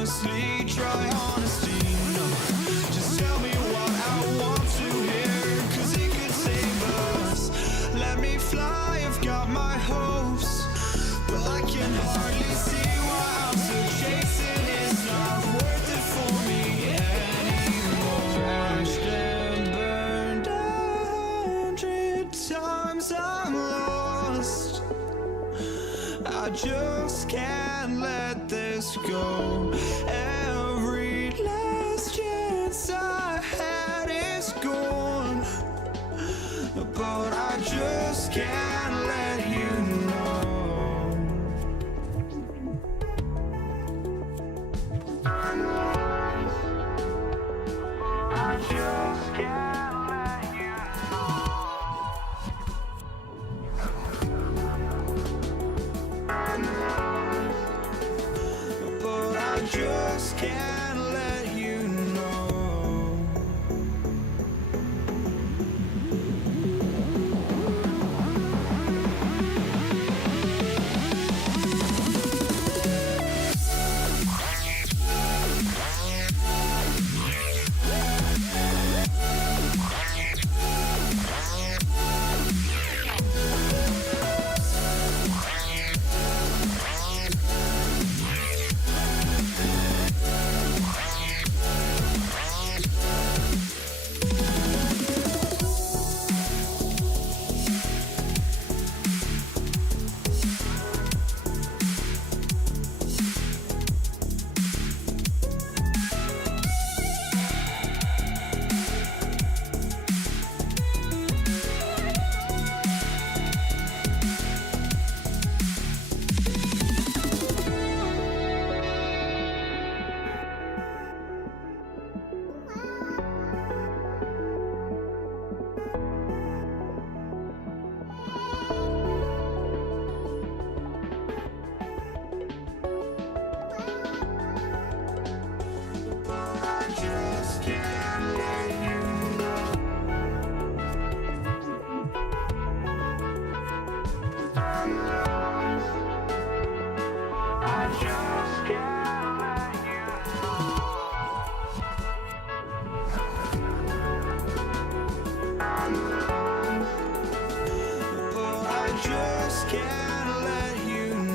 honestly, try honesty, no. Just tell me what I want to hear, 'cause it could save us. Let me fly, I've got my hopes, but I can hardly see why I'm still chasing. It's not worth it for me anymore. Crashed and burned 100 times, I'm lost. I just can't let this go. Every last chance I had is gone. just can't let you know. I just can't let you know. But I just can't let you know. Just can't let you know.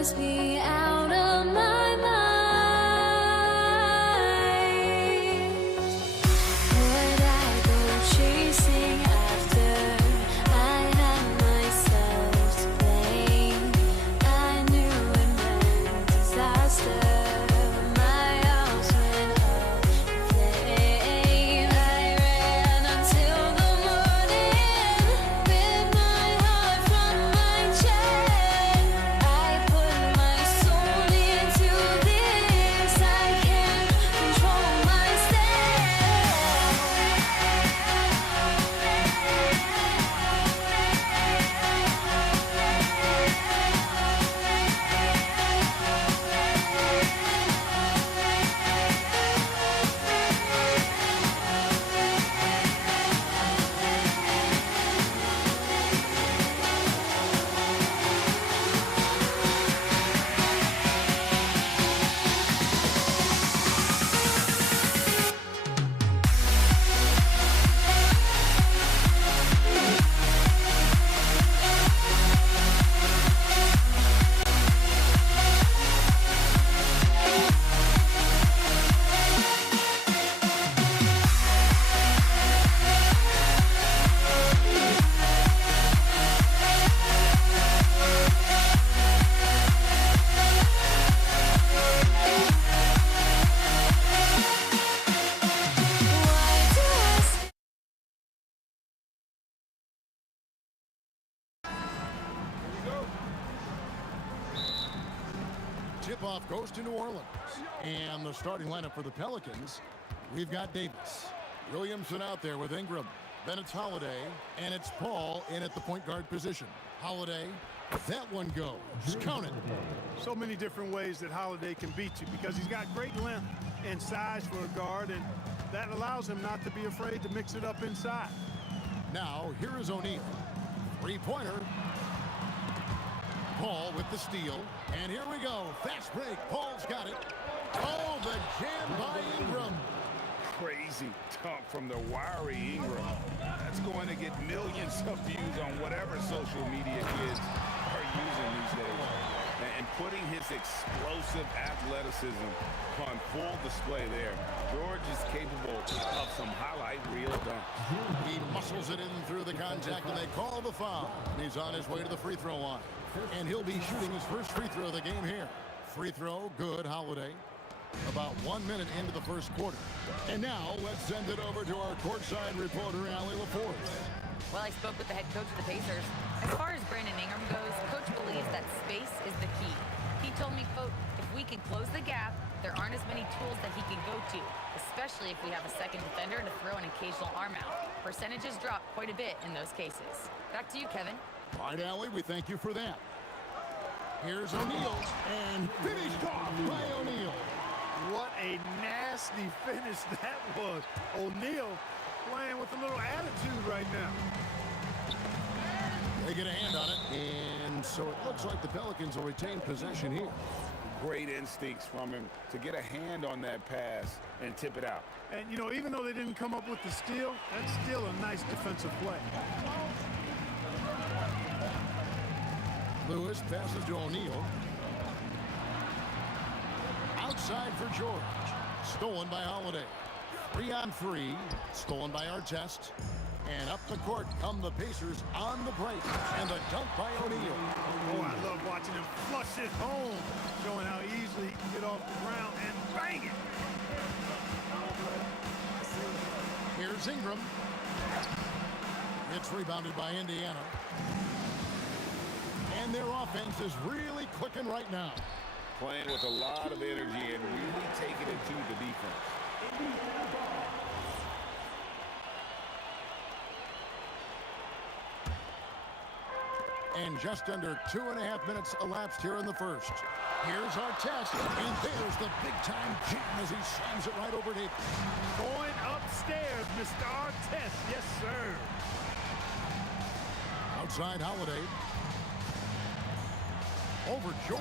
must be out of my mind. tip-off goes to New Orleans. And the starting lineup for the Pelicans, we've got Davis. Williamson out there with Ingram. Then it's Holiday, and it's Paul in at the point guard position. Holiday, that one goes. Count it. So many different ways that Holiday can beat you because he's got great length and size for a guard, and that allows him not to be afraid to mix it up inside. Now, here is O'Neal. Three-pointer. Paul with the steal. And here we go. Fast break. Paul's got it. Oh, the jam by Ingram. Crazy dunk from the wiry Ingram. That's going to get millions of views on whatever social media kids are using these days. And putting his explosive athleticism on full display there. George is capable of some highlight reel dunks. He muscles it in through the contact, and they call the foul. And he's on his way to the free throw line. And he'll be shooting his first free throw of the game here. Free throw, good, Holiday. About 1 minute into the first quarter. And now, let's send it over to our courtside reporter, Allie LaForce. Well, I spoke with the head coach of the Pacers. As far as Brandon Ingram goes, Coach believes that space is the key. He told me, quote, if we can close the gap, there aren't as many tools that he can go to, especially if we have a second defender to throw an occasional arm out. Percentages drop quite a bit in those cases. Back to you, Kevin. All right, Allie, we thank you for that. Here's O'Neal, and finished off by O'Neal. What a nasty finish that was. O'Neal playing with a little attitude right now. They get a hand on it, and so it looks like the Pelicans will retain possession here. Great instincts from him to get a hand on that pass and tip it out. And, you know, even though they didn't come up with the steal, that's still a nice defensive play. Lewis passes to O'Neal. Outside for George. Stolen by Holiday. 3-on-3. Stolen by Artest. And up the court come the Pacers on the break. And the dunk by O'Neal. Oh, I love watching him flush it home. Showing how easily he can get off the ground and bang it. Here's Ingram. It's rebounded by Indiana. And their offense is really clicking right now. Playing with a lot of energy and really taking it to the defense. And just under 2.5 minutes elapsed here in the first. Here's Artest, and there's the big-time jam as he slams it right over Davis. Going upstairs, Mr. Artest. Yes, sir. Outside Holiday. Over George.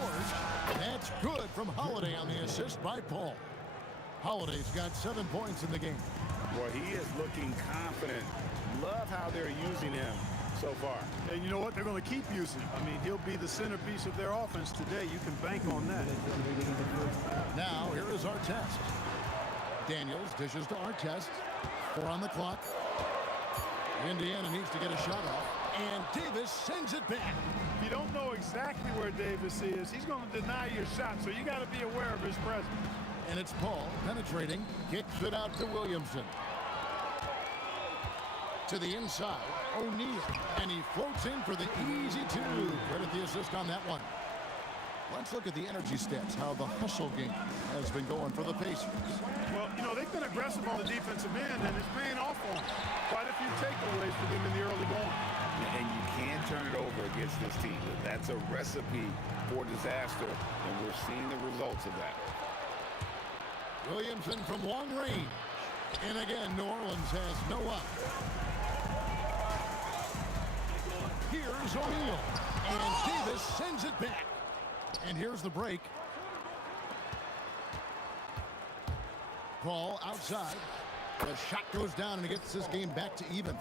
That's good from Holiday on the assist by Paul. Holiday's got 7 points in the game. Boy, he is looking confident. Love how they're using him so far. And you know what? They're going to keep using him. I mean, he'll be the centerpiece of their offense today. You can bank on that. Now, here is Artest. Daniels dishes to Artest. 4 on the clock. Indiana needs to get a shot off. And Davis sends it back. If you don't know exactly where Davis is, he's going to deny your shot, so you got to be aware of his presence. And it's Paul penetrating, kicks it out to Williamson. To the inside, O'Neal, and he floats in for the easy two. Credit the assist on that one. Let's look at the energy stats, how the hustle game has been going for the Pacers. Well, you know, they've been aggressive on the defensive end, and it's paying off for them. Quite a few takeaways for them in the early going. And you can't turn it over against this team. That's a recipe for disaster, and we're seeing the results of that. Williamson from long range. And again, New Orleans has no up. Here's O'Neal. And Davis sends it back. And here's the break. Paul outside. The shot goes down and it gets this game back to even.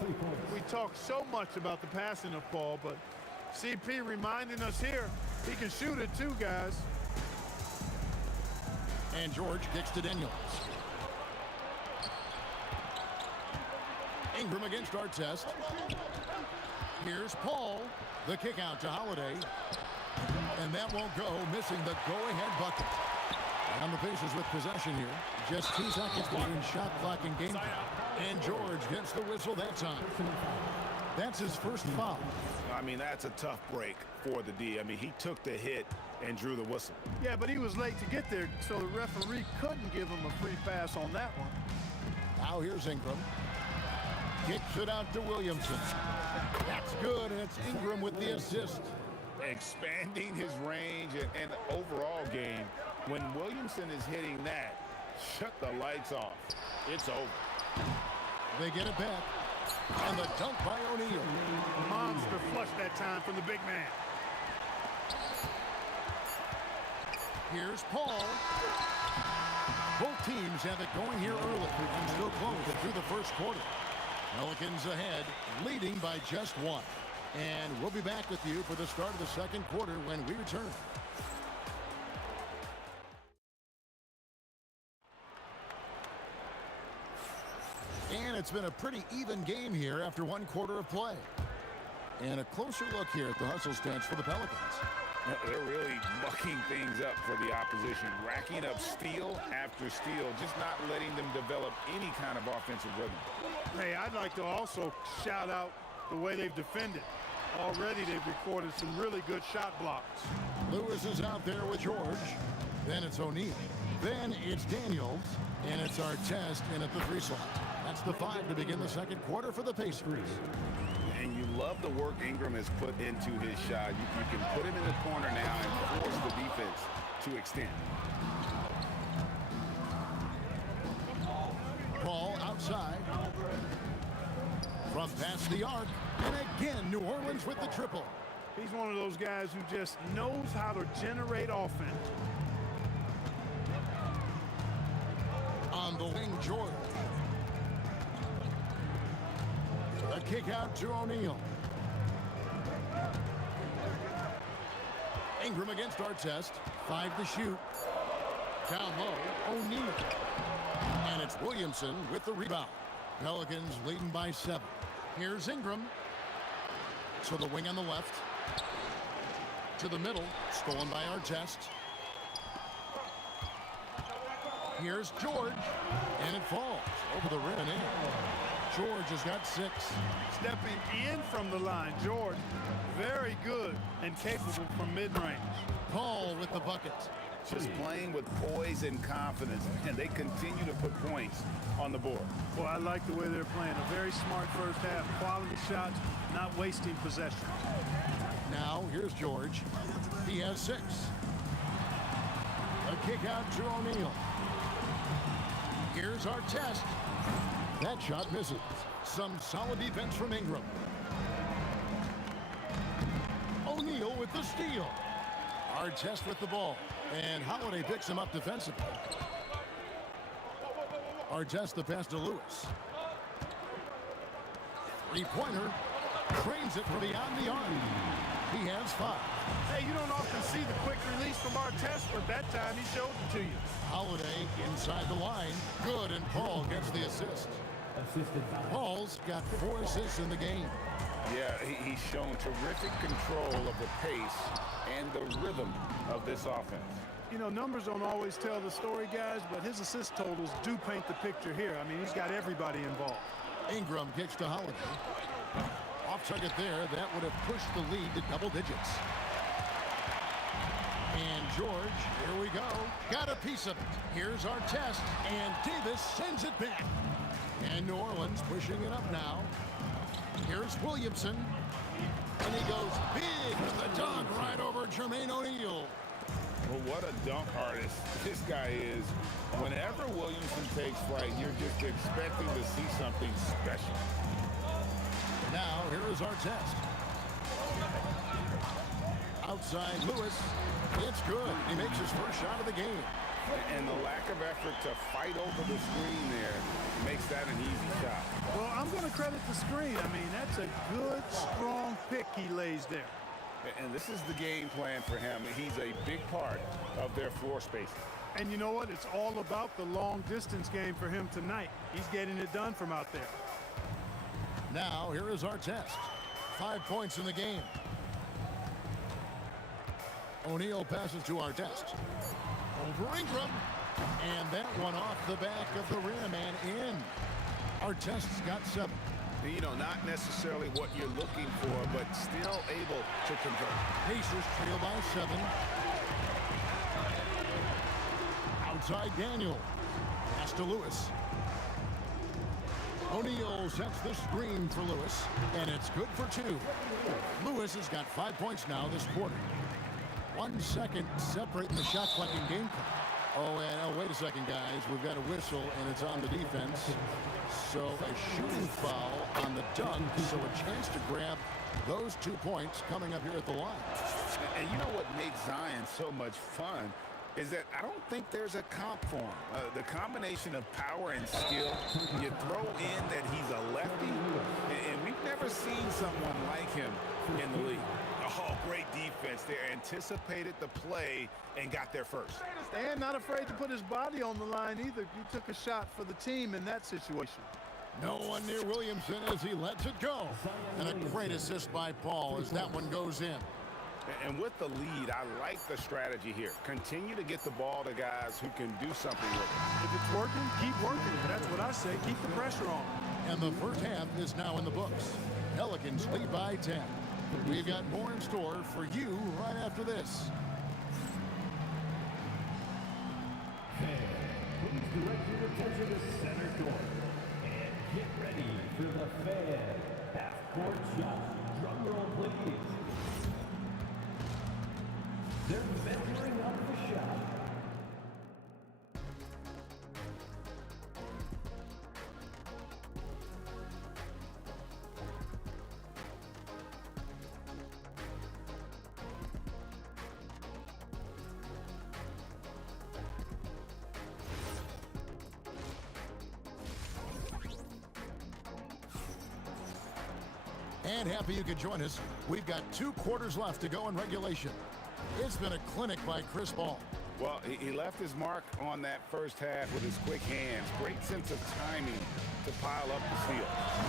We talk so much about the passing of Paul, but CP reminding us here, he can shoot it too, guys. And George kicks to Daniels. Ingram against Artest. Here's Paul. The kick out to Holiday. And that won't go, missing the go-ahead bucket. And the Pacers with possession here. Just 2 seconds between shot clock and game time. And George gets the whistle that time. That's his first foul. I mean, that's a tough break for the D. I mean, he took the hit and drew the whistle. Yeah, but he was late to get there, so the referee couldn't give him a free pass on that one. Now here's Ingram. Kicks it out to Williamson. That's good, and it's Ingram with the assist. Expanding his range and overall game. When Williamson is hitting that, shut the lights off. It's over. They get it back. And the dunk by O'Neal. Monster flush that time from the big man. Here's Paul. Both teams have it going here early and still close through the first quarter. Pelicans ahead, leading by just one. And we'll be back with you for the start of the second quarter when we return. And it's been a pretty even game here after one quarter of play. And a closer look here at the hustle stats for the Pelicans. They're really mucking things up for the opposition, racking up steal after steal, just not letting them develop any kind of offensive rhythm. Hey, I'd like to also shout out the way they've defended. Already they've recorded some really good shot blocks. Lewis is out there with George. Then it's O'Neal. Then it's Daniels. And it's Artest in at the three slot. That's the 5 to begin the second quarter for the Pacers. And you love the work Ingram has put into his shot. You can put him in the corner now and force the defense to extend. Paul outside. From past the arc. And again, New Orleans with the triple. He's one of those guys who just knows how to generate offense. On the wing, George. A kick out to O'Neal. Ingram against Artest. 5 to shoot. Down low, O'Neal. And it's Williamson with the rebound. Pelicans leading by 7. Here's Ingram. To the wing on the left. To the middle. Stolen by Artest. Here's George. And it falls over the rim and in. George has got 6. Stepping in from the line, George, very good and capable from mid-range. Paul with the bucket. Just playing with poise and confidence, and they continue to put points on the board. Well, I like the way they're playing. A very smart first half. Quality shots, not wasting possession. Now, here's George. He has 6. A kick out to O'Neal. Here's Artest. That shot misses. Some solid defense from Ingram. O'Neal with the steal. Artest with the ball. And Holiday picks him up defensively. Artest the pass to Lewis. Three-pointer. Trains it from beyond the arc. He has 5. Hey, you don't often see the quick release from Artest, but that time he showed it to you. Holiday inside the line. Good, and Paul gets the assist. Paul's got 4 assists in the game. Yeah, he's shown terrific control of the pace and the rhythm of this offense. You know, numbers don't always tell the story, guys, but his assist totals do paint the picture here. I mean, he's got everybody involved. Ingram kicks to Holiday. Off target there. That would have pushed the lead to double digits. And George, here we go. Got a piece of it. Here's Artest, and Davis sends it back. And New Orleans pushing it up now. Here's Williamson. And he goes big with the dunk right over Jermaine O'Neal. Well, what a dunk artist this guy is. Whenever Williamson takes flight, you're just expecting to see something special. Now, here is Artest. Outside Lewis. It's good. He makes his first shot of the game. And the lack of effort to fight over the screen there makes that an easy shot. Well, I'm going to credit the screen. I mean, that's a good, strong pick he lays there. And this is the game plan for him. He's a big part of their floor spacing. And you know what? It's all about the long-distance game for him tonight. He's getting it done from out there. Now, here is Artest. 5 points in the game. O'Neal passes to Artest. Over Ingram. And that one off the back of the rim and in. Artest's got 7. You know, not necessarily what you're looking for, but still able to convert. Pacers trail by 7. Outside Daniel. Pass to Lewis. O'Neal sets the screen for Lewis, and it's good for 2. Lewis has got 5 points now this quarter. 1 second separating the shot clock and game clock. Oh, wait a second, guys. We've got a whistle, and it's on the defense. So a shooting foul on the dunk, so a chance to grab those 2 points coming up here at the line. And you know what makes Zion so much fun is that I don't think there's a comp for him. The combination of power and skill, you throw in that he's a lefty, and we've never seen someone like him in the league. Oh, great defense. They anticipated the play and got there first. And not afraid to put his body on the line either. He took a shot for the team in that situation. No one near Williamson as he lets it go. And a great assist by Paul as that one goes in. And with the lead, I like the strategy here. Continue to get the ball to guys who can do something with it. If it's working, keep working. That's what I say. Keep the pressure on. And the first half is now in the books. Pelicans lead by 10. We've got more in store for you right after this. Please direct your attention to center court. And get ready for the fan half-court shot. Drum roll, please. They're measuring up the shot. And happy you could join us. We've got 2 quarters left to go in regulation. It's been a clinic by Chris Paul. Well, he left his mark on that first half with his quick hands. Great sense of timing to pile up the steal.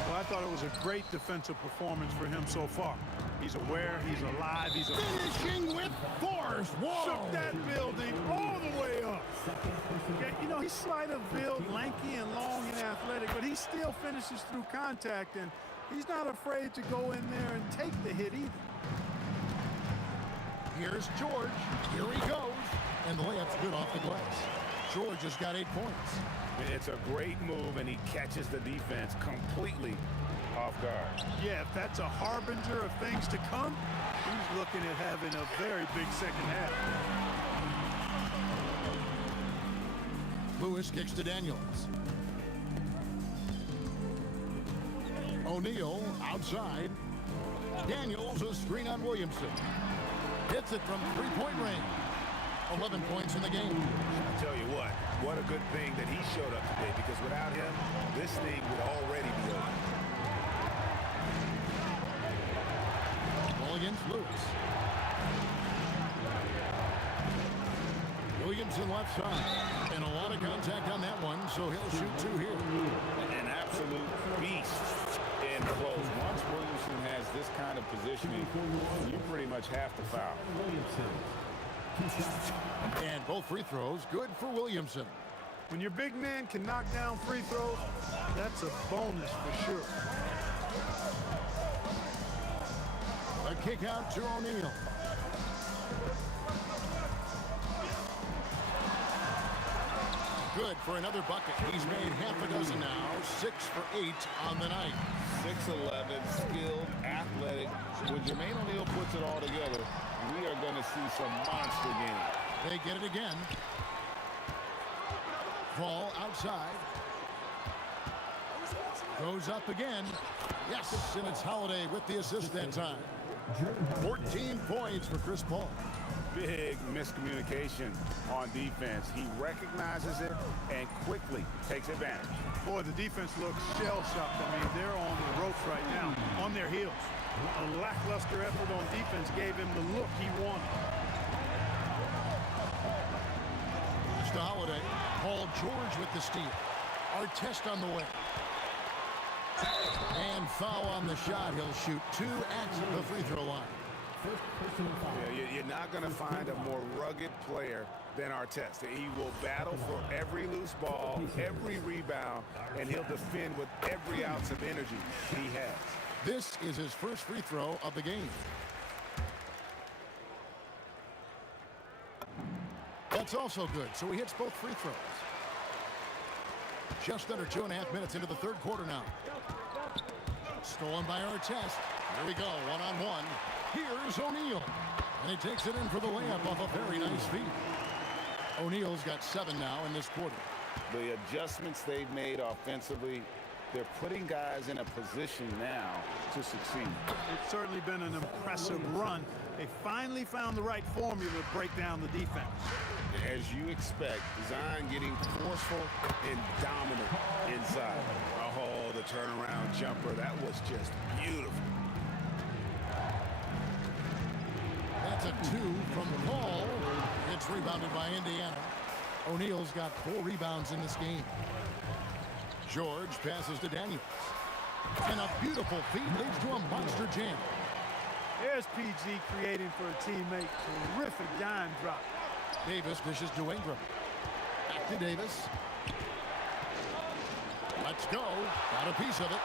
Well, I thought it was a great defensive performance for him so far. He's aware, he's alive, he's finishing with force. Whoa! Shook that building all the way up. Yeah, you know, he's slight of build, lanky and long and athletic, but he still finishes through contact, and he's not afraid to go in there and take the hit either. Here's George. Here he goes. And the layup's good off the glass. George has got 8 points. It's a great move, and he catches the defense completely off guard. Yeah, if that's a harbinger of things to come, he's looking at having a very big second half. Lewis kicks to Daniels. O'Neal outside. Daniels a screen on Williamson. Hits it from 3-point range. 11 points in the game. I'll tell you what a good thing that he showed up today, because without him, this thing would already be over. Ball against Lewis. Williamson left side. And a lot of contact on that one, so he'll shoot 2 here. An absolute beast in close. Once Williamson has this kind of positioning, you pretty much have to foul. And both free throws good for Williamson. When your big man can knock down free throws, that's a bonus for sure. A kick out to O'Neal. Good for another bucket. He's made half a dozen now. 6 for 8 on the night. 6'11", skilled, athletic. When Jermaine O'Neal puts it all together, we are going to see some monster games. They get it again. Ball outside. Goes up again. Yes, and it's Holiday with the assist that time. 14 points for Chris Paul. Big miscommunication on defense. He recognizes it and quickly takes advantage. Boy, the defense looks shell-shocked. I mean, they're on the ropes right now, on their heels. A lackluster effort on defense gave him the look he wanted. It's to Holiday. Paul George with the steal. Artest on the way. And foul on the shot. He'll shoot 2 at the free throw line. Yeah, you're not going to find a more rugged player than Artest. He will battle for every loose ball, every rebound, and he'll defend with every ounce of energy he has. This is his first free throw of the game. That's also good, so he hits both free throws. Just under 2.5 minutes into the third quarter now. Stolen by Artest. Here we go, one-on-one. Here's O'Neal. And he takes it in for the layup off a very nice feed. O'Neal's got 7 now in this quarter. The adjustments they've made offensively, they're putting guys in a position now to succeed. It's certainly been an impressive run. They finally found the right formula to break down the defense. As you expect, Zion getting forceful and dominant inside. Oh, the turnaround jumper, that was just beautiful. That's a 2 from Paul. It's rebounded by Indiana. O'Neal's got 4 rebounds in this game. George passes to Daniels. And a beautiful feed leads to a monster jam. There's PG creating for a teammate. Terrific dime drop. Davis dishes to Ingram. Back to Davis. Let's go. Got a piece of it.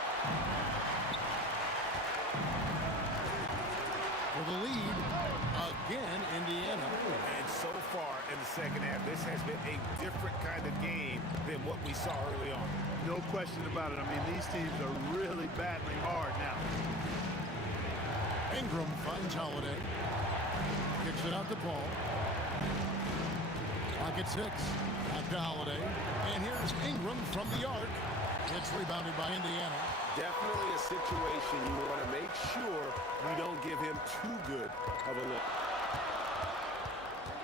For the lead, again, Indiana. And so far in the second half, this has been a different kind of game than what we saw early on. No question about it. I mean, these teams are really battling hard now. Ingram finds Holiday. Kicks it out to Paul. Clock at 6. Back to Holiday. And here's Ingram from the arc. It's rebounded by Indiana. Definitely a situation you want to make sure we don't give him too good of a look.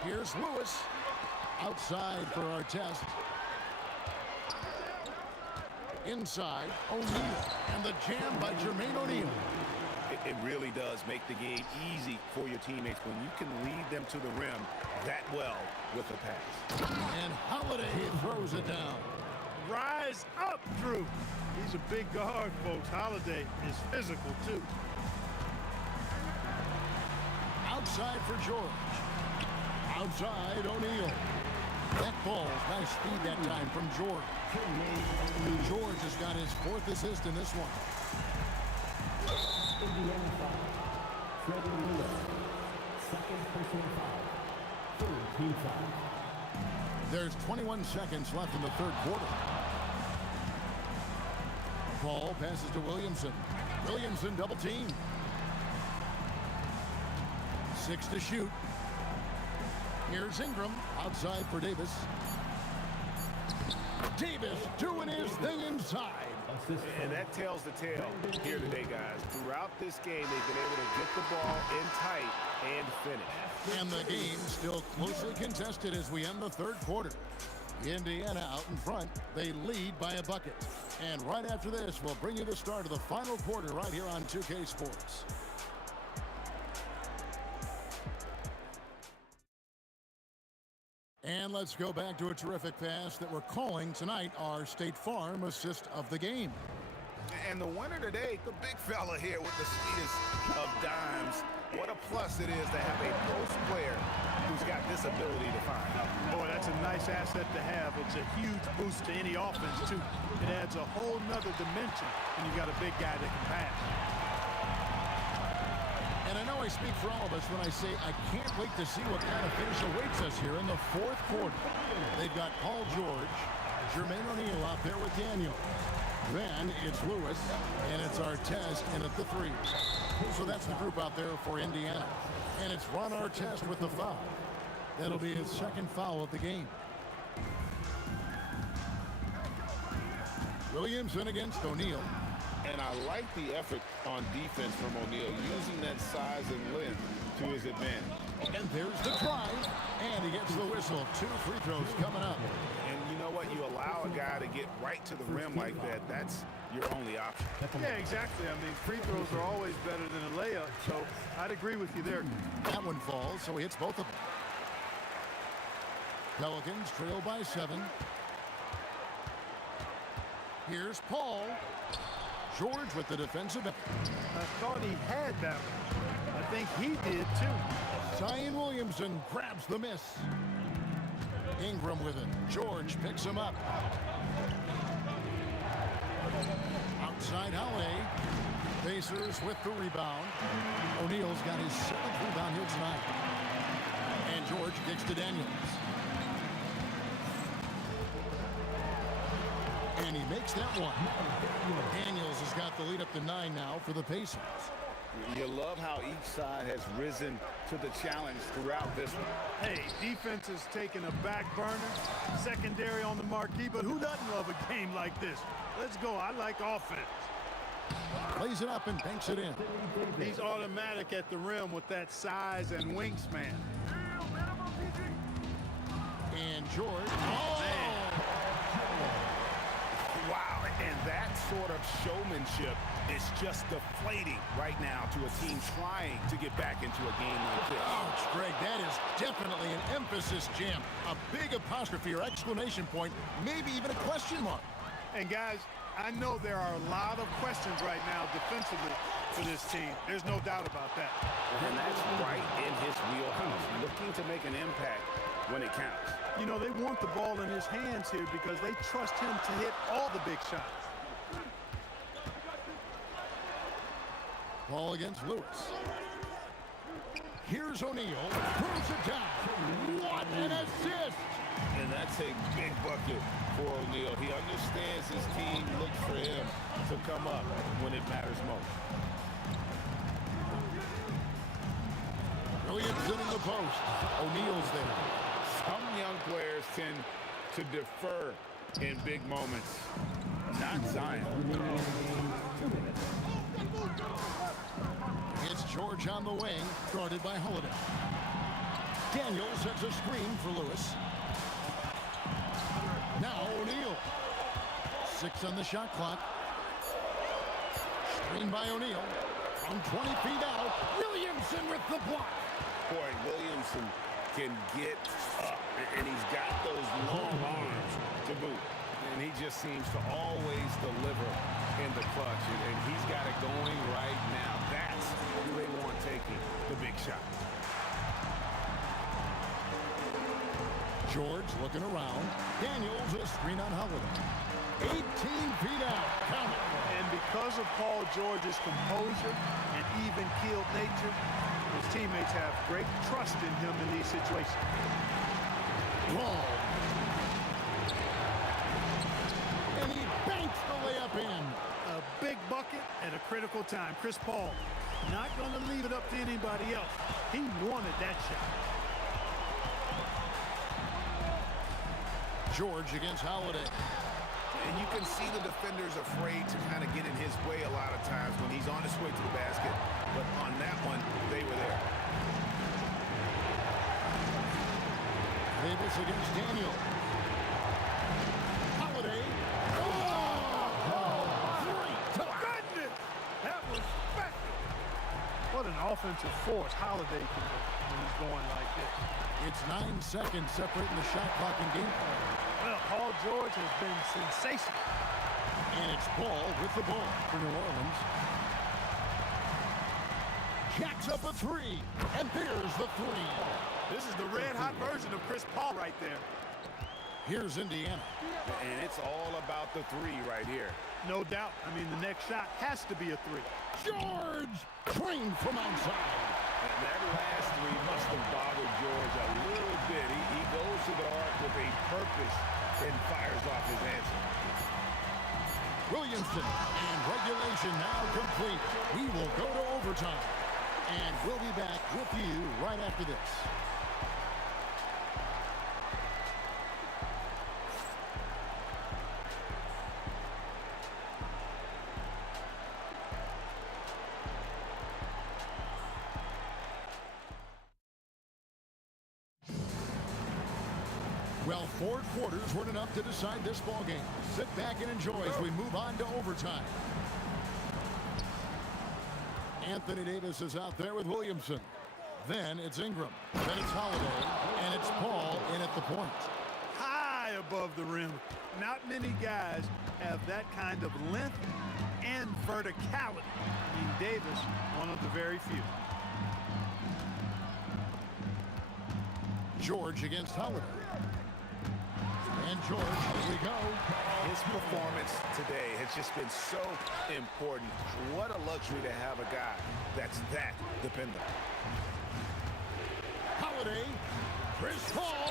Here's Lewis. Outside for Artest. Inside, O'Neal. And the jam by Jermaine O'Neal. It really does make the game easy for your teammates when you can lead them to the rim that well with a pass. And Holiday throws it down. Rise up, Drew. He's a big guard, folks. Holiday is physical, too. Outside for George. Outside, O'Neal. That ball, nice speed that time from George. George has got his 4th assist in this one. Indiana foul. Trevor Lewis. Second personal foul. Third team foul. There's 21 seconds left in the third quarter. Paul passes to Williamson. Williamson double team. 6 to shoot. Here's Ingram outside for Davis. Davis doing his thing inside. And that tells the tale here today, guys. Throughout this game, they've been able to get the ball in tight and finish. And the game still closely contested as we end the third quarter. Indiana out in front. They lead by a bucket. And right after this, we'll bring you the start of the final quarter right here on 2K Sports. And let's go back to a terrific pass that we're calling tonight our State Farm assist of the game. And the winner today, the big fella here with the sweetest of dimes. What a plus it is to have a post player who's got this ability to find. Boy, that's a nice asset to have. It's a huge boost to any offense, too. It adds a whole nother dimension when you got a big guy that can pass. And I know I speak for all of us when I say I can't wait to see what kind of finish awaits us here in the fourth quarter. They've got Paul George, Jermaine O'Neal out there with Daniel. Then it's Lewis, and it's Artest in at the 3. So that's the group out there for Indiana. And it's Ron Artest with the foul. That'll be his 2nd foul of the game. Williamson against O'Neal. And I like the effort on defense from O'Neal, using that size and length to his advantage. And there's the try, and he gets the whistle. 2 free throws coming up. And you know what? You allow a guy to get right to the rim like that, that's your only option. Yeah, exactly. I mean, free throws are always better than a layup, so I'd agree with you there. That one falls, so he hits both of them. Pelicans trail by 7. Here's Paul. George with the defensive. I thought he had that one. I think he did, too. Zion Williamson grabs the miss. Ingram with it. George picks him up. Outside Holiday. Pacers with the rebound. O'Neal's got his 7th rebound here tonight. And George kicks to Daniels. And he makes that one. Daniels has got the lead up to 9 now for the Pacers. You love how each side has risen to the challenge throughout this one. Hey, defense is taking a back burner, secondary on the marquee, but who doesn't love a game like this? Let's go. I like offense. Plays it up and banks it in. He's automatic at the rim with that size and wingspan. And George. Oh! Wow, and that sort of showmanship is just deflating right now to a team trying to get back into a game like this. Ouch, Greg, that is definitely an emphasis jam. A big apostrophe or exclamation point, maybe even a question mark. And guys, I know there are a lot of questions right now defensively for this team. There's no doubt about that. And that's right in his wheelhouse, looking to make an impact when it counts. You know, they want the ball in his hands here because they trust him to hit all the big shots. Ball against Lewis. Here's O'Neal. Throws it down. What an assist! And that's a big bucket for O'Neal. He understands his team looks for him to come up when it matters most. Williamson in the post. O'Neal's there. Some young players tend to defer in big moments. Not Zion. It's George on the wing, guarded by Holiday. Daniels sets a screen for Lewis. Now O'Neal. 6 on the shot clock. Screen by O'Neal. From 20 feet out. Williamson with the block. Boy, Williamson can get up, and he's got those long arms to boot. And he just seems to always deliver in the clutch, and he's got it going right now. That's who they want taking the big shot. George looking around. Daniels a screen on Holiday. 18 feet out. Count it. And because of Paul George's composure and even-keeled nature, his teammates have great trust in him in these situations. Long. And he banks the layup in. A big bucket at a critical time. Chris Paul not going to leave it up to anybody else. He wanted that shot. George against Holiday. And you can see the defenders afraid to kind of get in his way a lot of times when he's on his way to the basket. But on that one, they were there. Davis against Daniel. Holiday. Oh! Great touch. Goodness! That was special. What an offensive force Holiday can be when he's going like this. It's 9 seconds separating the shot clock and game clock. Well, Paul George has been sensational. And it's Paul with the ball for New Orleans. Jacks up a 3. And there's the 3. This is the red-hot version of Chris Paul right there. Here's Indiana. And it's all about the 3 right here. No doubt. I mean, the next shot has to be a 3. George trained from outside. And that last 3 must have bothered George a little bit. He goes to the arc with a purpose and fires off his answer. Williamson, and regulation now complete. We will go to overtime. And we'll be back with you right after this. Well, 4 quarters weren't enough to decide this ball game. Sit back and enjoy as we move on to overtime. Anthony Davis is out there with Williamson. Then it's Ingram. Then it's Holiday. And it's Paul in at the point. High above the rim. Not many guys have that kind of length and verticality. I mean, Davis, one of the very few. George against Holiday. And George, here we go. His performance today has just been so important. What a luxury to have a guy that's that dependable. Holiday, Chris Paul,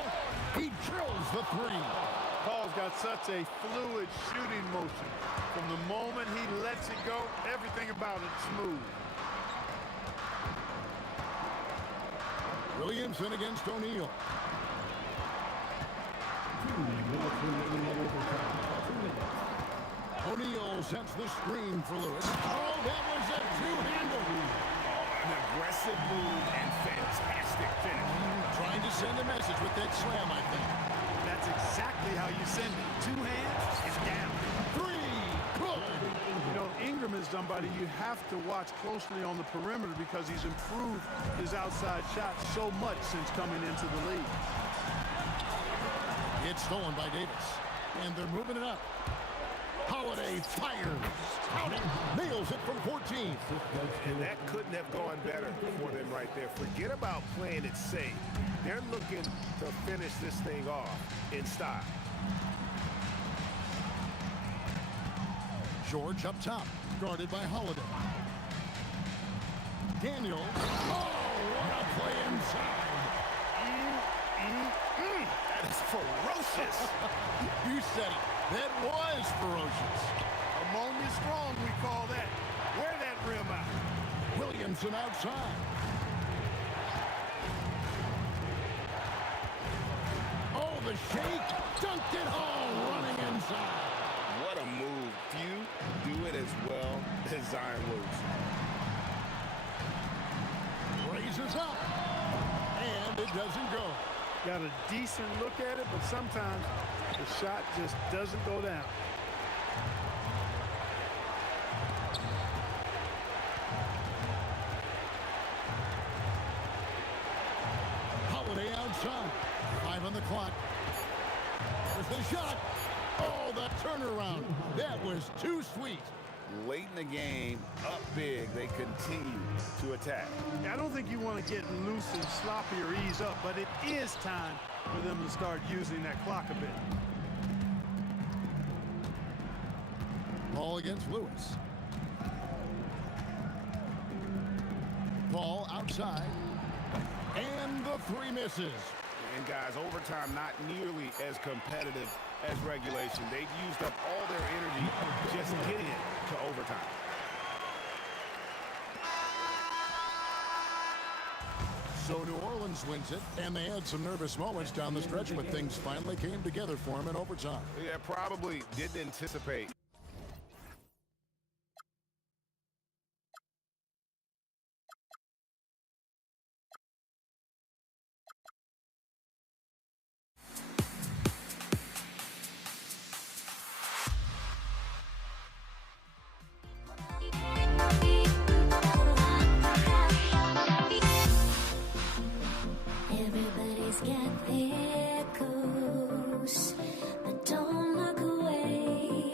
he drills the three. Paul's got such a fluid shooting motion. From the moment he lets it go, everything about it's smooth. Williamson against O'Neal. 2 minutes remaining in overtime. 2 minutes. O'Neal sets the screen for Lewis. Oh, that was a two-hander. An aggressive move and fantastic finish. Trying to send a message with that slam, I think. That's exactly how you send it. Two hands and down. Three, good. You know, Ingram is somebody you have to watch closely on the perimeter because he's improved his outside shot so much since coming into the league. It's stolen by Davis. And they're moving it up. Holiday fires. Holiday nails it from 14. And that couldn't have gone better for them right there. Forget about playing it safe. They're looking to finish this thing off in style. George up top, guarded by Holiday. Daniel. Oh, what a play inside. That is ferocious. You said it. That was ferocious. Ammonia strong, we call that. Wear that rim out. Williamson outside. Oh, the shake. Dunked it home, running inside. What a move. Few do it as well as Zion Williamson. Raises up. And it doesn't go. Got a decent look at it, but sometimes the shot just doesn't go down. Holiday outside. 5 on the clock. There's the shot. Oh, the turnaround. That was too sweet. Late in the game, up big, they continue to attack. I don't think you want to get loose and sloppy or ease up, but it is time for them to start using that clock a bit. Ball against Lewis. Ball outside. And the three misses. And guys, overtime not nearly as competitive as regulation. They've used up all their energy just getting it to overtime. So New Orleans wins it, and they had some nervous moments down the stretch, but things finally came together for them in overtime. Yeah, probably didn't anticipate. Everybody's got their goals, but don't look away.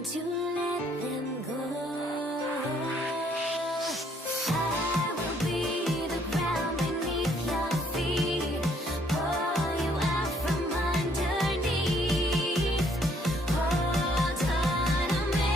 Won't you let them go? I will be the ground beneath your feet, pull you out from underneath. Hold on to me.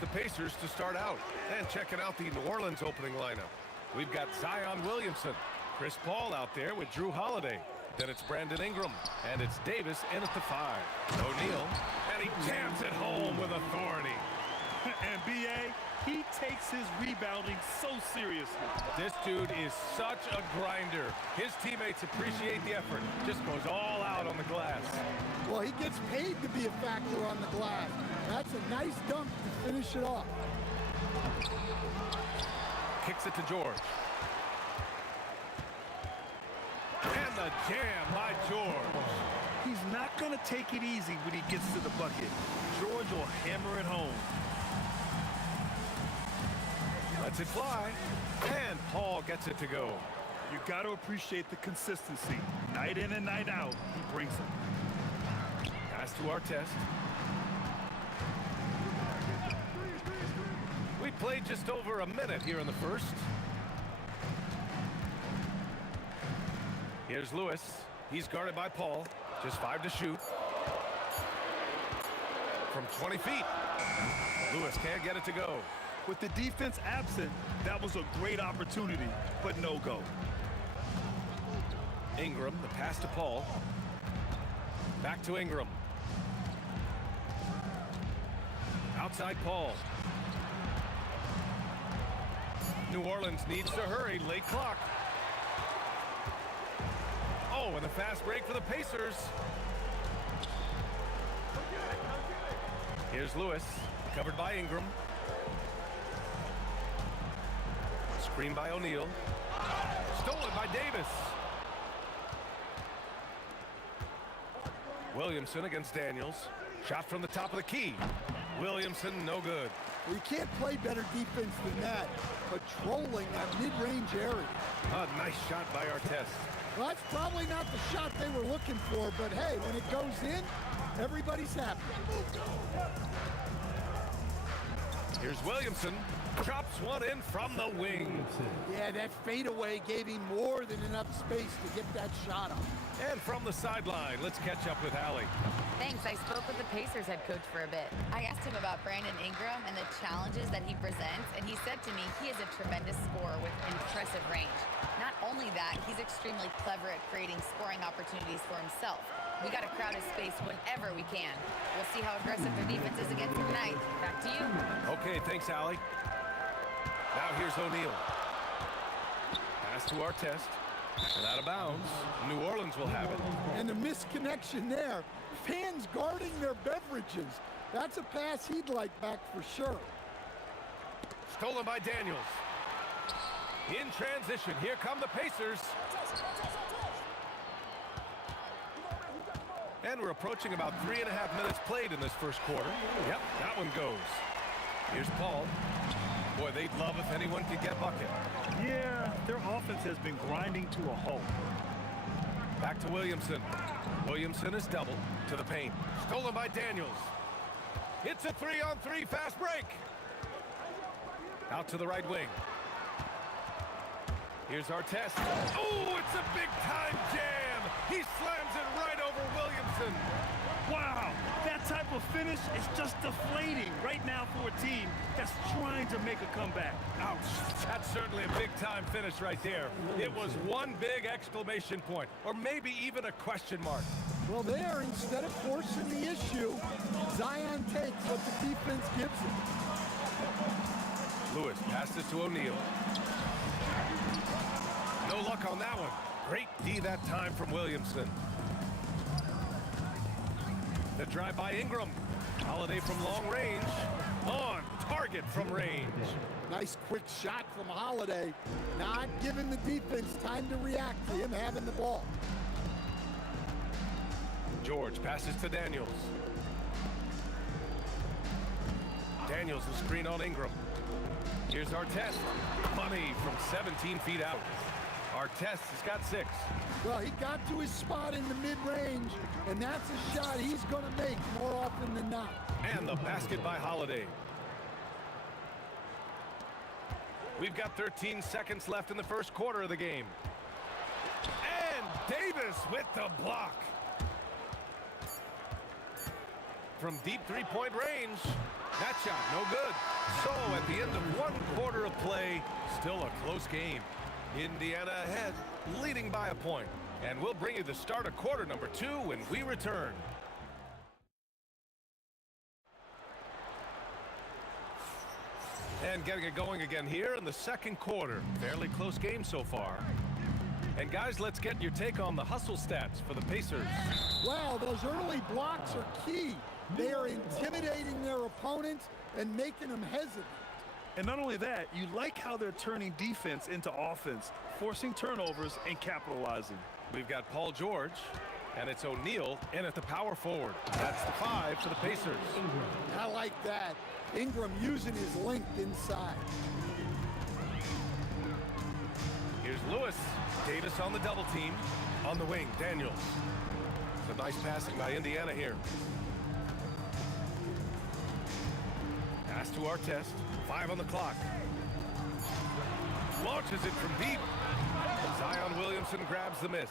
The Pacers to start out. And checking out the New Orleans opening lineup. We've got Zion Williamson, Chris Paul out there with Drew Holiday. Then it's Brandon Ingram, and it's Davis in at the 5. O'Neal, and he jams it home with authority. And B.A., he takes his rebounding so seriously. This dude is such a grinder. His teammates appreciate the effort. Just goes all out on the glass. Well, he gets paid to be a factor on the glass. That's a nice dunk to finish it off. Kicks it to George. And the jam by George. He's not going to take it easy when he gets to the bucket. George will hammer it home. Lets it fly. And Paul gets it to go. You got to appreciate the consistency. Night in and night out, he brings it. Pass to Artest. We played just over a minute here in the first. Here's Lewis. He's guarded by Paul. Just 5 to shoot. From 20 feet. Lewis can't get it to go. With the defense absent, that was a great opportunity, but no go. Ingram, the pass to Paul. Back to Ingram. Outside Paul. New Orleans needs to hurry. Late clock. Oh, and a fast break for the Pacers. Here's Lewis, covered by Ingram. Screen by O'Neal. Stolen by Davis. Williamson against Daniels. Shot from the top of the key. Williamson, no good. Well, you can't play better defense than that. Patrolling that mid-range area. A nice shot by Artest. Well, that's probably not the shot they were looking for, but hey, when it goes in, everybody's happy. Here's Williamson. Chops one in from the wing. Yeah, that fadeaway gave him more than enough space to get that shot up. And from the sideline, let's catch up with Allie. Thanks. I spoke with the Pacers head coach for a bit. I asked him about Brandon Ingram and the challenges that he presents, and he said to me he is a tremendous scorer with impressive range. Not only that, he's extremely clever at creating scoring opportunities for himself. We got to crowd his space whenever we can. We'll see how aggressive their defense is against him tonight. Back to you. Okay, thanks, Allie. Now here's O'Neal. Pass to Artest. And out of bounds. New Orleans will have it. And the misconnection there. Fans guarding their beverages. That's a pass he'd like back for sure. Stolen by Daniels. In transition, here come the Pacers. And we're approaching about 3.5 minutes played in this first quarter. Yep, that one goes. Here's Paul. Boy, they'd love if anyone could get bucket. Yeah, their offense has been grinding to a halt. Back to Williamson. Williamson is doubled to the paint. Stolen by Daniels. It's a 3-on-3 fast break. Out to the right wing. Here's Artest. Oh, it's a big-time jam. He slams it right over Williamson. Wow, that type of finish is just deflating right now for a team that's trying to make a comeback. Ouch. That's certainly a big-time finish right there. It was one big exclamation point, or maybe even a question mark. Well, there, instead of forcing the issue, Zion takes what the defense gives him. Lewis passes to O'Neal. No luck on that one. Great D that time from Williamson. The drive by Ingram. Holiday from long range. On target from range. Nice quick shot from Holiday. Not giving the defense time to react to him having the ball. George passes to Daniels. Daniels the screen on Ingram. Here's Artest. Money from 17 feet out. Artest has got 6. Well, he got to his spot in the mid-range, and that's a shot he's going to make more often than not. And the basket by Holiday. We've got 13 seconds left in the first quarter of the game. And Davis with the block. From deep three-point range. That shot, no good. So at the end of one quarter of play, still a close game. Indiana ahead, leading by a point. And we'll bring you the start of quarter number 2 when we return. And getting it going again here in the second quarter. Fairly close game so far. And guys, let's get your take on the hustle stats for the Pacers. Wow, those early blocks are key. They are intimidating their opponents and making them hesitant. And not only that, you like how they're turning defense into offense, forcing turnovers and capitalizing. We've got Paul George, and it's O'Neal in at the power forward. That's the 5 for the Pacers. I like that. Ingram using his length inside. Here's Lewis. Davis on the double team. On the wing, Daniels. It's a nice passing by Indiana here. Pass to Artest. 5 on the clock. Launches it from deep. Zion Williamson grabs the miss.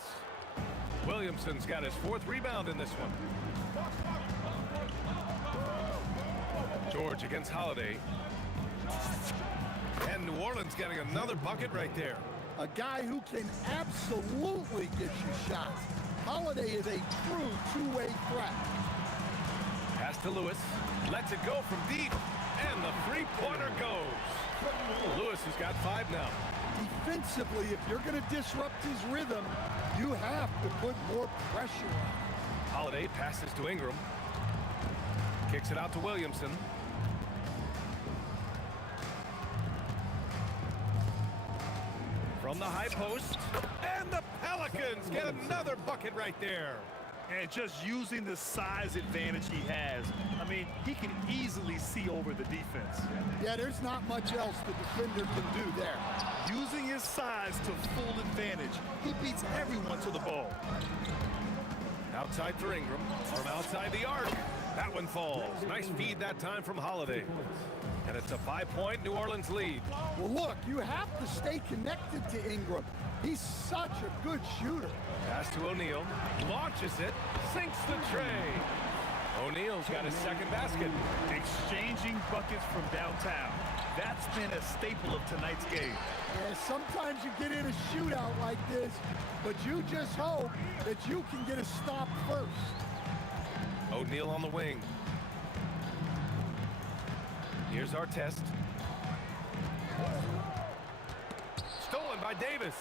Williamson's got his 4th rebound in this one. George against Holiday. And New Orleans getting another bucket right there. A guy who can absolutely get you shots. Holiday is a true two-way threat. Pass to Lewis. Lets it go from deep. And the three-pointer goes. Lewis has got 5 now. Defensively, if you're going to disrupt his rhythm, you have to put more pressure on. Holiday passes to Ingram. Kicks it out to Williamson. From the high post. And the Pelicans get another bucket right there. And just using the size advantage he has. I mean, he can easily see over the defense. Yeah, there's not much else the defender can do there. Using his size to full advantage, he beats everyone to the ball. Outside for Ingram. From outside the arc. That one falls. Nice feed that time from Holiday. And it's a 5-point New Orleans lead. Well, look, you have to stay connected to Ingram. He's such a good shooter. Pass to O'Neal. Launches it. Sinks the tray. O'Neal's got his 2nd basket. Exchanging buckets from downtown. That's been a staple of tonight's game. Yeah, sometimes you get in a shootout like this, but you just hope that you can get a stop first. O'Neal on the wing. Here's Artest. Stolen by by Davis.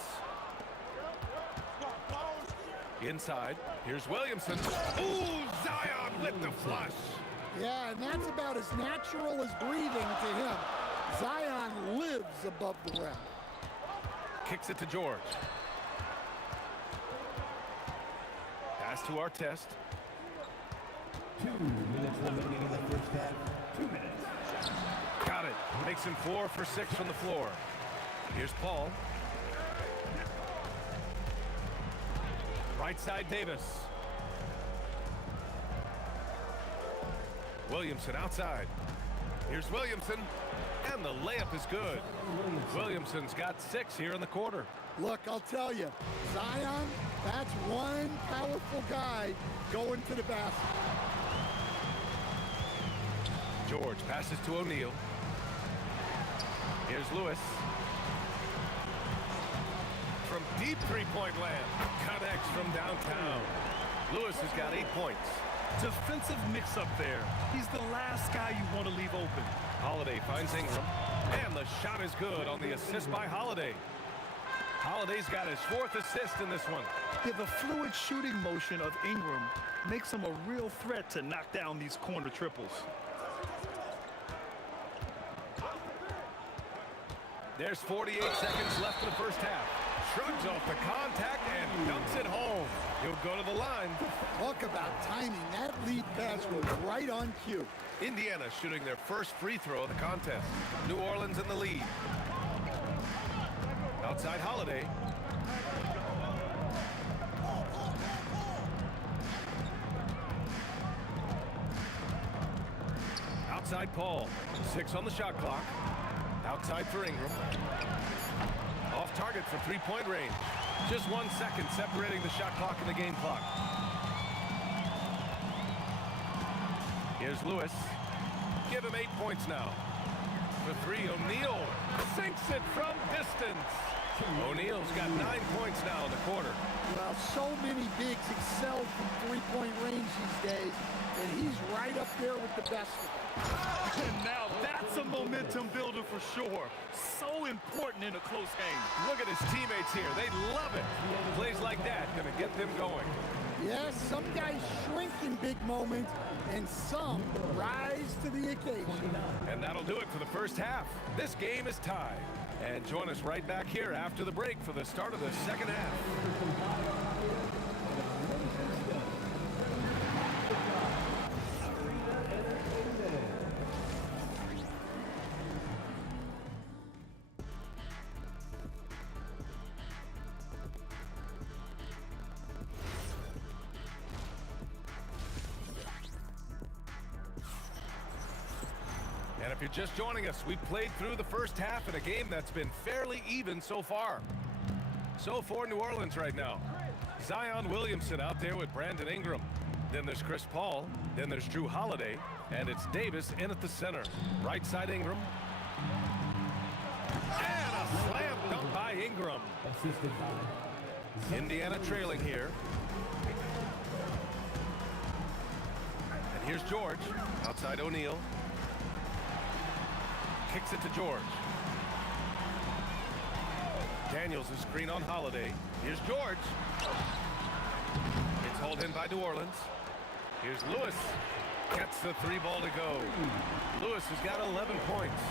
Inside, here's Williamson. Ooh, Zion with the flush. Yeah, and that's about as natural as breathing to him. Zion lives above the rim. Kicks it to George. Pass to Artest. 2 minutes remaining in the first half. 2 minutes. Got it. Makes him 4 for 6 from the floor. Here's Paul. Right side, Davis. Williamson outside. Here's Williamson. And the layup is good. Williamson's got 6 here in the quarter. Look, I'll tell you, Zion, that's one powerful guy going to the basket. George passes to O'Neal. Here's Lewis. From deep three-point land. Connects from downtown. Lewis has got 8 points. Defensive mix-up there. He's the last guy you want to leave open. Holiday finds Ingram. And the shot is good on the assist by Holiday. Holiday's got his 4th assist in this one. Yeah, the fluid shooting motion of Ingram makes him a real threat to knock down these corner triples. There's 48 seconds left in the first half. Shrugs off the contact and dumps it home. He'll go to the line. Talk about timing. That lead pass was right on cue. Indiana shooting their first free throw of the contest. New Orleans in the lead. Outside Holiday. Outside Paul. 6 on the shot clock. Outside for Ingram. Off target for three-point range. Just 1 second separating the shot clock and the game clock. Here's Lewis. Give him 8 points now. For 3, O'Neal sinks it from distance. O'Neal's got 9 points now in the quarter. Well, so many bigs excel from three-point range these days, and he's right up there with the best of them. And now that's a momentum builder for sure. So important in a close game. Look at his teammates here. They love it. Plays like that gonna get them going. Yes, some guys shrink in big moments, and some rise to the occasion. And that'll do it for the first half. This game is tied. And join us right back here after the break for the start of the second half. And if you're just joining us, we've played through the first half in a game that's been fairly even so far. So for New Orleans right now, Zion Williamson out there with Brandon Ingram. Then there's Chris Paul. Then there's Drew Holiday. And it's Davis in at the center. Right side Ingram. And a slam dunk by Ingram. Indiana trailing here. And here's George. Outside O'Neal. Kicks it to George. Daniels is screen on Holiday. Here's George. It's hauled in by New Orleans. Here's Lewis. Gets the 3 ball to go. Lewis has got 11 points.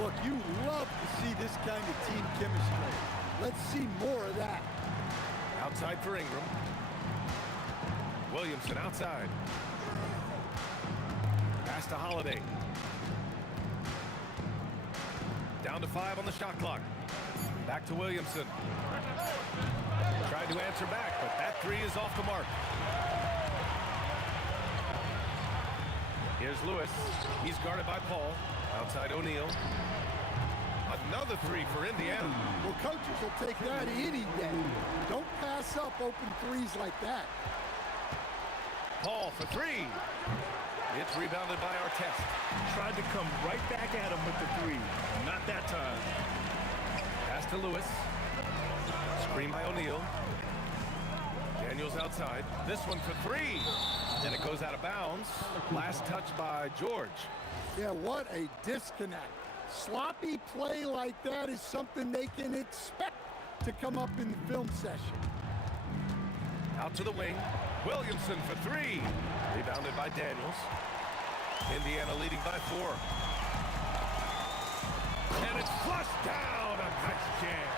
Look, you love to see this kind of team chemistry. Let's see more of that. Outside for Ingram. Williamson outside. Pass to Holiday. Down to 5 on the shot clock. Back to Williamson. Tried to answer back, but that 3 is off the mark. Here's Lewis. He's guarded by Paul. Outside O'Neal. Another 3 for Indiana. Well, coaches will take that any day. Don't pass up open threes like that. Paul for 3. It's rebounded by Artest. Tried to come right back at him with the 3. Not that time. Pass to Lewis. Screen by O'Neal. Daniels outside. This one for 3. And it goes out of bounds. Last touch by George. Yeah, what a disconnect. Sloppy play like that is something they can expect to come up in the film session. Out to the wing. Williamson for three. Rebounded by Daniels. Indiana leading by 4. And it's flushed down. A nice jam.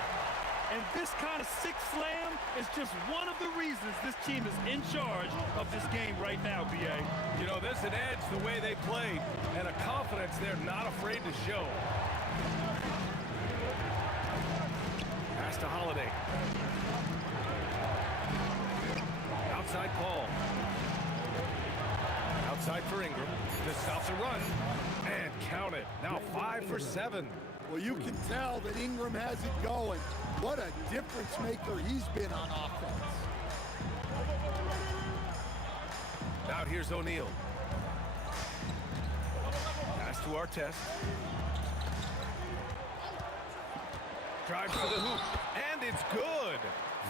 And this kind of sick slam is just one of the reasons this team is in charge of this game right now, B.A. You know, there's an edge the way they played and a confidence they're not afraid to show. Pass to Holiday. Outside Paul. Outside for Ingram. To stop the run. And count it. Now 5 for 7. Well, you can tell that Ingram has it going. What a difference maker he's been on offense. Now here's O'Neal. Pass to Artest. Drives to the hoop. And it's good.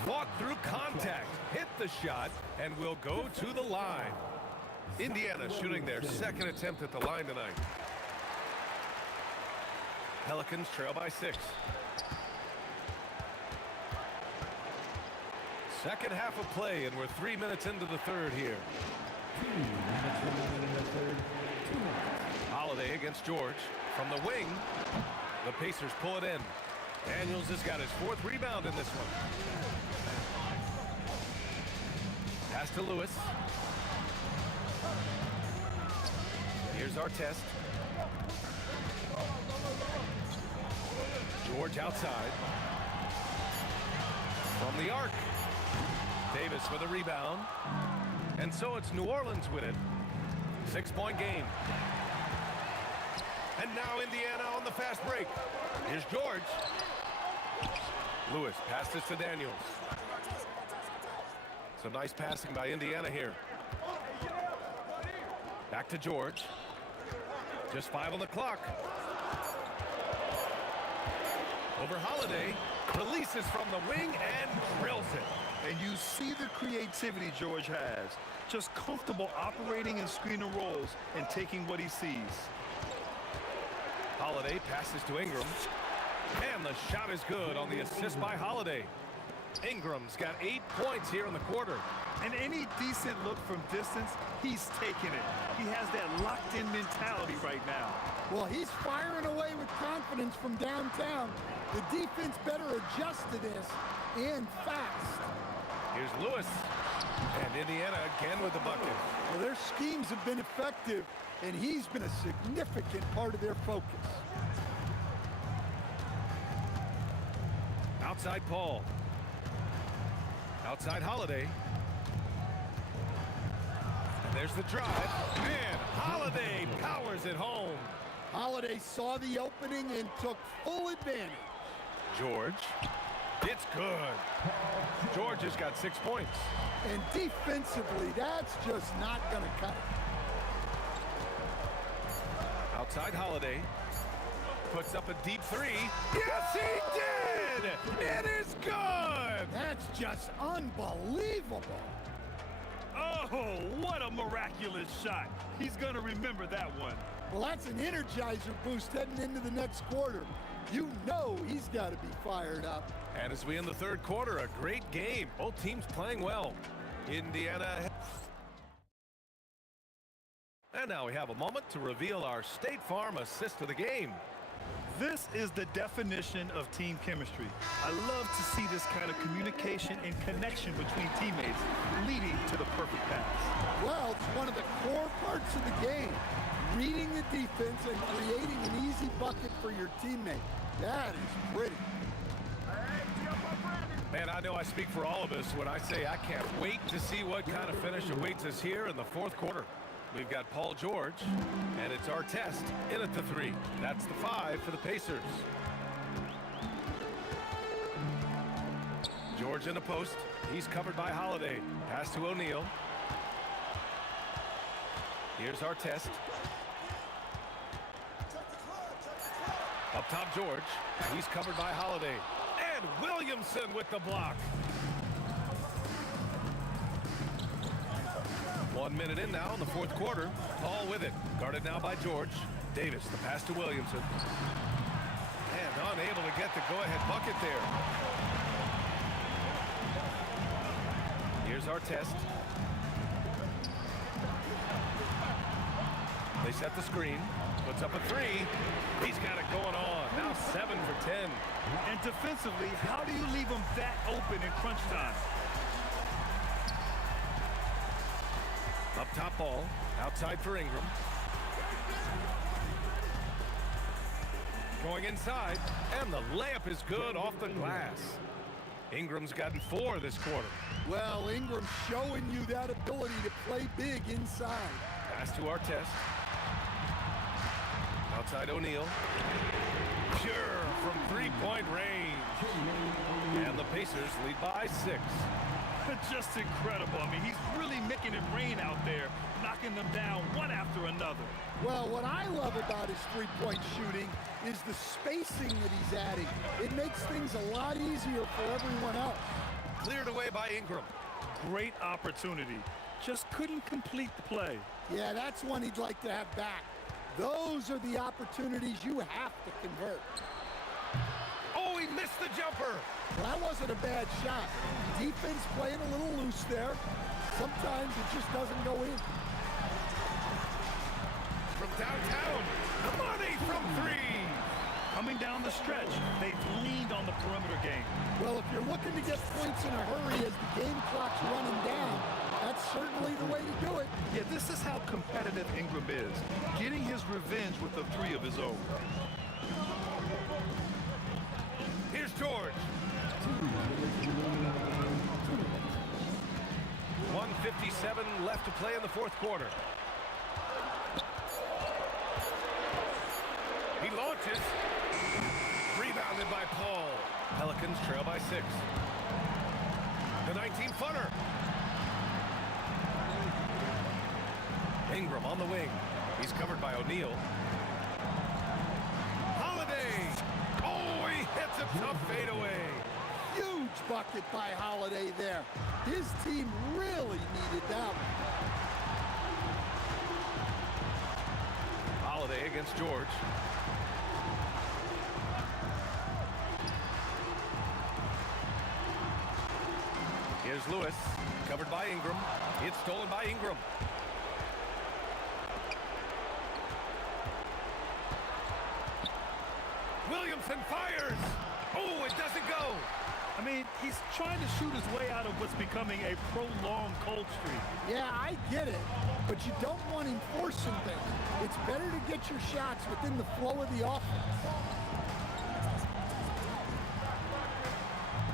Fought through contact. Hit the shot. And will go to the line. Indiana shooting their second attempt at the line tonight. Pelicans trail by 6. Second half of play, and we're 3 minutes into the third here. 2 minutes remaining in the third. 2 minutes. Holiday against George. From the wing, the Pacers pull it in. Daniels has got his 4th rebound in this one. Pass to Lewis. Here's Artest. George outside. From the arc. Davis with a rebound. And so it's New Orleans with it. 6-point game. And now Indiana on the fast break. Here's George. Lewis passes to Daniels. Some nice passing by Indiana here. Back to George. Just 5 on the clock. Over Holiday. Releases from the wing and drills it. And you see the creativity George has. Just comfortable operating in screen and rolls and taking what he sees. Holiday passes to Ingram. And the shot is good on the assist by Holiday. Ingram's got 8 points here in the quarter. And any decent look from distance, he's taking it. He has that locked-in mentality right now. Well, he's firing away with confidence from downtown. The defense better adjust to this, and fast. Here's Lewis. And Indiana again with the bucket. Well, their schemes have been effective, and he's been a significant part of their focus. Outside Paul. Outside Holiday. And there's the drive. And Holiday powers it home. Holiday saw the opening and took full advantage. George. It's good. George has got 6 points. And defensively, that's just not going to cut it. Outside Holiday. Puts up a deep 3. Yes, he did! It is good! That's just unbelievable. Oh, what a miraculous shot. He's going to remember that one. Well, that's an energizer boost heading into the next quarter. You know he's got to be fired up. And as we end the third quarter, a great game. Both teams playing well. Indiana. And now we have a moment to reveal our State Farm assist of the game. This is the definition of team chemistry. I love to see this kind of communication and connection between teammates leading to the perfect pass. Well, it's one of the core parts of the game. Reading the defense and creating an easy bucket for your teammate. That is pretty. Man, I know I speak for all of us when I say I can't wait to see what kind of finish awaits us here in the fourth quarter. We've got Paul George, and it's Artest in at the 3. That's the 5 for the Pacers. George in the post. He's covered by Holiday. Pass to O'Neal. Here's Artest. Up top, George. He's covered by Holiday. And Williamson with the block. 1 minute in now in the fourth quarter. Paul with it. Guarded now by George. Davis, the pass to Williamson. And unable to get the go-ahead bucket there. Here's our test. They set the screen. Puts up a three. He's got it going on. Now 7 for 10. And defensively, how do you leave them that open in crunch time? Up top ball. Outside for Ingram. Going inside. And the layup is good off the glass. Ingram's gotten 4 this quarter. Well, Ingram's showing you that ability to play big inside. Pass to our test. Outside O'Neal. Pure from three-point range. And the Pacers lead by 6. Just incredible. I mean, he's really making it rain out there, knocking them down one after another. Well, what I love about his three-point shooting is the spacing that he's adding. It makes things a lot easier for everyone else. Cleared away by Ingram. Great opportunity. Just couldn't complete the play. Yeah, that's one he'd like to have back. Those are the opportunities you have to convert. Oh, he missed the jumper. Well, that wasn't a bad shot. Defense playing a little loose there. Sometimes it just doesn't go in. From downtown, money from 3. Coming down the stretch, they've leaned on the perimeter game. Well, if you're looking to get points in a hurry as the game clock's running down, that's certainly the way to do it. Yeah, this is how competitive Ingram is, getting his revenge with a 3 of his own. Here's George. 1:57 left to play in the fourth quarter. He launches. Rebounded by Paul. Pelicans trail by 6. The 19-footer. Ingram on the wing. He's covered by O'Neal. Holiday. Oh, he hits a tough fadeaway. Huge bucket by Holiday there. His team really needed that one. Holiday against George. Here's Lewis, covered by Ingram. It's stolen by Ingram. Williamson fires. Oh, it doesn't go. I mean, he's trying to shoot his way out of what's becoming a prolonged cold streak. Yeah, I get it, but you don't want him forcing things. It's better to get your shots within the flow of the offense.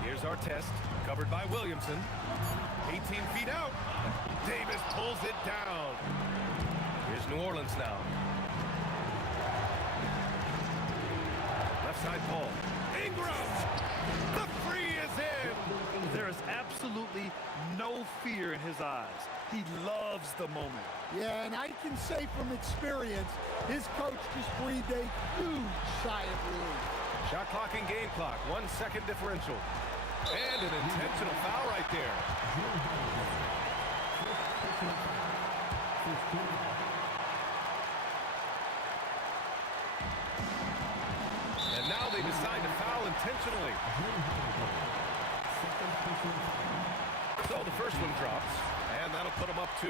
Here's our test, covered by Williamson. 18 feet out. Davis pulls it down. Here's New Orleans now. Left side Paul. Ingram! The free is in! There is absolutely no fear in his eyes. He loves the moment. Yeah, and I can say from experience, his coach just breathed a huge sigh of relief. Shot clock and game clock, 1 second differential. And an intentional foul right there. And now they decide to foul intentionally. So the first one drops, and that'll put them up 2.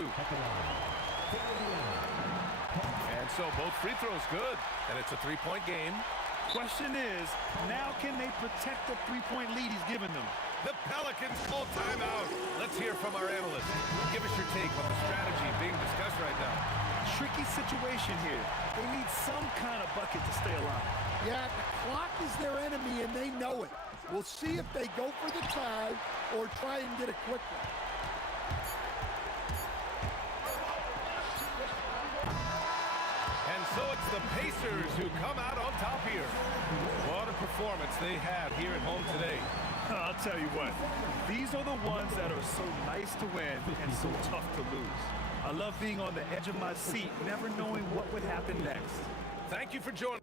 And so both free throws good, and it's a 3-point game. Question is, now can they protect the 3-point lead he's given them? The Pelicans call timeout. Let's hear from our analyst. Give us your take on the strategy being discussed right now. Tricky situation here. They need some kind of bucket to stay alive. Yeah, the clock is their enemy, and they know it. We'll see if they go for the tie or try and get a quick one. And so it's the Pacers who come out on top here. What a performance they had here at home today. I'll tell you what, these are the ones that are so nice to win and so tough to lose. I love being on the edge of my seat, never knowing what would happen next. Thank you for joining.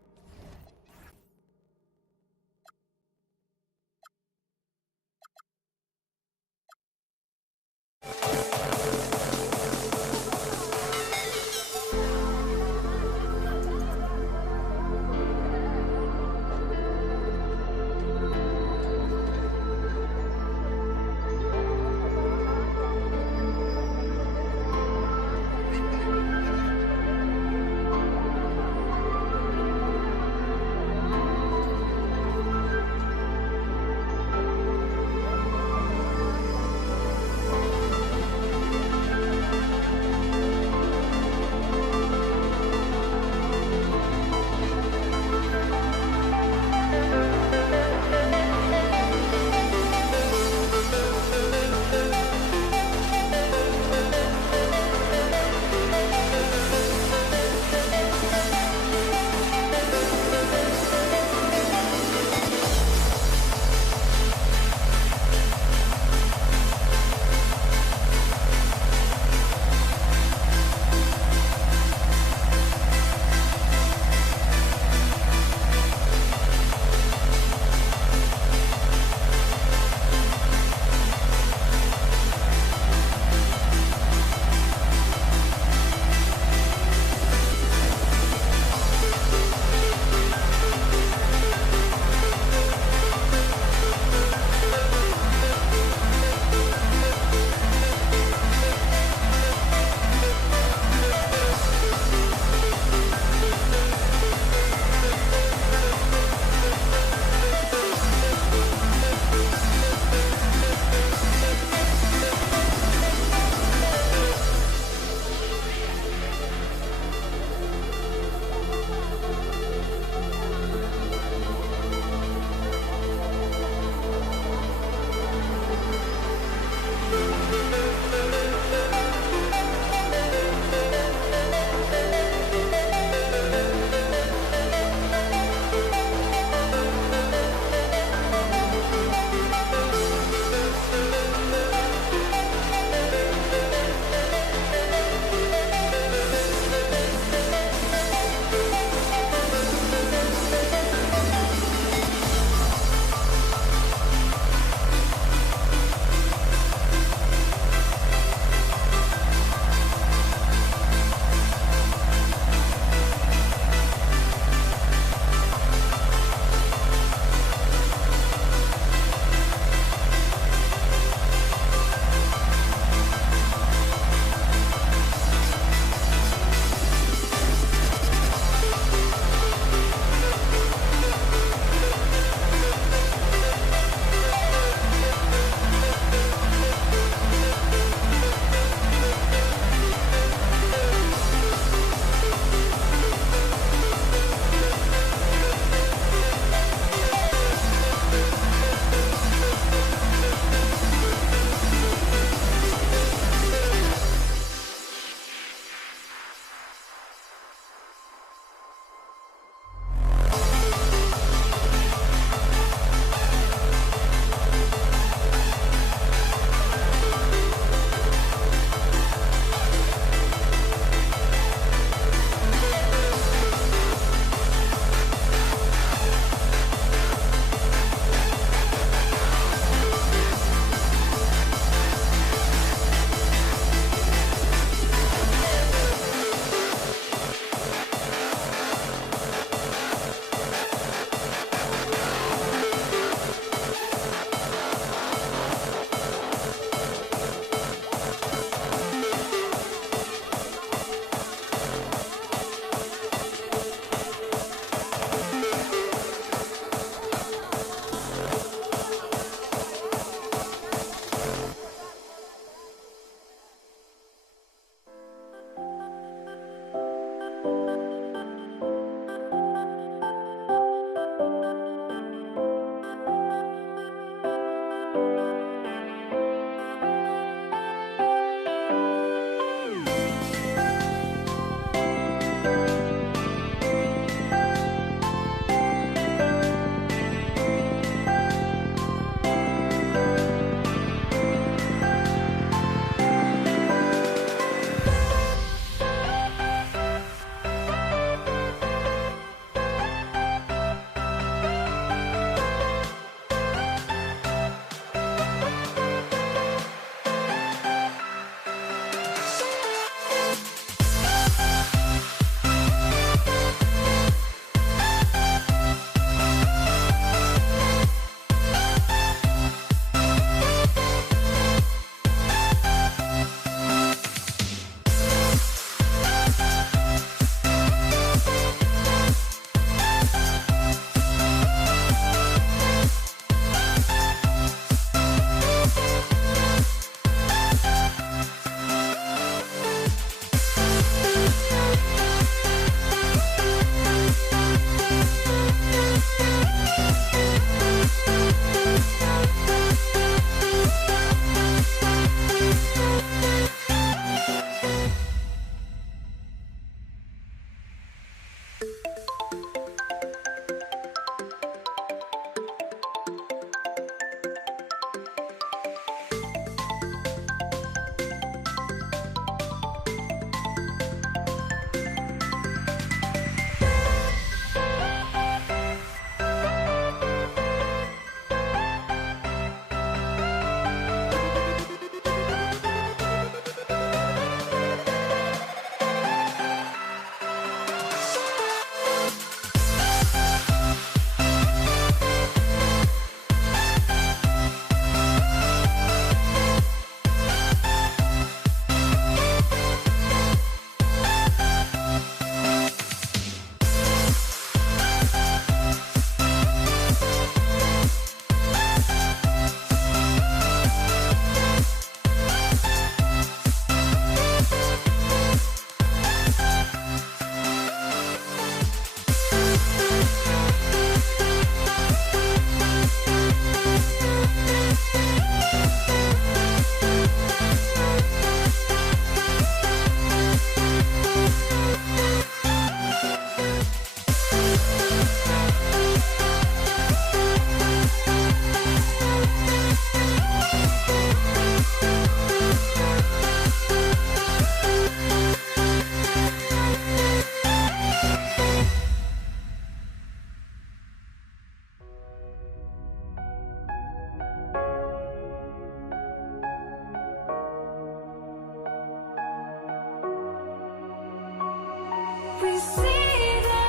we see the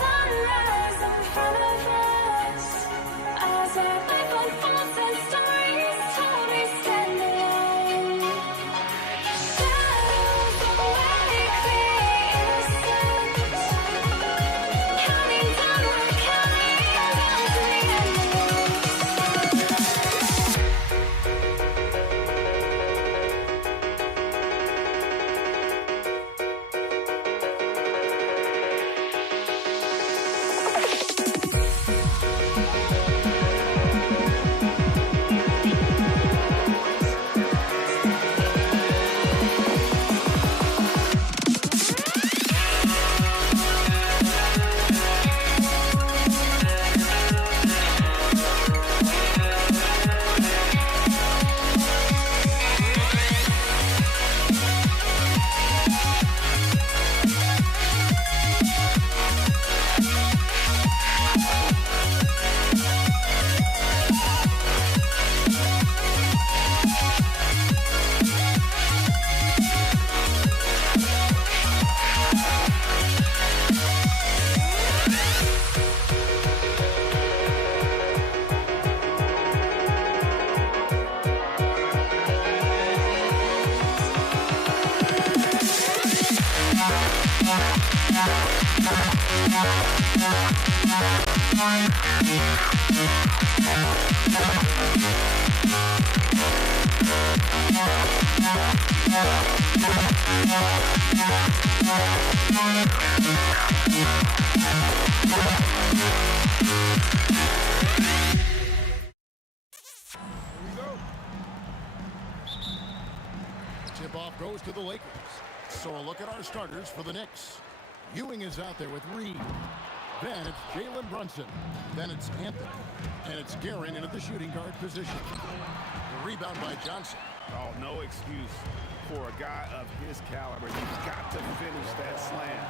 sunrise in front of us. As our life unfolds and stories told, we stand alone. Shadows awake the innocence, counting down, we're counting down to the end. Tip-off goes to the Lakers. So a look at our starters for the Knicks. Ewing is out there with Reed. Then it's Jalen Brunson. Then it's Anthony. And it's Guerin in at the shooting guard position. The rebound by Johnson. Oh, no excuse for a guy of his caliber. He's got to finish that slam.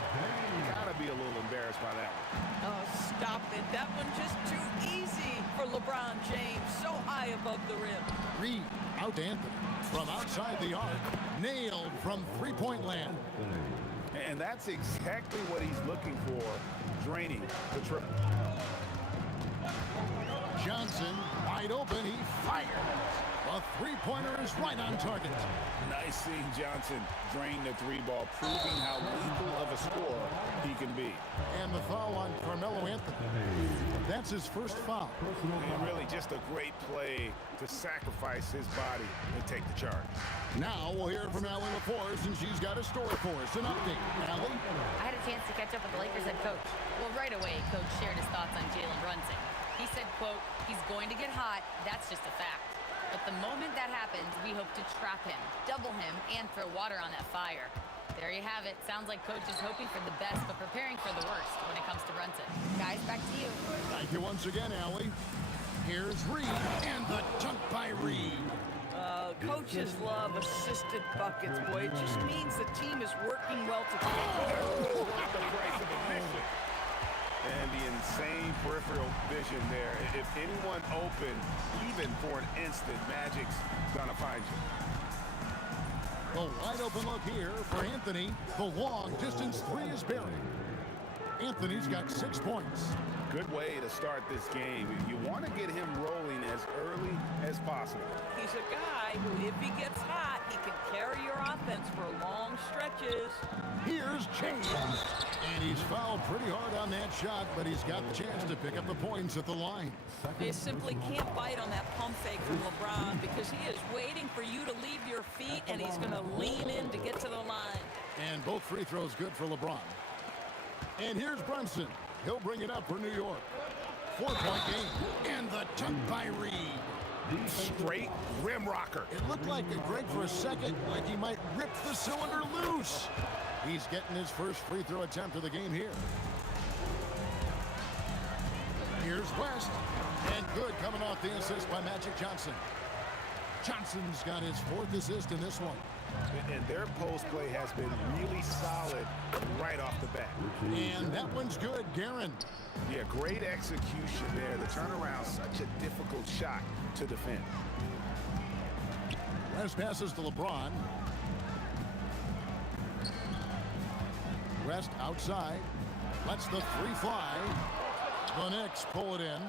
Got to be a little embarrassed by that one. Oh, stop it. That one just too easy for LeBron James. So high above the rim. Reed out to Anthony. From outside the arc. Nailed from three-point land. And that's exactly what he's looking for, draining the triple. Johnson wide open. He fires. A three-pointer is right on target. Nice seeing Johnson drain the three ball, proving how lethal of a scorer he can be. And the foul on Carmelo Anthony. That's his first foul. And really just a great play to sacrifice his body and take the charge. Now we'll hear from Allie LaForce, and she's got a story for us. An update. Allie? I had a chance to catch up with the Lakers head coach. Well, right away, coach shared his thoughts on Jalen Brunson. He said, quote, "He's going to get hot. That's just a fact. But the moment that happens, we hope to trap him, double him, and throw water on that fire." There you have it. Sounds like coach is hoping for the best, but preparing for the worst when it comes to Brunson. Guys, back to you. Thank you once again, Allie. Here's Reed, and the dunk by Reed. Coaches love assisted buckets, boy. It just means the team is working well together. The price of admission. And the insane peripheral vision there. If anyone open, even for an instant, Magic's gonna find you. The wide open look here for Anthony. The long distance three is buried. Anthony's got 6 points. Good way to start this game. You want to get him rolling as early as possible. He's a guy who, if he gets hot, he can carry your offense for long stretches. Here's James. And he's fouled pretty hard on that shot, but he's got the chance to pick up the points at the line. They simply can't bite on that pump fake from LeBron because he is waiting for you to leave your feet, and he's going to lean in to get to the line. And both free throws good for LeBron. And here's Brunson. He'll bring it up for New York. 4-point game. And the dunk by Reed. Straight rim rocker. It looked like Greg for a second, like he might rip the cylinder loose. He's getting his first free throw attempt of the game here. Here's West. And good coming off the assist by Magic Johnson. Johnson's got his 4th assist in this one. And their post play has been really solid right off the bat. And that one's good, Guerin. Yeah, great execution there. The turnaround, such a difficult shot to defend. West passes to LeBron. West outside. Lets the three fly. The Knicks pull it in.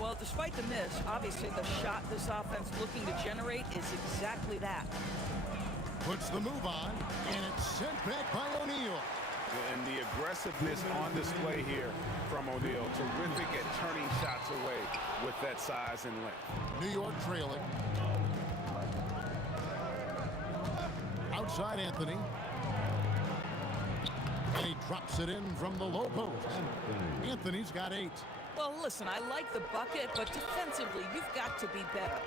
Well, despite the miss, obviously the shot this offense looking to generate is exactly that. Puts the move on, and it's sent back by O'Neal. And the aggressiveness on display here from O'Neal. Terrific at turning shots away with that size and length. New York trailing. Outside Anthony. And he drops it in from the low post. Anthony's got 8. Well, listen, I like the bucket, but defensively, you've got to be better.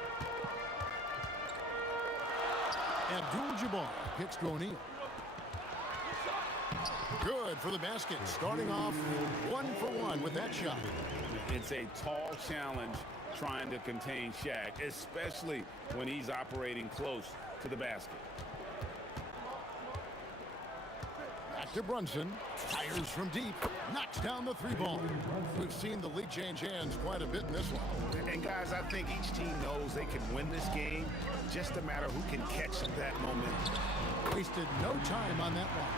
Abdul-Jabbar kicks to O'Neal. Good for the basket. Starting off 1 for 1 with that shot. It's a tall challenge trying to contain Shaq, especially when he's operating close to the basket. Back to Brunson. Fires from deep. Knocks down the 3-ball. We've seen the lead change hands quite a bit in this one. And guys, I think each team knows they can win this game. Just a matter who can catch that momentum. Wasted no time on that one.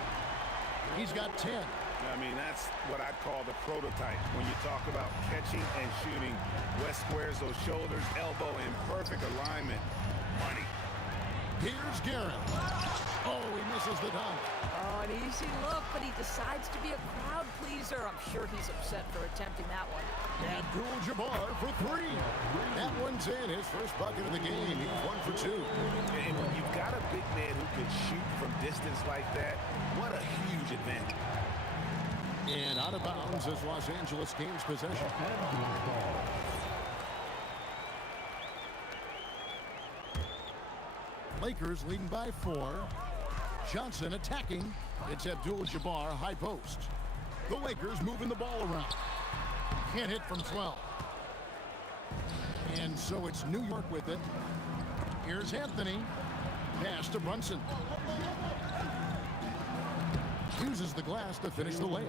He's got 10. I mean, that's what I call the prototype. When you talk about catching and shooting, West squares those shoulders, elbow in perfect alignment. Money. Here's Garrett. Oh, he misses the dunk. Oh, an easy look, but he decides to be a crowd pleaser. I'm sure he's upset for attempting that one. Abdul-Jabbar for 3. That one's in. His first bucket of the game. He's 1 for 2. And when you've got a big man who can shoot from distance like that, what a huge advantage. And out of bounds as Los Angeles gains possession. Lakers leading by 4. Johnson attacking. It's Abdul-Jabbar, high post. The Lakers moving the ball around. Can't hit from 12. And so it's New York with it. Here's Anthony. Pass to Brunson. Uses the glass to finish the layup.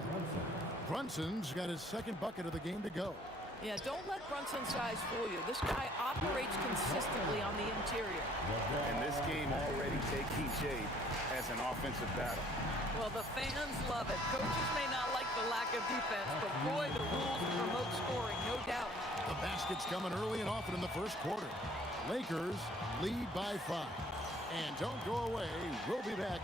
Brunson's got his second bucket of the game to go. Yeah, don't let Brunson's size fool you. This guy operates consistently on the interior. And this game already taking shape as an offensive battle. Well, the fans love it. Coaches may not like the lack of defense, but boy, the rules promote scoring, no doubt. The basket's coming early and often in the first quarter. Lakers lead by 5. And don't go away. We'll be back.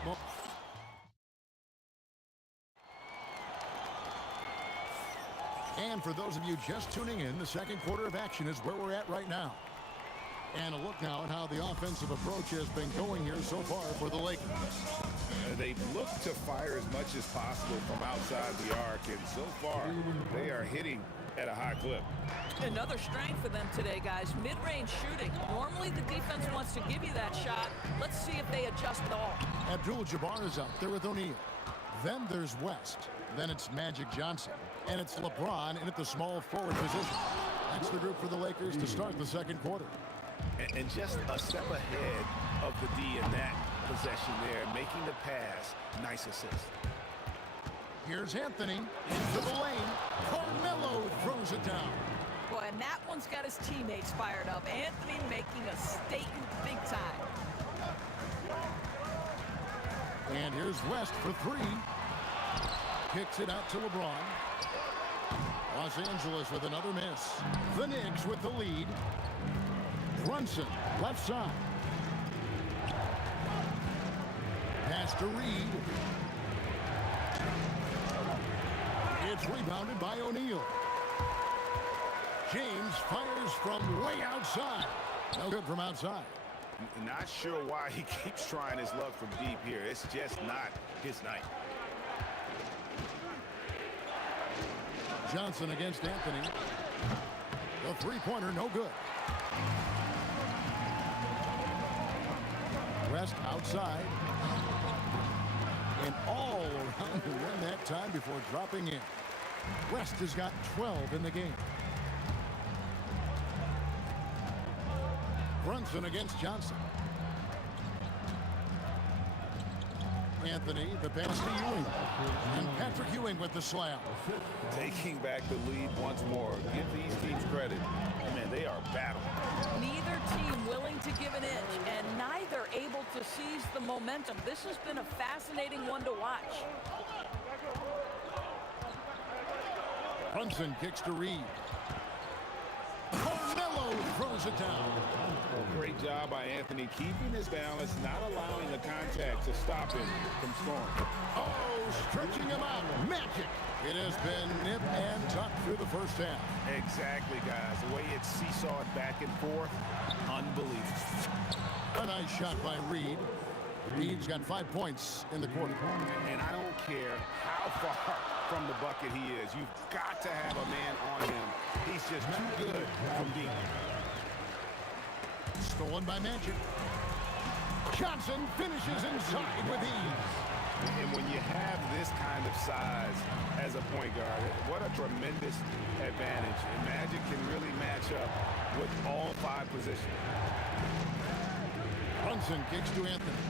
And for those of you just tuning in, the second quarter of action is where we're at right now. And a look now at how the offensive approach has been going here so far for the Lakers. They look to fire as much as possible from outside the arc, and so far they are hitting at a high clip. Another strength for them today, guys. Mid-range shooting. Normally the defense wants to give you that shot. Let's see if they adjust at all. Abdul-Jabbar is out there with O'Neal. Then there's West. Then it's Magic Johnson. And it's LeBron in at the small forward position. That's the group for the Lakers to start the second quarter. And just a step ahead of the D in that possession there, making the pass. Nice assist. Here's Anthony into the lane. Carmelo throws it down. Boy, and that one's got his teammates fired up. Anthony making a statement big time. And here's West for 3. Kicks it out to LeBron. Los Angeles with another miss. The Knicks with the lead. Brunson, left side. Pass to Reed. It's rebounded by O'Neal. James fires from way outside. No good from outside. Not sure why he keeps trying his luck from deep here. It's just not his night. Johnson against Anthony. The three-pointer, no good. West outside. And all around the rim that time before dropping in. West has got 12 in the game. Brunson against Johnson. Anthony, the pass to Ewing. And Patrick Ewing with the slam. Taking back the lead once more. Give these teams credit. Man, they are battling. Neither team willing to give an inch, and neither able to seize the momentum. This has been a fascinating one to watch. Brunson kicks to Reed. Carmelo throws it down. Great job by Anthony keeping his balance, not allowing the contact to stop him from scoring. Oh, stretching him out. Magic. It has been nip and tuck through the first half. Exactly, guys. The way it's seesawed back and forth, unbelievable. A nice shot by Reed. Reed's got 5 points in the quarter. And I don't care how far from the bucket he is. You've got to have a man on him. He's just too good from deep. Stolen by Magic. Johnson finishes inside with ease. And when you have this kind of size as a point guard, what a tremendous advantage. And Magic can really match up with all 5 positions. Brunson kicks to Anthony.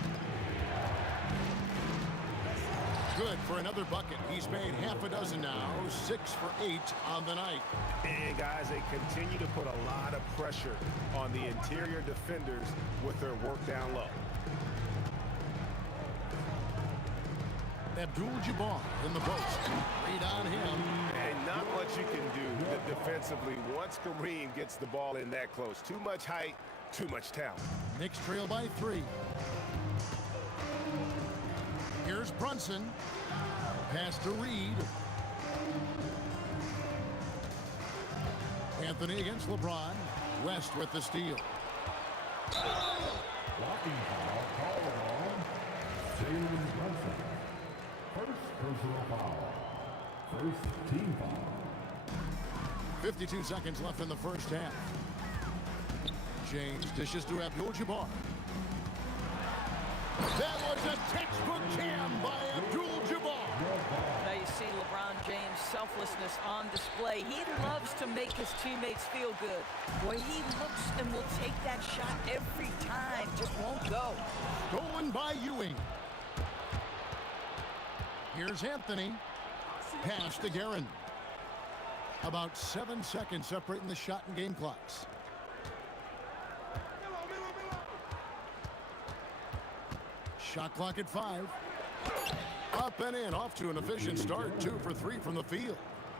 Good for another bucket. He's made half a dozen now, 6 for 8 on the night. And guys, they continue to put a lot of pressure on the interior defenders with their work down low. Abdul-Jabbar in the post. Read on him. And not much you can do defensively once Kareem gets the ball in that close. Too much height, too much talent. Knicks trail by 3. Here's Brunson. Pass to Reed. Anthony against LeBron. West with the steal. Blocking foul called on Jalen Brunson. First personal foul. First team foul. 52 seconds left in the first half. James dishes to Abdul-Jabbar. That was a textbook jam by Abdul-Jabbar. Now you see LeBron James' selflessness on display. He loves to make his teammates feel good. Boy, he looks and will take that shot every time. Just won't go. Stolen by Ewing. Here's Anthony. Pass to Guerin. About 7 seconds separating the shot and game clocks. Shot clock at 5. Up and in, off to an efficient start. 2 for 3 from the field.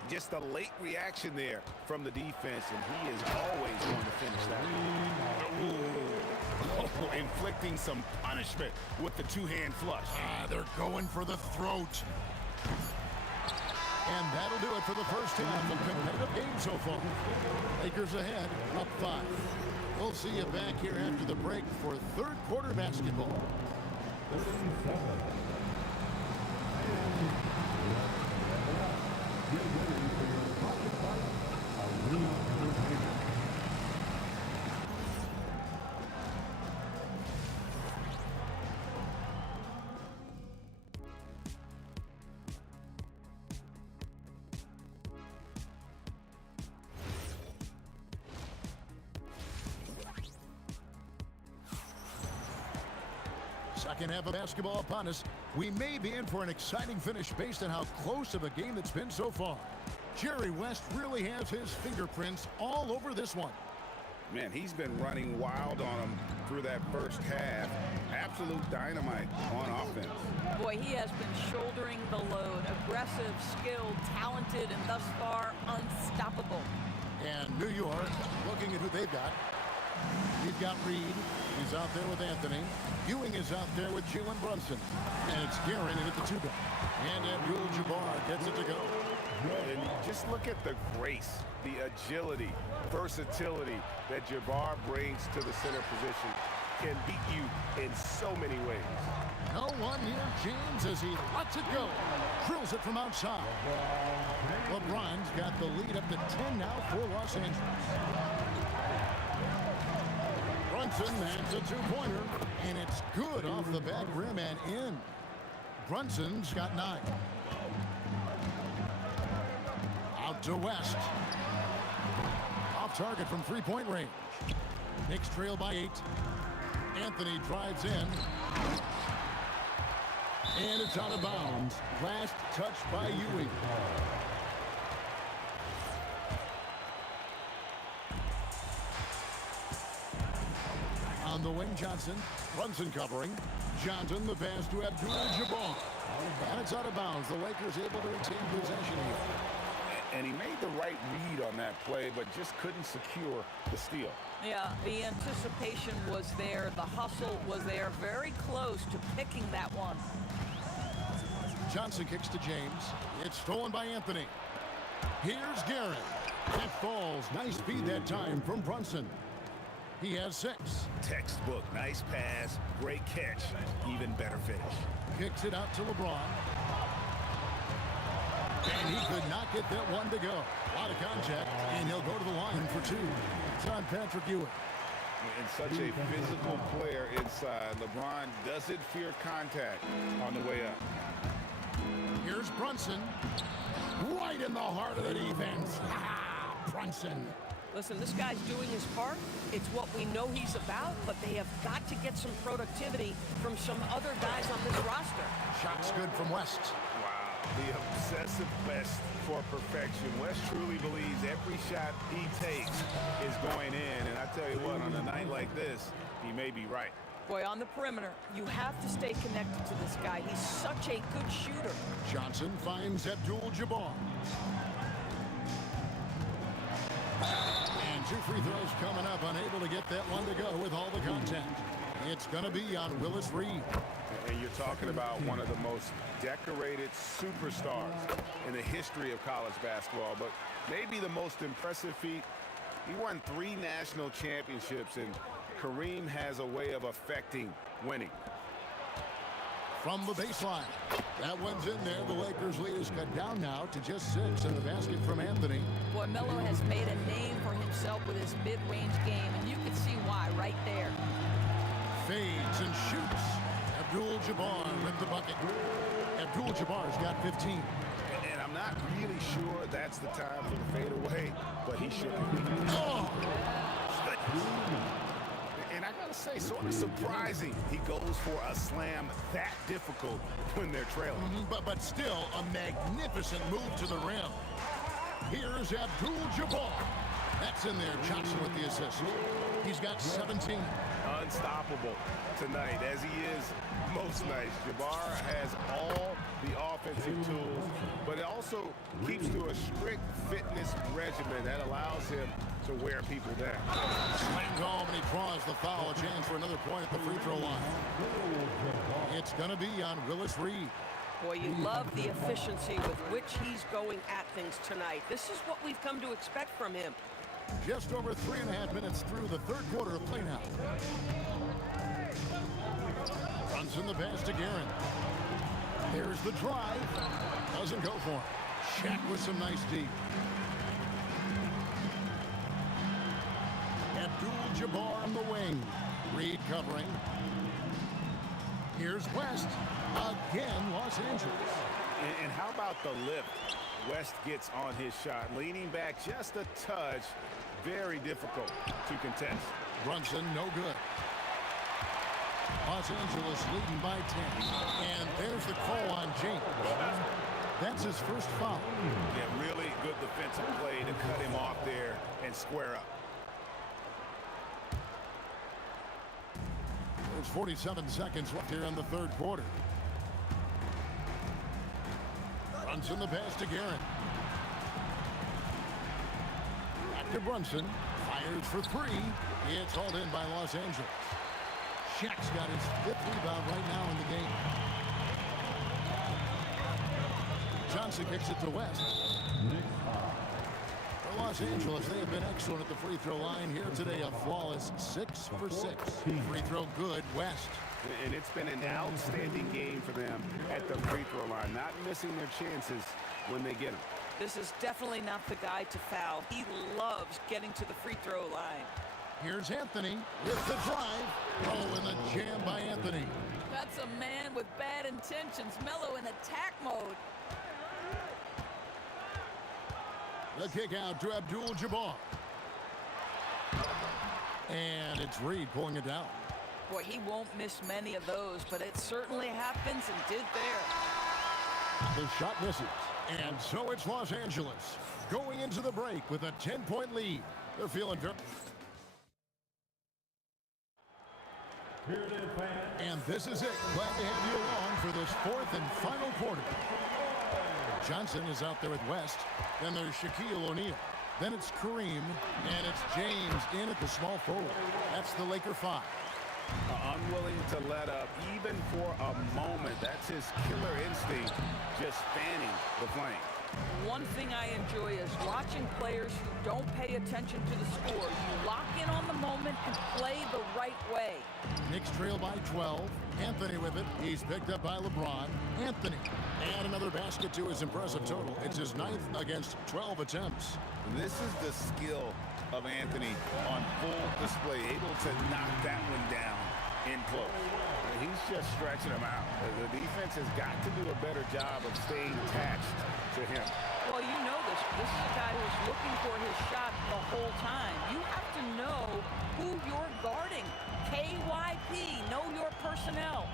Just a late reaction there from the defense, and he is always going to finish that. Oh, inflicting some punishment with the two-hand flush. They're going for the throat. And that'll do it for the first half of competitive game so far. Lakers ahead, up 5. We'll see you back here after the break for third quarter basketball. 37. Get ready for your pocket fight. Arena Entertainment. Second half of basketball upon us. We may be in for an exciting finish based on how close of a game it's been so far. Jerry West really has his fingerprints all over this one. Man, he's been running wild on him through that first half. Absolute dynamite on offense. Boy, he has been shouldering the load. Aggressive, skilled, talented, and thus far unstoppable. And New York, looking at who they've got. You've got Reed. He's out there with Anthony. Ewing is out there with Jalen Brunson. And it's Guerin in at the 2-guard. And Abdul-Jabbar gets it to go. And just look at the grace, the agility, versatility that Jabbar brings to the center position. Can beat you in so many ways. No one near James as he lets it go. Drills it from outside. LeBron's got the lead up to 10 now for Los Angeles. Brunson lands a 2-pointer, and it's good off the back rim and in. Brunson's got 9. Out to West. Off target from 3-point range. Knicks trail by 8. Anthony drives in. And it's out of bounds. Last touch by Ewing. On the the wing, Johnson. Brunson covering. Johnson, the pass to Abdul-Jabbar. And it's out of bounds. The Lakers able to retain possession here. And he made the right read on that play, but just couldn't secure the steal. Yeah, the anticipation was there. The hustle was there. Very close to picking that one. Johnson kicks to James. It's stolen by Anthony. Here's Garrett. It falls. Nice feed that time from Brunson. He has 6. Textbook, nice pass, great catch, even better finish. Kicks it out to LeBron. And he could not get that one to go. A lot of contact, and he'll go to the line for 2. It's on Patrick Ewing. And such a physical player inside. LeBron doesn't fear contact on the way up. Here's Brunson. Right in the heart of the defense. Brunson. Listen, this guy's doing his part. It's what we know he's about, but they have got to get some productivity from some other guys on this roster. Shot's good from West. Wow, the obsessive quest for perfection. West truly believes every shot he takes is going in. And I tell you what, on a night like this, he may be right. Boy, on the perimeter, you have to stay connected to this guy. He's such a good shooter. Johnson finds Abdul-Jabbar. And 2 free throws coming up, unable to get that one to go with all the contact. It's going to be on Willis Reed. And you're talking about one of the most decorated superstars in the history of college basketball, but maybe the most impressive feat. He won 3 national championships, and Kareem has a way of affecting winning. From the baseline. That one's in there. The Lakers lead is cut down now to just 6, and the basket from Anthony. Boy, Melo has made a name for himself with his mid-range game, and you can see why right there. Fades and shoots. Abdul-Jabbar with the bucket. Abdul-Jabbar's got 15. And I'm not really sure that's the time for the fadeaway, but he should be. Oh! And I gotta say, sort of surprising he goes for a slam that difficult when they're trailing. But still a magnificent move to the rim. Here's Abdul-Jabbar. That's in there. Johnson with the assist. He's got 17. Unstoppable tonight, as he is most nights. Jabbar has all the offensive tools, but it also keeps to a strict fitness regimen that allows him to wear people down. Slammed home, and he draws the foul. A chance for another point at the free throw line. It's going to be on Willis Reed. Boy, you love the efficiency with which he's going at things tonight. This is what we've come to expect from him. Just over 3.5 minutes through the third quarter of play now. Brunson the pass to Guerin. There's the drive. Doesn't go for it. Shaq with some nice deep. Abdul-Jabbar on the wing. Reed covering. Here's West. Again, Los Angeles. And how about the lift West gets on his shot? Leaning back just a touch. Very difficult to contest. Brunson, no good. Los Angeles leading by 10. And there's the call on James. That's his first foul. Yeah, really good defensive play to cut him off there and square up. There's 47 seconds left here in the third quarter. Brunson the pass to Guerin. Back to Brunson. Fires for 3. It's hauled in by Los Angeles. Shaq's got his 5th rebound right now in the game. Johnson kicks it to West. For Los Angeles, they have been excellent at the free throw line here today. A flawless 6 for 6. Free throw good, West. And it's been an outstanding game for them at the free throw line, not missing their chances when they get them. This is definitely not the guy to foul. He loves getting to the free throw line. Here's Anthony with the drive. Oh, and the jam by Anthony. That's a man with bad intentions. Melo in attack mode. The kick out to Abdul-Jabbar. And it's Reed pulling it down. Boy, he won't miss many of those, but it certainly happens and did there. The shot misses. And so it's Los Angeles going into the break with a 10-point lead. They're feeling very... And this is it. Glad to have you along for this fourth and final quarter. Johnson is out there with West. Then there's Shaquille O'Neal. Then it's Kareem. And it's James in at the small forward. That's the Laker 5. Unwilling to let up even for a moment. That's his killer instinct, just fanning the flame. One thing I enjoy is watching players who don't pay attention to the score. You lock in on the moment and play the right way. Knicks trail by 12. Anthony with it. He's picked up by LeBron. Anthony. And another basket to his impressive total. It's his 9th against 12 attempts. This is the skill of Anthony on full display, able to knock that one down in close. He's just stretching them out. The defense has got to do a better job of staying attached to him. Well, you know this. This is a guy who's looking for his shot the whole time. You have to know who you're guarding. KYP, know your personnel.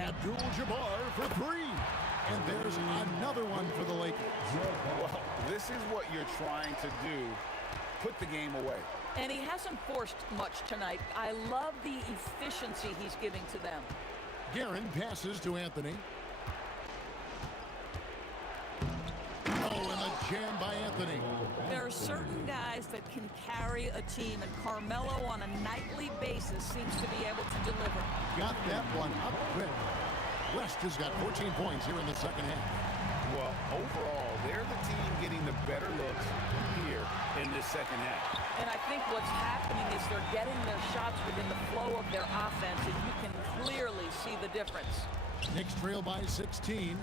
Abdul-Jabbar for 3. And there's another one for the Lakers. Well, this is what you're trying to do. Put the game away. And he hasn't forced much tonight. I love the efficiency he's giving to them. Guerin passes to Anthony. Oh, and a jam by Anthony. There are certain guys that can carry a team, and Carmelo on a nightly basis seems to be able to deliver. Got that one up quick. West has got 14 points here in the second half. Well, overall, they're the team getting the better looks here in this second half. And I think what's happening is they're getting their shots within the flow of their offense, and you can clearly see the difference. Knicks trail by 16.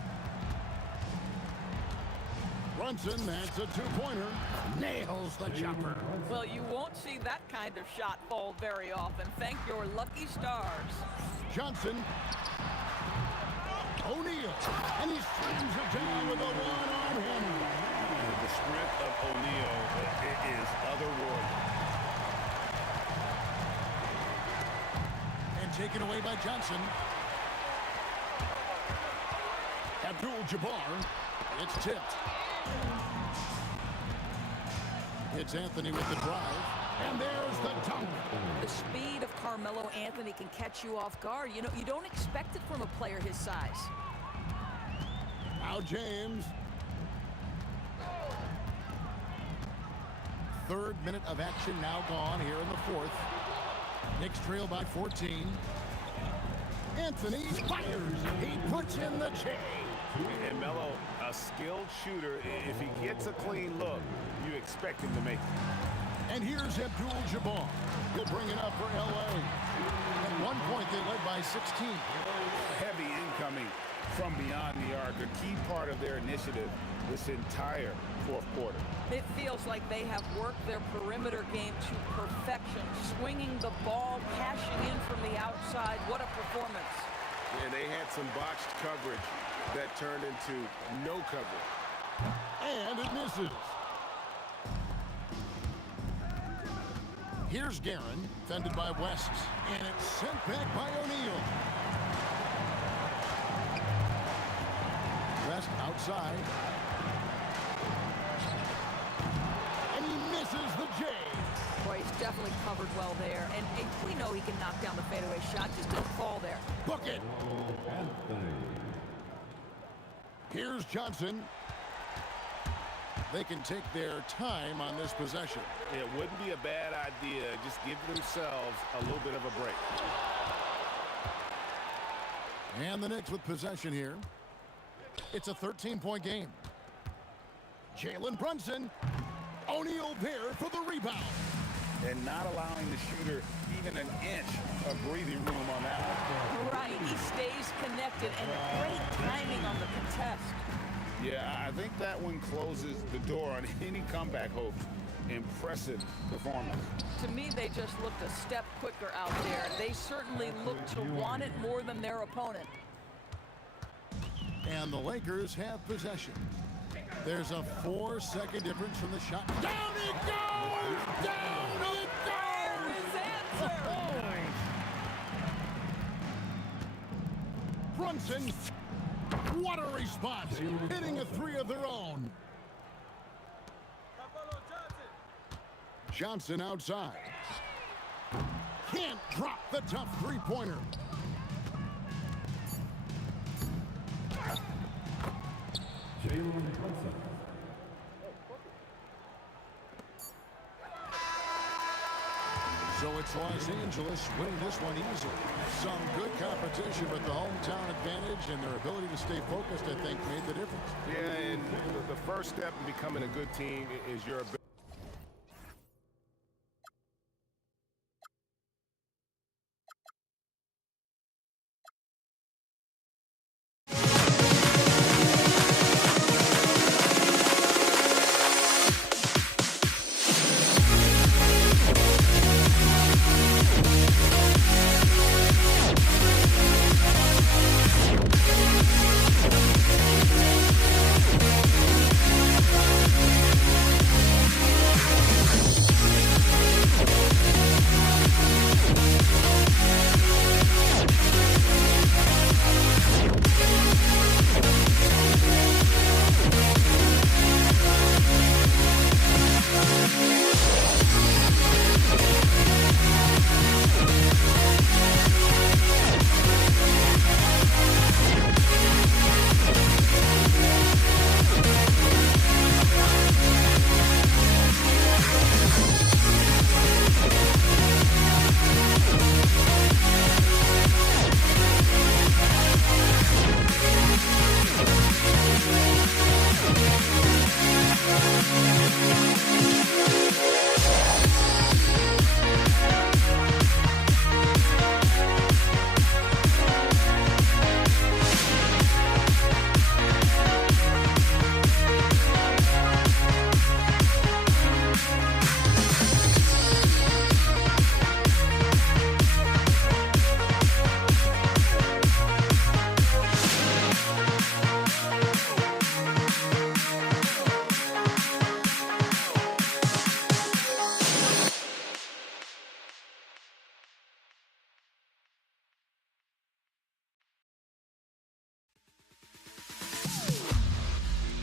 Brunson, that's a two-pointer. Nails the jumper. Well, you won't see that kind of shot fall very often. Thank your lucky stars. Johnson. O'Neal. And he slams it down with a one-arm hammer. The sprint of O'Neal is otherworldly. And taken away by Johnson. Abdul-Jabbar. It's tipped. It's Anthony with the drive. And there's the dunk. The speed of Carmelo Anthony can catch you off guard. You know, you don't expect it from a player his size. Now James. Third minute of action now gone here in the fourth. Knicks trail by 14. Anthony fires. He puts in the chain. And Melo, a skilled shooter. If he gets a clean look, you expect him to make it. And here's Abdul-Jabbar. He'll bring it up for L.A. At one point, they led by 16. Heavy incoming from beyond the arc, a key part of their initiative this entire fourth quarter. It feels like they have worked their perimeter game to perfection, swinging the ball, cashing in from the outside. What a performance. Yeah, they had some botched coverage that turned into no coverage. And it misses. Here's Guerin, fended by West, and it's sent back by O'Neal. West outside. And he misses the J. Boy, he's definitely covered well there. And we know he can knock down the fadeaway shot, just didn't fall there. Book it. Here's Johnson. They can take their time on this possession. It wouldn't be a bad idea. Just give themselves a little bit of a break. And the Knicks with possession here. It's a 13-point game. Jalen Brunson. O'Neal there for the rebound. And not allowing the shooter even an inch of breathing room on that one. Right, he stays connected, and great timing on the contest. Yeah, I think that one closes the door on any comeback hopes. Impressive performance. To me, they just looked a step quicker out there. They certainly looked to want it more than their opponent. And the Lakers have possession. There's a 4-second difference from the shot. Down it goes! Down it goes! His answer! Brunson, what a response! Hitting a three of their own. Johnson outside. can't drop the tough three-pointer. Jalen Brunson. So it's Los Angeles winning this one easily. Some good competition, but the hometown advantage and their ability to stay focused, I think, made the difference. Yeah, and the first step in becoming a good team is your ability.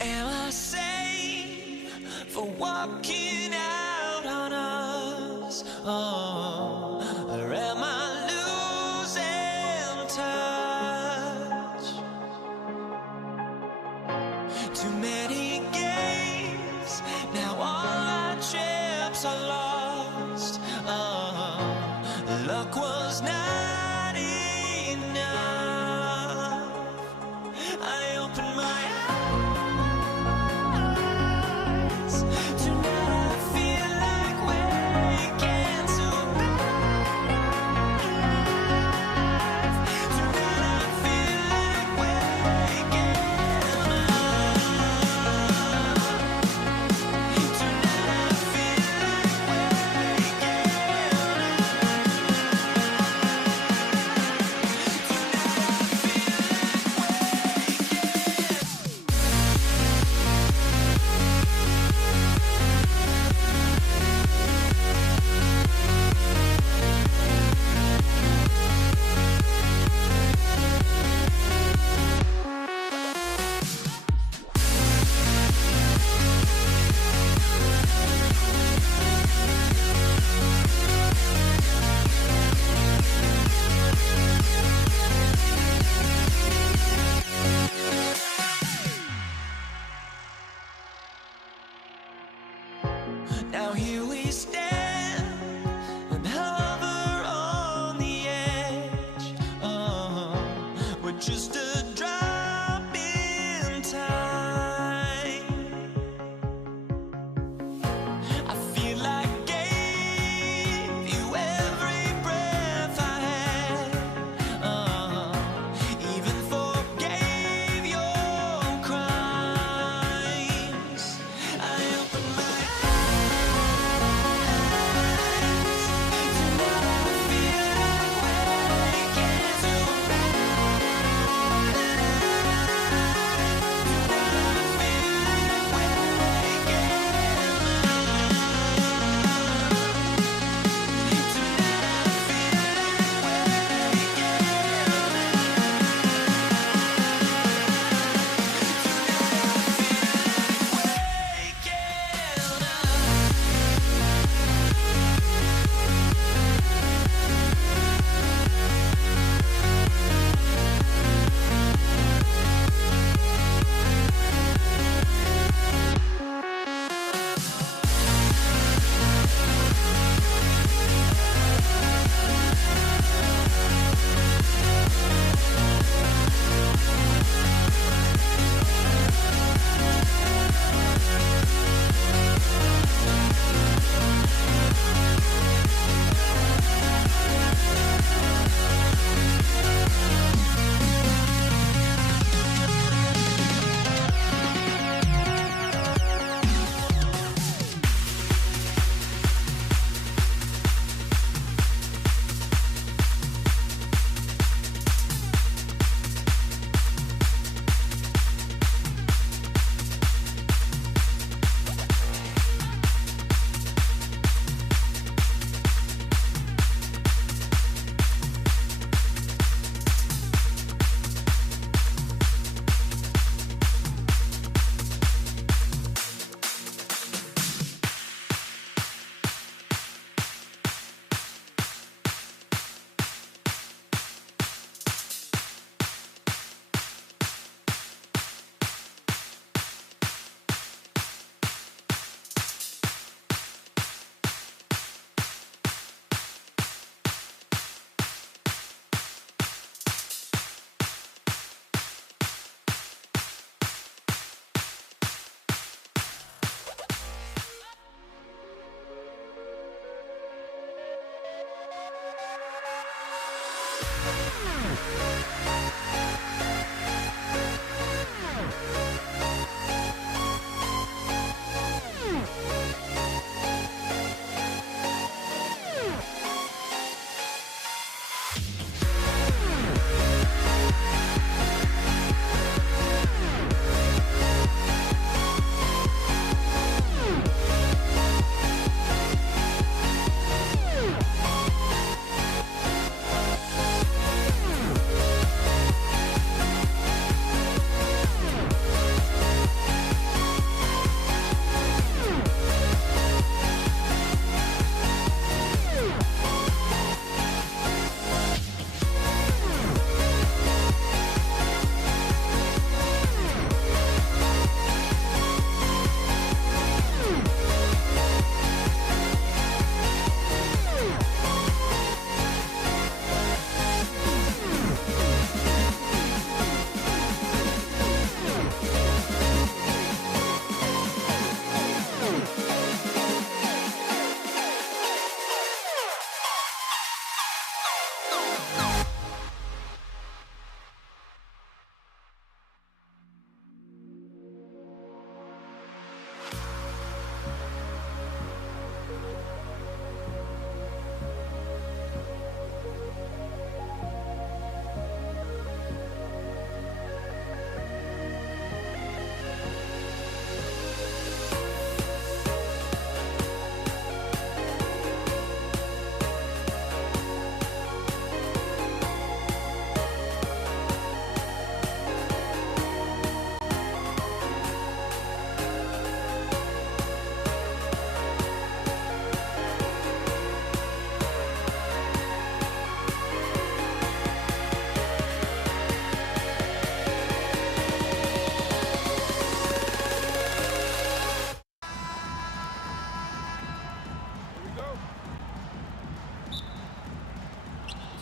Am I sane for walking out on us? Oh, or am I losing touch? Too many games, now all our chips are lost. Oh, luck was not enough. I opened my eyes.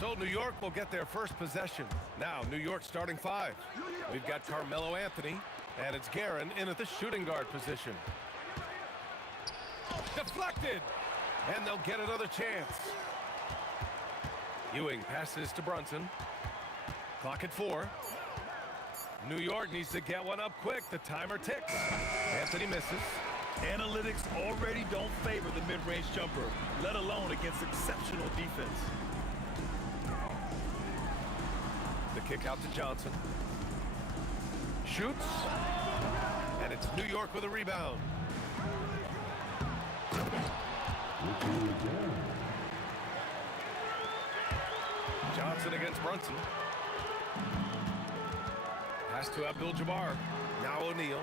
So New York will get their first possession. Now, New York starting 5. We've got Carmelo Anthony, and it's Guerin in at the shooting guard position. Deflected! And they'll get another chance. Ewing passes to Brunson. Clock at 4. New York needs to get one up quick. The timer ticks. Anthony misses. Analytics already don't favor the mid-range jumper, let alone against exceptional defense. The kick out to Johnson. Shoots. And it's New York with a rebound. Johnson against Brunson. Pass to Abdul-Jabbar. Now O'Neal.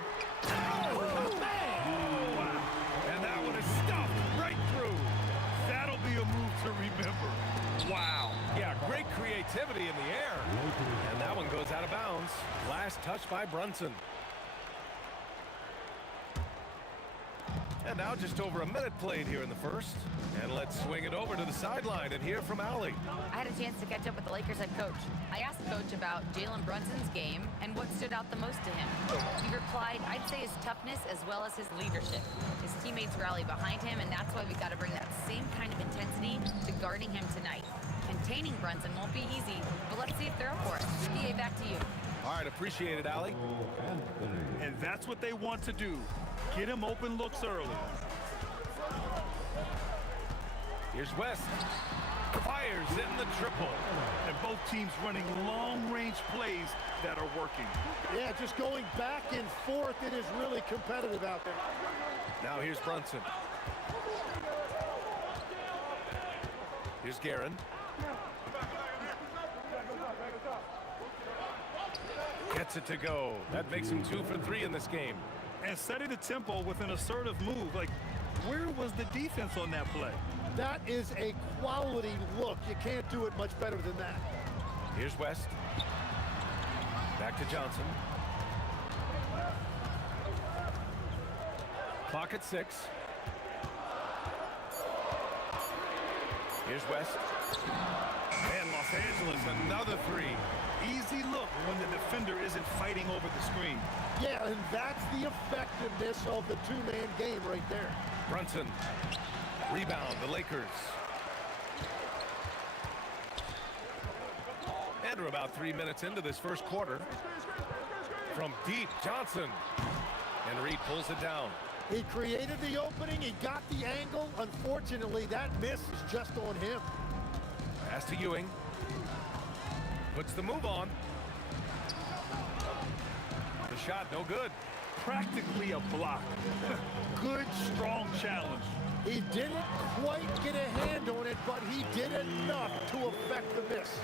And that one is stuffed right through. That'll be a move to remember. Wow. Yeah, great creativity in the air. And that one goes out of bounds. Last touch by Brunson. And now just over a minute played here in the first. And let's swing it over to the sideline and hear from Allie. I had a chance to catch up with the Lakers head coach. I asked Coach about Jalen Brunson's game and what stood out the most to him. He replied, I'd say his toughness as well as his leadership. His teammates rally behind him, and that's why we got to bring that same kind of intensity to guarding him tonight. Containing Brunson won't be easy, but let's see if they're up for it. PA, back to you. All right, appreciate it, Allie. And that's what they want to do. Get him open looks early. Here's West. Fires in the triple. And both teams running long-range plays that are working. Yeah, just going back and forth. It is really competitive out there. Now here's Brunson. Here's Guerin. Gets it to go. That makes him 2 for 3 in this game. And setting the tempo with an assertive move. Like, where was the defense on that play? That is a quality look. You can't do it much better than that. Here's West. Back to Johnson. Clock at 6. Here's West. And Los Angeles, another 3. Easy look when the defender isn't fighting over the screen. Yeah, and that's the effectiveness of the two-man game right there. Brunson. Rebound, the Lakers. And we're about 3 minutes into this first quarter. From deep, Johnson. And Reed pulls it down. He created the opening. He got the angle. Unfortunately, that miss is just on him. Pass to Ewing. Puts the move on. The shot, no good. Practically a block. Good, strong challenge. He didn't quite get a hand on it, but he did enough to affect the miss.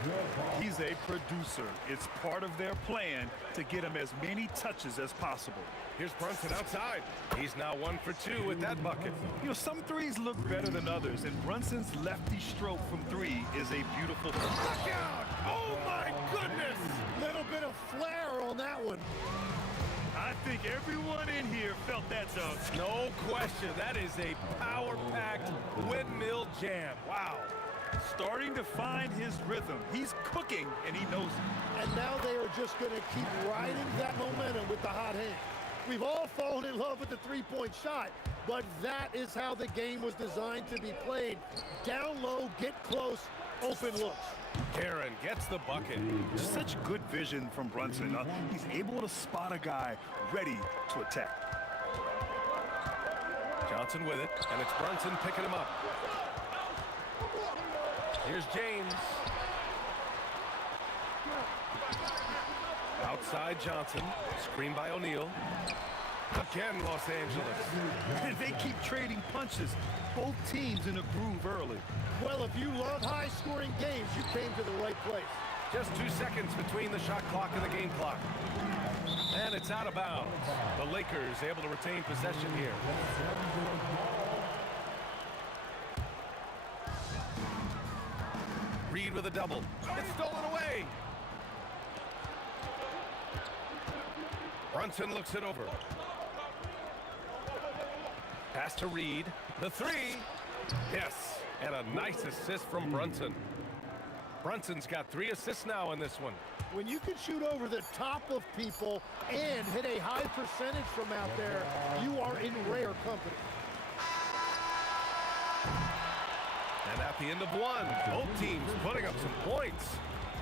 He's a producer. It's part of their plan to get him as many touches as possible. Here's Brunson outside. He's now 1 for 2 with that bucket. You know, some threes look better than others, and Brunson's lefty stroke from 3 is a beautiful. Look out! Oh my goodness! Little bit of flair on that one. I think everyone in here felt that dunk. No question. That is a power-packed windmill jam. Wow. Starting to find his rhythm. He's cooking, and he knows it. And now they are just going to keep riding that momentum with the hot hand. We've all fallen in love with the three-point shot, but that is how the game was designed to be played. Down low, get close, open looks. Karen gets the bucket. Such good vision from Brunson. He's able to spot a guy ready to attack. Johnson with it, and it's Brunson picking him up. Here's James. Outside Johnson. Screen by O'Neal. Again, Los Angeles. They keep trading punches. Both teams in a groove early. Well, if you love high-scoring games, you came to the right place. Just 2 seconds between the shot clock and the game clock. And it's out of bounds. The Lakers able to retain possession here. Reed with a double. It's stolen away. Brunson looks it over. Pass to Reed. The 3. Yes. And a nice assist from Brunson. Brunson's got 3 assists now in this one. When you can shoot over the top of people and hit a high percentage from out there, you are in rare company. And at the end of 1, both teams putting up some points.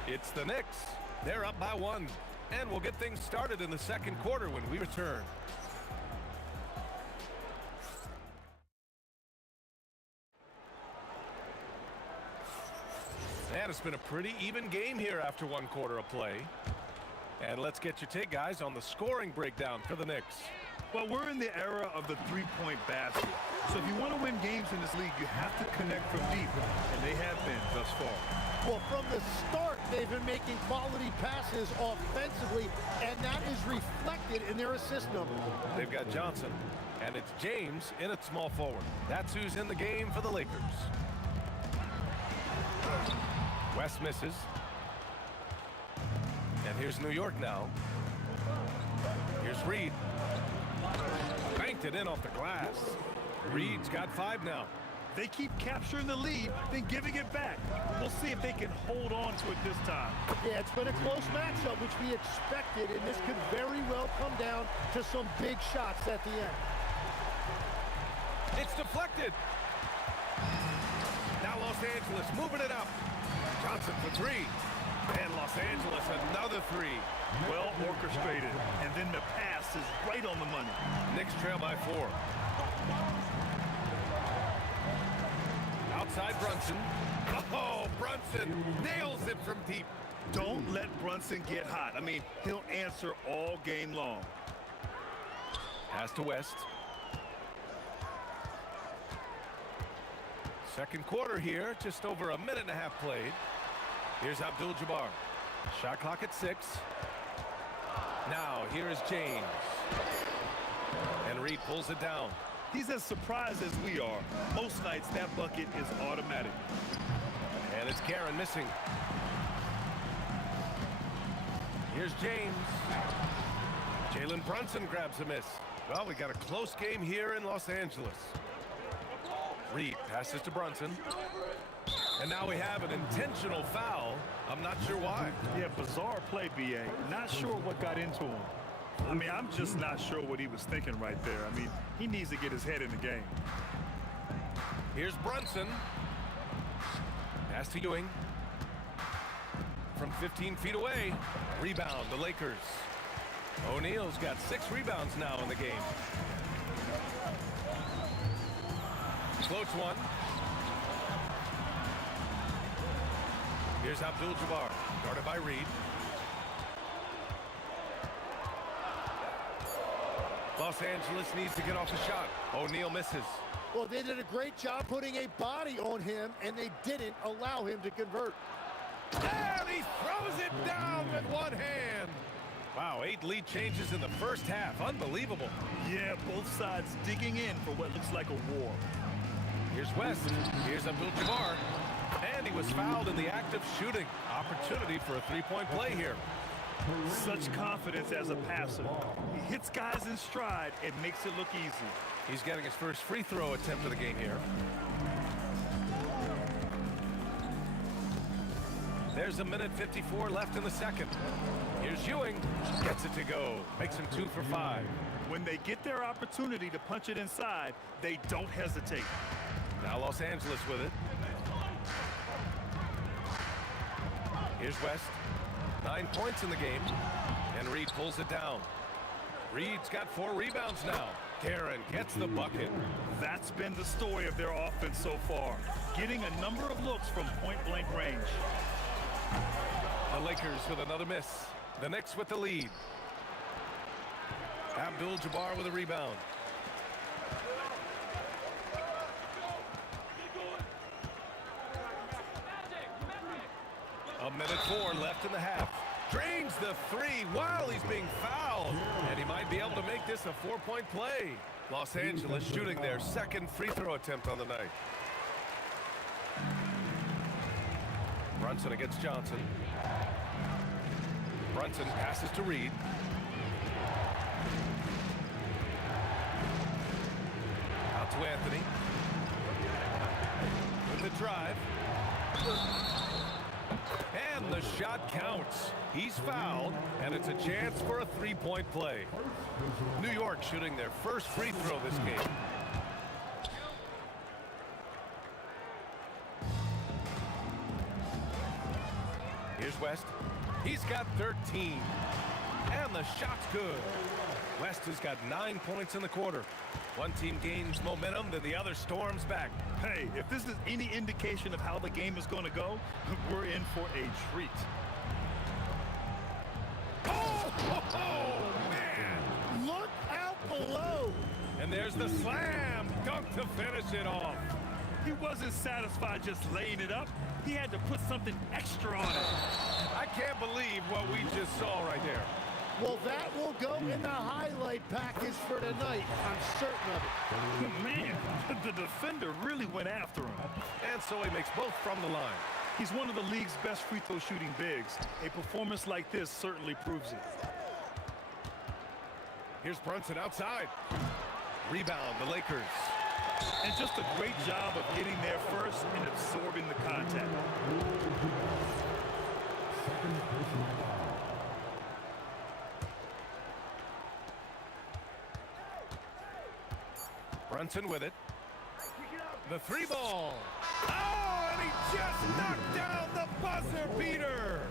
It's the Knicks. They're up by 1. And we'll get things started in the second quarter when we return. And it's been a pretty even game here after 1 quarter of play. And let's get your take, guys, on the scoring breakdown for the Knicks. Well, we're in the era of the three-point basket. So if you want to win games in this league, you have to connect from deep. And they have been thus far. Well, from the start, they've been making quality passes offensively, and that is reflected in their assist number. They've got Johnson, and it's James in at small forward. That's who's in the game for the Lakers. West misses. And here's New York now. Here's Reed. Banked it in off the glass. Reed's got 5 now. They keep capturing the lead, then giving it back. We'll see if they can hold on to it this time. Yeah, it's been a close matchup, which we expected, and this could very well come down to some big shots at the end. It's deflected. Now Los Angeles moving it up. Johnson for 3. And Los Angeles another 3. Well orchestrated. And then the pass is right on the money. Knicks trail by 4. Outside Brunson. Oh, Brunson nails it from deep. Don't let Brunson get hot. I mean, he'll answer all game long. Pass to West. Second quarter here, just over 1.5 minutes played. Here's Abdul-Jabbar. Shot clock at 6. Now, here is James. And Reed pulls it down. He's as surprised as we are. Most nights, that bucket is automatic. And it's Karen missing. Here's James. Jalen Brunson grabs a miss. Well, we got a close game here in Los Angeles. Reed passes to Brunson. And now we have an intentional foul. I'm not sure why. Yeah, bizarre play, B.A. Not sure what got into him. I mean, I'm just not sure what he was thinking right there. I mean, he needs to get his head in the game. Here's Brunson. Pass to Ewing. From from 15 feet away. Rebound, the Lakers. O'Neal's got 6 rebounds now in the game. Floats one. Here's Abdul-Jabbar, guarded by Reed. Los Angeles needs to get off the shot. O'Neal misses. Well, they did a great job putting a body on him, and they didn't allow him to convert. And he throws it down with one hand. Wow, 8 lead changes in the first half. Unbelievable. Yeah, both sides digging in for what looks like a war. Here's West. Here's Abdul-Jabbar. And he was fouled in the act of shooting. Opportunity for a 3-point play here. Such confidence as a passer. He hits guys in stride and makes it look easy. He's getting his first free throw attempt of the game here. There's a minute 54 left in the second. Here's Ewing. Gets it to go. Makes him 2 for 5. When they get their opportunity to punch it inside, they don't hesitate. Now Los Angeles with it. Here's West. 9 points in the game. And Reed pulls it down. Reed's got 4 rebounds now. Karen gets the bucket. That's been the story of their offense so far. Getting a number of looks from point-blank range. The Lakers with another miss. The Knicks with the lead. Abdul-Jabbar with a rebound. A minute 4 left in the half. Drains the 3 while he's being fouled. And he might be able to make this a 4-point play. Los Angeles shooting their second free throw attempt on the night. Brunson against Johnson. Brunson passes to Reed. Out to Anthony. With the drive. And the shot counts. He's fouled, and it's a chance for a 3-point play. New York shooting their first free throw this game. Here's West. He's got 13. And the shot's good. West has got 9 points in the quarter. One team gains momentum, then the other storms back. Hey, if this is any indication of how the game is going to go, we're in for a treat. Oh, man! Look out below! And there's the slam dunk to finish it off. He wasn't satisfied just laying it up. He had to put something extra on it. I can't believe what we just saw right there. Well, that will go in the highlight package for tonight. I'm certain of it. Man, the defender really went after him. And so he makes both from the line. He's one of the league's best free throw shooting bigs. A performance like this certainly proves it. Here's Brunson outside. Rebound, the Lakers. And just a great job of getting there first and absorbing the contact. Brunson with it. The 3 ball. Oh, and he just knocked down the buzzer beater.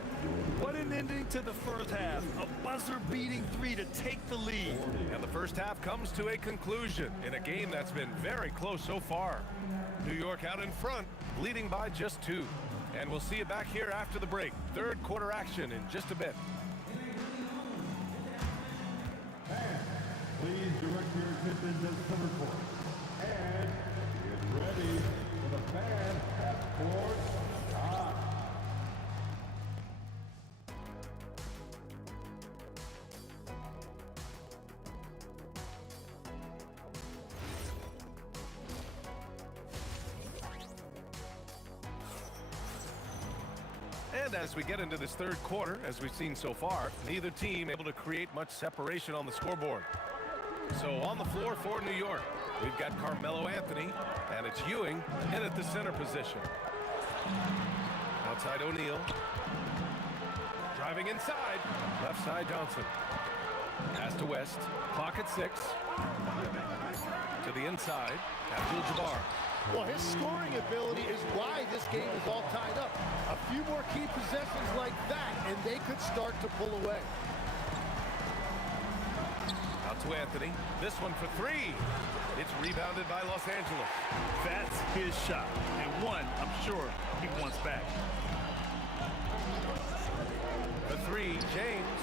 What an ending to the first half. A buzzer-beating 3 to take the lead. And the first half comes to a conclusion in a game that's been very close so far. New York out in front, leading by just 2. And we'll see you back here after the break. Third quarter action in just a bit. Please direct your attention to center court. And get ready for the fan half-court shot. And as we get into this third quarter, as we've seen so far, neither team able to create much separation on the scoreboard. So on the floor for New York, we've got Carmelo Anthony, and it's Ewing in at the center position. Outside O'Neal. Driving inside. Left side Johnson. Pass to West. Clock at 6. To the inside. Abdul-Jabbar. Well, his scoring ability is why this game is all tied up. A few more key possessions like that, could start to pull away. Out to Anthony. This one for three. It's rebounded by Los Angeles. That's his shot, and one I'm sure he wants back. The three, James.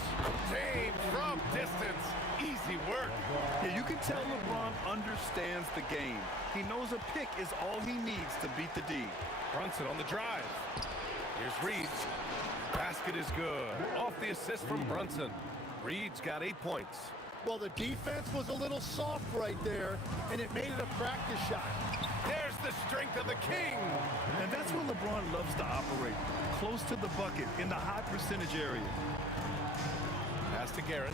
James from distance. Easy work. Yeah, you can tell LeBron understands the game. He knows a pick is all he needs to beat the D. Brunson on the drive. Here's Reed. Basket is good. Off the assist from Brunson. Reed's got 8 points. Well, the defense was a little soft right there, and it made it a practice shot. There's the strength of the king. And that's where LeBron loves to operate, close to the bucket in the high percentage area. Pass to Garrett.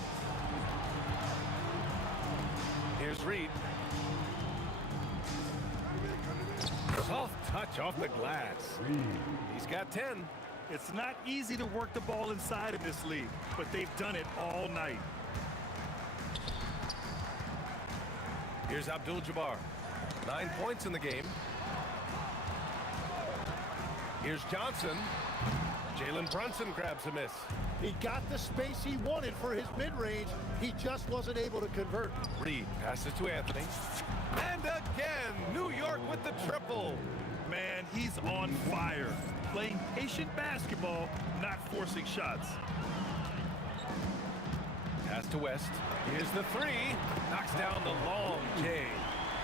Here's Reed. Soft touch off the glass. He's got 10. It's not easy to work the ball inside in this league, but they've done it all night. Here's Abdul-Jabbar. 9 points in the game. Here's Johnson. Jalen Brunson grabs a miss. He got the space he wanted for his mid-range. He just wasn't able to convert. Reed passes to Anthony. And again, New York with the triple. Man, he's on fire. Playing patient basketball, not forcing shots. Pass to West. Here's the three. Knocks down the long J.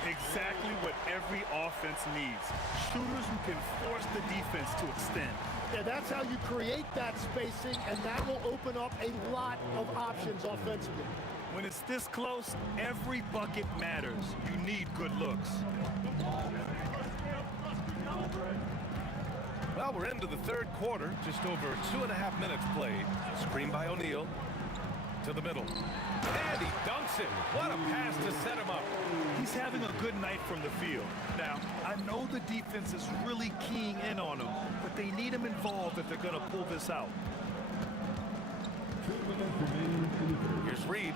Exactly what every offense needs. Shooters who can force the defense to extend. Yeah, that's how you create that spacing, and that will open up a lot of options offensively. When it's this close, every bucket matters. You need good looks. Well, we're into the third quarter. Just over 2.5 minutes played. Screen by O'Neal. To the middle. And he dunks it. What a pass to set him up. He's having a good night from the field. Now, I know the defense is really keying in on him, but they need him involved if they're going to pull this out. Here's Reed.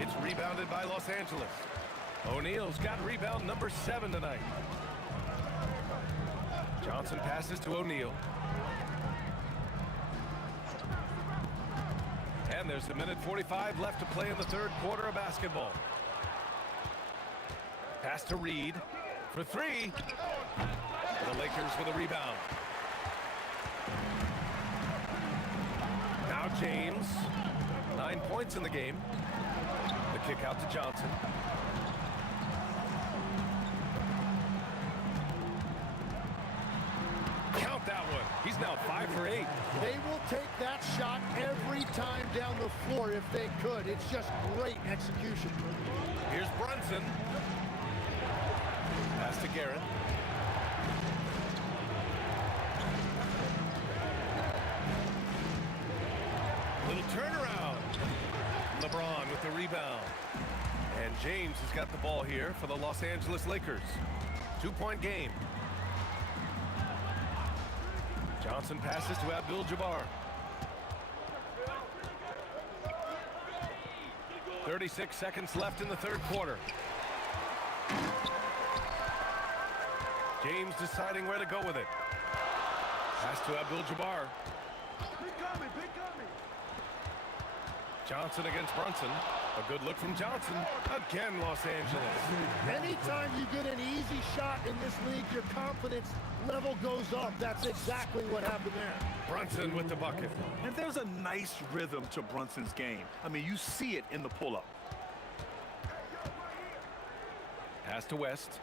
It's rebounded by Los Angeles. O'Neal's got rebound number 7 tonight. Johnson passes to O'Neal. And there's 1:45 left to play in the third quarter of basketball. Pass to Reed for three. The Lakers with a rebound. Now James. 9 points in the game. The kick out to Johnson. Count that one. He's now 5 for 8. They will take that shot every time down the floor if they could. It's just great execution. Here's Brunson. Pass to Garrett. Little turnaround. LeBron with the rebound. And James has got the ball here for the Los Angeles Lakers. 2-point game. Johnson passes to Abdul-Jabbar. 36 seconds left in the third quarter. James deciding where to go with it. Pass to Abdul-Jabbar. Johnson against Brunson. A good look from Johnson. Again, Los Angeles. Anytime you get an easy shot in this league, your confidence level goes up. That's exactly what happened there. Brunson with the bucket. And there's a nice rhythm to Brunson's game. I mean, you see it in the pull-up. Pass to West.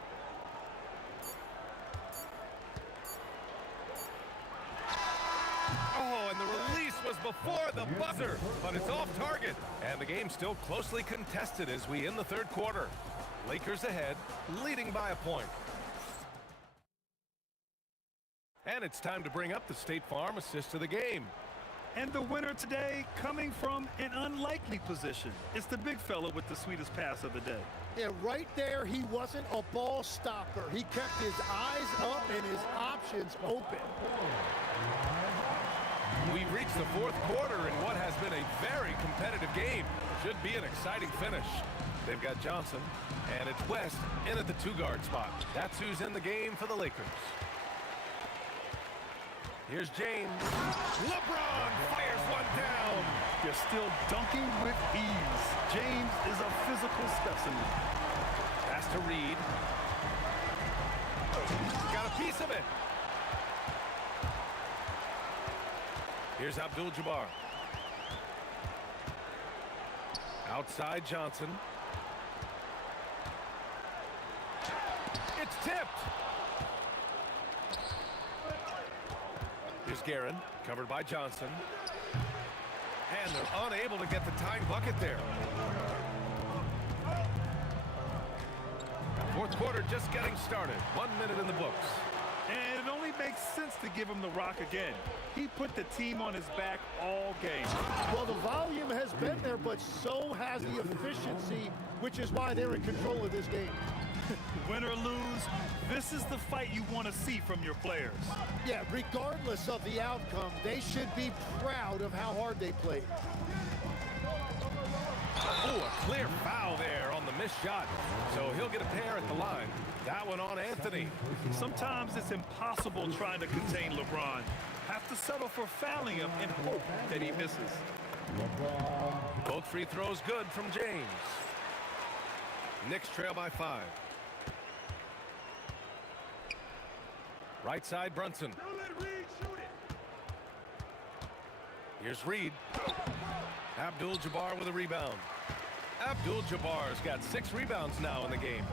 Oh, and the release was before the buzzer, but it's off target. And the game's still closely contested as we end the third quarter. Lakers ahead, leading by a point. And it's time to bring up the State Farm assist of the game. And the winner today coming from an unlikely position. It's the big fella with the sweetest pass of the day. Yeah, right there, he wasn't a ball stopper. He kept his eyes up and his options open. We've reached the fourth quarter in what has been a very competitive game. Should be an exciting finish. They've got Johnson, and it's West in at the 2-guard spot. That's who's in the game for the Lakers. Here's James. LeBron fires one they're still dunking with ease. James is a physical specimen. Pass to Reed. Got a piece of it. Here's Abdul-Jabbar. Outside Johnson. It's tipped. Here's Guerin, covered by Johnson. And they're unable to get the tying bucket there. Fourth quarter just getting started. 1 minute in the books. And it only makes sense to give him the rock again. He put the team on his back all game. Well, the volume has been there, but so has the efficiency, which is why they're in control of this game. Win or lose, this is the fight you want to see from your players. Yeah, regardless of the outcome, they should be proud of how hard they played. Oh, a clear foul there on the missed shot. So he'll get a pair at the line. That one on Anthony. Sometimes it's impossible trying to contain LeBron. Have to settle for fouling him and hope that he misses. Both free throws good from James. Knicks trail by 5. Right side, Brunson. Here's Reed. Abdul-Jabbar with a rebound. Abdul-Jabbar's got 6 rebounds now in the game.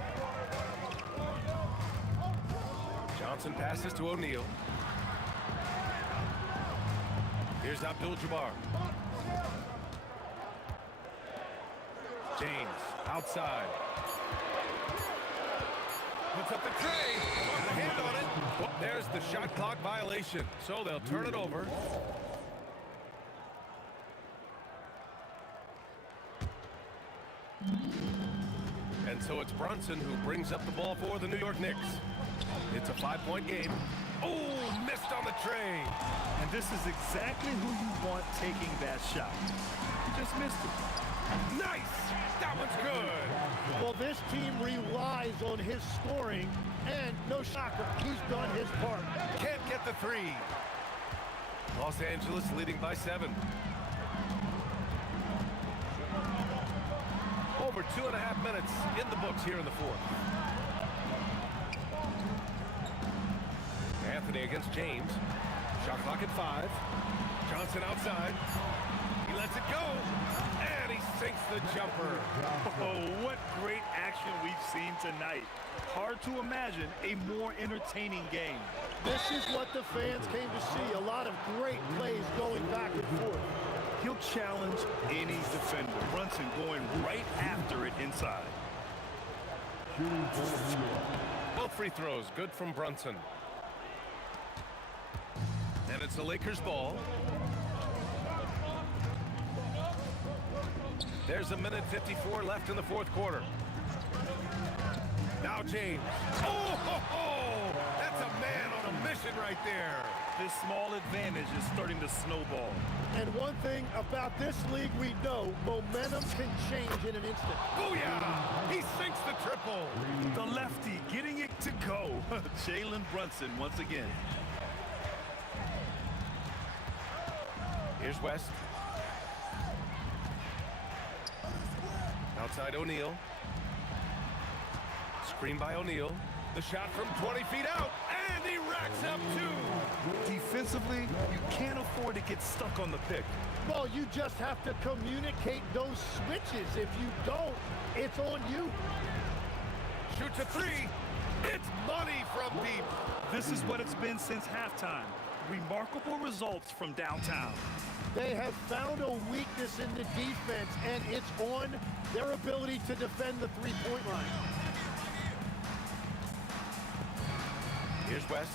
Johnson passes to O'Neal. Here's Abdul-Jabbar. James outside. Puts up the tray. Got a hand on it. Oh, there's the shot clock violation. So they'll turn it over. And so it's Brunson who brings up the ball for the New York Knicks. It's a 5-point game. Oh, missed on the tray. And this is exactly who you want taking that shot. He just missed it. Nice! That one's good. Well, this team relies on his scoring, and no shocker, he's done his part. Can't get the 3. Los Angeles leading by 7. Over 2.5 minutes in the books here in the fourth. Anthony against James. Shot clock at 5. Johnson outside. He lets it go. And he sinks the jumper. Oh, what great action we've seen tonight. Hard to imagine a more entertaining game. This is what the fans came to see. A lot of great plays going back and forth. He'll challenge any defender. Brunson going right after it inside. Both free throws good from Brunson. And it's the Lakers ball. There's 1:54 left in the fourth quarter. Now James. Oh, that's a man on a mission right there. This small advantage is starting to snowball. And one thing about this league we know, momentum can change in an instant. Booyah! He sinks the triple. The lefty getting it to go. Jalen Brunson once again. Here's West. Outside O'Neal. Screen by O'Neal. The shot from 20 feet out, and he racks up 2. Defensively, you can't afford to get stuck on the pick. Well, you just have to communicate those switches. If you don't, it's on you. Shoots a 3. It's money from deep. This is what it's been since halftime. Remarkable results from downtown. They have found a weakness in the defense, and it's on their ability to defend the three-point line. Here's West.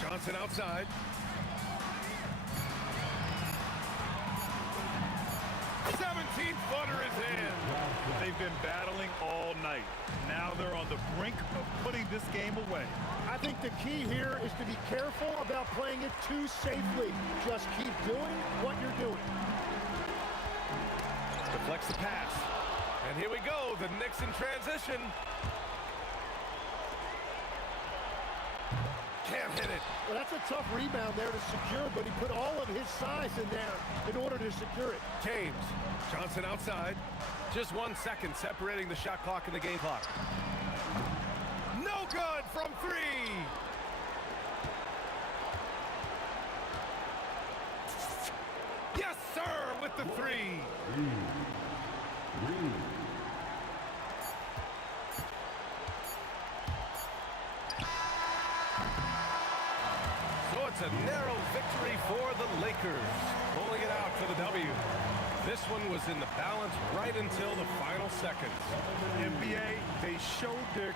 Johnson outside. Footer is in. They've been battling all night. Now they're on the brink of putting this game away. I think the key here is to be careful about playing it too safely. Just keep doing what you're doing. Deflects the pass. And here we go, the Knicks in transition. Can't hit it. Well, that's a tough rebound there to secure, but he put all of his size in there in order to secure it. James. Johnson outside. Just 1 second separating the shot clock and the game clock. No good from three. Yes, sir, with the three. So it's a narrow victory for the Lakers, pulling it out for the W. This one was in the balance right until the final seconds. NBA, they showed their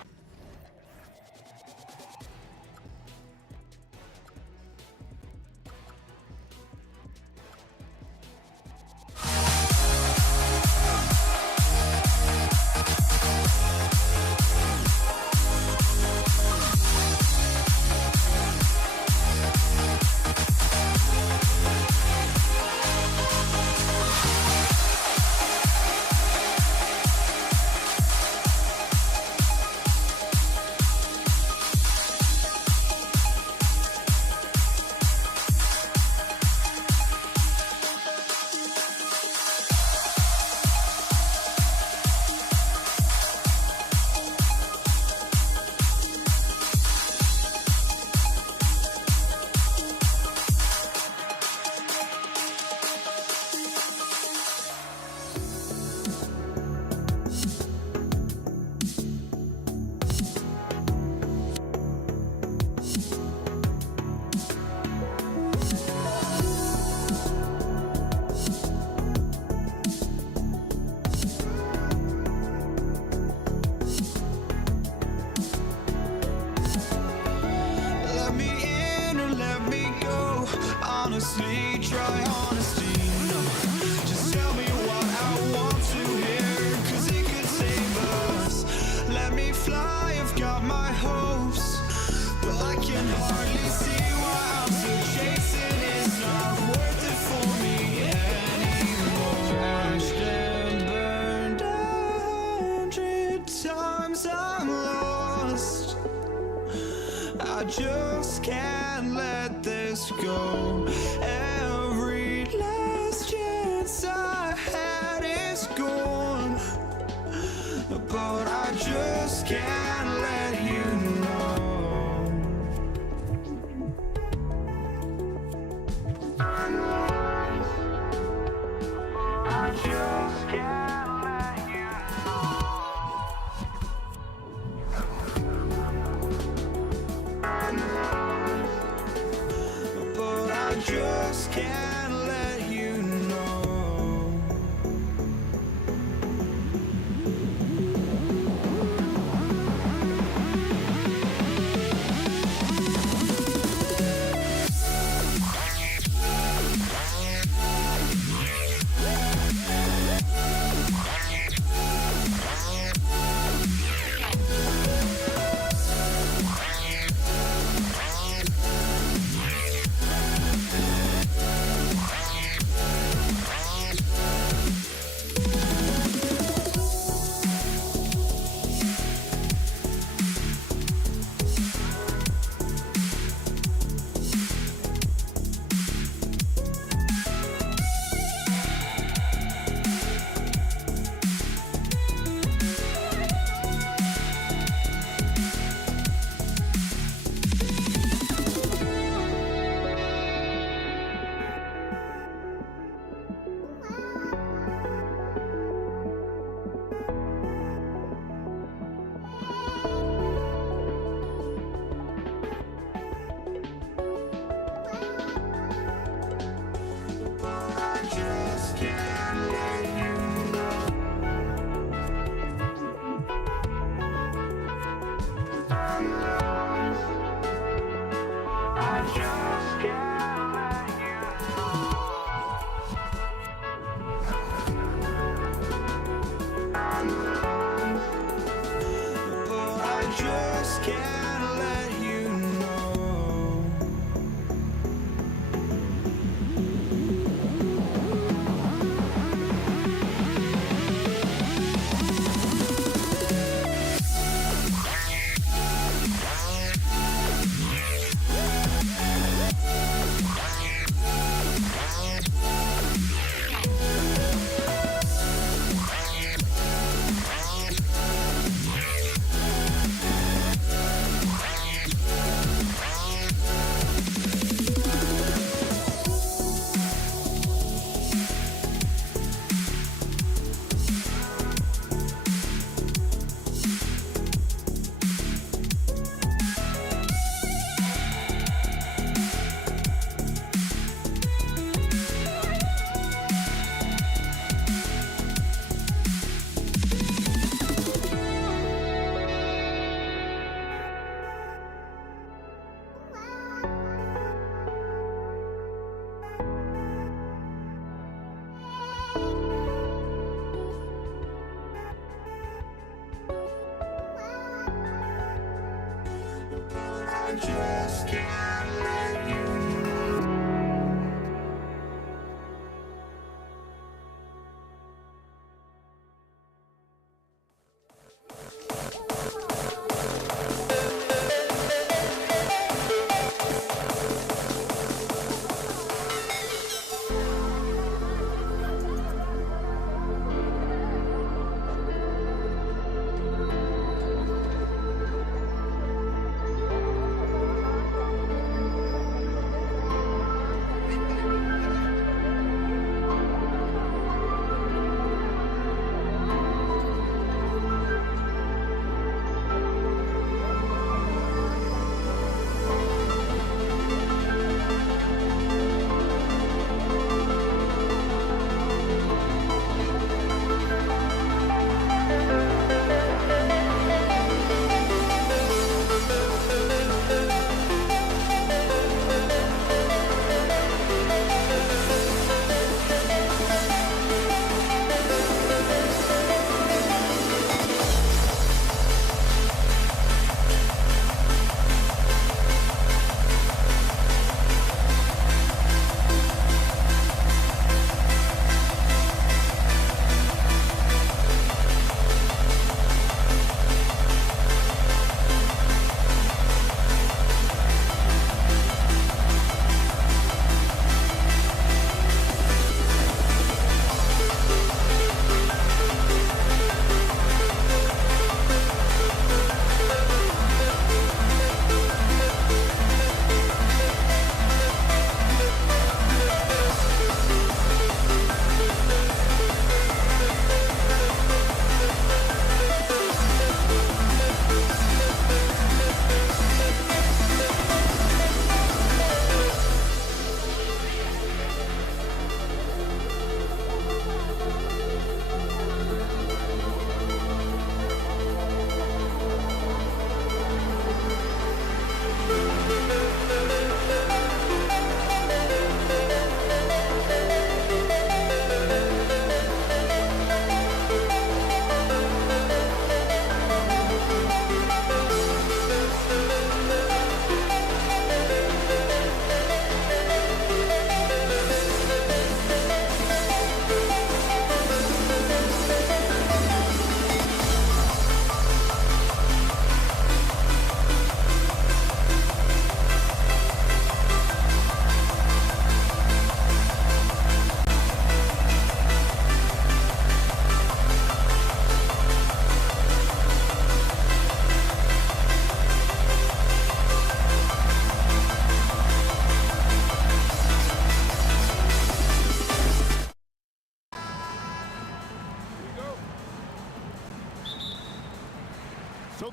honestly, try honesty, no. Just tell me what I want to hear, 'cause it could save us. Let me fly, I've got my hopes, but I can hardly see why I'm still chasing. It's not worth it for me anymore. Crashed and burned 100 times, I'm lost. I just can't let this go. Every last chance I had is gone, but I just can't let you know. I just can't let you but I just can't let you know.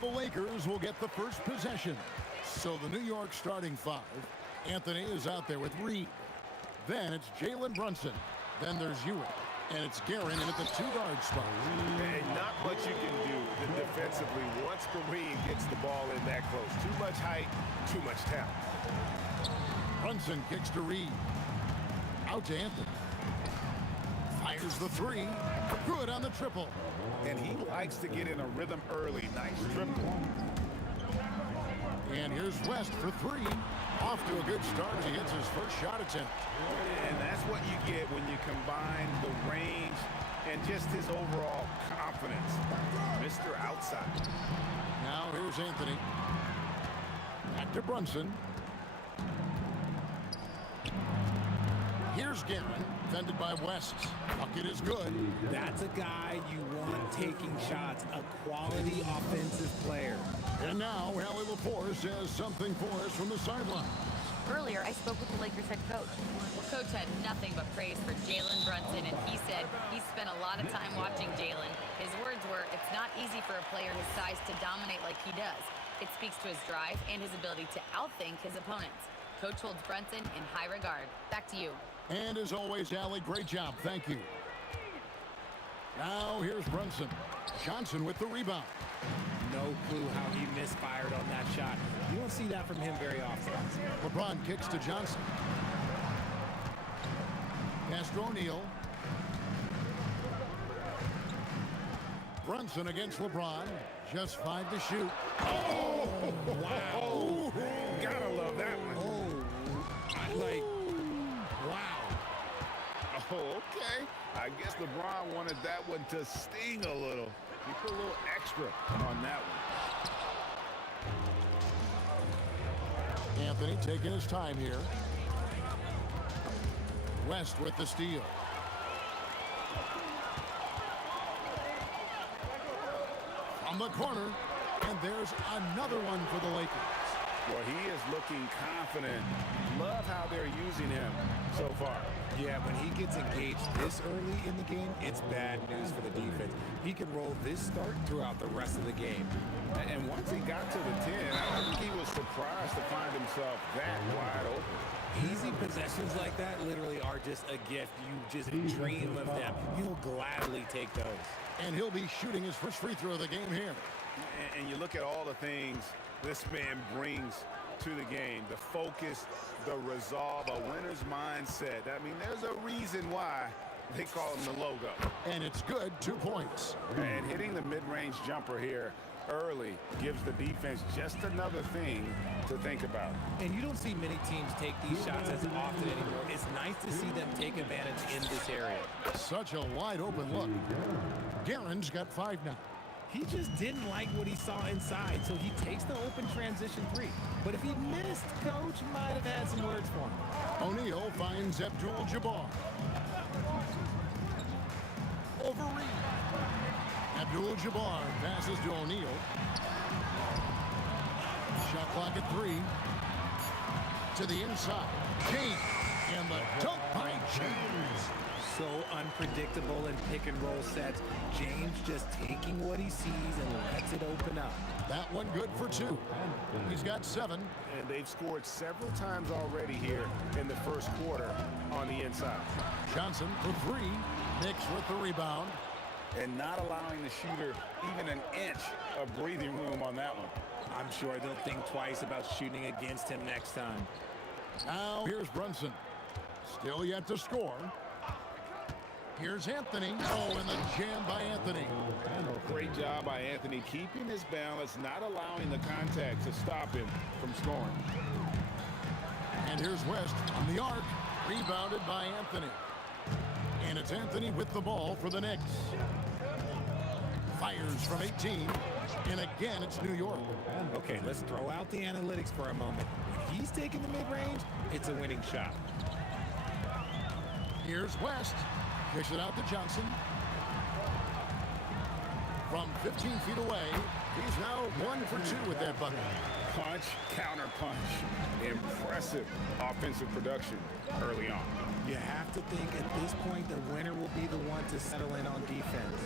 the Lakers will get the first possession. So the New York starting five. Anthony is out there with Reed. Then it's Jalen Brunson. Then there's Ewing. And it's Guerin in at the two-guard spot. And not much you can do defensively once Kareem gets the ball in that close. Too much height, too much talent. Brunson kicks to Reed. Out to Anthony. Fires the three. Good on the triple. And he likes to get in a rhythm early. Nice triple. And here's West for three. Off to a good start as he hits his first shot attempt. And that's what you get when you combine the range and just his overall confidence. Mr. Outside. Now here's Anthony. Back to Brunson. Here's Guerin, defended by West. Bucket is good. That's a guy you want taking shots, a quality offensive player. And now Hallie LaForce has something for us from the sideline. Earlier, I spoke with the Lakers head coach. Well, coach had nothing but praise for Jalen Brunson, and he said he spent a lot of time watching Jalen. His words were, it's not easy for a player his size to dominate like he does. It speaks to his drive and his ability to outthink his opponents. Coach holds Brunson in high regard. Back to you. And as always, Allie, great job. Thank you. Now here's Brunson. Johnson with the rebound. No clue how he misfired on that shot. You don't see that from him very often. LeBron kicks to Johnson. Pass to O'Neal. Brunson against LeBron. Just 5 to shoot. Oh, wow. Gotta love that one. Wow. Oh, okay. I guess LeBron wanted that one to sting a little. He put a little extra on that one. Anthony taking his time here. West with the steal. From the corner, and there's another one for the Lakers. Well, he is looking confident. Love how they're using him so far. Yeah, when he gets engaged this early in the game, it's bad news for the defense. He can roll this start throughout the rest of the game. And once he got to the 10, I think he was surprised to find himself that wide open. Easy possessions like that literally are just a gift. You just dream of them. He'll gladly take those. And he'll be shooting his first free throw of the game here. And you look at all the things this man brings to the game, the focus, the resolve, a winner's mindset. I mean, there's a reason why they call him the logo. And it's good, 2 points. And hitting the mid-range jumper here early gives the defense just another thing to think about. And you don't see many teams take these shots as often anymore. It's nice to see them take advantage in this area. Such a wide open look. Guerin's got 5 now. He just didn't like what he saw inside, so he takes the open transition three. But if he missed, Coach might have had some words for him. O'Neal finds Abdul-Jabbar. Over Reed. Abdul-Jabbar passes to O'Neal. Shot clock at 3. To the inside. James. And the dunk by James. So unpredictable in pick and roll sets. James just taking what he sees and lets it open up. That one good for 2. He's got 7. And they've scored several times already here in the first quarter on the inside. Johnson for 3. Knicks with the rebound. And not allowing the shooter even an inch of breathing room on that one. I'm sure they'll think twice about shooting against him next time. Now here's Brunson. Still yet to score. Here's Anthony. Oh, and the jam by Anthony. Great job by Anthony, keeping his balance, not allowing the contact to stop him from scoring. And here's West on the arc. Rebounded by Anthony. And it's Anthony with the ball for the Knicks. Fires from 18. And again, it's New York. Okay, let's throw out the analytics for a moment. When he's taking the mid-range, it's a winning shot. Here's West. Kicks it out to Johnson. From 15 feet away, he's now 1 for 2 with that bucket. Punch, counter punch. Impressive offensive production early on. You have to think at this point the winner will be the one to settle in on defense.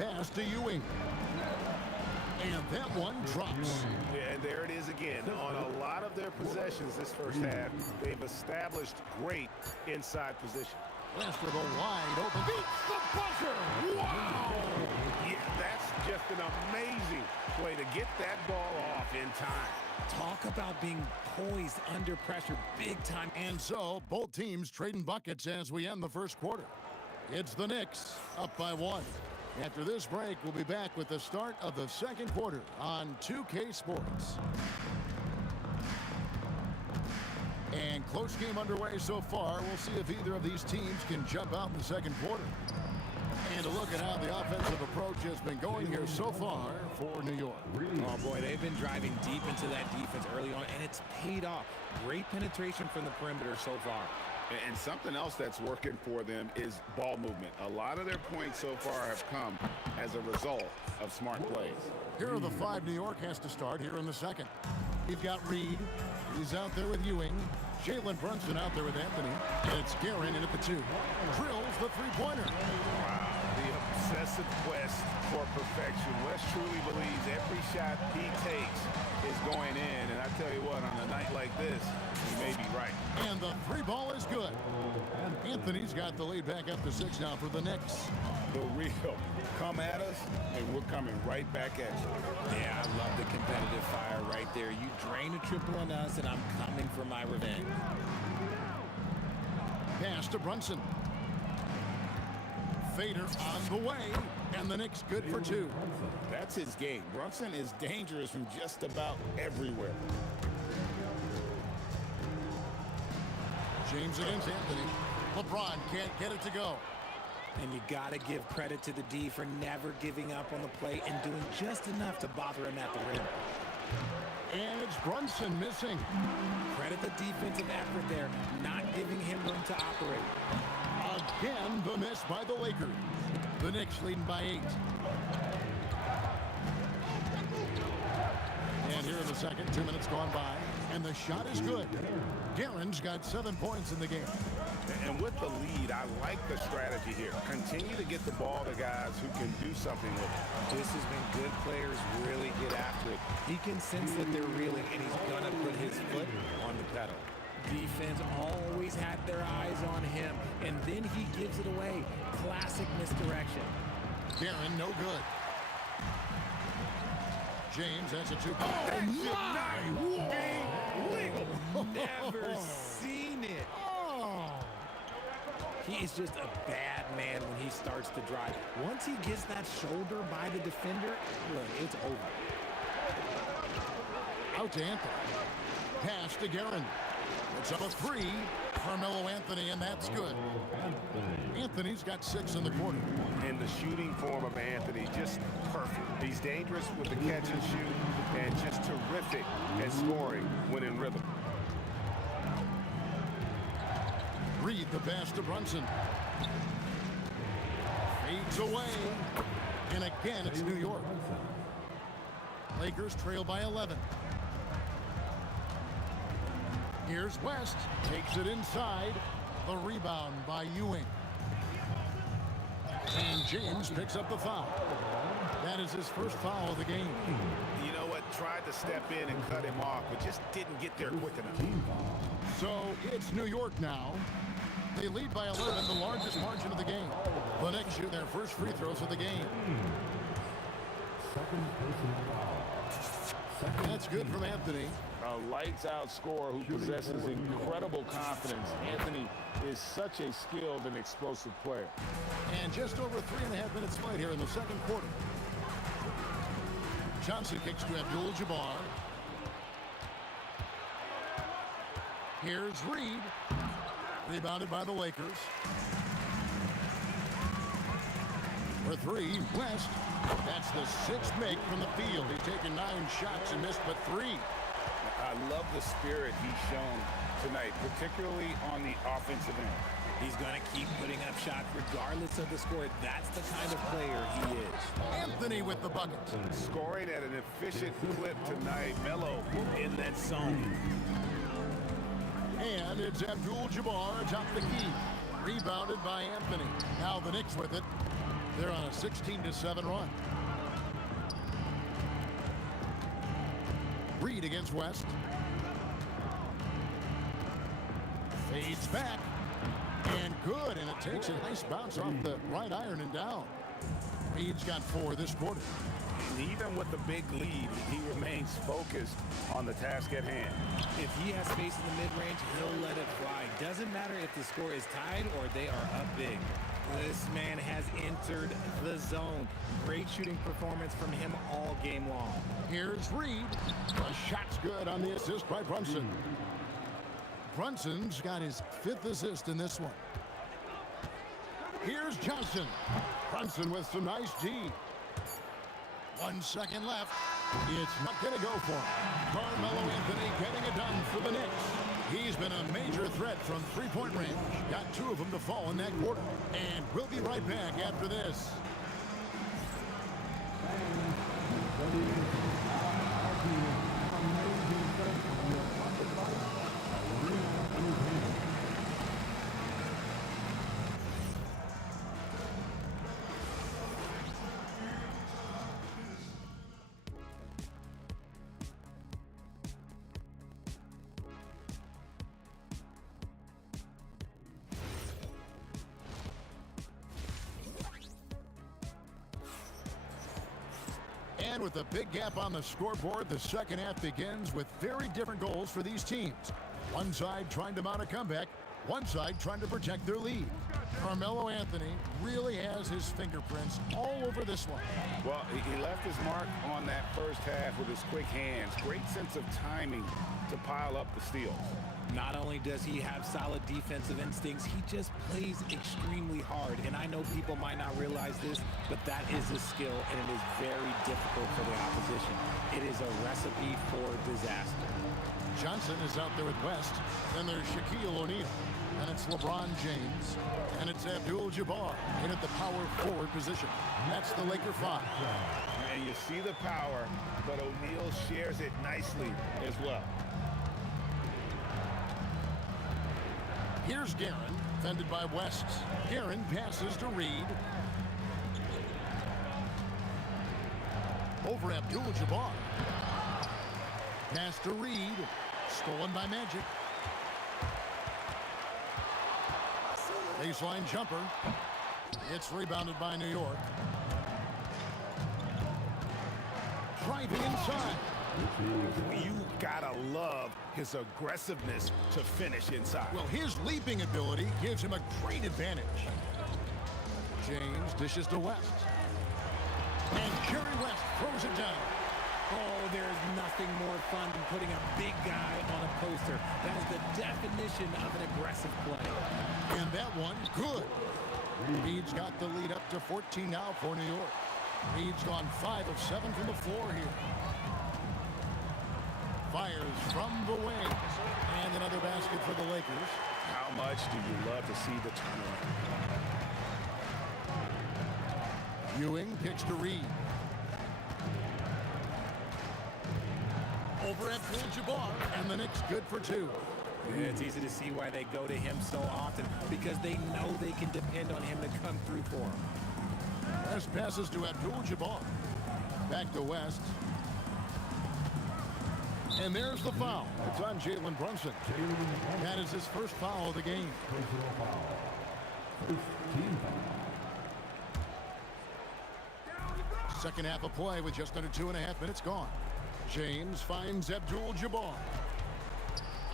pass to Ewing. And that one drops. Yeah, and there it is again. On a lot of their possessions this first half, they've established great inside position. Westerville wide open. Beats the buzzer. Wow! Yeah, that's just an amazing way to get that ball off in time. Talk about being poised under pressure big time. And so, both teams trading buckets as we end the first quarter. It's the Knicks up by 1. After this break, we'll be back with the start of the second quarter on 2K Sports. And close game underway so far. We'll see if either of these teams can jump out in the second quarter. And a look at how the offensive approach has been going here so far for New York. Oh, boy, they've been driving deep into that defense early on, and it's paid off. Great penetration from the perimeter so far. And something else that's working for them is ball movement. A lot of their points so far have come as a result of smart plays. Here are the 5 New York has to start here in the second. You've got Reed. He's out there with Ewing. Jalen Brunson out there with Anthony. And it's Guerin in at the 2. Drills the three-pointer. Wow, the obsessive quest for perfection. West truly believes every shot he takes is going in. And I tell you what, on a night like this, he may be right. And the 3 ball is good. Anthony's got the lead back up to 6 now for the Knicks. The real come at us, and we're coming right back at you. Yeah, I love the competitive fire right there. You drain a triple on us, and I'm coming for my revenge. Pass to Brunson. Fader on the way, and the Knicks good for 2. That's his game. Brunson is dangerous from just about everywhere. James against Anthony. LeBron can't get it to go. And you got to give credit to the D for never giving up on the play and doing just enough to bother him at the rim. And it's Brunson missing. Credit the defensive effort there, not giving him room to operate. Again, the miss by the Lakers. The Knicks leading by 8. And here in the second, 2 minutes gone by, and the shot is good. Guerin's got 7 points in the game. And with the lead, I like the strategy here. Continue to get the ball to guys who can do something with it. This has been good players really get after it. He can sense that they're reeling, and he's going to put his foot on the pedal. Defense always had their eyes on him, and then he gives it away. Classic misdirection. Guerin, no good. James, that's a 2. Never seen it. He is just a bad man when he starts to drive. Once he gets that shoulder by the defender, look, it's over. Out to Anthony. Pass to Guerin. It's up a 3. Carmelo Anthony, and that's good. Anthony's got 6 in the quarter. And the shooting form of Anthony, just perfect. He's dangerous with the catch and shoot, and just terrific at scoring when in rhythm. Reed the pass to Brunson. Fades away. And again, it's New York. Lakers trail by 11. Here's West. Takes it inside. The rebound by Ewing. And James picks up the foul. That is his first foul of the game. You know what? Tried to step in and cut him off, but just didn't get there quick enough. So it's New York now. They lead by 11, the largest margin of the game. The Knicks shoot their first free throws of the game. That's good from Anthony. A lights-out scorer who possesses incredible confidence. Anthony is such a skilled and explosive player. And just over 3.5 minutes played here in the second quarter. Johnson kicks to Abdul-Jabbar. Here's Reed. Rebounded by the Lakers. For 3, West. That's the 6th make from the field. He's taken 9 shots and missed but 3. I love the spirit he's shown tonight, particularly on the offensive end. He's going to keep putting up shots regardless of the score. That's the kind of player he is. Anthony with the bucket. Scoring at an efficient clip tonight. Melo in that zone. And it's Abdul-Jabbar atop the key. Rebounded by Anthony. Now the Knicks with it. They're on a 16-7 run. Reed against West. Fades back. And good, and it takes a nice bounce off the right iron and down. Reed's got 4 this quarter. And even with the big lead, he remains focused on the task at hand. If he has space in the mid-range, he'll let it fly. Doesn't matter if the score is tied or they are up big. This man has entered the zone. Great shooting performance from him all game long. Here's Reed. The shot's good on the assist by Brunson. Brunson's got his 5th assist in this one. Here's Johnson. Brunson with some nice D. 1 second left. It's not going to go for him. Carmelo Anthony getting it done for the Knicks. He's been a major threat from three-point range. Got 2 of them to fall in that quarter. And we'll be right back after this. And with a big gap on the scoreboard, the second half begins with very different goals for these teams. One side trying to mount a comeback, one side trying to protect their lead. Carmelo Anthony really has his fingerprints all over this one. Well, he left his mark on that first half with his quick hands. Great sense of timing to pile up the steals. Not only does he have solid defensive instincts, he just plays extremely hard. And I know people might not realize this, but that is a skill, and it is very difficult for the opposition. It is a recipe for disaster. Johnson is out there with West. Then there's Shaquille O'Neal. And it's LeBron James. And it's Abdul-Jabbar in at the power forward position. That's the Laker 5. And you see the power, but O'Neal shares it nicely as well. Here's Guerin, fended by West. Guerin passes to Reed. Over Abdul-Jabbar. Pass to Reed. Stolen by Magic. Baseline jumper. It's rebounded by New York. Driving inside. You gotta love his aggressiveness to finish inside. Well, his leaping ability gives him a great advantage. James dishes to West. And Jerry West throws it down. Oh, there's nothing more fun than putting a big guy on a poster. That is the definition of an aggressive play. And that one, good. Reed's got the lead up to 14 now for New York. Reed's gone 5 of 7 from the floor here. Fires from the wing. And another basket for the Lakers. How much do you love to see the turnaround? Ewing kicks to Reed. Over Abdul-Jabbar, and the Knicks good for 2. Yeah, it's easy to see why they go to him so often, because they know they can depend on him to come through for them. West passes to Abdul-Jabbar. Back to West. And there's the foul. It's on Jalen Brunson. That is his first foul of the game. Second half of play with just under 2.5 minutes gone. James finds Abdul-Jabbar.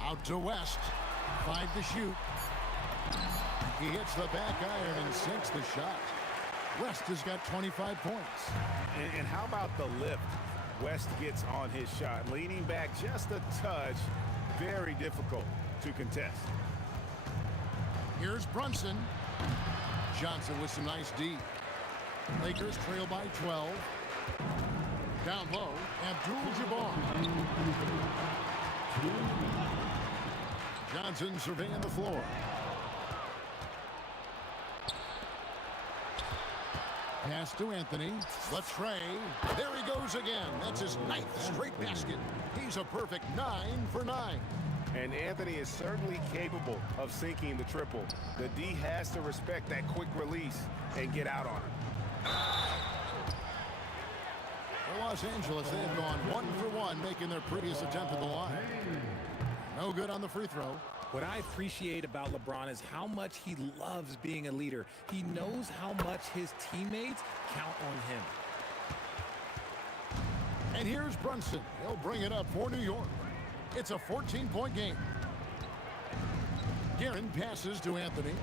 Out to West. 5 to shoot. He hits the back iron and sinks the shot. West has got 25 points. And how about the lift West gets on his shot? Leaning back just a touch. Very difficult to contest. Here's Brunson. Johnson with some nice D. Lakers trail by 12. Down low, Abdul-Jabbar. Johnson surveying the floor. Pass to Anthony. The tray. There he goes again. That's his 9th straight basket. He's a perfect 9 for 9. And Anthony is certainly capable of sinking the triple. The D has to respect that quick release and get out on it. Los Angeles, they have gone 1 for 1, making their previous attempt at the line. No good on the free throw. What I appreciate about LeBron is how much he loves being a leader. He knows how much his teammates count on him. And here's Brunson. He'll bring it up for New York. It's a 14-point game. Guerin passes to Anthony.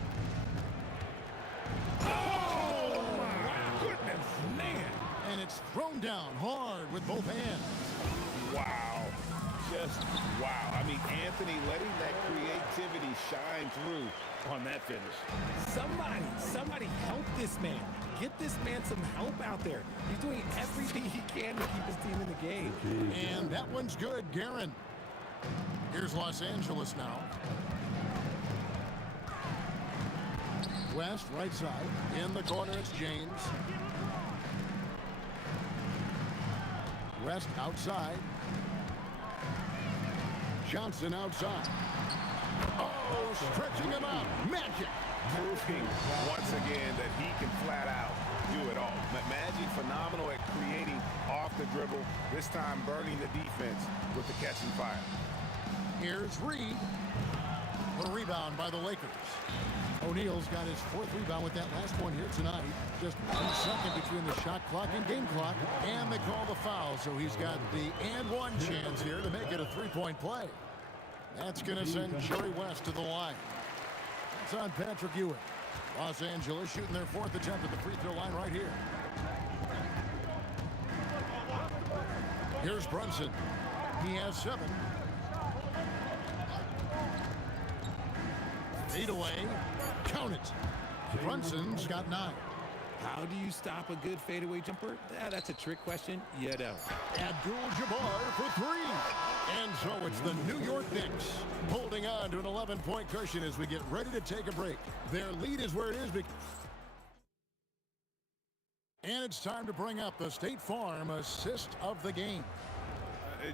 Oh, my goodness, man. And it's thrown down hard with both hands. Wow. Just wow. I mean, Anthony letting that creativity shine through on that finish. Somebody help this man. Get this man some help out there. He's doing everything he can to keep his team in the game. And that one's good, Guerin. Here's Los Angeles now. West, right side. In the corner, it's James. West outside. Johnson outside. Oh, stretching him out. Magic. Proving once again that he can flat out do it all. Magic phenomenal at creating off the dribble. This time burning the defense with the catch and fire. Here's Reed. The rebound by the Lakers. O'Neal's got his 4th rebound with that last one here tonight. Just 1 second between the shot clock and game clock. And they call the foul, so he's got the and one chance here to make it a 3-point play. That's going to send Jerry West to the line. That's on Patrick Ewing. Los Angeles shooting their 4th attempt at the free throw line right here. Here's Brunson. He has 7. Fade away. Count it. Brunson's got 9. How do you stop a good fadeaway jumper? That's a trick question. You don't. Abdul-Jabbar for 3. And so it's the New York Knicks holding on to an 11-point cushion as we get ready to take a break. Their lead is where it is. And it's time to bring up the State Farm assist of the game.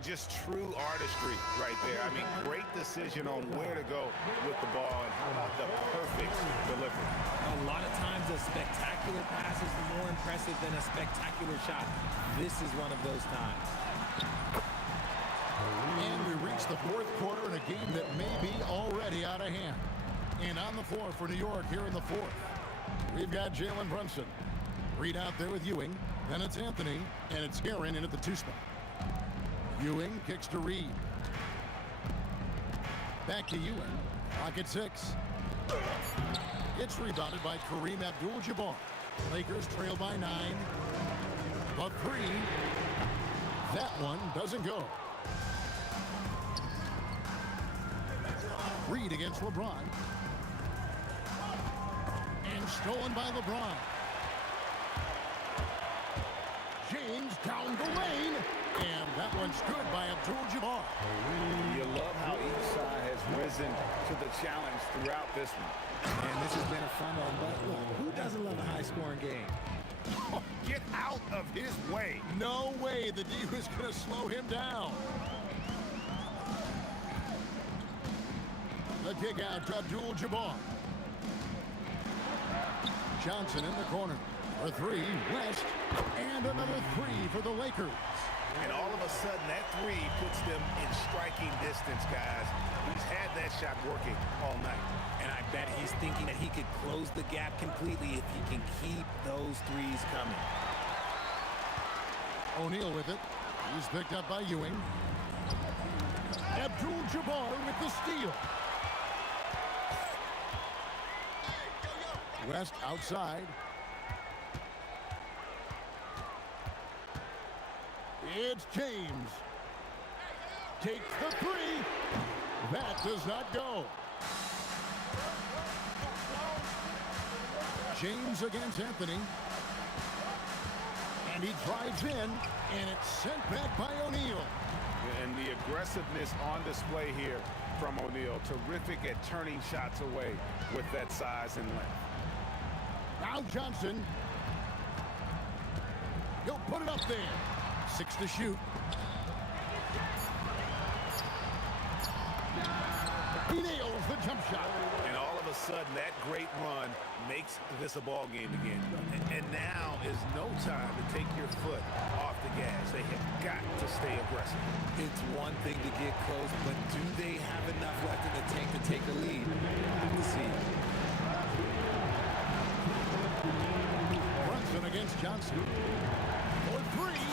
Just true artistry right there. I mean, great decision on where to go with the ball, and how about the perfect delivery. A lot of times a spectacular pass is more impressive than a spectacular shot. This is one of those times. And we reach the 4th quarter in a game that may be already out of hand. And on the floor for New York here in the 4th, we've got Jalen Brunson. Reed out there with Ewing. Then it's Anthony, and it's Guerin in at the 2 spot. Ewing kicks to Reed. Back to Ewing. Pocket 6. It's rebounded by Kareem Abdul-Jabbar. Lakers trail by 9. The 3. That one doesn't go. Reed against LeBron. And stolen by LeBron. James down the lane. And that one's good by Abdul-Jabbar. You love how each side has risen to the challenge throughout this one. And this has been a fun one, but look, who doesn't love a high-scoring game? Oh, get out of his way. No way the D was going to slow him down. The kick out to Abdul-Jabbar. Johnson in the corner for 3. West. And another 3 for the Lakers. And all of a sudden, that 3 puts them in striking distance, guys. He's had that shot working all night. And I bet he's thinking that he could close the gap completely if he can keep those 3s coming. O'Neal with it. He's picked up by Ewing. Abdul-Jabbar with the steal. West outside. It's James. Takes the 3. That does not go. James against Anthony. And he drives in, and it's sent back by O'Neal. And the aggressiveness on display here from O'Neal. Terrific at turning shots away with that size and length. Now Johnson. He'll put it up there. 6 to shoot. He nails the jump shot. And all of a a sudden, that great run makes this a ball game again. And now is no time to take your foot off the gas. They have got to stay aggressive. It's one thing to get close, but do they have enough left in the tank to take the lead? We'll have to see. Brunson against Johnson. For three.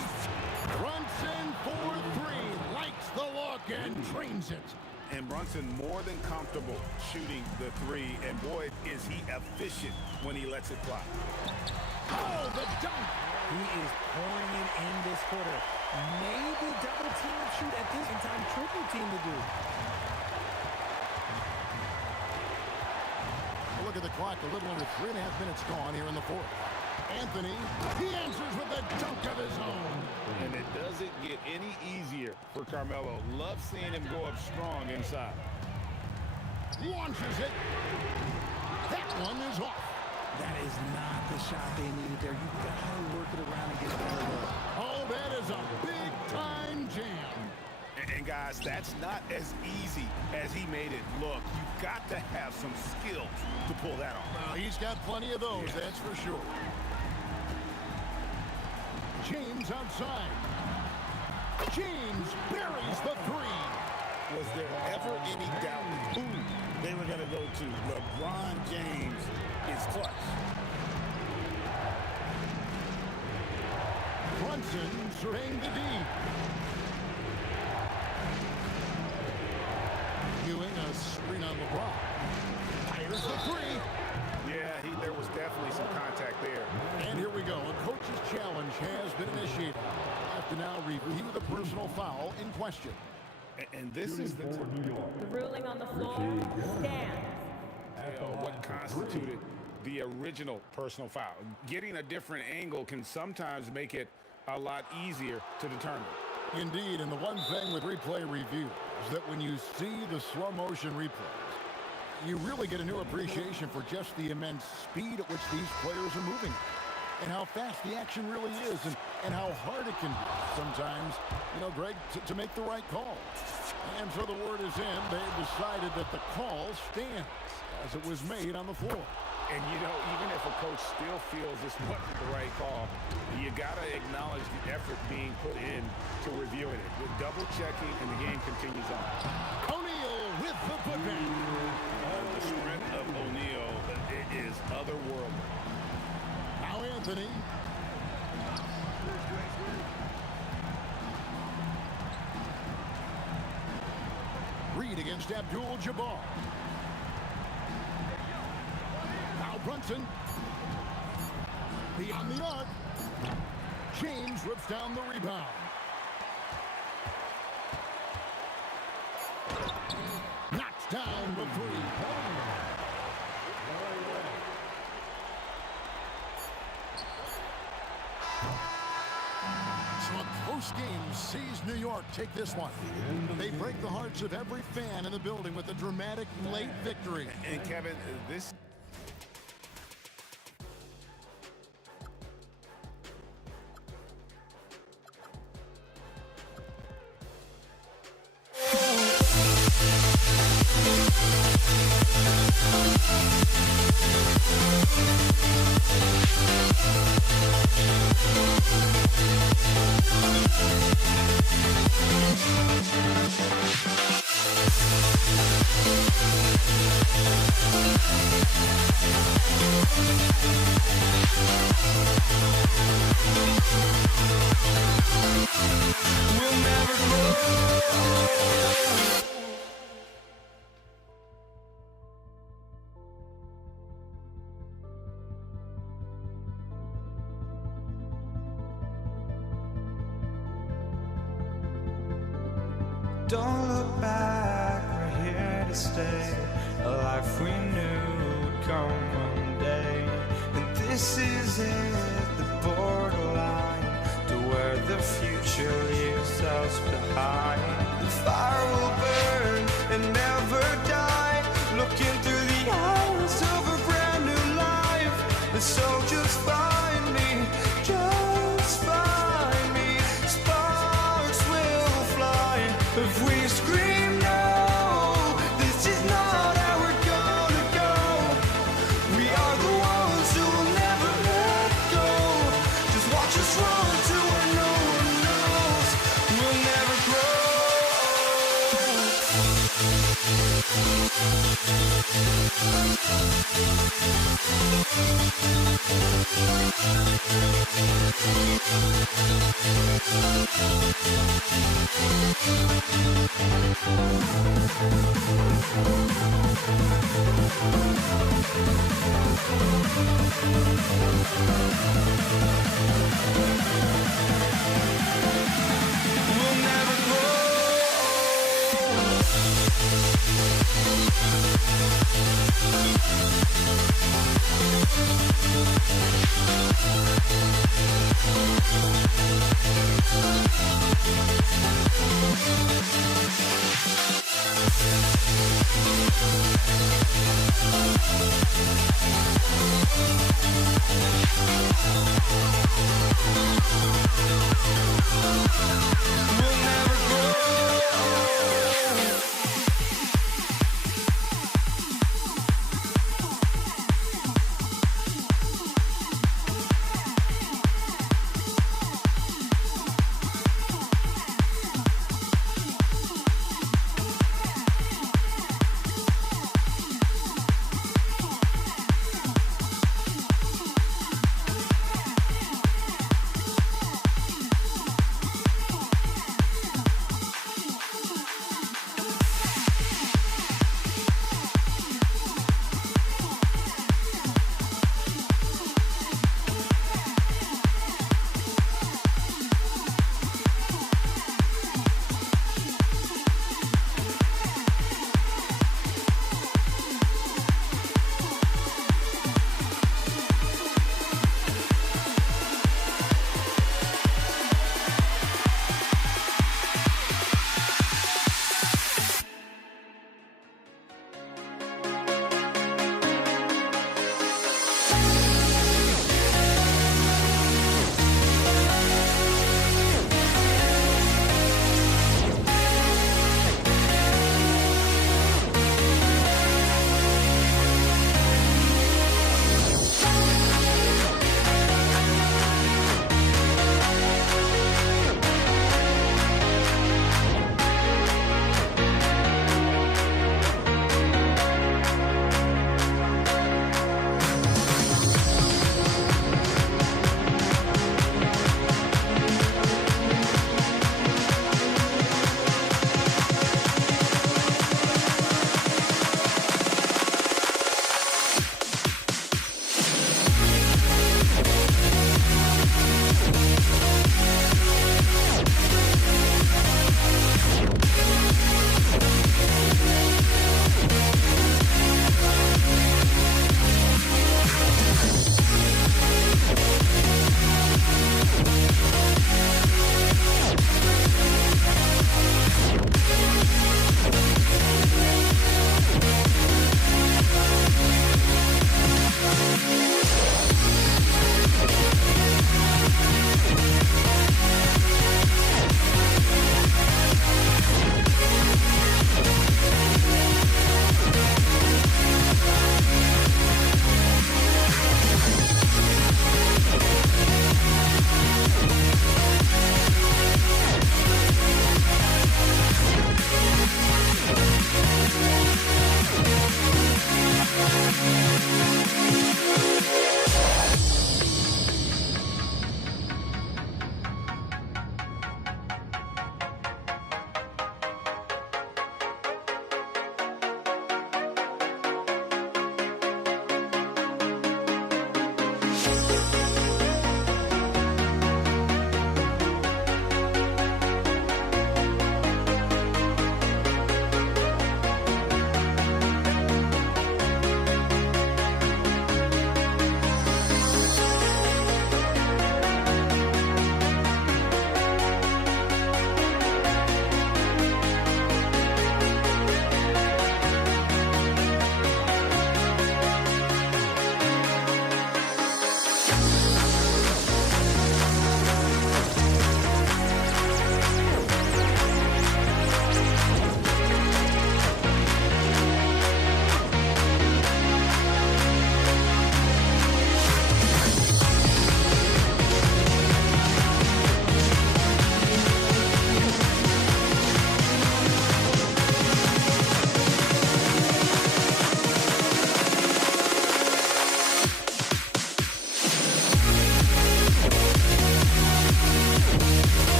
Brunson for three. Likes the look and drains it. And Brunson more than comfortable shooting the three. And boy, is he efficient when he lets it fly. Oh, the dunk. He is pouring it in this quarter. Maybe double team shoot at this time, triple team to do. Look at the clock, a little under 3.5 minutes gone here in the fourth. Anthony, he answers with a dunk of his own. And it doesn't get any easier for Carmelo. Love seeing him go up strong inside. Launches it. That one is off. That is not the shot they needed there. You gotta work it around and get a better look. Oh, that is a big-time jam. And guys, that's not as easy as he made it look. You've got to have some skills to pull that off. Well, he's got plenty of those, that's for sure. James outside. James buries the three. Was there ever any doubt who they were going to go to? LeBron James is clutch. Brunson surveying the D. Ewing a screen on LeBron. Fires the three. Yeah, there was definitely some contact there. And here we go. A coach's challenge has been initiated. I have to now review the personal foul in question. And this is the Ruling on the floor stands. what constituted the original personal foul. Getting a different angle can sometimes make it a lot easier to determine. Indeed, and the one thing with replay review is that when you see the slow motion replays, you really get a new appreciation for just the immense speed at which these players are moving and how fast the action really is and how hard it can be sometimes, Greg, to make the right call. And so the word is in. They've decided that the call stands as it was made on the floor. And, even if a coach still feels this wasn't the right call, you got to acknowledge the effort being put in to reviewing it. With double checking, and the game continues on. O'Neal with the putback. The strength of O'Neal is otherworldly. Now Anthony. Reed against Abdul-Jabbar. Now Brunson. Beyond the arc. James rips down the rebound. Knocks down the three. So a close game sees New York take this one. They break the hearts of every fan in the building with a dramatic late victory. And Kevin, this... Don't look back, we're here to stay. A life we knew would come one day. And this is it, the borderline to where the future leaves us behind. The fire will burn and never die. Looking through the eyes of a brand new life. And so just find me, just find me. Sparks will fly. If we scream no, this is not how we're gonna go. We'll never grow. We'll never grow.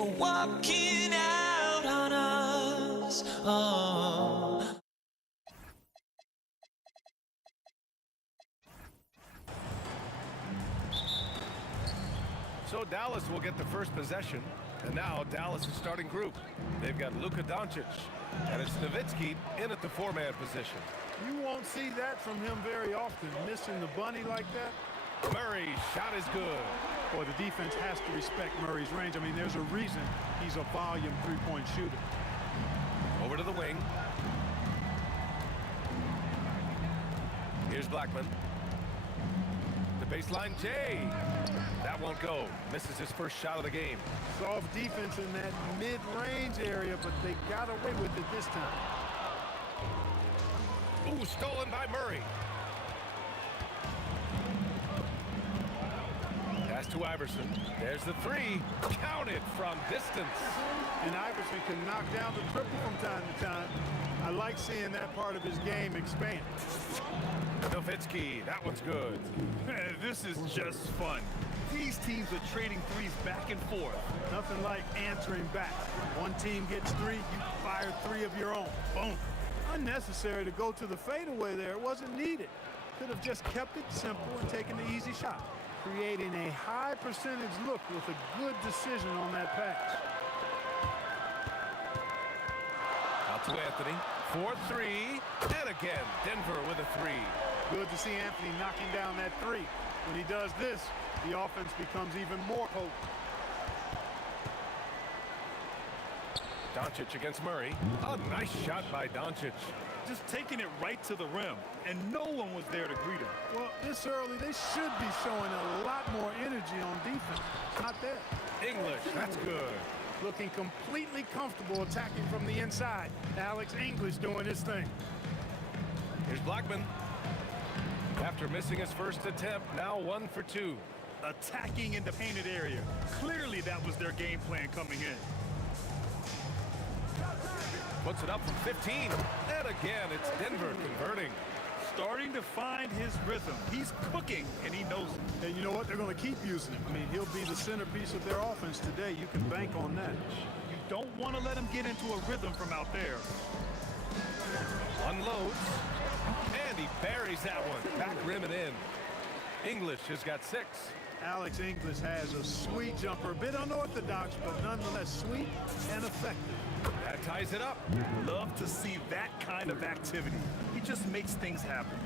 are walking out on us. Oh. So Dallas will get the first possession. And now Dallas' starting group. They've got Luka Doncic. And it's Nowitzki in at the four-man position. You won't see that from him very often, missing the bunny like that. Murray, shot is good. Boy, the defense has to respect Murray's range. I mean, there's a reason he's a volume three-point shooter. Over to the wing. Here's Blackman. The baseline, Jay. That won't go. Misses his first shot of the game. Soft defense in that mid-range area, but they got away with it this time. Ooh, stolen by Murray. Pass to Iverson. There's the three. Counted from distance. And Iverson can knock down the triple from time to time. I like seeing that part of his game expand. Nowitzki, that one's good. This is just fun. These teams are trading threes back and forth. Nothing like answering back. One team gets three, you fire three of your own. Boom. Unnecessary to go to the fadeaway there. It wasn't needed. Could have just kept it simple and taken the easy shot, creating a high percentage look with a good decision on that pass. Out to Anthony. 4-3. And again, Denver with a three. Good to see Anthony knocking down that three. When he does this, the offense becomes even more potent. Doncic against Murray. A nice shot by Doncic. Just taking it right to the rim, and no one was there to greet him. Well, this early, they should be showing a lot more energy on defense. It's not there. English, that's good. Looking completely comfortable attacking from the inside. Alex English doing his thing. Here's Blackman. After missing his first attempt, now 1 for 2. Attacking in the painted area. Clearly that was their game plan coming in. Puts it up from 15. And again, it's Denver converting. Starting to find his rhythm. He's cooking, and he knows it. And you know what? They're going to keep using him. I mean, he'll be the centerpiece of their offense today. You can bank on that. You don't want to let him get into a rhythm from out there. Unloads. And he buries that one. Back rim and in. English has got 6. Alex English has a sweet jumper. A bit unorthodox, but nonetheless sweet and effective. That ties it up. Love to see that kind of activity. He just makes things happen.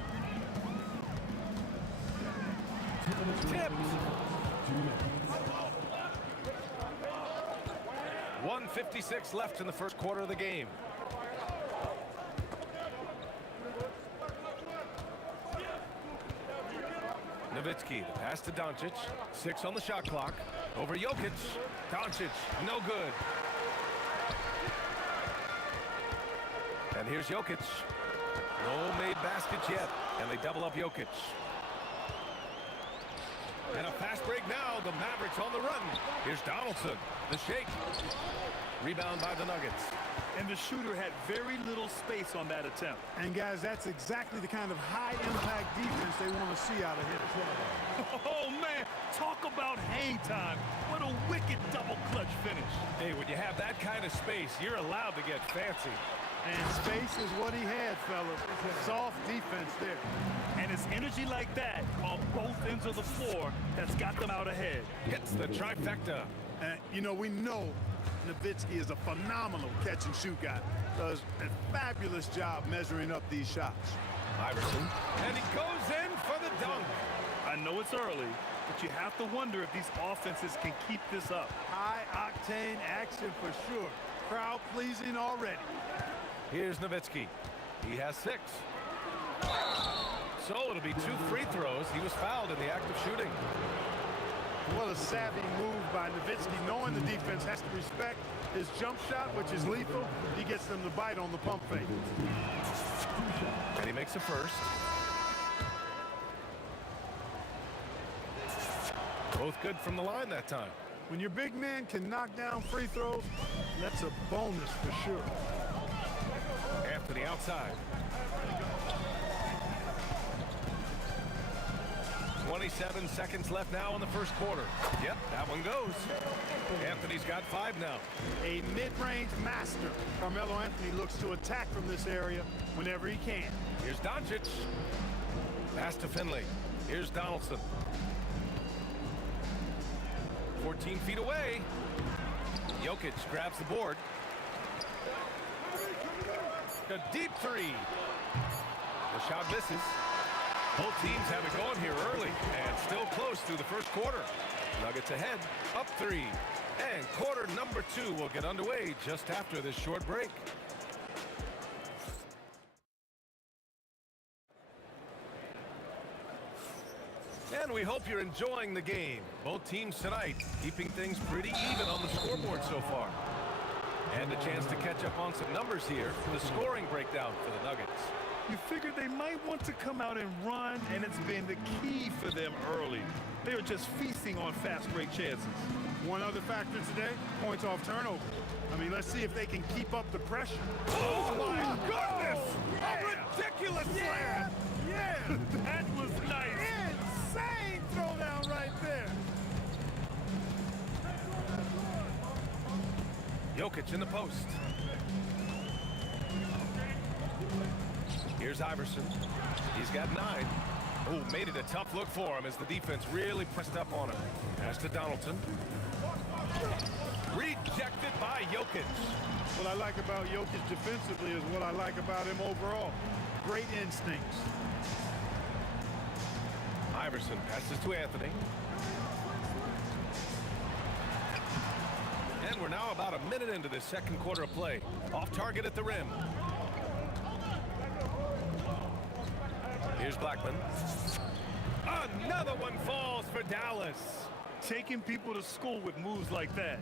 Tipped. 1:56 left in the first quarter of the game. Nowitzki, the pass to Doncic. 6 on the shot clock. Over Jokic. Doncic, no good. And here's Jokic. No made baskets yet. And they double up Jokic. And a fast break now. The Mavericks on the run. Here's Donaldson. The shake. Rebound by the Nuggets. And the shooter had very little space on that attempt. And guys, that's exactly the kind of high-impact defense they want to see out of hitters. Oh, man. Talk about hang time. What a wicked double clutch finish. Hey, when you have that kind of space, you're allowed to get fancy. And space is what he had, fellas. Soft defense there. And it's energy like that on both ends of the floor that's got them out ahead. Hits the trifecta. And, you know, we know Nowitzki is a phenomenal catch-and-shoot guy. Does a fabulous job measuring up these shots. Iverson. And he goes in for the dunk. I know it's early, but you have to wonder if these offenses can keep this up. High-octane action for sure. Crowd-pleasing already. Here's Nowitzki. He has 6. So it'll be 2 free throws. He was fouled in the act of shooting. What a savvy move by Nowitzki, knowing the defense has to respect his jump shot, which is lethal. He gets them to bite on the pump fake. And he makes a first. Both good from the line that time. When your big man can knock down free throws, that's a bonus for sure. Anthony outside. 27 seconds left now in the first quarter. Yep, that one goes. Anthony's got 5 now. A mid-range master. Carmelo Anthony looks to attack from this area whenever he can. Here's Doncic. Pass to Finley. Here's Donaldson. 14 feet away. Jokic grabs the board. A deep 3. The shot misses. Both teams have it going here early and still close through the first quarter. Nuggets ahead, up 3. And quarter number 2 will get underway just after this short break. And we hope you're enjoying the game. Both teams tonight keeping things pretty even on the scoreboard so far. And a chance to catch up on some numbers here. The scoring breakdown for the Nuggets. You figured they might want to come out and run, and it's been the key for them early. They are just feasting on fast break chances. One other factor today, points off turnover. I mean, let's see if they can keep up the pressure. Oh, my goodness! A ridiculous slam! Yeah! That was nice. Insane throwdown right there. Jokic in the post. Here's Iverson. He's got 9. Oh, made it a tough look for him as the defense really pressed up on him. Pass to Donaldson. Rejected by Jokic. What I like about Jokic defensively is what I like about him overall. Great instincts. Iverson passes to Anthony. And we're now about a minute into this second quarter of play. Off target at the rim. Here's Blackman. Another one falls for Dallas. Taking people to school with moves like that.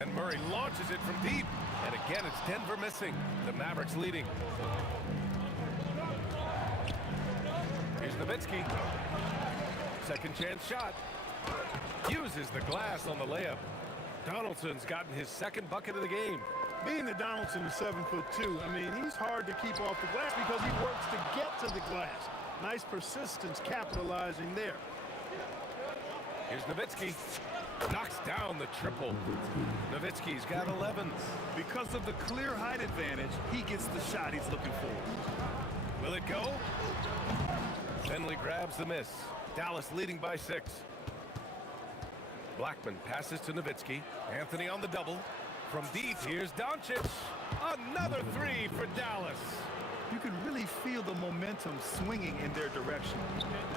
And Murray launches it from deep. And again, it's Denver missing. The Mavericks leading. Here's Nowitzki. Second chance shot. Uses the glass on the layup. Donaldson's gotten his second bucket of the game. Being that Donaldson is 7'2", I mean, he's hard to keep off the glass because he works to get to the glass. Nice persistence capitalizing there. Here's Nowitzki. Knocks down the triple. Nowitzki's got 11. Because of the clear height advantage, he gets the shot he's looking for. Will it go? Finley grabs the miss. Dallas leading by 6. Blackman passes to Nowitzki. Anthony on the double. From deep, here's Doncic. Another 3 for Dallas. You can really feel the momentum swinging in their direction.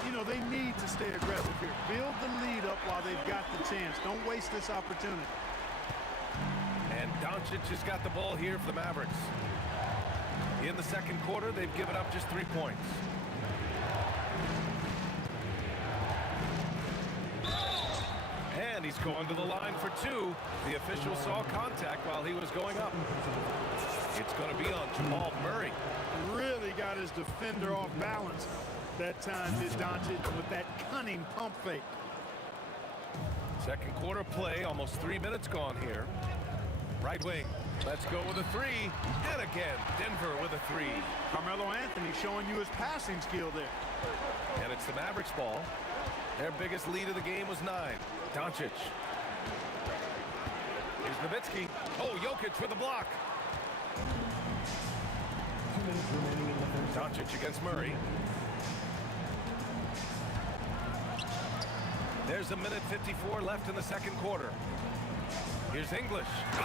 You know, they need to stay aggressive here. Build the lead up while they've got the chance. Don't waste this opportunity. And Doncic has got the ball here for the Mavericks. In the second quarter, they've given up just 3 points. And he's going to the line for 2. The official saw contact while he was going up. It's going to be on Jamal Murray. Really got his defender off balance. That time did Doncic with that cunning pump fake. Second quarter play, almost 3 minutes gone here. Right wing. Let's go with a 3. And again, Denver with a 3. Carmelo Anthony showing you his passing skill there. And it's the Mavericks ball. Their biggest lead of the game was 9. Doncic. Here's Nowitzki. Oh, Jokic with a block. Doncic against Murray. There's a minute 54 left in the second quarter. Here's English. Oh!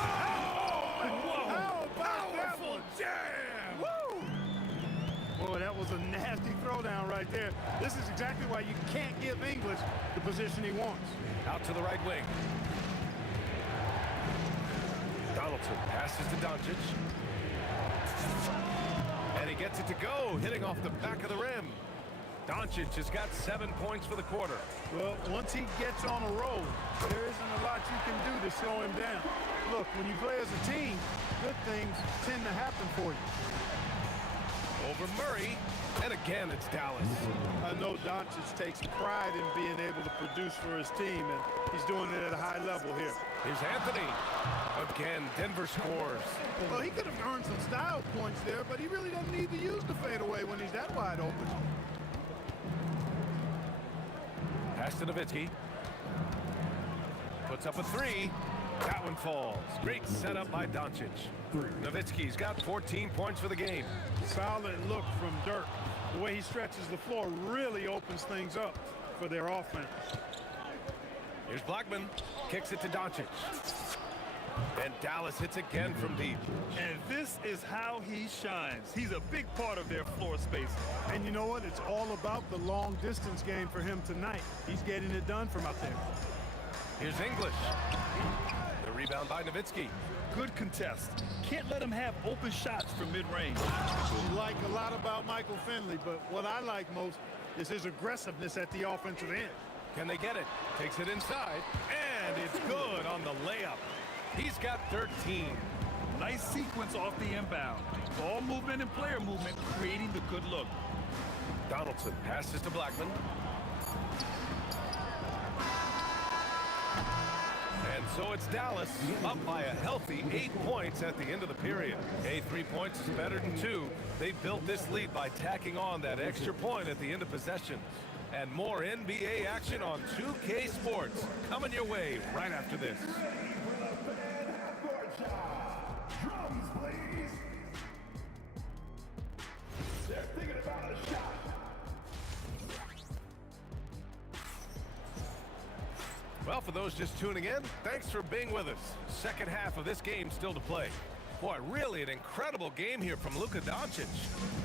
How about that one? Jam! Woo! Boy, that was a nasty throwdown right there. This is exactly why you can't give English the position he wants. Out to the right wing. Donaldson passes to Doncic. And he gets it to go, hitting off the back of the rim. Doncic has got 7 points for the quarter. Well, once he gets on a roll, there isn't a lot you can do to slow him down. Look, when you play as a team, good things tend to happen for you. Over Murray, and again it's Dallas. I know Doncic takes pride in being able to produce for his team, and he's doing it at a high level here. Here's Anthony. Again, Denver scores. Well, he could have earned some style points there, but he really doesn't need to use the fadeaway when he's that wide open. Pass to Nowitzki. Puts up a three. That one falls. Great setup by Doncic. Nowitzki's got 14 points for the game. Solid look from Dirk. The way he stretches the floor really opens things up for their offense. Here's Blackman. Kicks it to Doncic. And Dallas hits again from deep. And this is how he shines. He's a big part of their floor space. And you know what? It's all about the long distance game for him tonight. He's getting it done from out there. Here's English. The rebound by Nowitzki. Good contest. Can't let him have open shots from mid-range. You like a lot about Michael Finley, but what I like most is his aggressiveness at the offensive end. Can they get it? Takes it inside. And it's good on the layup. He's got 13. Nice sequence off the inbound. Ball movement and player movement creating the good look. Donaldson passes to Blackman. And so it's Dallas up by a healthy 8 points at the end of the period. Hey, 3 points is better than 2. They built this lead by tacking on that extra point at the end of possession. And more NBA action on 2K Sports coming your way right after this. Drums, please. They're thinking about a shot. Well, for those just tuning in, thanks for being with us. Second half of this game still to play. Boy, really an incredible game here from Luka Doncic.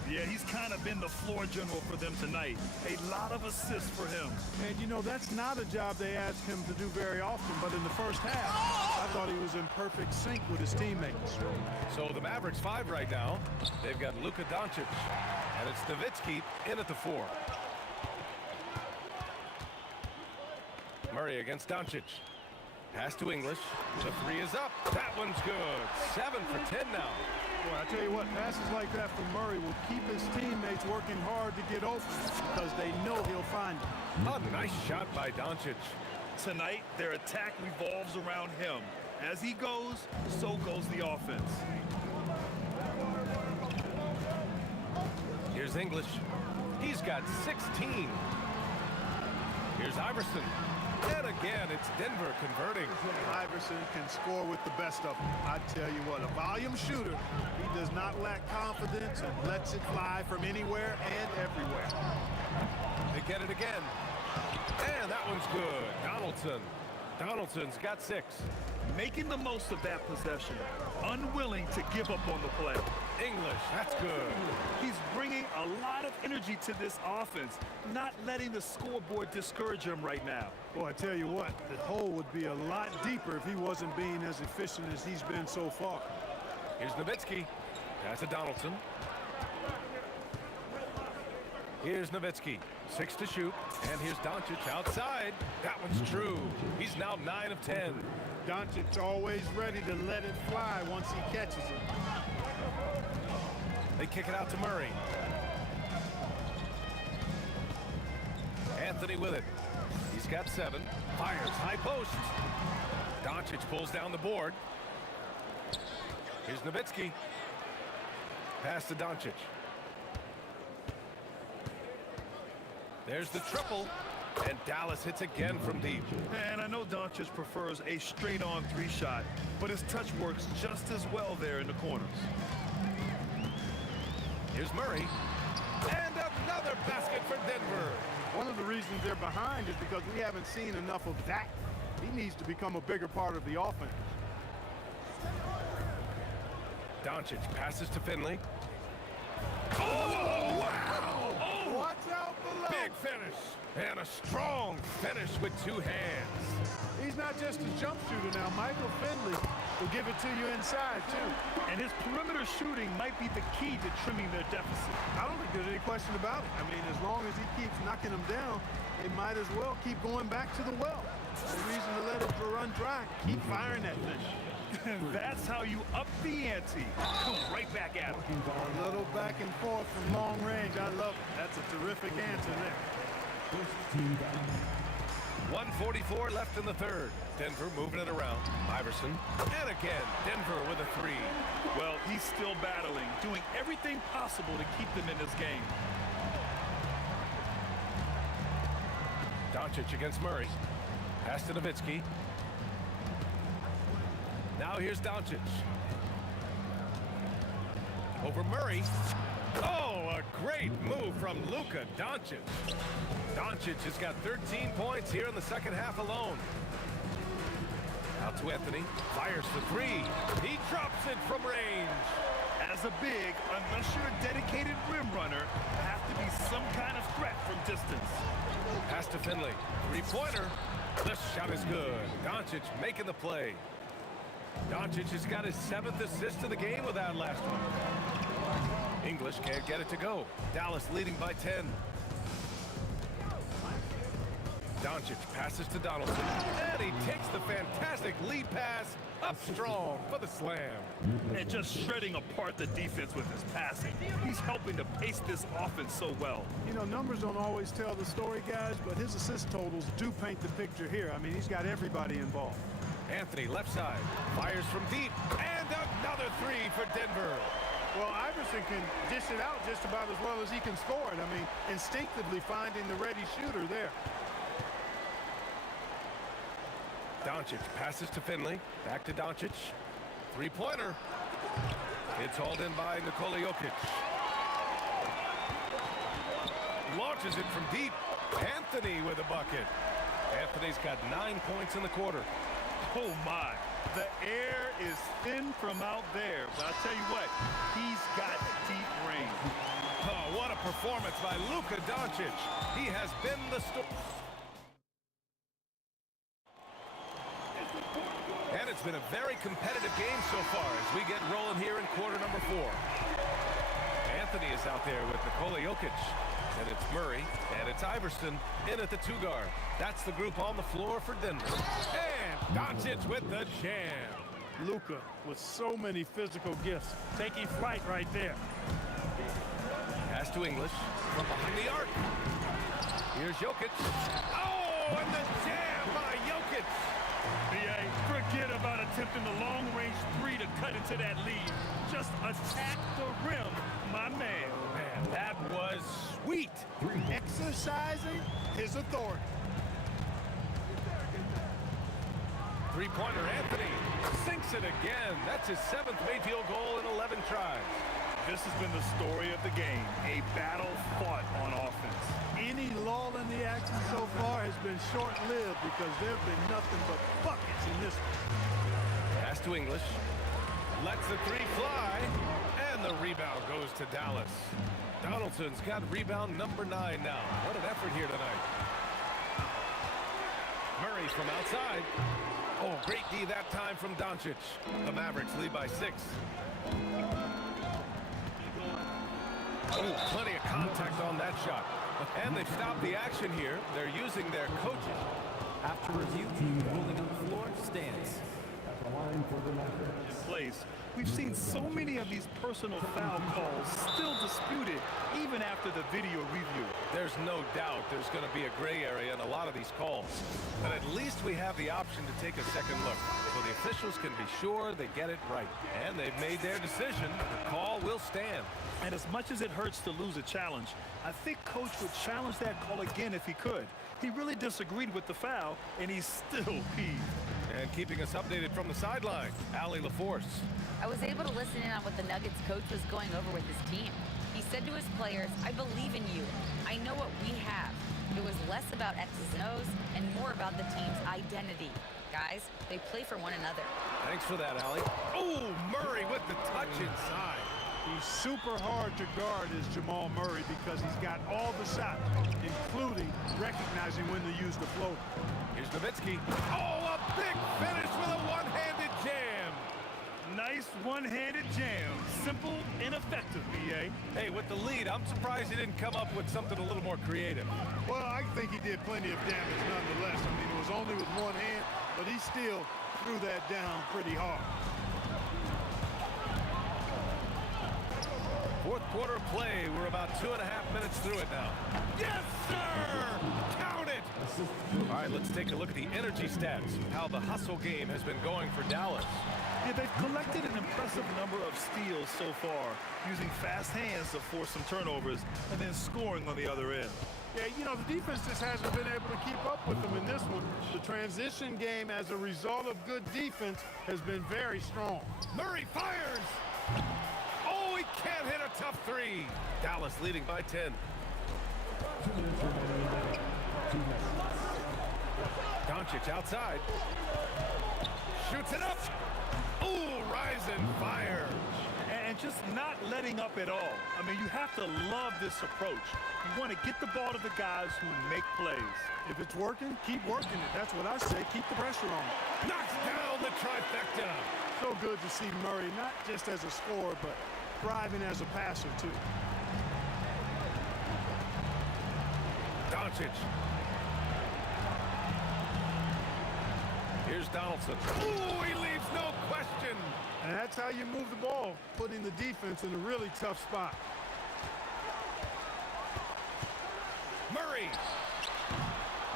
Yeah, he's kind of been the floor general for them tonight. A lot of assists for him. And you know, that's not a job they ask him to do very often, but in the first half, I thought he was in perfect sync with his teammates. So the Mavericks 5 right now. They've got Luka Doncic, and it's Nowitzki in at the 4. Murray against Doncic. Pass to English. The 3 is up. That one's good. 7 for 10 now. Boy, I tell you what, passes like that from Murray will keep his teammates working hard to get open because they know he'll find them. A nice shot by Doncic. Tonight, their attack revolves around him. As he goes, so goes the offense. Here's English. He's got 16. Here's Iverson. And again, it's Denver converting. Iverson can score with the best of them. I tell you what, a volume shooter. He does not lack confidence and lets it fly from anywhere and everywhere. They get it again. And that one's good. Donaldson. Donaldson's got 6. Making the most of that possession. Unwilling to give up on the play. English, that's good. He's bringing a lot of energy to this offense, not letting the scoreboard discourage him right now. Boy, I tell you what, the hole would be a lot deeper if he wasn't being as efficient as he's been so far. Here's Nowitzki. Pass to Donaldson. Here's Nowitzki. 6 to shoot. And here's Doncic outside. That one's true. He's now 9 of 10. Doncic's always ready to let it fly once he catches it. They kick it out to Murray. Anthony with it. He's got 7. Fires high post. Doncic pulls down the board. Here's Nowitzki. Pass to Doncic. There's the triple. And Dallas hits again from deep. And I know Doncic prefers a straight-on 3 shot, but his touch works just as well there in the corners. Here's Murray. And another basket for Denver. One of the reasons they're behind is because we haven't seen enough of that. He needs to become a bigger part of the offense. Doncic passes to Finley. Oh, wow! Oh, watch out below. Big finish. And a strong finish with 2 hands. He's not just a jump shooter now. Michael Finley will give it to you inside, too. And his perimeter shooting might be the key to trimming their deficit. I don't think there's any question about it. I mean, as long as he keeps knocking them down, they might as well keep going back to the well. No reason to let it run dry. Keep firing that thing. That's how you up the ante. Come right back at him. A little back and forth from long range. I love it. That's a terrific answer there. 1:44 left in the third. Denver moving it around. Iverson. And again, Denver with a 3. Well, he's still battling, doing everything possible to keep them in this game. Doncic against Murray. Pass to Nowitzki. Now here's Doncic. Over Murray. Oh, a great move from Luka Doncic. Doncic has got 13 points here in the second half alone. Out to Anthony. Fires for three. He drops it from range. As a big, unless you're a dedicated rim runner, have to be some kind of threat from distance. Pass to Finley. Three-pointer. The shot is good. Doncic making the play. Doncic has got his 7th assist of the game with that last one. English can't get it to go. Dallas leading by 10. Doncic passes to Donaldson, and he takes the fantastic lead pass up strong for the slam. And just shredding apart the defense with his passing. He's helping to pace this offense so well. You know, numbers don't always tell the story, guys, but his assist totals do paint the picture here. I mean, he's got everybody involved. Anthony, left side, fires from deep, and another three for Denver. Well, Iverson can dish it out just about as well as he can score it. I mean, instinctively finding the ready shooter there. Doncic passes to Finley. Back to Doncic. Three-pointer. It's hauled in by Nikola Jokic. Launches it from deep. Anthony with a bucket. Anthony's got 9 points in the quarter. Oh, my. The air is thin from out there. But I'll tell you what, he's got deep range. Oh, what a performance by Luka Doncic. He has been the story. And it's been a very competitive game so far as we get rolling here in quarter number 4. Anthony is out there with Nikola Jokic. And it's Murray, and it's Iverson in at the 2-guard. That's the group on the floor for Denver. And Doncic with the jam. Luka with so many physical gifts. Taking flight right there. Pass to English from behind the arc. Here's Jokic. Oh, and the jam by Jokic. B.A., forget about attempting the long-range three to cut into that lead. Just attack the rim, my man. Man, that was sweet. Exercising his authority. Three-pointer Anthony sinks it again. That's his 7th made field goal in 11 tries. This has been the story of the game, a battle fought on offense. Any lull in the action so far has been short-lived because there have been nothing but buckets in this one. Pass to English. Lets the three fly. And the rebound goes to Dallas. Donaldson's got rebound number 9 now. What an effort here tonight. Murray from outside. Oh, great D that time from Doncic. The Mavericks lead by 6. Oh, plenty of contact on that shot. And they've stopped the action here. They're using their coaches. After review, team rolling on the floor stands. At the line for the Mavericks. Plays. We've seen so many of these personal foul calls still disputed even after the video review. There's no doubt there's going to be a gray area in a lot of these calls. But at least we have the option to take a second look so the officials can be sure they get it right. And they've made their decision. The call will stand. And as much as it hurts to lose a challenge, I think Coach would challenge that call again if he could. He really disagreed with the foul, and he's still peeved. And keeping us updated from the sideline, Allie LaForce. I was able to listen in on what the Nuggets coach was going over with his team. He said to his players, I believe in you. I know what we have. It was less about X's and O's and more about the team's identity. Guys, they play for one another. Thanks for that, Allie. Oh, Murray with the touch inside. He's super hard to guard is Jamal Murray because he's got all the shots, including recognizing when to use the floater. Here's Nowitzki. Oh, a big finish with a one-handed jam. Nice one-handed jam. Simple and effective, B.A. Hey, with the lead, I'm surprised he didn't come up with something a little more creative. Well, I think he did plenty of damage nonetheless. I mean, it was only with one hand, but he still threw that down pretty hard. Fourth quarter of play. We're about 2.5 minutes through it now. Yes, sir! Count it! All right, let's take a look at the energy stats. How the hustle game has been going for Dallas. Yeah, they've collected an impressive number of steals so far, using fast hands to force some turnovers and then scoring on the other end. Yeah, you know, the defense just hasn't been able to keep up with them in this one. The transition game, as a result of good defense, has been very strong. Murray fires! Oh, he can't hit a tough three. Dallas leading by 10. Doncic outside. Shoots it up. Ooh, rise and fire. And just not letting up at all. I mean, you have to love this approach. You want to get the ball to the guys who make plays. If it's working, keep working it. That's what I say. Keep the pressure on. Knocks down the trifecta. So good to see Murray, not just as a scorer, but thriving as a passer, too. Doncic. Here's Donaldson. Ooh, he leaves no question. And that's how you move the ball, putting the defense in a really tough spot. Murray.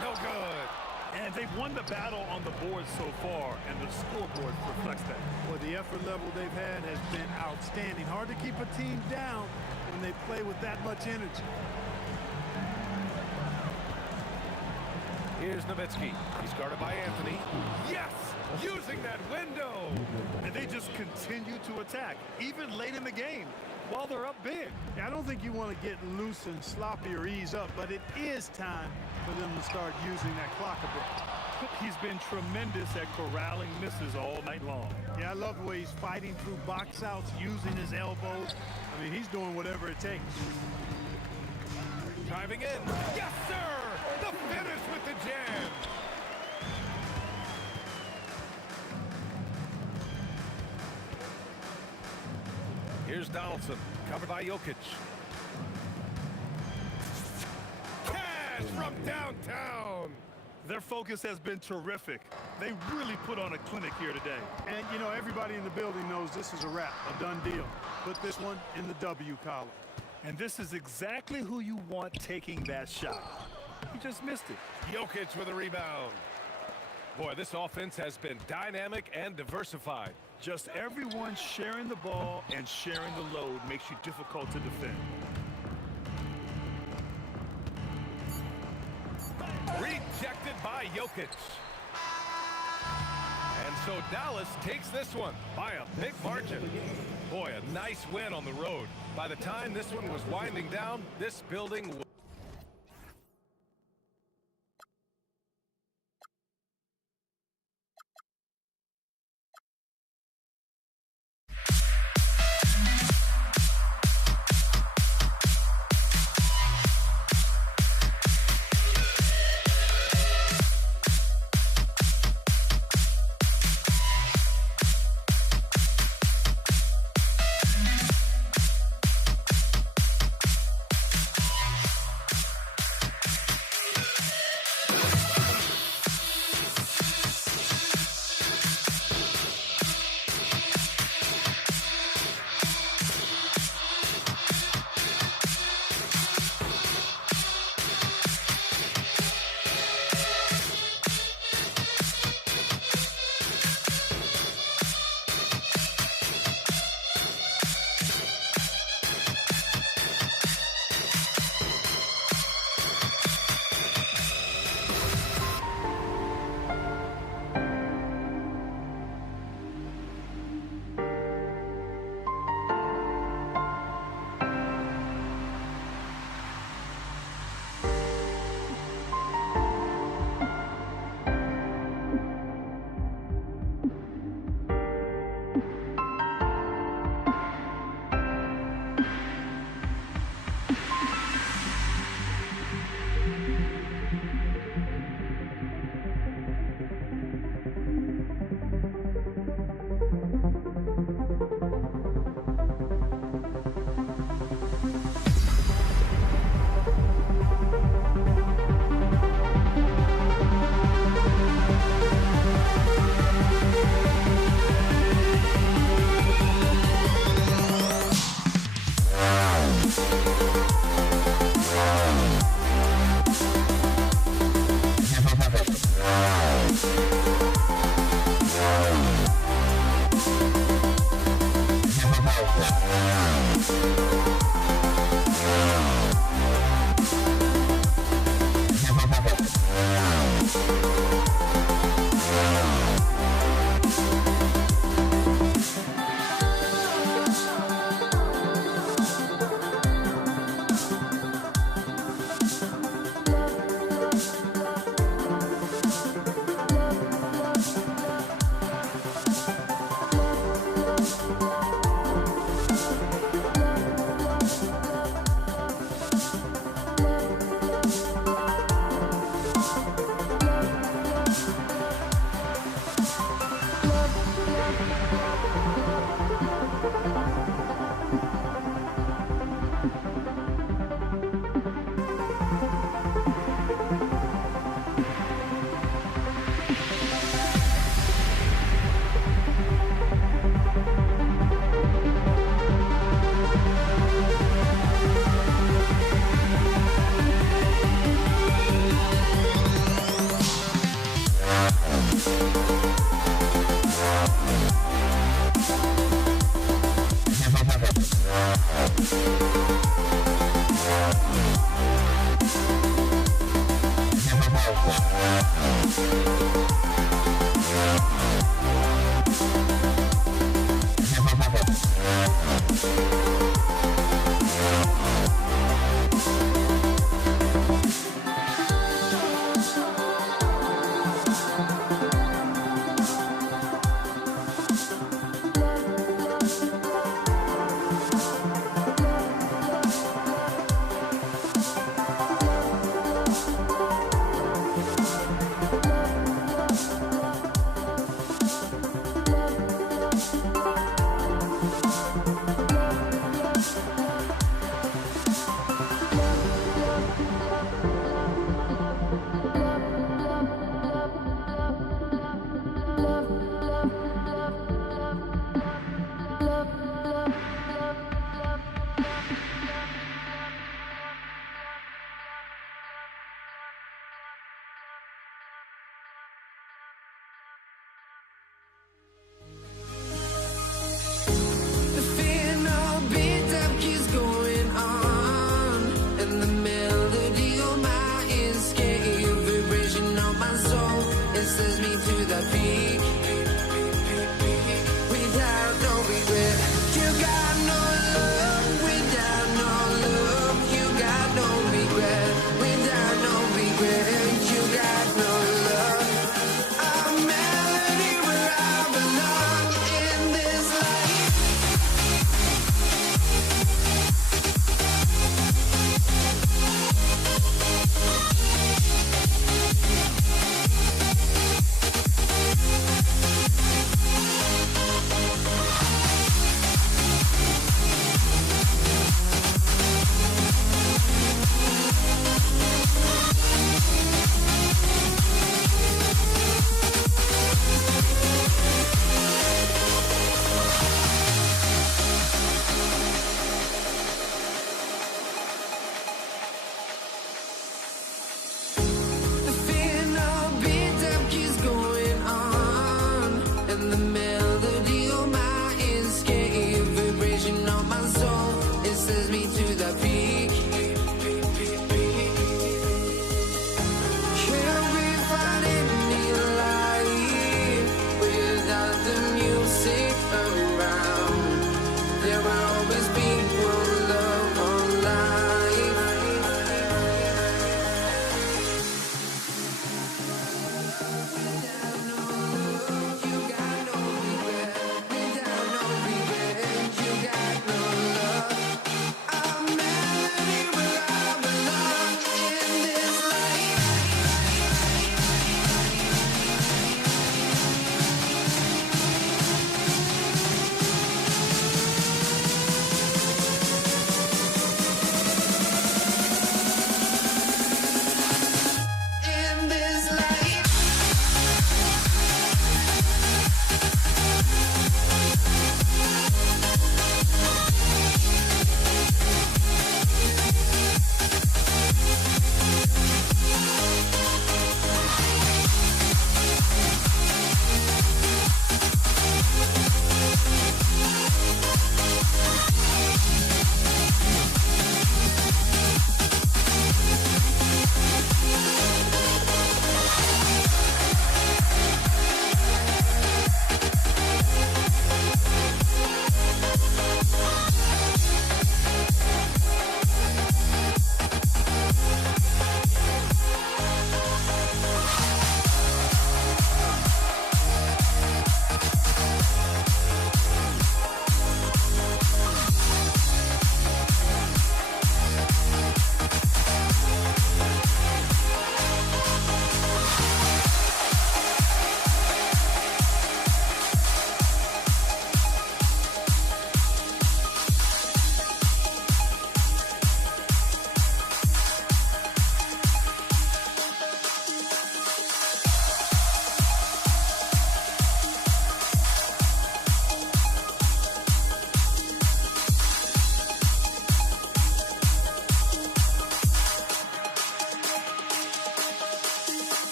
No good. And they've won the battle on the board so far, and the scoreboard reflects that. Well, the effort level they've had has been outstanding. Hard to keep a team down when they play with that much energy. Here's Nowitzki. He's guarded by Anthony. Yes! Using that window! And they just continue to attack, even late in the game, while they're up big. I don't think you want to get loose and sloppy or ease up, but it is time for them to start using that clock a bit. He's been tremendous at corralling misses all night long. Yeah, I love the way he's fighting through box outs, using his elbows. I mean, he's doing whatever it takes. Driving in. Yes, sir! The finish with the jam. Here's Donaldson, covered by Jokic. Cash from downtown. Their focus has been terrific. They really put on a clinic here today. And, you know, everybody in the building knows this is a wrap, a done deal. Put this one in the W column. And this is exactly who you want taking that shot. He just missed it. Jokic with a rebound. Boy, this offense has been dynamic and diversified. Just everyone sharing the ball and sharing the load makes you difficult to defend. Rejected by Jokic. And so Dallas takes this one by a big margin. Boy, a nice win on the road. By the time this one was winding down, this building was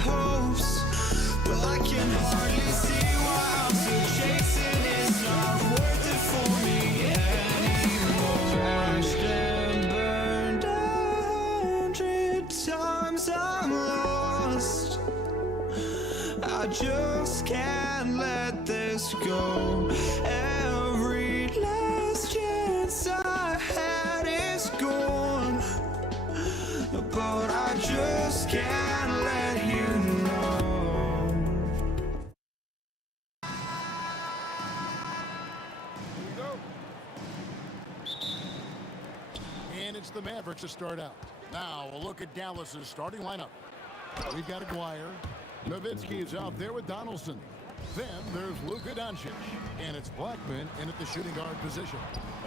hopes, but I can hardly see why I'm still chasing. It's not worth it for me anymore. Crashed and burned 100 times, I'm lost. I just can't let this go. Every last chance I had is gone, but I just can't let you know. And it's the Mavericks to start out. Now we'll look at Dallas's starting lineup. We've got Aguirre. Nowitzki is out there with Donaldson. Then there's Luka Doncic. And it's Blackman in at the shooting guard position.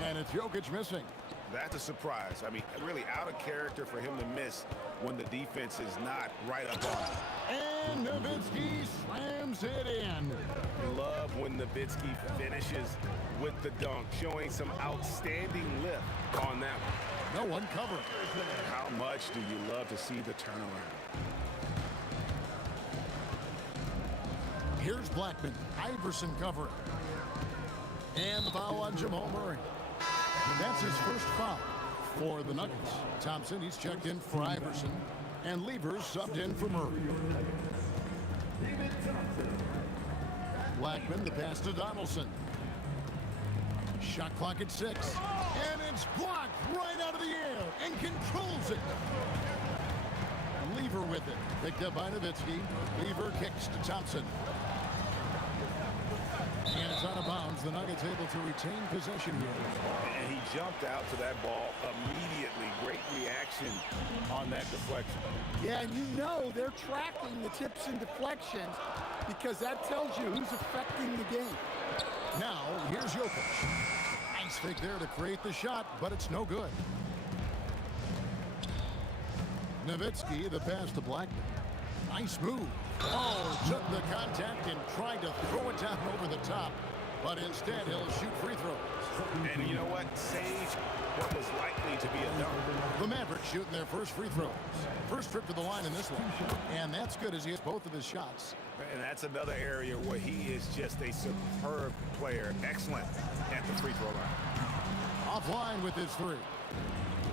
And it's Jokic missing. That's a surprise. I mean, really out of character for him to miss when the defense is not right up on him. And Nowitzki slams it in. Love when Nowitzki finishes with the dunk, showing some outstanding lift on that one. No one covering. How much do you love to see the turnaround? Here's Blackman. Iverson covering. And the foul on Jamal Murray. And that's his first foul for the Nuggets. Thompson, he's checked in for Iverson. And Levers subbed in for Murray. Blackman, the pass to Donaldson. Shot clock at 6. And it's blocked right out of the air and controls it. Lever with it. Picked up by Nowitzki. Lever kicks to Thompson. And it's out of bounds. The Nuggets able to retain possession here. And he jumped out to that ball immediately. Great reaction on that deflection. Yeah, and you know they're tracking the tips and deflections because that tells you who's affecting the game. Now, here's Jokic. Nice fake there to create the shot, but it's no good. Nowitzki, the pass to Blackman. Nice move. Oh, took the contact and tried to throw it down over the top. But instead, he'll shoot free throws. And you know what? Sage what was likely to be a dunk. The Mavericks shooting their first free throws. First trip to the line in this one. And that's good as he hits both of his shots. And that's another area where he is just a superb player. Excellent at the free throw line. Offline with his three.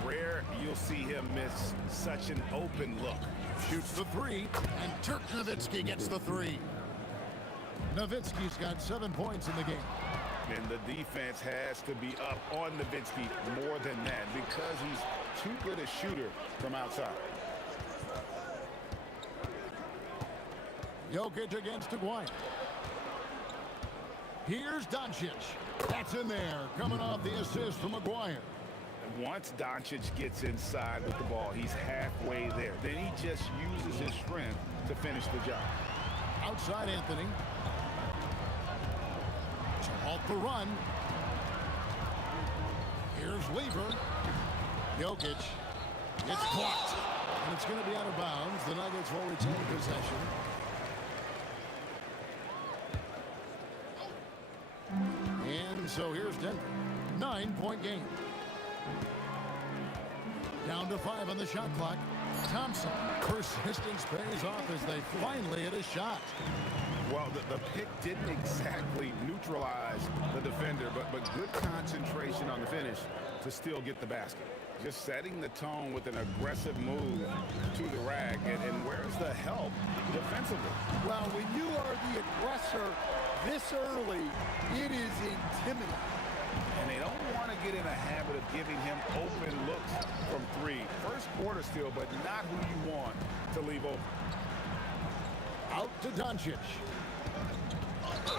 Rare you'll see him miss such an open look. Shoots the three, and Dirk Nowitzki gets the three. Nowitzki's got 7 points in the game. And the defense has to be up on Nowitzki more than that because he's too good a shooter from outside. Jokic against Aguirre. Here's Doncic. That's in there, coming off the assist from Aguirre. Once Doncic gets inside with the ball, he's halfway there. Then he just uses his strength to finish the job. Outside Anthony. To halt the run. Here's Lever. Jokic. It's blocked. And it's going to be out of bounds. The Nuggets will retain possession. And so here's Denver. 9-point game. Down to 5 on the shot clock. Thompson. Persistence pays off as they finally hit a shot. Well, the pick didn't exactly neutralize the defender, but good concentration on the finish to still get the basket. Just setting the tone with an aggressive move to the rack. And where's the help defensively? Well, when you are the aggressor this early, it is intimidating. And they don't want to get in a habit of giving him open looks from three. First quarter still, but not who you want to leave open. Out to Doncic.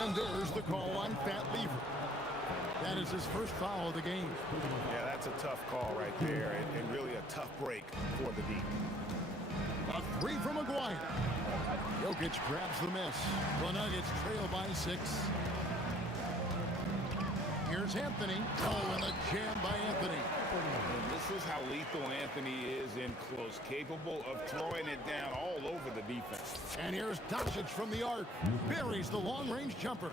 And there's the call on Pat Lever. That is his first foul of the game. Yeah, that's a tough call right there, and really a tough break for the D. A three from Aguirre. Jokic grabs the miss. The Nuggets trail by 6. Here's Anthony. Oh, and a jam by Anthony. And this is how lethal Anthony is in close, capable of throwing it down all over the defense. And here's Doncic from the arc. Buries the long-range jumper.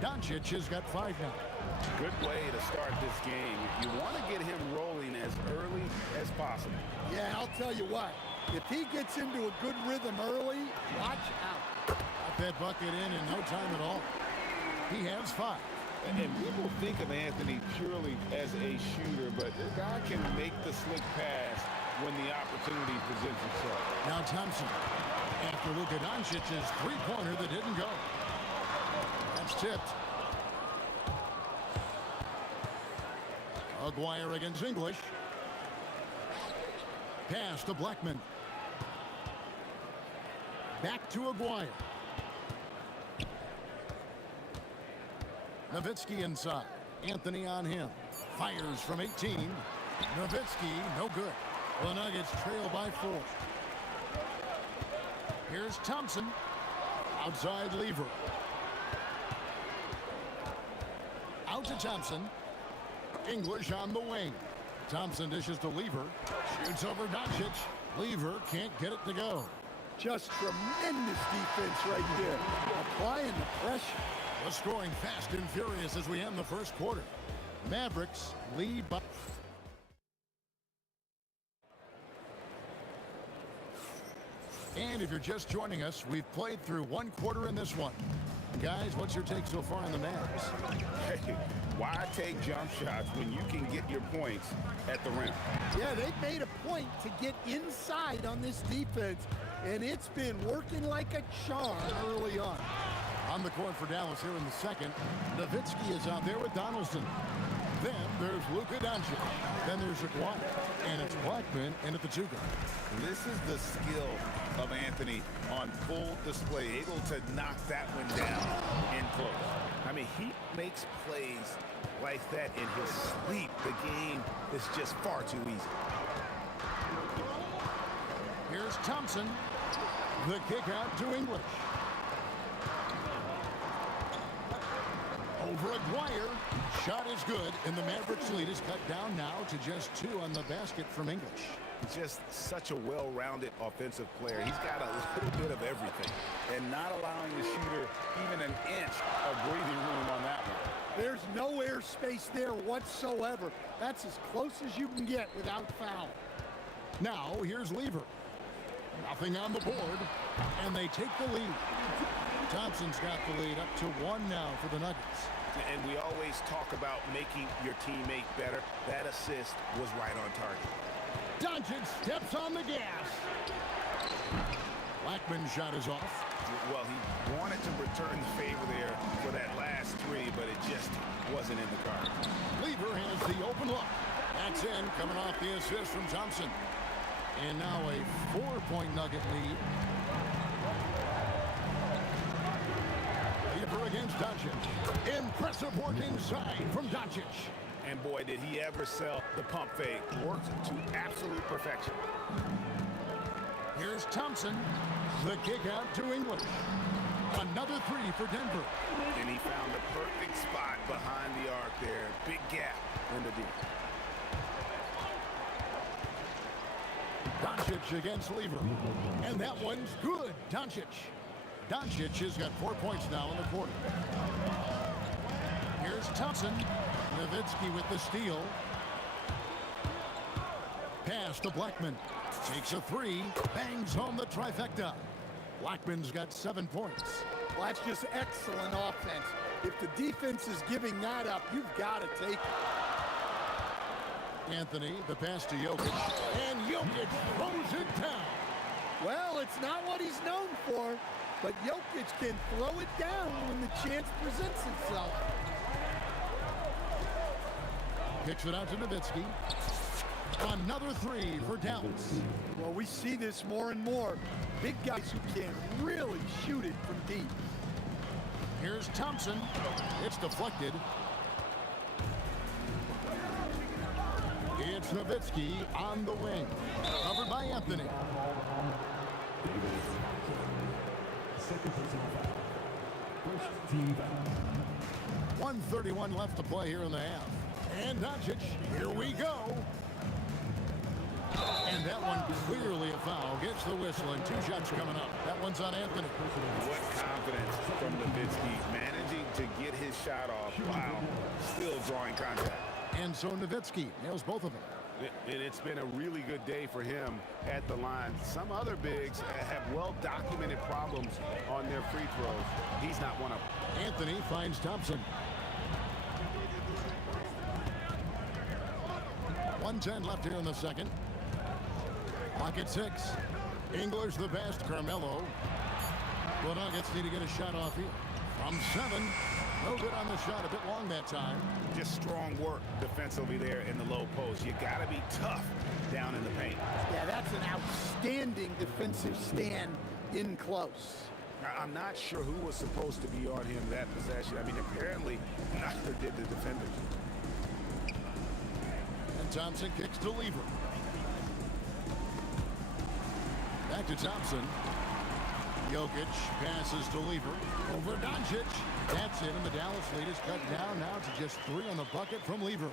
Doncic has got 5 now. Good way to start this game. You want to get him rolling as early as possible. Yeah, I'll tell you what. If he gets into a good rhythm early, watch out. Got that bucket in no time at all. He has 5. And people think of Anthony purely as a shooter, but the guy can make the slick pass when the opportunity presents itself. Now Thompson, after Luka Doncic's three-pointer that didn't go. That's tipped. Aguirre against English. Pass to Blackman. Back to Aguirre. Nowitzki inside. Anthony on him. Fires from 18. Nowitzki, no good. The Nuggets trail by 4. Here's Thompson. Outside Lever. Out to Thompson. English on the wing. Thompson dishes to Lever. Shoots over Doncic. Lever can't get it to go. Just tremendous defense right there. Applying the pressure. The scoring fast and furious as we end the first quarter. Mavericks lead by... And if you're just joining us, we've played through one quarter in this one. Guys, what's your take so far on the Mavs? Hey, why take jump shots when you can get your points at the rim? Yeah, they've made a point to get inside on this defense, and it's been working like a charm early on. On the court for Dallas here in the second. Nowitzki is out there with Donaldson. Then there's Luka Doncic. Then there's Aguirre. And it's Blackman in at the 2 guard. This is the skill of Anthony on full display, able to knock that one down in close. I mean, he makes plays like that in his sleep. The game is just far too easy. Here's Thompson. The kick out to English. Over Aguirre. Shot is good, and the Mavericks lead is cut down now to just 2 on the basket from English. Just such a well-rounded offensive player. He's got a little bit of everything, and not allowing the shooter even an inch of breathing room on that one. There's no air space there whatsoever. That's as close as you can get without foul. Now here's Lever. Nothing on the board, and they take the lead. Thompson's got the lead up to 1 now for the Nuggets. And we always talk about making your teammate better. That assist was right on target. Doncic steps on the gas. Blackman's shot is off. Well, he wanted to return the favor there for that last 3, but it just wasn't in the cards. Lever has the open look. That's in, coming off the assist from Thompson. And now a 4-point Nugget lead. Lever against Doncic. Impressive work inside from Doncic. And boy, did he ever sell the pump fake. Worked to absolute perfection. Here's Thompson. The kick out to English. Another 3 for Denver. And he found the perfect spot behind the arc there. Big gap in the D. Doncic against Lever. And that one's good. Doncic. Doncic has got 4 points now in the quarter. Here's Thompson. Nowitzki with the steal. Pass to Blackman. Takes a 3. Bangs home the trifecta. Blackman's got 7 points. Well, that's just excellent offense. If the defense is giving that up, you've got to take it. Anthony, the pass to Jokic. And Jokic throws it down. Well, it's not what he's known for, but Jokic can throw it down when the chance presents itself. Kicks it out to Nowitzki. Another 3 for Dallas. Well, we see this more and more. Big guys who can really shoot it from deep. Here's Thompson. It's deflected. It's Nowitzki on the wing. Covered by Anthony. 1:31 left to play here in the half. And Doncic, here we go. And that one clearly a foul. Gets the whistle, and 2 shots coming up. That one's on Anthony. What confidence from Nowitzki, managing to get his shot off while still drawing contact. And so Nowitzki nails both of them. It's been a really good day for him at the line. Some other bigs have well-documented problems on their free throws. He's not one of them. Anthony finds Thompson. 1:10 left here in the second. Clock at 6. English the best. Carmelo. The Nuggets need to get a shot off here. From 7. No good on the shot. A bit long that time. Just strong work defensively there in the low post. You got to be tough down in the paint. Yeah, that's an outstanding defensive stand in close. I'm not sure who was supposed to be on him that possession. I mean, apparently neither did the defenders. And Thompson kicks to Lever. Back to Thompson. Jokic passes to Lever. Over Doncic. That's it, and the Dallas lead is cut down now to just 3 on the bucket from Lever.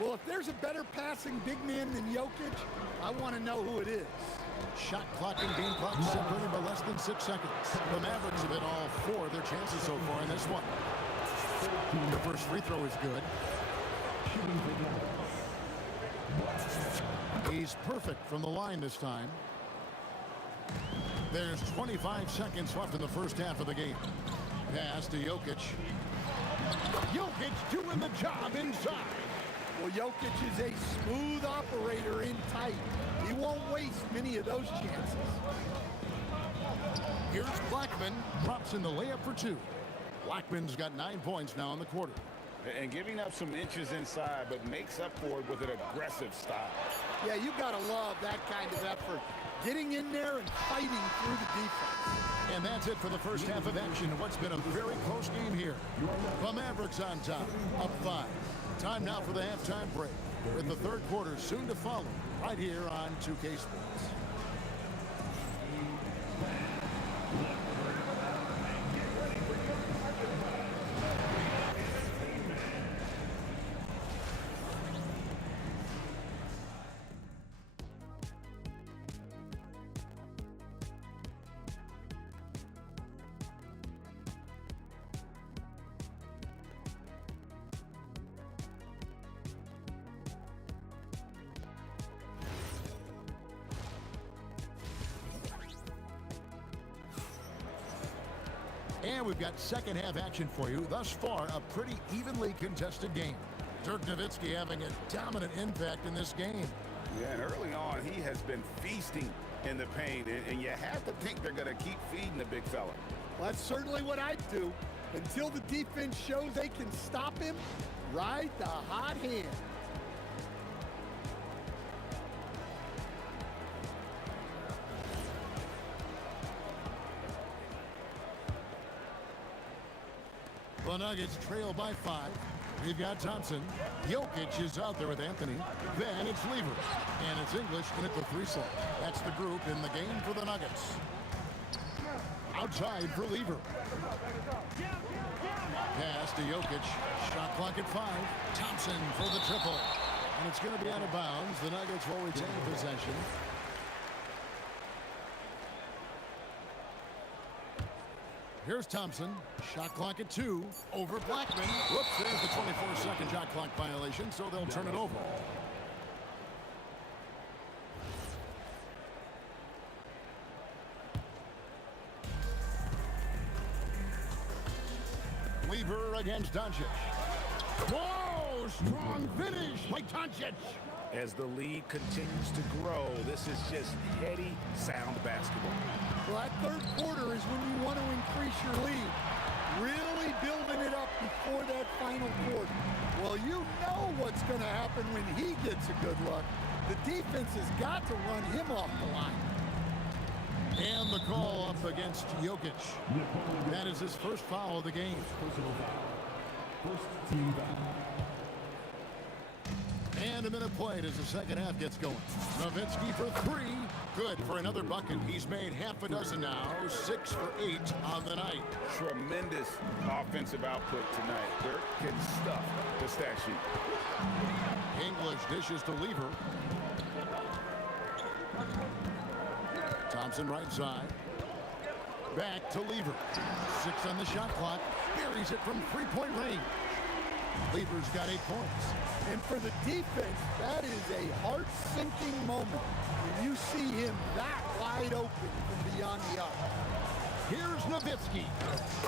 Well, if there's a better passing big man than Jokic, I want to know who it is. Shot clock and game clock separated by less than 6 seconds. The Mavericks have hit all 4 of their chances so far in this one. The first free throw is good. He's perfect from the line this time. There's 25 seconds left in the first half of the game. Pass to Jokic. Jokic doing the job inside. Well, Jokic is a smooth operator in tight. He won't waste many of those chances. Here's Blackman. Drops in the layup for 2. Blackman's got 9 points now in the quarter. And giving up some inches inside, but makes up for it with an aggressive style. Yeah, you got to love that kind of effort. Getting in there and fighting through the defense. And that's it for the first half of action. What's been a very close game here. The Mavericks on top, up 5. Time now for the halftime break, with the third quarter soon to follow, right here on 2K Sports. And we've got second half action for you. Thus far, a pretty evenly contested game. Dirk Nowitzki having a dominant impact in this game. Yeah, and early on, he has been feasting in the paint, and you have to think they're going to keep feeding the big fella. Well, that's certainly what I'd do. Until the defense shows they can stop him, ride the hot hand. The Nuggets trail by 5. We've got Thompson. Jokic is out there with Anthony. Then it's Lever. And it's English in at the 3 slot. That's the group in the game for the Nuggets. Outside for Lever. Pass to Jokic. Shot clock at 5. Thompson for the triple. And it's going to be out of bounds. The Nuggets will retain possession. Here's Thompson. Shot clock at 2. Over Blackman. Whoops, there's the 24-second shot clock violation, so they'll turn it over. Lever against Doncic. Whoa! Strong finish by Doncic. As the lead continues to grow, this is just heady, sound basketball. Well, that third quarter is when you want to increase your lead. Really building it up before that final quarter. Well, you know what's going to happen when he gets a good look. The defense has got to run him off the line. And the call up against Jokic. That is his first foul of the game. First team foul. And a minute played as the second half gets going. Nowitzki for 3. Good for another bucket. He's made half a dozen now. 6 for 8 on the night. Tremendous offensive output tonight. Dirk can stuff the stat sheet. English dishes to Lever. Thompson right side. Back to Lever. 6 on the shot clock. Buries it from 3-point range. Lever's got 8 points. And for the defense, that is a heart-sinking moment when you see him that wide open from beyond the arc. Here's Nowitzki.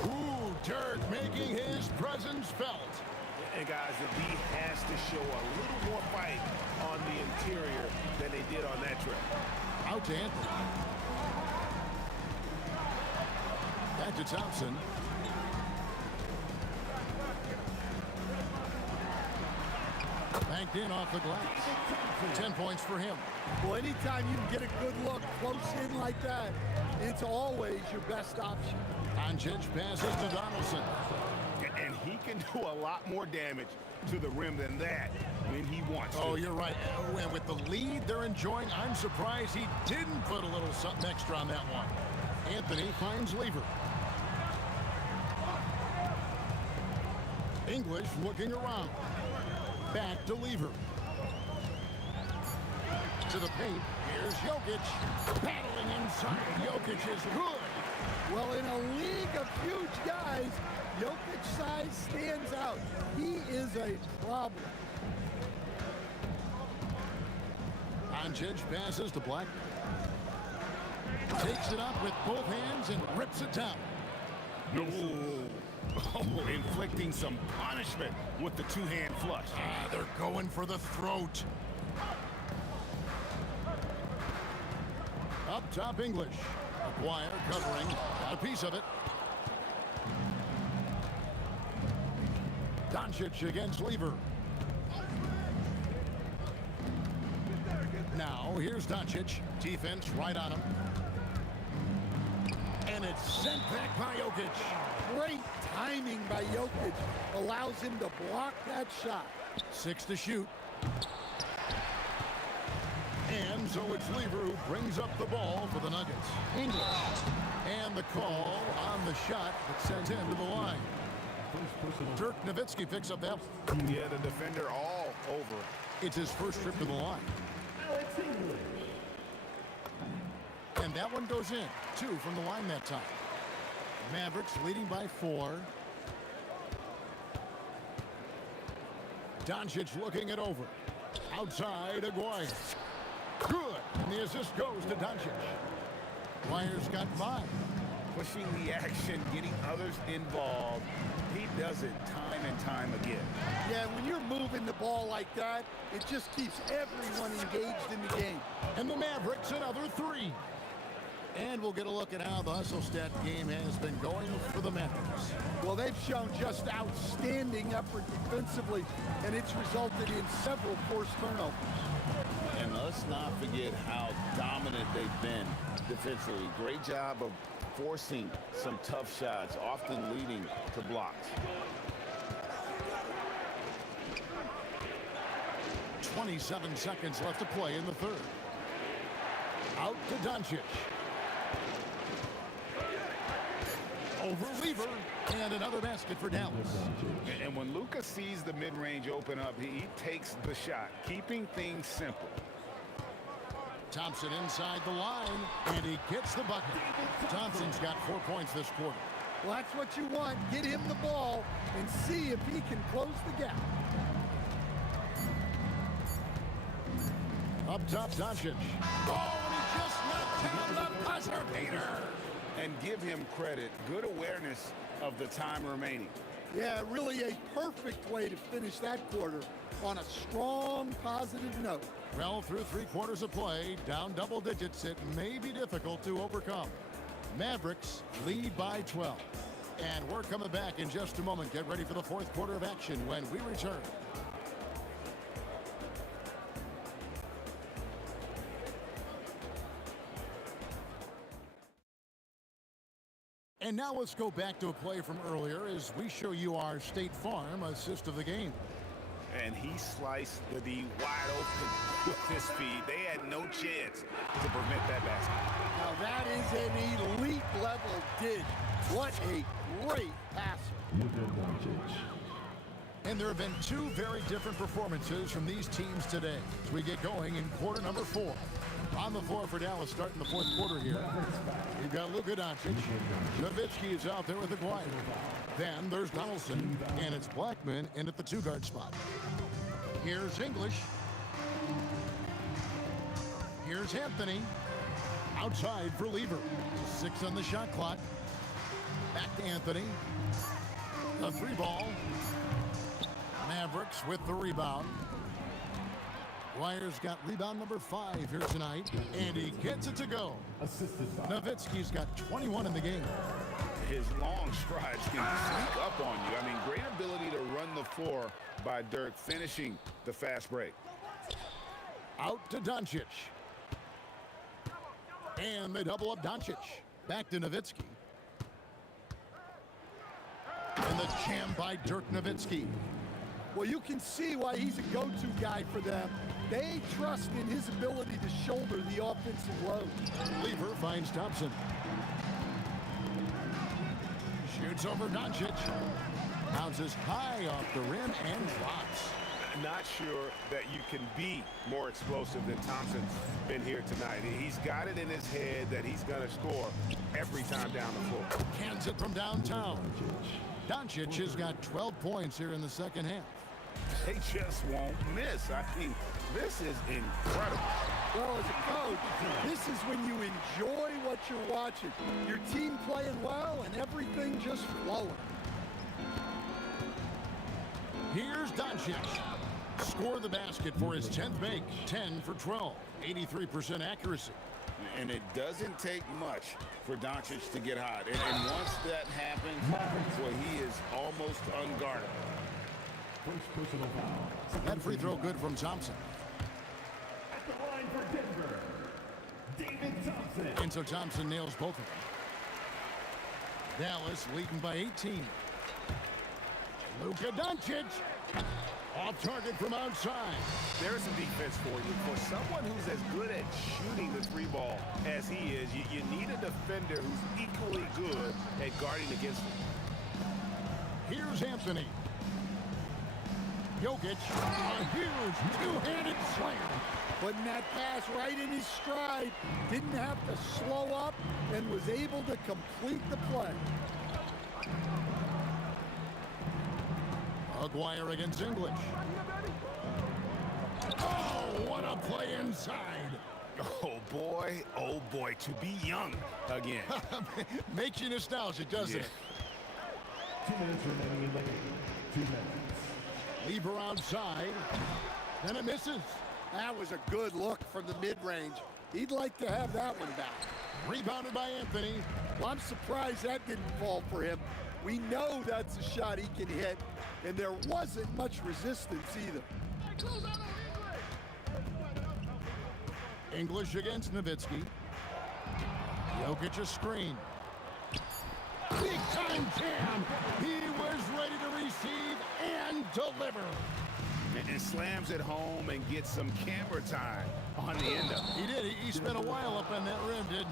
Ooh, Dirk making his presence felt. And guys, the D has to show a little more fight on the interior than they did on that trip. Out to Anthony. Back to Thompson. Banked in off the glass. 10 points for him. Well, anytime you can get a good look close in like that, it's always your best option. Doncic passes to Donaldson. And he can do a lot more damage to the rim than that when he wants to. Oh, you're right. Oh, and with the lead they're enjoying, I'm surprised he didn't put a little something extra on that one. Anthony finds Lever. English looking around. Back to Lever. To the paint. Here's Jokic. Battling inside. Jokic is good. Well, in a league of huge guys, Jokic's size stands out. He is a problem. Doncic passes to Black. Takes it up with both hands and rips it down. No. Oh, inflicting some punishment with the two-hand flush. They're going for the throat. Up top, English. McGuire covering. Got a piece of it. Doncic against Lever. Now, here's Doncic. Defense right on him. And it's sent back by Jokic. Great timing by Jokic allows him to block that shot. 6 to shoot. And so it's Lever who brings up the ball for the Nuggets. English. And the call on the shot that sends him to the line. Dirk Nowitzki picks up that. Yeah, the defender all over. It's his first trip to the line. And that one goes in. 2 from the line that time. Mavericks leading by 4. Doncic looking it over. Outside, Aguirre. Good. And the assist goes to Doncic. Aguirre's got 5. Pushing the action, getting others involved. He does it time and time again. Yeah, when you're moving the ball like that, it just keeps everyone engaged in the game. And the Mavericks another 3. And we'll get a look at how the hustle stat game has been going for the Mavericks. Well, they've shown just outstanding effort defensively, and it's resulted in several forced turnovers. And let's not forget how dominant they've been defensively. Great job of forcing some tough shots, often leading to blocks. 27 seconds left to play in the third. Out to Doncic. Over Lever, and another basket for Dallas. And when Luka sees the mid-range open up, he takes the shot, keeping things simple. Thompson inside the line, and he gets the bucket. Thompson's got 4 points this quarter. Well, that's what you want. Get him the ball and see if he can close the gap. Up top, Doncic. Oh, and he just knocked down the buzzer beater. And give him credit. Good awareness of the time remaining. Yeah, really a perfect way to finish that quarter on a strong, positive note. Well, through 3 quarters of play, down double digits, it may be difficult to overcome. Mavericks lead by 12. And we're coming back in just a moment. Get ready for the 4th quarter of action when we return. And now let's go back to a play from earlier as we show you our State Farm assist of the game. And he sliced the D wide open with his feed. They had no chance to prevent that basket. Now that is an elite level dig. What a great passer. And there have been 2 very different performances from these teams today as we get going in quarter number 4. On the floor for Dallas starting the fourth quarter here. We've got Luka Doncic. Nowitzki is out there with Aguirre. Then there's Donaldson, and it's Blackman in at the two-guard spot. Here's English. Here's Anthony. Outside for Lever. 6 on the shot clock. Back to Anthony. The three ball. Mavericks with the rebound. Dwyer's got rebound number 5 here tonight, and he gets it to go. Nowitzki's got 21 in the game. His long strides can sneak up on you. I mean, great ability to run the floor by Dirk, finishing the fast break. Out to Doncic. And they double up Doncic. Back to Nowitzki. And the jam by Dirk Nowitzki. Well, you can see why he's a go-to guy for them. They trust in his ability to shoulder the offensive load. Lever finds Thompson. Shoots over Doncic. Bounces high off the rim and drops. Not sure that you can be more explosive than Thompson's been here tonight. He's got it in his head that he's going to score every time down the floor. Cans it from downtown. Doncic has got 12 points here in the second half. They just won't miss. I mean, this is incredible. Well, as a coach, this is when you enjoy what you're watching. Your team playing well and everything just flowing. Here's Doncic. Score the basket for his 10th make. 10 for 12. 83% accuracy. And it doesn't take much for Doncic to get hot. And once that happens, well, he is almost unguardable. First personal foul. That free throw good from Thompson. At the line for Denver, David Thompson. And so Thompson nails both of them. Dallas leading by 18. Luka Doncic. Off target from outside. There's some defense for you. For someone who's as good at shooting the three ball as he is, you need a defender who's equally good at guarding against him. Here's Anthony. Jokic, a huge two-handed slam. Putting that pass right in his stride. Didn't have to slow up and was able to complete the play. Aguirre against English. Oh, what a play inside. Oh boy, to be young again. Makes you nostalgic, doesn't it? 2 minutes remaining in the game. 2 minutes. Lever outside. Then it misses. That was a good look from the mid-range. He'd like to have that one back. Rebounded by Anthony. Well, I'm surprised that didn't fall for him. We know that's a shot he can hit, and there wasn't much resistance either. English against Nowitzki. Jokic a screen. Big time jam. He was ready to receive and deliver. And slams it home and gets some camera time on the end of it. He did. He spent a while up on that rim, didn't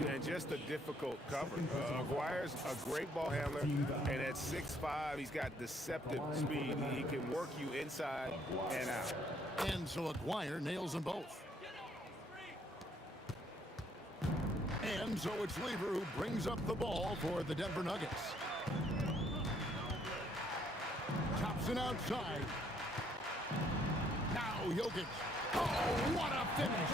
he? And just a difficult cover. Aguirre's a great ball handler, and at 6'5", he's got deceptive speed. He can work you inside and out. And so Aguirre nails them both. And so it's Lever who brings up the ball for the Denver Nuggets. Thompson outside. Now Jokic. Oh, what a finish.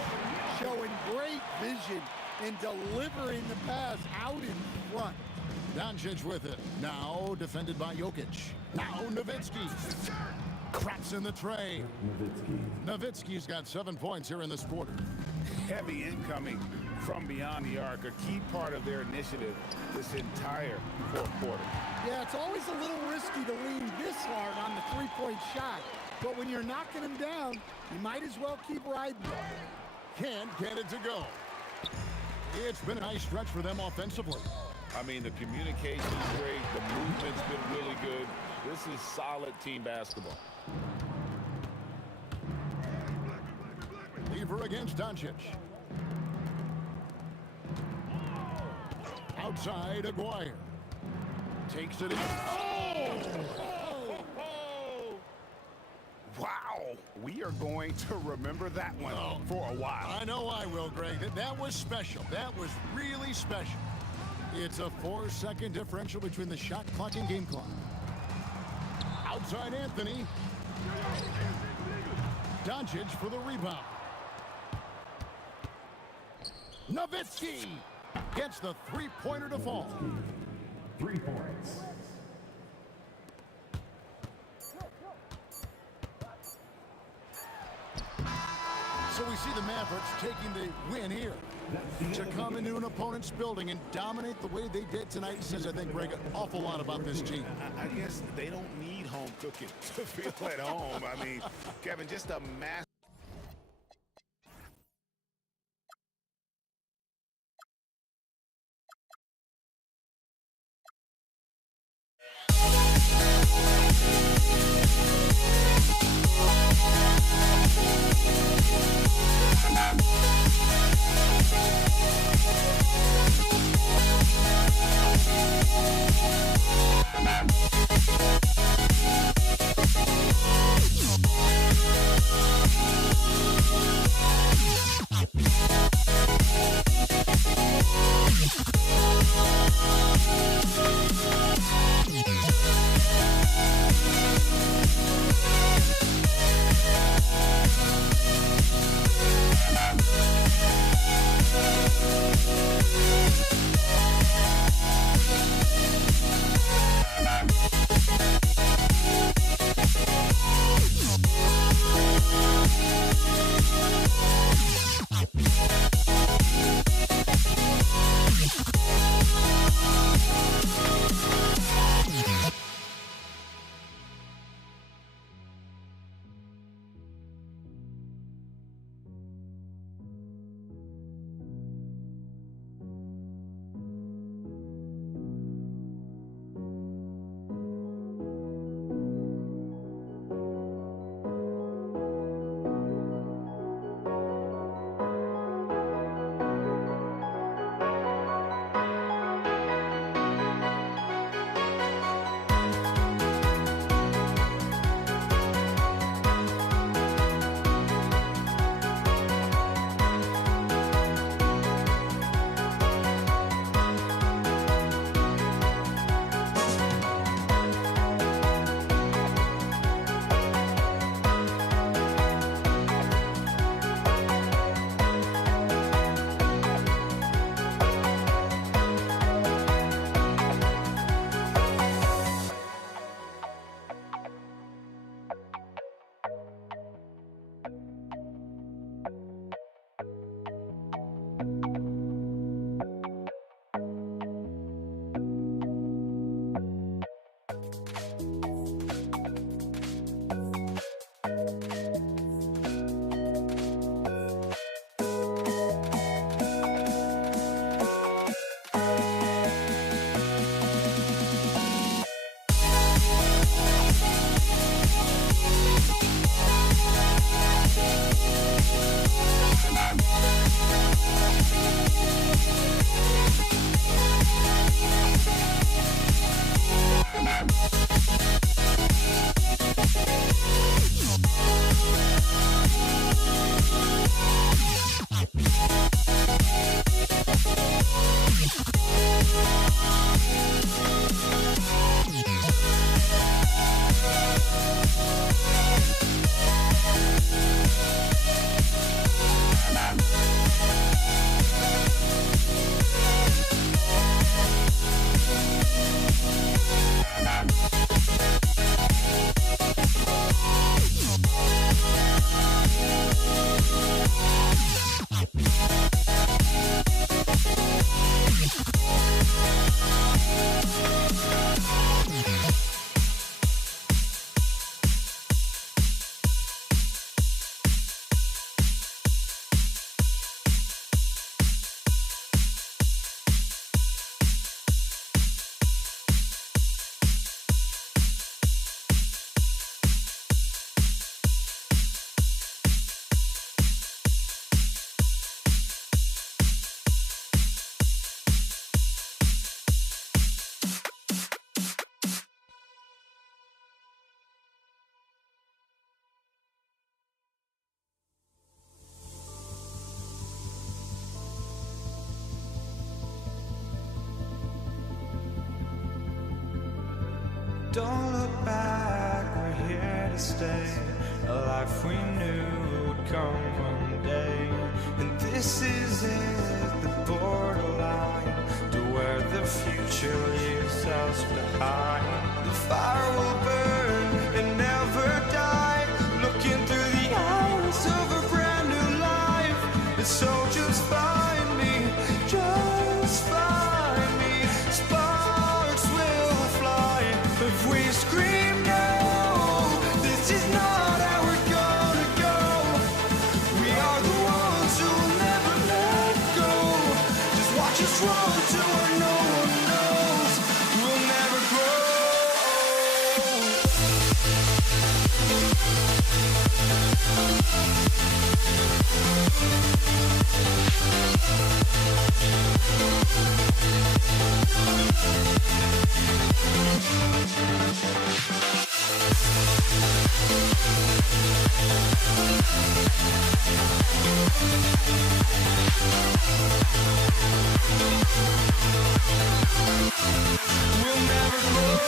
Showing great vision and delivering the pass out in front. Doncic with it. Now defended by Jokic. Now Nowitzki. Traps in the tray. Nowitzki's got 7 points here in this quarter. Heavy incoming from beyond the arc, a key part of their initiative this entire fourth quarter. Yeah, it's always a little risky to lean this hard on the three-point shot. But when you're knocking him down, you might as well keep riding. Can't get it to go. It's been a nice stretch for them offensively. I mean, the communication's great. The movement's been really good. This is solid team basketball. Lever against Doncic. Outside, Aguirre. Takes it in. Oh! Wow! we are going to remember that one for a while. I know I will, Greg. That was special. That was really special. It's a 4-second differential between the shot clock and game clock. Outside Anthony. Doncic for the rebound. Nowitzki gets the three-pointer to fall. 3 points. So we see the Mavericks taking the win here. To come into an opponent's building and dominate the way they did tonight says, I think, Greg, an awful lot about this team. I guess they don't need home cooking to feel at home. I mean, Kevin, just a massive. Don't look back, we're here to stay. A life we knew would come one day. And this is it, the borderline to where the future leaves us behind. The fire will burn and never die, looking through the eyes of a brand new life. And so just find me, just find me. Sparks will fly if we scream no. This is not how we're gonna go. We are the ones who will never let go. Just watch us run to where no one knows. We'll never grow. We'll never grow.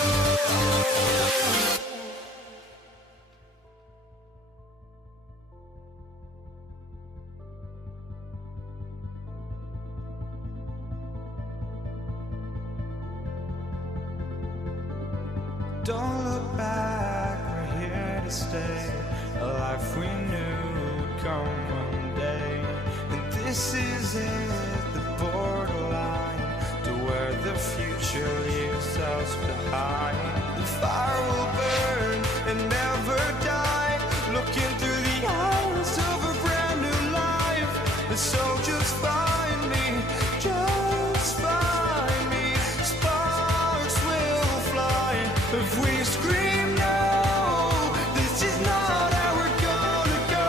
Don't look back, we're here to stay. A life we knew would come one day. And this is it, the borderline to where the future leaves us behind. The fire will burn and never die, looking through the eyes of a brand new life. And so just find me, just find me. Sparks will fly if we scream no. This is not how we're gonna go.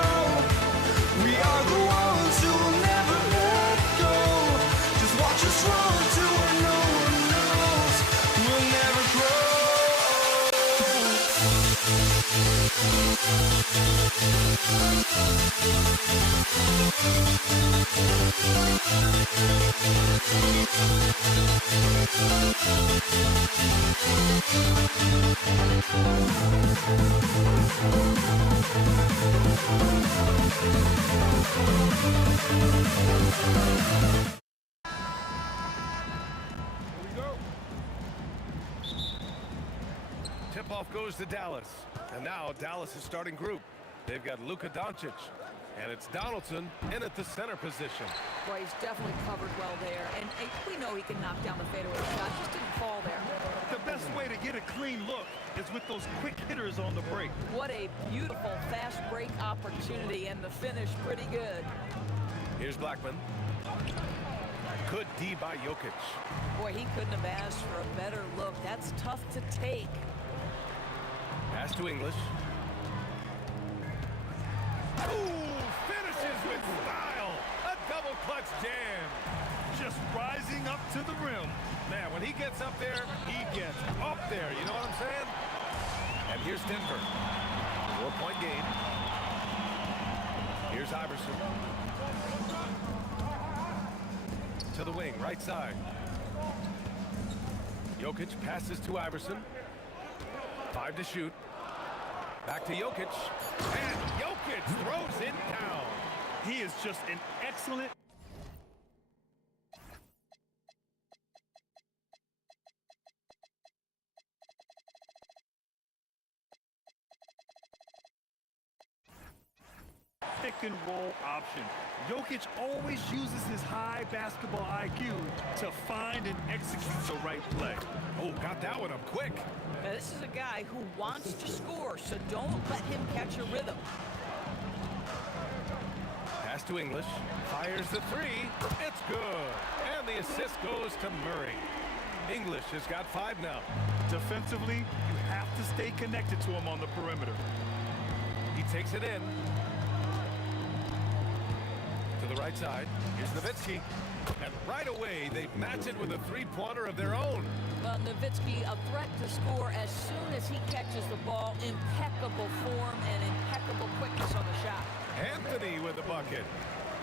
We are the ones who will never let go. Just watch us run to where no one knows. We'll never grow. Tip-off goes to Dallas. And now Dallas is starting group. They've got Luka Doncic. And it's Donaldson in at the center position. Boy, he's definitely covered well there. And we know he can knock down the fadeaway shot. Just didn't fall there. The best way to get a clean look is with those quick hitters on the break. What a beautiful fast break opportunity, and the finish pretty good. Here's Blackman. Good D by Jokic. Boy, he couldn't have asked for a better look. That's tough to take. Pass to English. Ooh, finishes with style. A double clutch jam. Just rising up to the rim. Man, when he gets up there, he gets up there. You know what I'm saying? And here's Denver. 4-point game. Here's Iverson. To the wing, right side. Jokic passes to Iverson. 5 to shoot. Back to Jokic. And Jokic throws it down. He is just an excellent pick and roll option. Jokic always uses his high basketball IQ to find and execute the right play. Oh, got that one up quick. Now, this is a guy who wants to score, so don't let him catch a rhythm. Pass to English. Fires the three. It's good. And the assist goes to Murray. English has got 5 now. Defensively, you have to stay connected to him on the perimeter. He takes it in. To the right side. Here's Nowitzki. And right away, they match it with a three-pointer of their own. Well, Nowitzki, a threat to score as soon as he catches the ball. Impeccable form and impeccable quickness on the shot. Anthony with the bucket.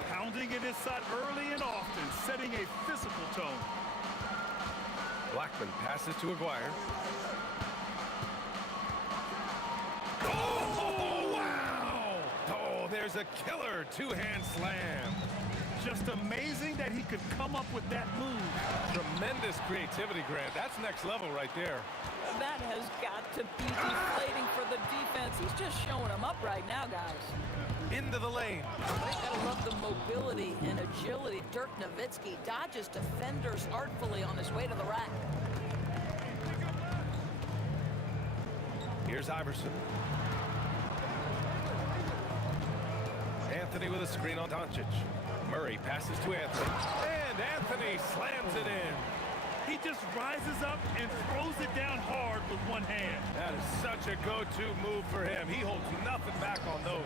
Pounding it inside early and often, setting a physical tone. Blackman passes to Aguirre. Oh, wow! Oh, there's a killer two-hand slam. Just amazing that he could come up with that move. Tremendous creativity, Grant. That's next level right there. That has got to be deflating for the defense. He's just showing them up right now, guys. Into the lane. They gotta love the mobility and agility. Dirk Nowitzki dodges defenders artfully on his way to the rack. Here's Iverson. Anthony with a screen on Doncic. Murray passes to Anthony. And Anthony slams it in. He just rises up and throws it down hard with one hand. That is such a go-to move for him. He holds nothing back on those.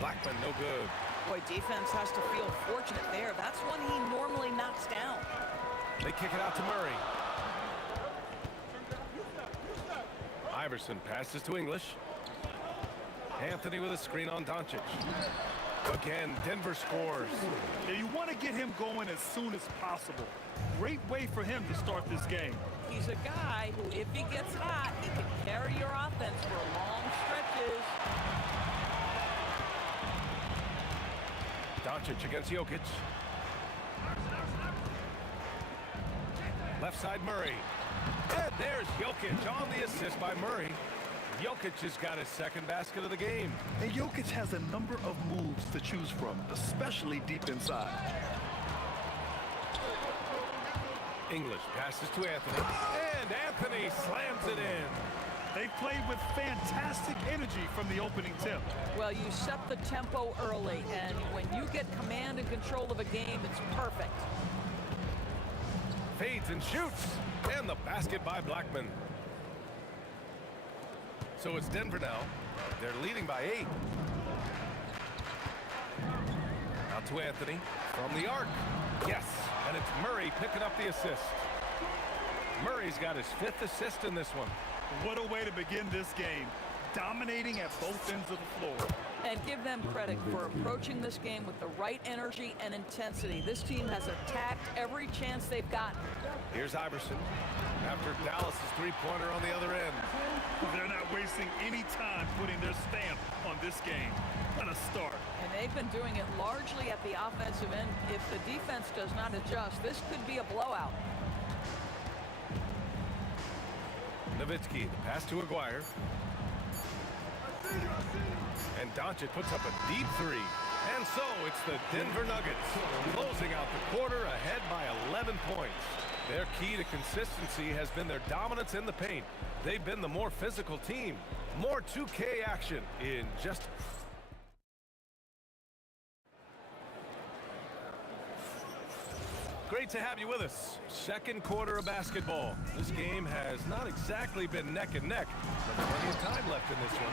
Blackman, no good. Boy, defense has to feel fortunate there. That's one he normally knocks down. They kick it out to Murray. Iverson passes to English. Anthony with a screen on Doncic. Again, Denver scores. Yeah, you want to get him going as soon as possible. Great way for him to start this game. He's a guy who, if he gets hot, he can carry your offense for long stretches. Doncic against Jokic. Left side Murray. And there's Jokic on the assist by Murray. Jokic has got his second basket of the game. And Jokic has a number of moves to choose from, especially deep inside. English passes to Anthony. And Anthony slams it in. They played with fantastic energy from the opening tip. Well, you set the tempo early, and when you get command and control of a game, it's perfect. Fades and shoots. And the basket by Blackman. So it's Denver now. They're leading by 8. Out to Anthony from the arc. Yes, and it's Murray picking up the assist. Murray's got his 5th assist in this one. What a way to begin this game. Dominating at both ends of the floor. And give them credit for approaching this game with the right energy and intensity. This team has attacked every chance they've gotten. Here's Iverson after Dallas's three-pointer on the other end. They're not wasting any time putting their stamp on this game. What a start. And they've been doing it largely at the offensive end. If the defense does not adjust, this could be a blowout. Nowitzki, the pass to Aguirre. And Doncic puts up a deep 3. And so it's the Denver Nuggets closing out the quarter ahead by 11 points. Their key to consistency has been their dominance in the paint. They've been the more physical team. More 2K action in just... Great to have you with us. Second quarter of basketball. This game has not exactly been neck and neck, but plenty of time left in this one.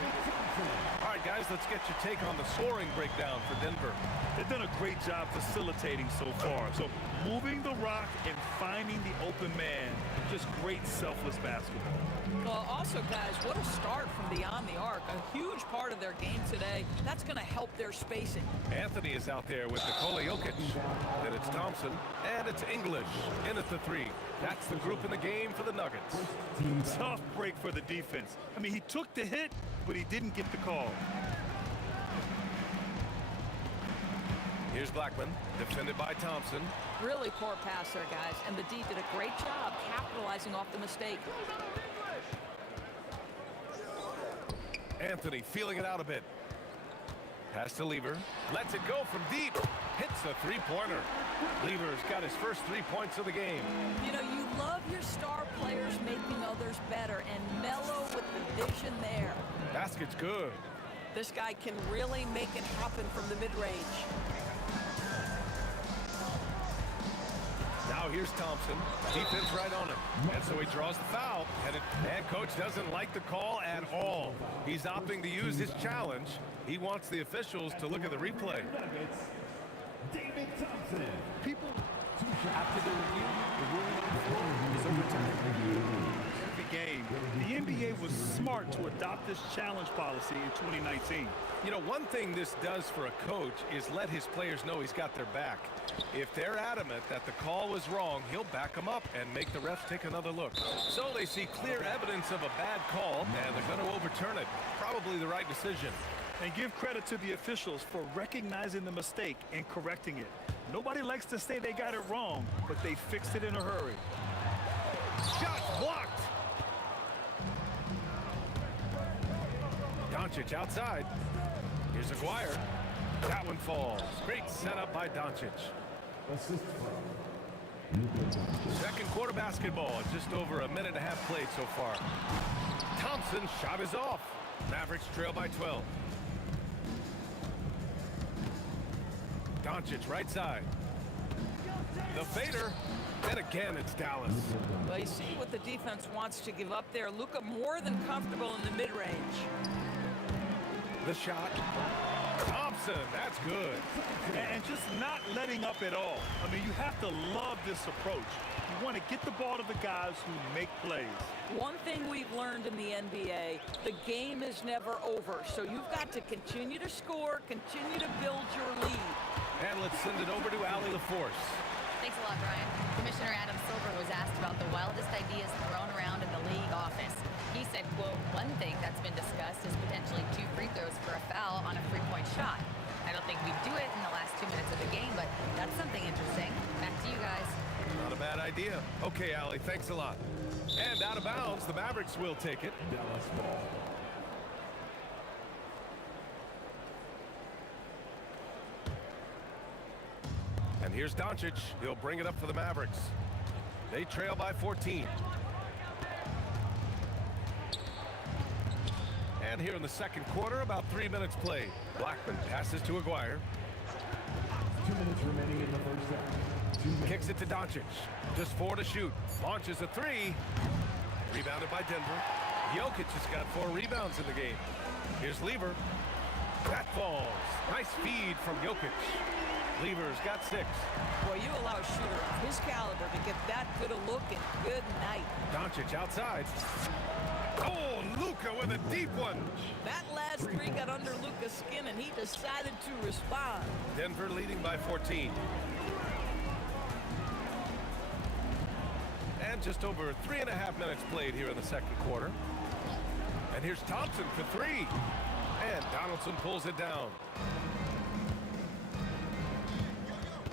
All right, guys, let's get your take on the scoring breakdown for Denver. They've done a great job facilitating so far. So moving the rock and finding the open man. Just great selfless basketball. Well, also, guys, what a start from beyond the arc. A huge part of their game today. That's going to help their spacing. Anthony is out there with Nikola Jokic. Then it's Thompson, and it's English in at the 3. That's the group in the game for the Nuggets. Tough break for the defense. I mean, he took the hit, but he didn't get the call. Here's Blackman, defended by Thompson. Really poor pass there, guys, and the D did a great job capitalizing off the mistake. Anthony feeling it out a bit. Pass to Lever. Lets it go from deep. Hits a three-pointer. Lever's got his first 3 points of the game. You know, you love your star players making others better, and Melo with the vision there. Basket's good. This guy can really make it happen from the mid-range. Now here's Thompson. Defense right on him. And so he draws the foul. And coach doesn't like the call at all. He's opting to use his challenge. He wants the officials to look at the replay. David Thompson. People after the review, the ruling on the floor is overturned. Every game, the NBA was smart to adopt this challenge policy in 2019. You know, one thing this does for a coach is let his players know he's got their back. If they're adamant that the call was wrong, he'll back them up and make the refs take another look. So they see clear evidence of a bad call, and they're going to overturn it. Probably the right decision. And give credit to the officials for recognizing the mistake and correcting it. Nobody likes to say they got it wrong, but they fixed it in a hurry. Shot blocked. Doncic outside. Here's Aguirre. That one falls. Great setup by Doncic. Second quarter basketball. Just over a minute and a half played so far. Thompson's shot is off. Mavericks trail by 12. Doncic right side. The fader. And again, it's Dallas. Well, you see what the defense wants to give up there. Luka more than comfortable in the mid-range. The shot. Thompson, that's good. And just not letting up at all. I mean, you have to love this approach. You want to get the ball to the guys who make plays. One thing we've learned in the NBA, the game is never over. So you've got to continue to score, continue to build your lead. And let's send it over to Allie LaForce. Thanks a lot, Brian. Commissioner Adam Silver was asked about the wildest ideas thrown around in the league office. He said, quote, one thing that's been discussed is potentially 2 free throws for a foul on a three-point shot. I don't think we'd do it in the last 2 minutes of the game, but that's something interesting. Back to you guys. Not a bad idea. Okay, Allie, thanks a lot. And out of bounds, the Mavericks will take it. Dallas ball. And here's Doncic. He'll bring it up for the Mavericks. They trail by 14. And here in the second quarter, about 3 minutes played. Blackman passes to Aguirre. 2 minutes remaining in the first half. Kicks it to Doncic. Just 4 to shoot. Launches a 3. Rebounded by Denver. Jokic has got 4 rebounds in the game. Here's Lever. That falls. Nice feed from Jokic. Lever's got 6. Boy, you allow a shooter of his caliber to get that good a look, and good night. Doncic outside. Oh, Luka with a deep one. That last 3 got under Luka's skin, and he decided to respond. Denver leading by 14. And just over 3.5 minutes played here in the second quarter. And here's Thompson for 3. And Donaldson pulls it down.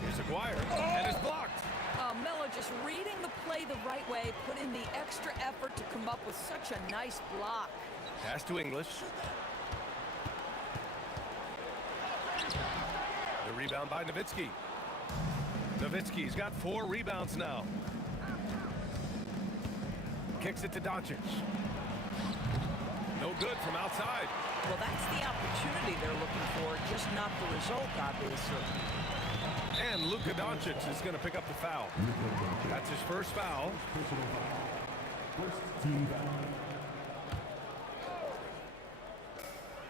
Here's Aguirre, and it's blocked. Melo just reading the play the right way, put in the extra effort to come up with such a nice block. Pass to English. The rebound by Nowitzki. Nowitzki's got 4 rebounds now. Kicks it to Doncic. No good from outside. Well, that's the opportunity they're looking for, just not the result, obviously. And Luka Doncic is going to pick up the foul. That's his first foul.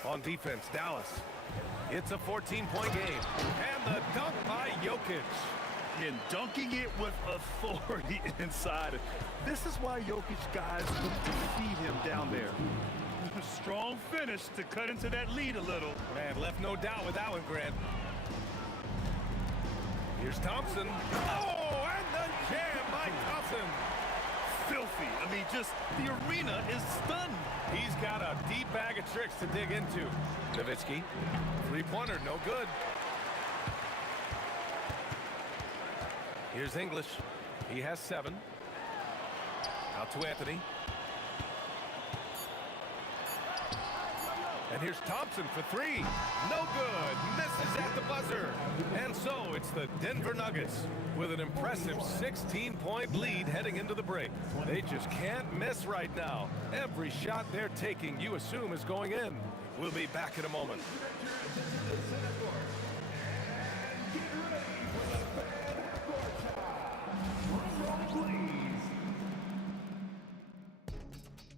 On defense, Dallas. It's a 14-point game. And the dunk by Jokic. And dunking it with authority inside. This is why Jokic guys look to feed him down there. Strong finish to cut into that lead a little. Man, left no doubt with that one, Grant. Here's Thompson. Oh, and the jam by Thompson. Filthy. I mean, just the arena is stunned. He's got a deep bag of tricks to dig into. Nowitzki. Three-pointer, no good. Here's English. He has 7. Out to Anthony. And here's Thompson for 3. No good. Misses at the buzzer. And so it's the Denver Nuggets with an impressive 16-point lead heading into the break. They just can't miss right now. Every shot they're taking, you assume, is going in. We'll be back in a moment.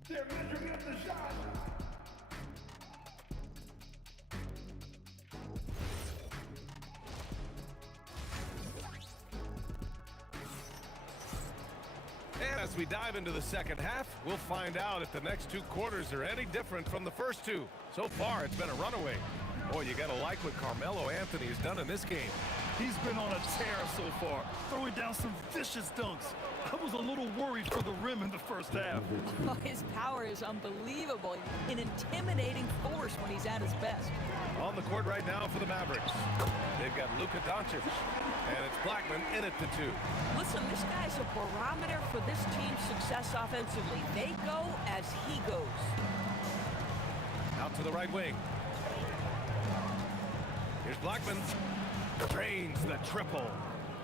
They're measuring up the shot. As we dive into the second half, we'll find out if the next 2 quarters are any different from the first 2. So far, it's been a runaway. Boy, you gotta like what Carmelo Anthony has done in this game. He's been on a tear so far, throwing down some vicious dunks. I was a little worried for the rim in the first half. Oh, his power is unbelievable. An intimidating force when he's at his best. On the court right now for the Mavericks. They've got Luka Doncic, and it's Blackman in at the 2. Listen, this guy's a barometer for this team's success offensively. They go as he goes. Out to the right wing. Here's Blackman. Drains the triple.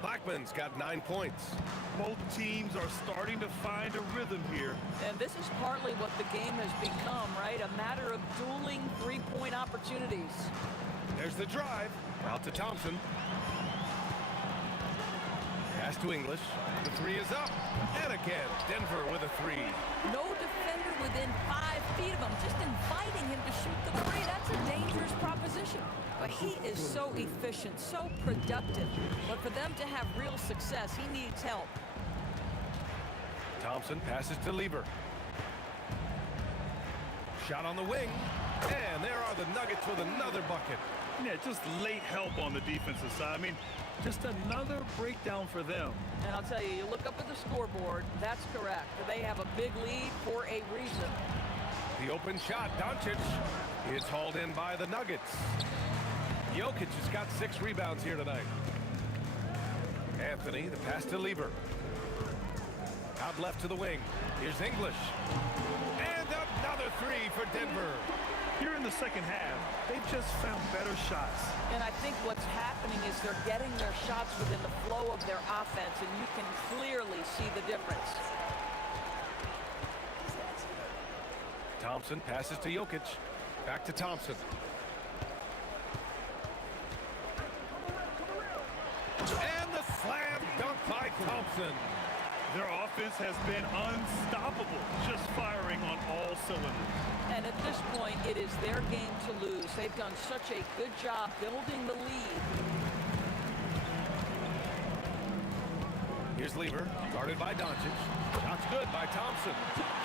Blackman's got 9 points. Both teams are starting to find a rhythm here. And this is partly what the game has become, right? A matter of dueling three-point opportunities. There's the drive. Out to Thompson. Pass to English. The 3 is up. And again, Denver with a 3. No defender within 5 feet of him, just inviting him to shoot the 3. That's a dangerous proposition. But he is so efficient, so productive. But for them to have real success, he needs help. Thompson passes to Lieber. Shot on the wing. And there are the Nuggets with another bucket. Yeah, just late help on the defensive side. I mean, just another breakdown for them. And I'll tell you, you look up at the scoreboard, that's correct. They have a big lead for a reason. The open shot, Doncic. It's hauled in by the Nuggets. Jokic has got 6 rebounds here tonight. Anthony, the pass to Lieber. Out left to the wing. Here's English. And another 3 for Denver. Here in the second half, they've just found better shots. And I think what's happening is they're getting their shots within the flow of their offense, and you can clearly see the difference. Thompson passes to Jokic. Back to Thompson. And the slam dunk by Thompson. Their offense has been unstoppable, just firing on all cylinders. And at this point, it is their game to lose. They've done such a good job building the lead. Here's Lieber, guarded by Doncic. Shot's good by Thompson.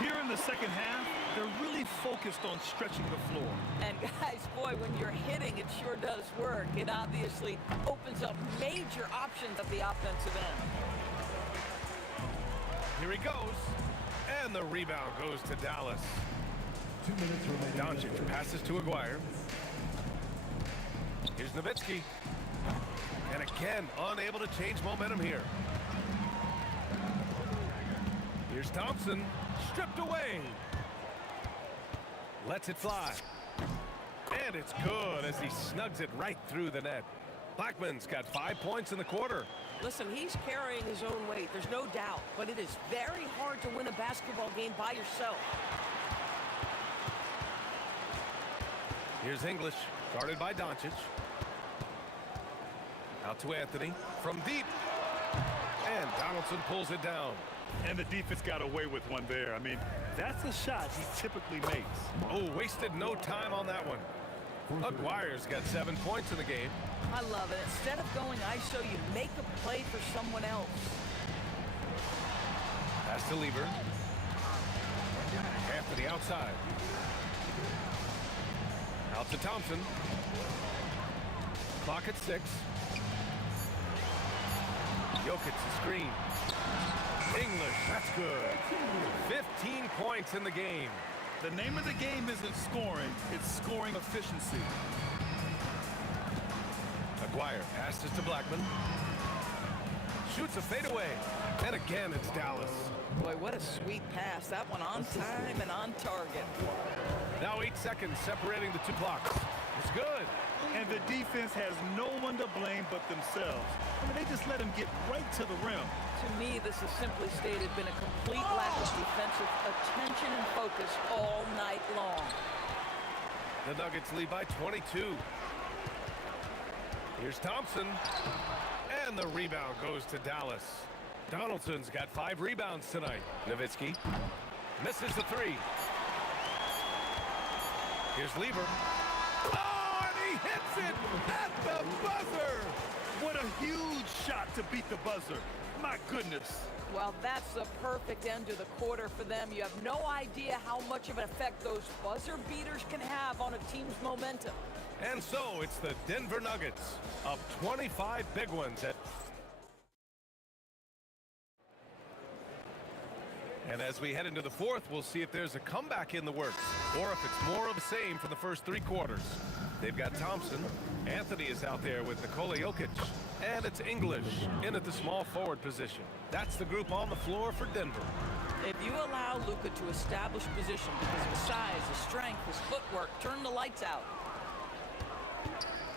Here in the second half, they're really focused on stretching the floor. And guys, boy, when you're hitting, it sure does work. It obviously opens up major options at the offensive end. Here he goes. And the rebound goes to Dallas. 2 minutes remaining. Doncic passes to Aguirre. Here's Nowitzki. And again, unable to change momentum here. Here's Thompson. Stripped away. Lets it fly. And it's good as he snugs it right through the net. Blackman's got 5 points in the quarter. Listen, he's carrying his own weight, there's no doubt. But it is very hard to win a basketball game by yourself. Here's English, guarded by Doncic. Out to Anthony from deep. And Donaldson pulls it down. And the defense got away with one there. I mean, that's a shot he typically makes. Oh, wasted no time on that one. Aguirre's got 7 points in the game. I love it. Instead of going ISO, you make a play for someone else. Pass to Lieber. Anthony outside. Out to Thompson. Clock at 6. Jokic the screen. English, that's good. 15 points in the game. The name of the game isn't scoring, it's scoring efficiency. Aguirre passes to Blackman. Shoots a fadeaway. And again, it's Dallas. Boy, what a sweet pass. That one on time and on target. Now 8 seconds separating the 2 blocks. It's good. And the defense has no one to blame but themselves. I mean, they just let him get right to the rim. To me, this has simply stated been a complete lack of defensive attention and focus all night long. The Nuggets lead by 22. Here's Thompson. And the rebound goes to Dallas. Donaldson's got 5 rebounds tonight. Nowitzki misses the 3. Here's Lieber. Oh, and he hits it at the buzzer. What a huge shot to beat the buzzer. My goodness. Well, that's the perfect end to the quarter for them. You have no idea how much of an effect those buzzer beaters can have on a team's momentum. And so it's the Denver Nuggets up 25 big ones at. And as we head into the fourth, we'll see if there's a comeback in the works or if it's more of the same for the first 3 quarters. They've got Thompson. Anthony is out there with Nikola Jokic. And it's English in at the small forward position. That's the group on the floor for Denver. If you allow Luka to establish position because of his size, his strength, his footwork, turn the lights out.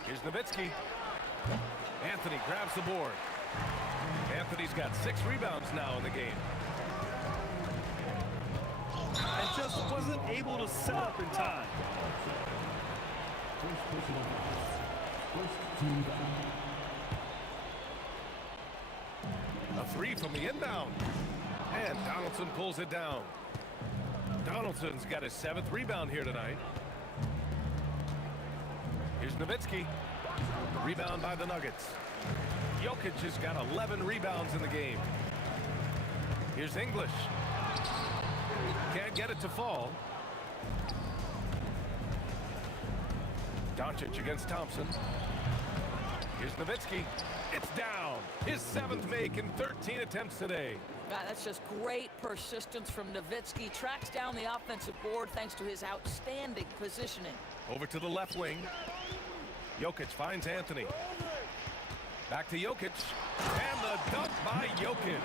Here's Nowitzki. Anthony grabs the board. Anthony's got 6 rebounds now in the game. And just wasn't able to set up in time. A 3 from the inbound. And Donaldson pulls it down. Donaldson's got his 7th rebound here tonight. Here's Nowitzki. Rebound by the Nuggets. Jokic has got 11 rebounds in the game. Here's English. Can't get it to fall. Doncic against Thompson. Here's Nowitzki. It's down. His 7th make in 13 attempts today. God, that's just great persistence from Nowitzki. Tracks down the offensive board thanks to his outstanding positioning. Over to the left wing. Jokic finds Anthony. Back to Jokic. And the dunk by Jokic.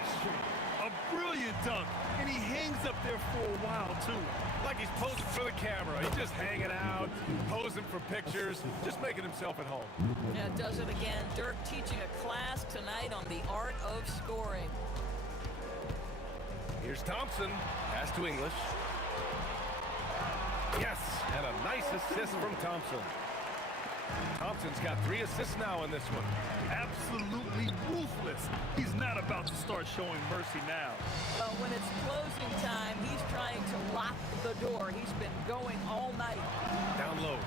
A brilliant dunk, and he hangs up there for a while, too. Like he's posing for the camera. He's just hanging out, posing for pictures, just making himself at home. Yeah, does it again. Dirk teaching a class tonight on the art of scoring. Here's Thompson. Pass to English. Yes, and a nice assist from Thompson. Thompson's got 3 assists now in this one. Absolutely ruthless. He's not about to start showing mercy now. Well, when it's closing time, he's trying to lock the door. He's been going all night. Down low.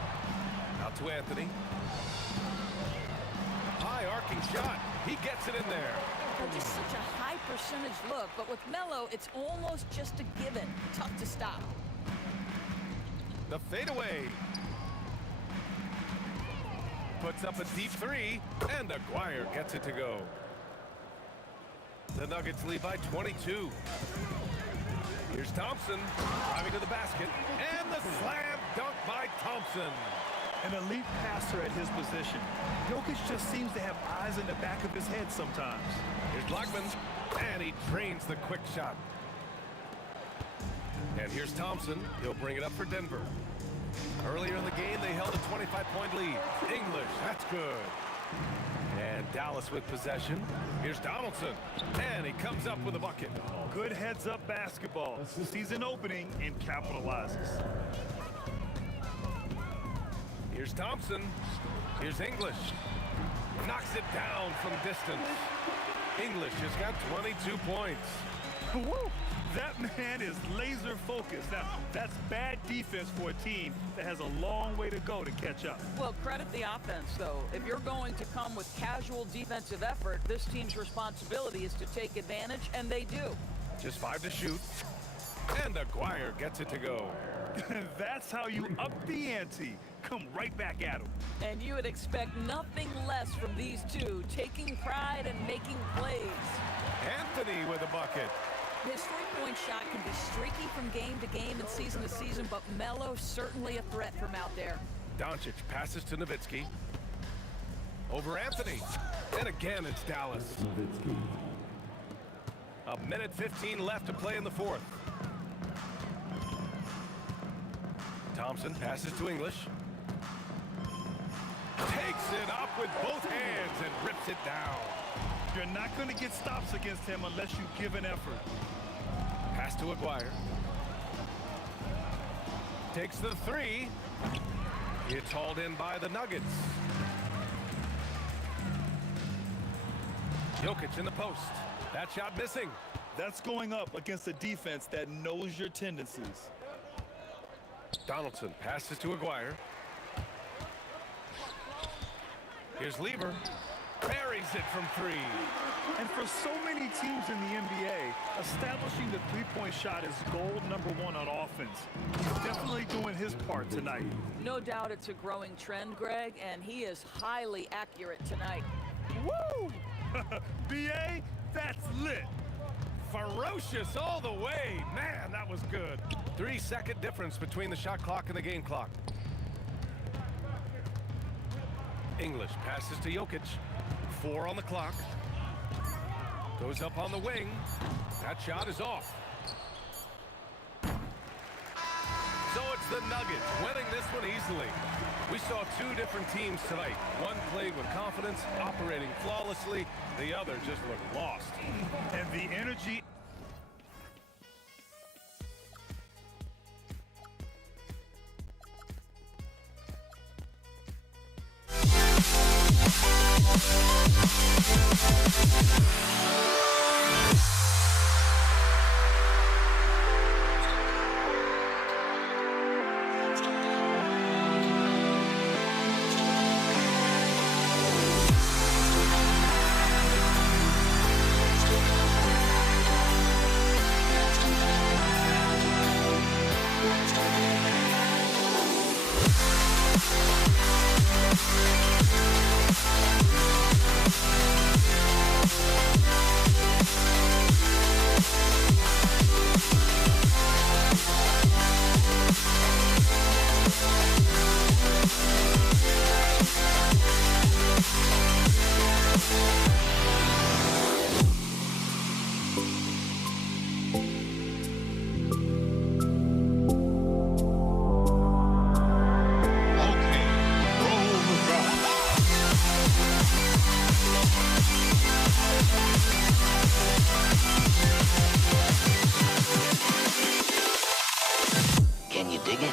Out to Anthony. High arcing shot. He gets it in there. Just such a high percentage look, but with Melo, it's almost just a given. Tough to stop. The fadeaway. Puts up a deep 3, and Aguirre gets it to go. The Nuggets lead by 22. Here's Thompson driving to the basket, and the slam dunk by Thompson. An elite passer at his position. Jokic just seems to have eyes in the back of his head sometimes. Here's Blackman, and he drains the quick shot. And here's Thompson. He'll bring it up for Denver. Earlier in the game, they held a 25-point lead. English, that's good. And Dallas with possession. Here's Donaldson, and he comes up with a bucket. Good heads-up basketball. Season opening and capitalizes. Here's Thompson. Here's English. Knocks it down from distance. English has got 22 points. Woo! That man is laser focused. Now, that's bad defense for a team that has a long way to go to catch up. Well, credit the offense, though. If you're going to come with casual defensive effort, this team's responsibility is to take advantage, and they do. Just 5 to shoot. And Aguirre gets it to go. That's how you up the ante. Come right back at him. And you would expect nothing less from these two, taking pride and making plays. Anthony with a bucket. His three-point shot can be streaky from game to game and season to season, but Melo's certainly a threat from out there. Doncic passes to Nowitzki. Over Anthony. And again, it's Dallas. A minute 15 left to play in the fourth. Thompson passes to English. Takes it up with both hands and rips it down. You're not going to get stops against him unless you give an effort. Pass to Aguirre. Takes the 3. It's hauled in by the Nuggets. Jokic in the post. That shot missing. That's going up against a defense that knows your tendencies. Donaldson passes to Aguirre. Here's Lever. buries it from three. And for so many teams in the NBA, establishing the three-point shot is goal number one on offense. He's definitely doing his part tonight. No doubt it's a growing trend, Greg, and he is highly accurate tonight. Woo! BA, that's lit. Ferocious all the way. Man, that was good. 3-second difference between the shot clock and the game clock. English passes to Jokic. 4 on the clock. Goes up on the wing. That shot is off. So it's the Nuggets winning this one easily. We saw 2 different teams tonight. One played with confidence, operating flawlessly. The other just looked lost. And the energy... Can you dig it?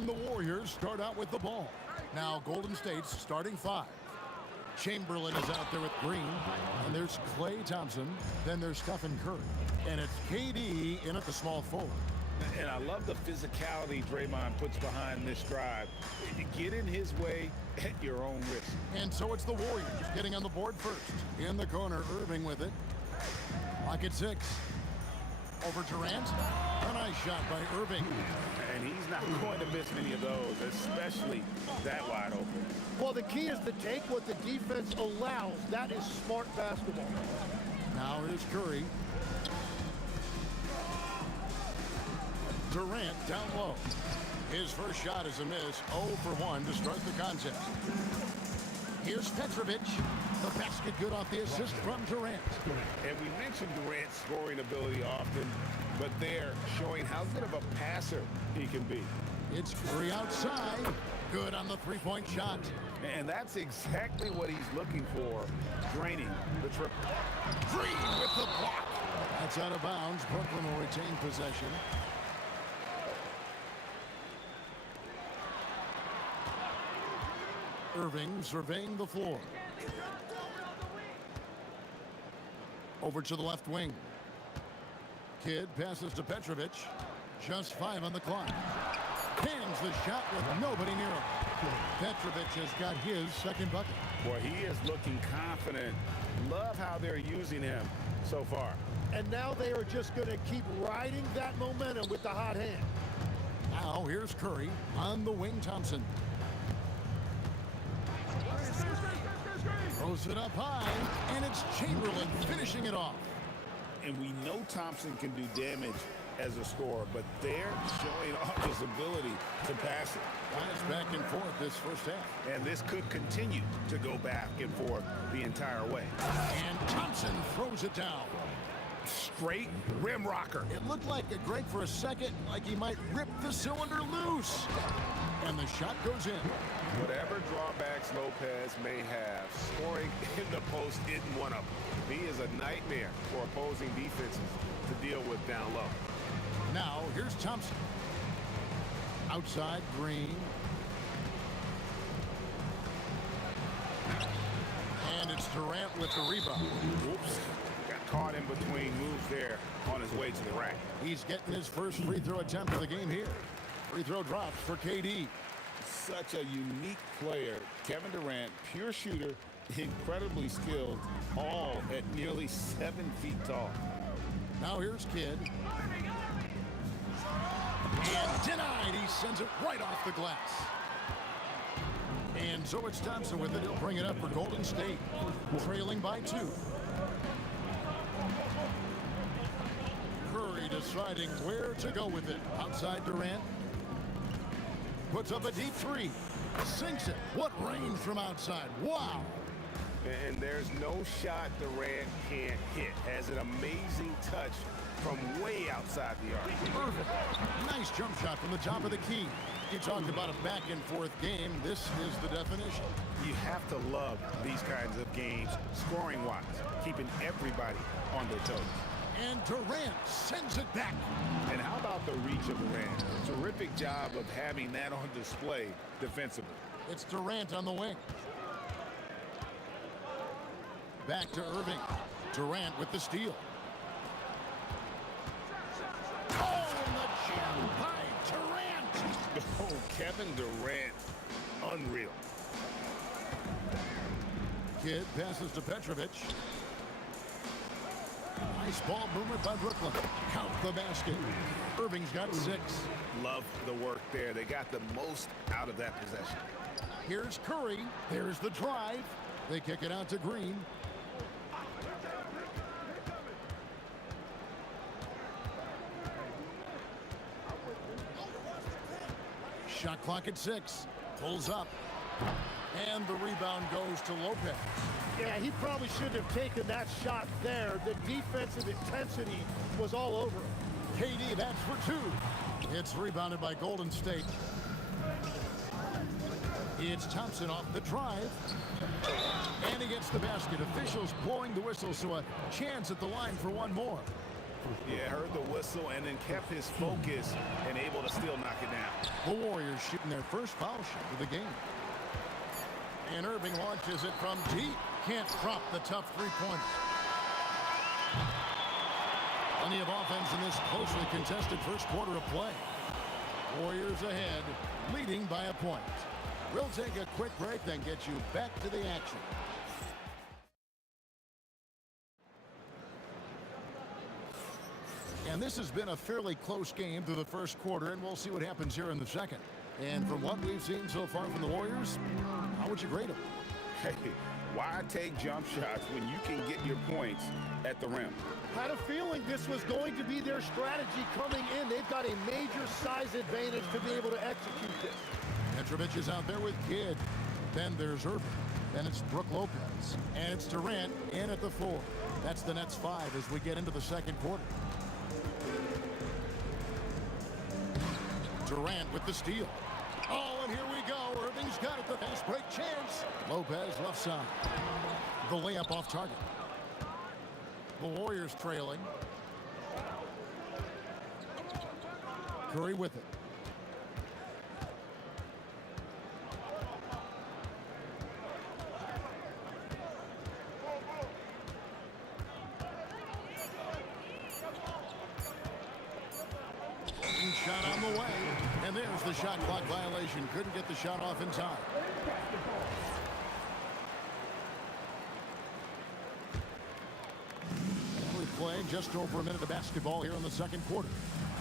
And the Warriors start out with the ball. Now Golden State's starting 5. Chamberlain is out there with Green. And there's Klay Thompson. Then there's Stephen Curry. And it's KD in at the small forward. And I love the physicality Draymond puts behind this drive. You get in his way at your own risk. And so it's the Warriors getting on the board first. In the corner, Irving with it. Lock at 6. Over Durant. A nice shot by Irving. And he's not going to miss many of those, especially that wide open. Well, the key is to take what the defense allows. That is smart basketball. Now here's Curry. Durant down low. His first shot is a miss. 0 for 1 to start the contest. Here's Petrovic. The basket good off the assist from Durant. And we mentioned Durant's scoring ability often, but they're showing how good of a passer he can be. It's Curry outside. Good on the three-point shot. And that's exactly what he's looking for, draining the triple. Green with the block. That's out of bounds. Brooklyn will retain possession. Irving surveying the floor. Over to the left wing. Kidd passes to Petrovic. Just 5 on the clock. Hands the shot with nobody near him. Petrovic has got his second bucket. Boy, he is looking confident. Love how they're using him so far. And now they are just going to keep riding that momentum with the hot hand. Now here's Curry on the wing. Thompson throws it up high, and it's Chamberlain finishing it off. And we know Thompson can do damage as a scorer, but they're showing off his ability to pass it. Pass back and forth this first half. And this could continue to go back and forth the entire way. And Thompson throws it down. Straight rim rocker. It looked like a Greg for a second, like he might rip the cylinder loose. And the shot goes in. Whatever drawbacks Lopez may have, scoring in the post isn't one of them. He is a nightmare for opposing defenses to deal with down low. Now, here's Thompson. Outside, Green. And it's Durant with the rebound. Oops. Got caught in between moves there on his way to the rack. He's getting his first free throw attempt of the game here. Free throw drops for KD. Such a unique player. Kevin Durant, pure shooter, incredibly skilled, all at nearly 7 feet tall. Now here's Kidd. And denied. He sends it right off the glass. And so it's Thompson with it. He'll bring it up for Golden State, trailing by 2. Curry deciding where to go with it. Outside Durant. Puts up a deep 3. Sinks it. What range from outside. Wow. And there's no shot Durant can't hit. Has an amazing touch from way outside the arc. Irving. Nice jump shot from the top of the key. You talked about a back and forth game. This is the definition. You have to love these kinds of games, scoring-wise, keeping everybody on their toes. And Durant sends it back. And how about the reach of Durant? Terrific job of having that on display defensively. It's Durant on the wing. Back to Irving. Durant with the steal. Oh, and the jam by Durant. Oh, Kevin Durant, unreal. Kidd passes to Petrovic. Nice ball movement by Brooklyn. Count the basket. Irving's got 6. Love the work there. They got the most out of that possession. Here's Curry. There's the drive. They kick it out to Green. Shot clock at 6. Pulls up. And the rebound goes to Lopez. Yeah, he probably shouldn't have taken that shot there. The defensive intensity was all over him. KD, that's for 2. It's rebounded by Golden State. It's Thompson off the drive. And he gets the basket. Officials blowing the whistle, so a chance at the line for one more. Yeah, heard the whistle and then kept his focus and able to still knock it down. The Warriors shooting their first foul shot of the game. And Irving launches it from deep. Can't drop the tough three-pointer. Plenty of offense in this closely contested first quarter of play. Warriors ahead, leading by a point. We'll take a quick break, then get you back to the action. And this has been a fairly close game through the first quarter, and we'll see what happens here in the second. And from what we've seen so far from the Warriors, how would you grade them? Hey, why take jump shots when you can get your points at the rim? Had a feeling this was going to be their strategy coming in. They've got a major size advantage to be able to execute this. Petrovic is out there with Kidd. Then there's Irving. Then it's Brook Lopez. And it's Durant in at the 4. That's the Nets 5 as we get into the second quarter. Durant with the steal. Oh, and here we go. Irving's got it. The fast break chance. Lopez left side. The layup off target. The Warriors trailing. Curry with it. Shot on the way. And there's the shot clock violation. Couldn't get the shot off in time. We've played just over a minute of basketball here in the second quarter.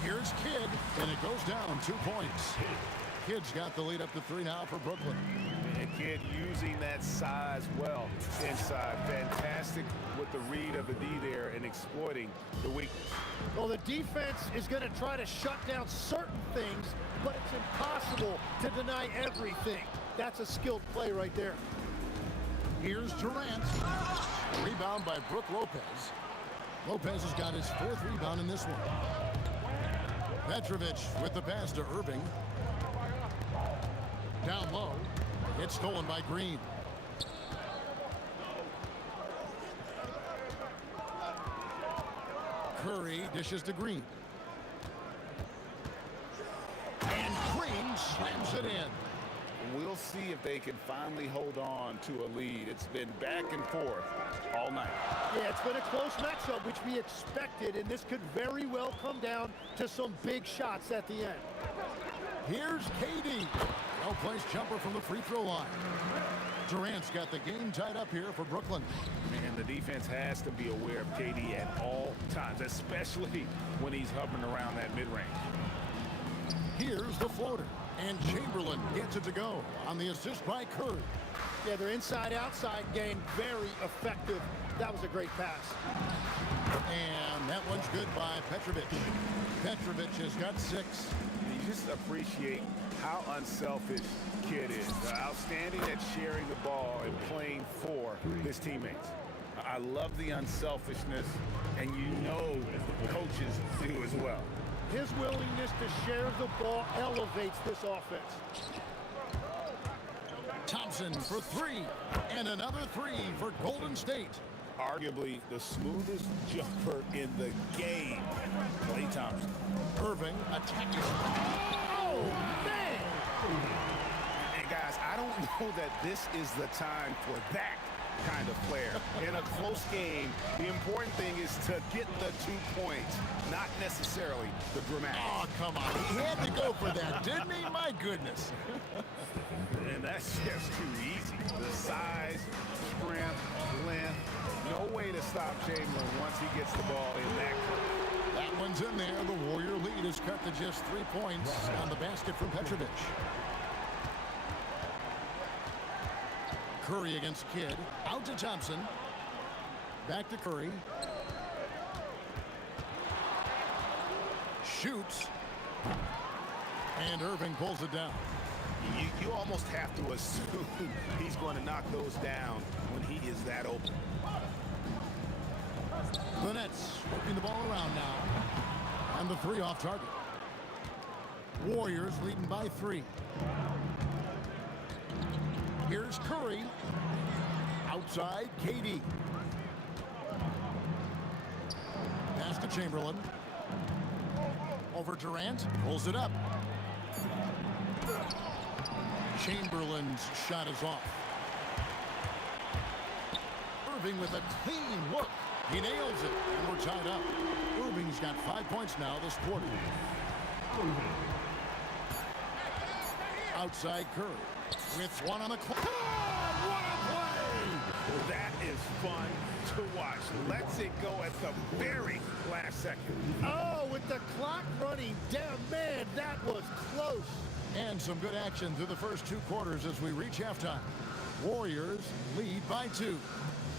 Here's Kidd, and it goes down 2 points. Kidd's got the lead up to 3 now for Brooklyn. And Kidd using that size well inside. Fantastic with the read of the D there and exploiting the weakness. Well, the defense is going to try to shut down certain things, but it's impossible to deny everything. That's a skilled play right there. Here's Durant. Rebound by Brook Lopez. Lopez has got his 4th rebound in this one. Petrovic with the pass to Irving. Down low. It's stolen by Green. Curry dishes to Green. And Green slams it in. We'll see if they can finally hold on to a lead. It's been back and forth all night. Yeah, it's been a close matchup, which we expected, and this could very well come down to some big shots at the end. Here's KD. Well-placed jumper from the free throw line. Durant's got the game tied up here for Brooklyn. Man, the defense has to be aware of KD at all times, especially when he's hovering around that mid-range. Here's the floater. And Chamberlain gets it to go on the assist by Curry. Yeah, their inside-outside game, very effective. That was a great pass. And that one's good by Petrovic. Petrovic has got 6. You just appreciate how unselfish Kidd is. Outstanding at sharing the ball and playing for his teammates. I love the unselfishness, and you know coaches do as well. His willingness to share the ball elevates this offense. Thompson for 3. And another 3 for Golden State. Arguably the smoothest jumper in the game. Klay Thompson. Irving attacking. Oh, man! And guys, I don't know that this is the time for that kind of player. In a close game, the important thing is to get the 2 points, not necessarily the dramatic. Oh, come on. He had to go for that, didn't he? My goodness. And that's just too easy. The size, strength, length, no way to stop Chamberlain once he gets the ball in that curve. That one's in there. The Warrior lead is cut to just 3 points on the basket from Petrovic. Curry against Kidd. Out to Thompson. Back to Curry. Shoots. And Irving pulls it down. You almost have to assume he's going to knock those down when he is that open. The Nets working the ball around now. And the 3 off target. Warriors leading by 3. Here's Curry. Outside, KD. Pass to Chamberlain. Over Durant. Pulls it up. Chamberlain's shot is off. Irving with a clean look. He nails it, and we're tied up. Irving's got 5 points now this quarter. Outside Curry with one on the clock. Oh, what a play! That is fun to watch. Lets it go at the very last second. Oh, with the clock running down, man, that was close. And some good action through the first 2 quarters as we reach halftime. Warriors lead by 2.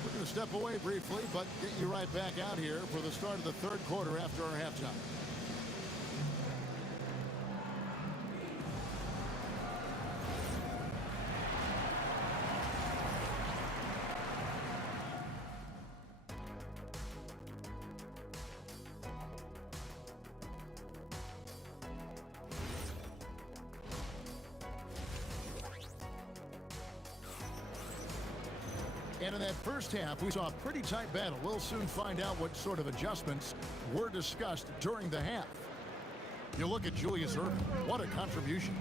We're going to step away briefly, but get you right back out here for the start of the 3rd quarter after our halftime. And in that first half, we saw a pretty tight battle. We'll soon find out what sort of adjustments were discussed during the half. You look at Julius Irving. What a contribution.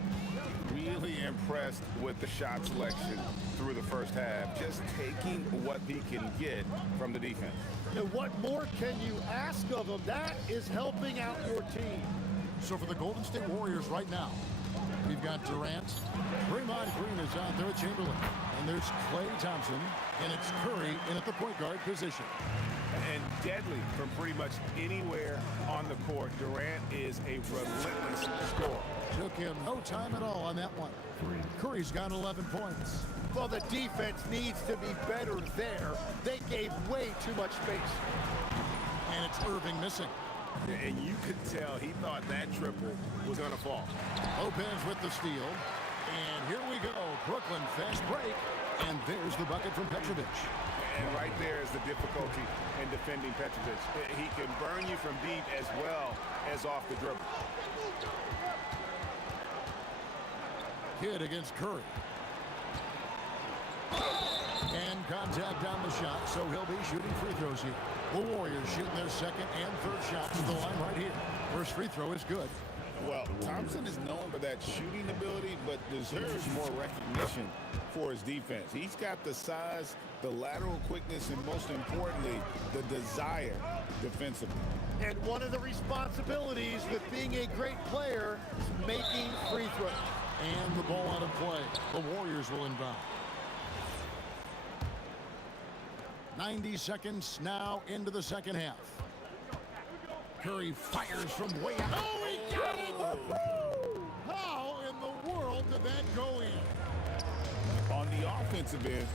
Really impressed with the shot selection through the first half. Just taking what he can get from the defense. And what more can you ask of him? That is helping out your team. So for the Golden State Warriors right now, we've got Durant. Draymond Green is out there with Chamberlain. And there's Klay Thompson, and it's Curry in at the point guard position. And deadly from pretty much anywhere on the court. Durant is a relentless scorer. Took him no time at all on that one. Curry's got 11 points. Well, the defense needs to be better there. They gave way too much space. And it's Irving missing. And you could tell he thought that triple was going to fall. Lopez with the steal. And here we go. Brooklyn fast break. And there's the bucket from Petrovic. And right there is the difficulty in defending Petrovic. He can burn you from deep as well as off the dribble. Kidd against Curry. And contact on the shot, so he'll be shooting free throws here. The Warriors shooting their second and third shots at the line right here. First free throw is good. Well, Thompson is known for that shooting ability, but deserves more recognition for his defense. He's got the size, the lateral quickness, and most importantly, the desire defensively. And one of the responsibilities with being a great player is making free throws. And the ball out of play. The Warriors will inbound. 90 seconds now into the second half. Curry fires from way out. Oh, he got it! How in the world did that go in? On the offensive end,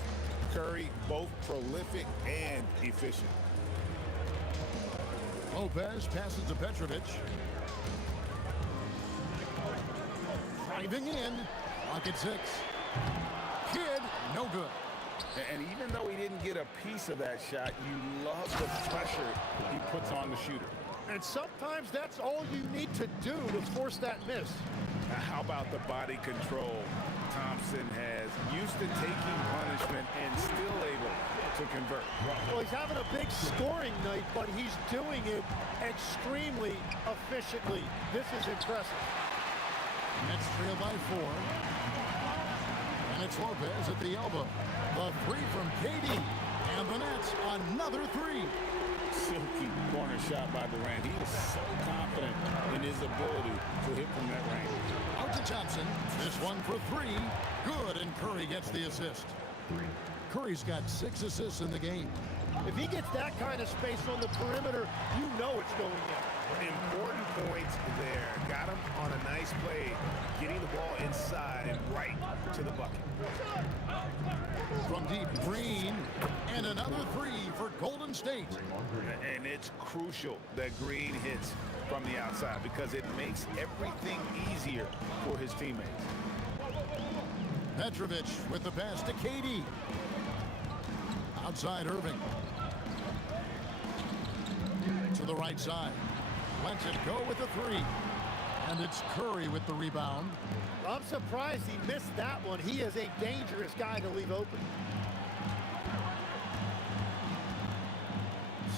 Curry both prolific and efficient. Lopez passes to Petrovic. Driving in. Pocket 6. Kidd, no good. And even though he didn't get a piece of that shot, you love the pressure he puts on the shooter. And sometimes that's all you need to do to force that miss. Now, how about the body control Thompson has? Used to taking punishment and still able to convert. Well, he's having a big scoring night, but he's doing it extremely efficiently. This is impressive. Nets trail by 4. And it's Lopez at the elbow. The three from KD. And the Nets, another 3. Silky corner shot by Durant. He is so confident in his ability to hit from that range. Out to Thompson. This one for 3. Good, and Curry gets the assist. Curry's got 6 assists in the game. If he gets that kind of space on the perimeter, you know it's going in. Important points there. Got him on a nice play, getting the ball inside and right to the bucket. From deep, Green, and another 3 for Golden State. And it's crucial that Green hits from the outside because it makes everything easier for his teammates. Petrovic with the pass to KD. Outside Irving. To the right side. Lets it go with the 3. And it's Curry with the rebound. I'm surprised he missed that one. He is a dangerous guy to leave open.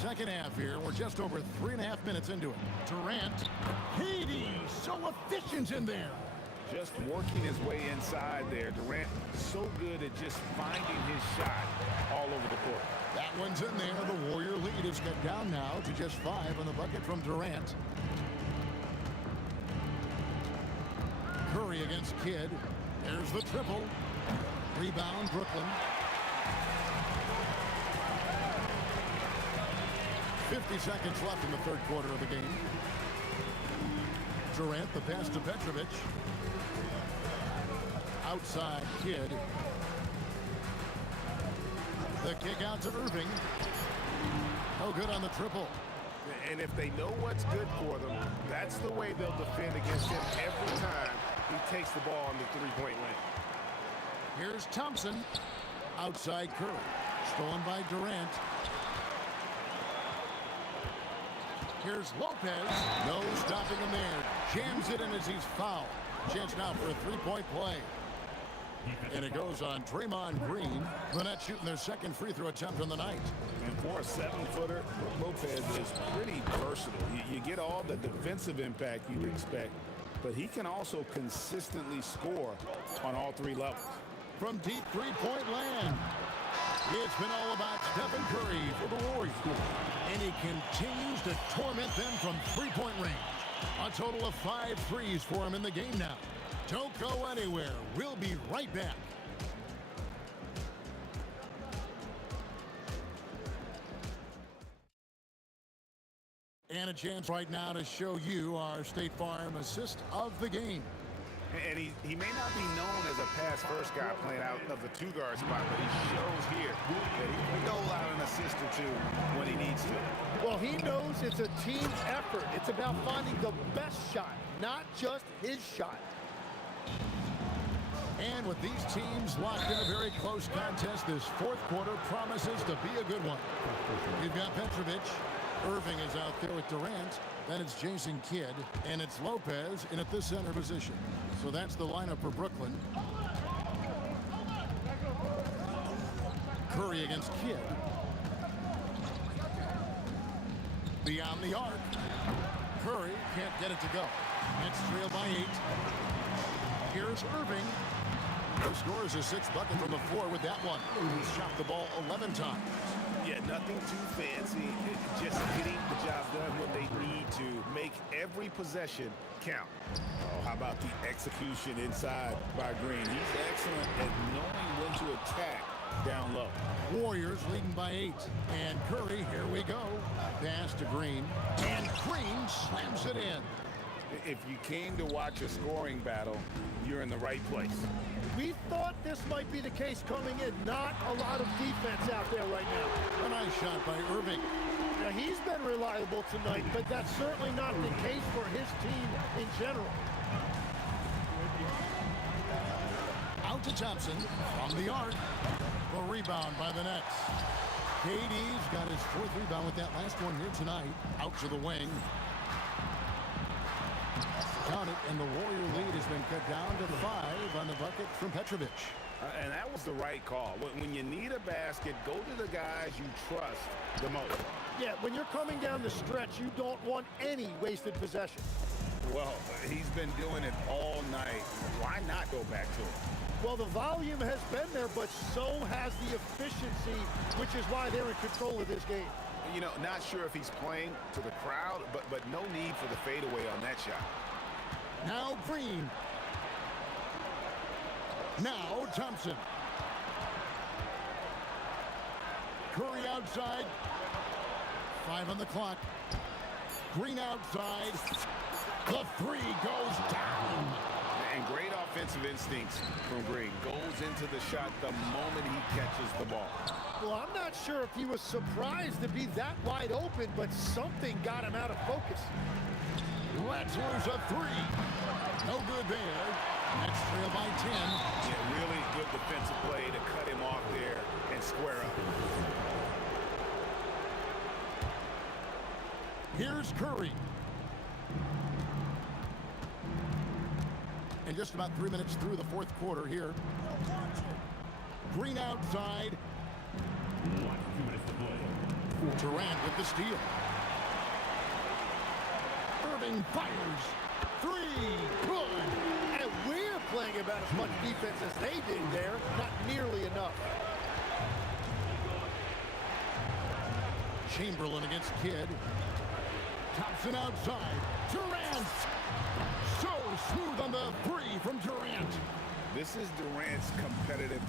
Second half here. We're just over 3.5 minutes into it. Durant. Katie, so efficient in there. Just working his way inside there. Durant so good at just finding his shot all over the court. That one's in there. The Warrior lead is cut down now to just 5 on the bucket from Durant. Curry against Kidd. There's the triple. Rebound, Brooklyn. 50 seconds left in the third quarter of the game. Durant, the pass to Petrovic. Outside, Kidd. The kick out to Irving. No good on the triple. And if they know what's good for them, that's the way they'll defend against him every time he takes the ball in the three-point lane. Here's Thompson. Outside Curry. Stolen by Durant. Here's Lopez. No stopping him there. Jams it in as he's fouled. Chance now for a three-point play. And it goes on Draymond Green. The Nets shooting their second free throw attempt on the night. And for a 7-footer, Lopez is pretty versatile. You get all the defensive impact you'd expect, but he can also consistently score on all 3 levels. From deep three-point land, it's been all about Stephen Curry for the Warriors. And he continues to torment them from three-point range. A total of 5 threes for him in the game now. Don't go anywhere. We'll be right back. And a chance right now to show you our State Farm assist of the game. And he may not be known as a pass-first guy playing out of the 2-guard spot, but he shows here that he can dole out an assist or 2 when he needs to. Well, he knows it's a team effort. It's about finding the best shot, not just his shot. And with these teams locked in a very close contest, this fourth quarter promises to be a good one. We've got Petrovic. Irving is out there with Durant. Then it's Jason Kidd. And it's Lopez in at the center position. So that's the lineup for Brooklyn. Curry against Kidd. Beyond the arc. Curry can't get it to go. It's trailed by 8. Here's Irving. He scores his 6th bucket from the floor with that one. He's shot the ball 11 times. Yeah, nothing too fancy. Just getting the job done when they need to. Make every possession count. Oh, how about the execution inside by Green? He's excellent at knowing when to attack down low. Warriors leading by 8. And Curry, here we go. Pass to Green. And Green slams it in. If you came to watch a scoring battle, you're in the right place. We thought this might be the case coming in. Not a lot of defense out there right now. A nice shot by Irving. Now, he's been reliable tonight, but that's certainly not the case for his team in general. Out to Thompson from the arc. A rebound by the Nets. KD's got his 4th rebound with that last one here tonight. Out to the wing. Count it, and the Warrior lead has been cut down to 5 on the bucket from Petrovic. And that was the right call. When you need a basket, go to the guys you trust the most. Yeah, when you're coming down the stretch, you don't want any wasted possession. Well, he's been doing it all night. Why not go back to it? Well, the volume has been there, but so has the efficiency, which is why they're in control of this game. You know, not sure if he's playing to the crowd, but no need for the fadeaway on that shot. Now Green. Now Thompson. Curry outside. 5 on the clock. Green outside. The 3 goes down. And great offensive instincts from Green. Goes into the shot the moment he catches the ball. Well, I'm not sure if he was surprised to be that wide open, but something got him out of focus. Let's lose a 3. No good there. That's trailed by 10. Yeah, really good defensive play to cut him off there and square up. Here's Curry. And just about 3 minutes through the fourth quarter here. Green outside. Durant with the steal. Irving fires. Three. Good. And we're playing about as much defense as they did there. Not nearly enough. Chamberlain against Kidd. Thompson outside. Durant. So smooth on the three from Durant. This is Durant's competitive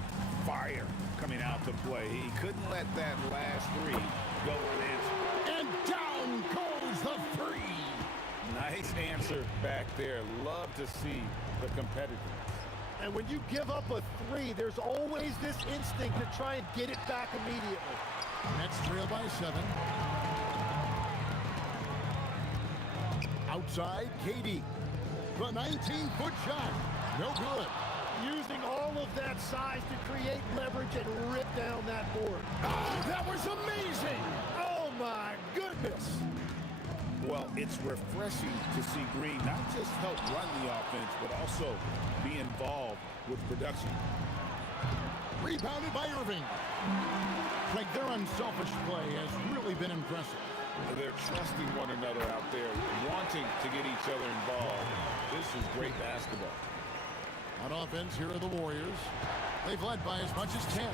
fire coming out to play. He couldn't let that last three go unanswered. And down goes the three. Nice answer back there. Love to see the competitiveness. And when you give up a three, there's always this instinct to try and get it back immediately. Nets trail by 7. Outside, KD. The 19-foot shot. No good. Using all of that size to create leverage and rip down that board. Oh, that was amazing. Oh, my goodness. Well, it's refreshing to see Green not just help run the offense, but also be involved with production. Rebounded by Irving. Like their unselfish play has really been impressive. They're trusting one another out there, wanting to get each other involved. This is great basketball. On offense, here are the Warriors. They've led by as much as 10.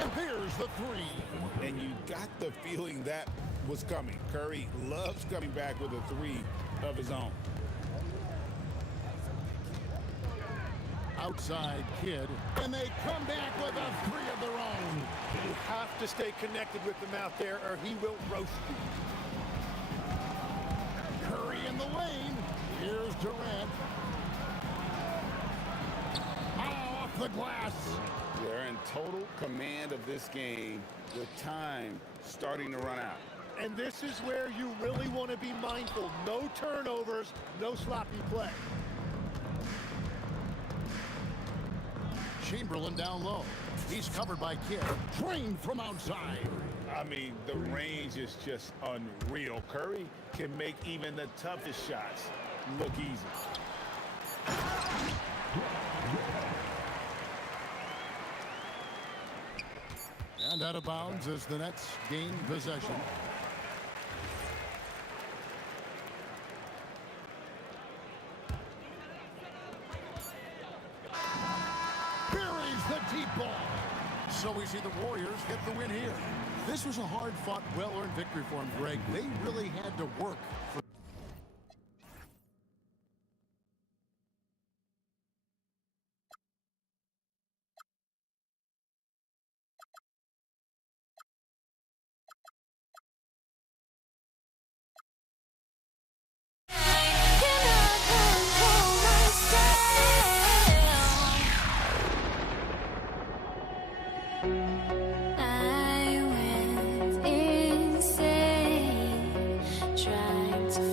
And there's the three. And you got the feeling that was coming. Curry loves coming back with a three of his own. Outside, Kidd. And they come back with a three of their own. You have to stay connected with them out there or he will roast you. Curry in the lane. Here's Durant. Off the glass. They're in total command of this game with time starting to run out. And this is where you really want to be mindful. No turnovers, no sloppy play. Chamberlain down low. He's covered by Kidd. Drained from outside. I mean, the range is just unreal. Curry can make even the toughest shots look easy. And out of bounds as the Nets gain possession. Buries the deep ball. So we see the Warriors get the win here. This was a hard-fought, well-earned victory for them, Greg. They really had to work for I went insane trying to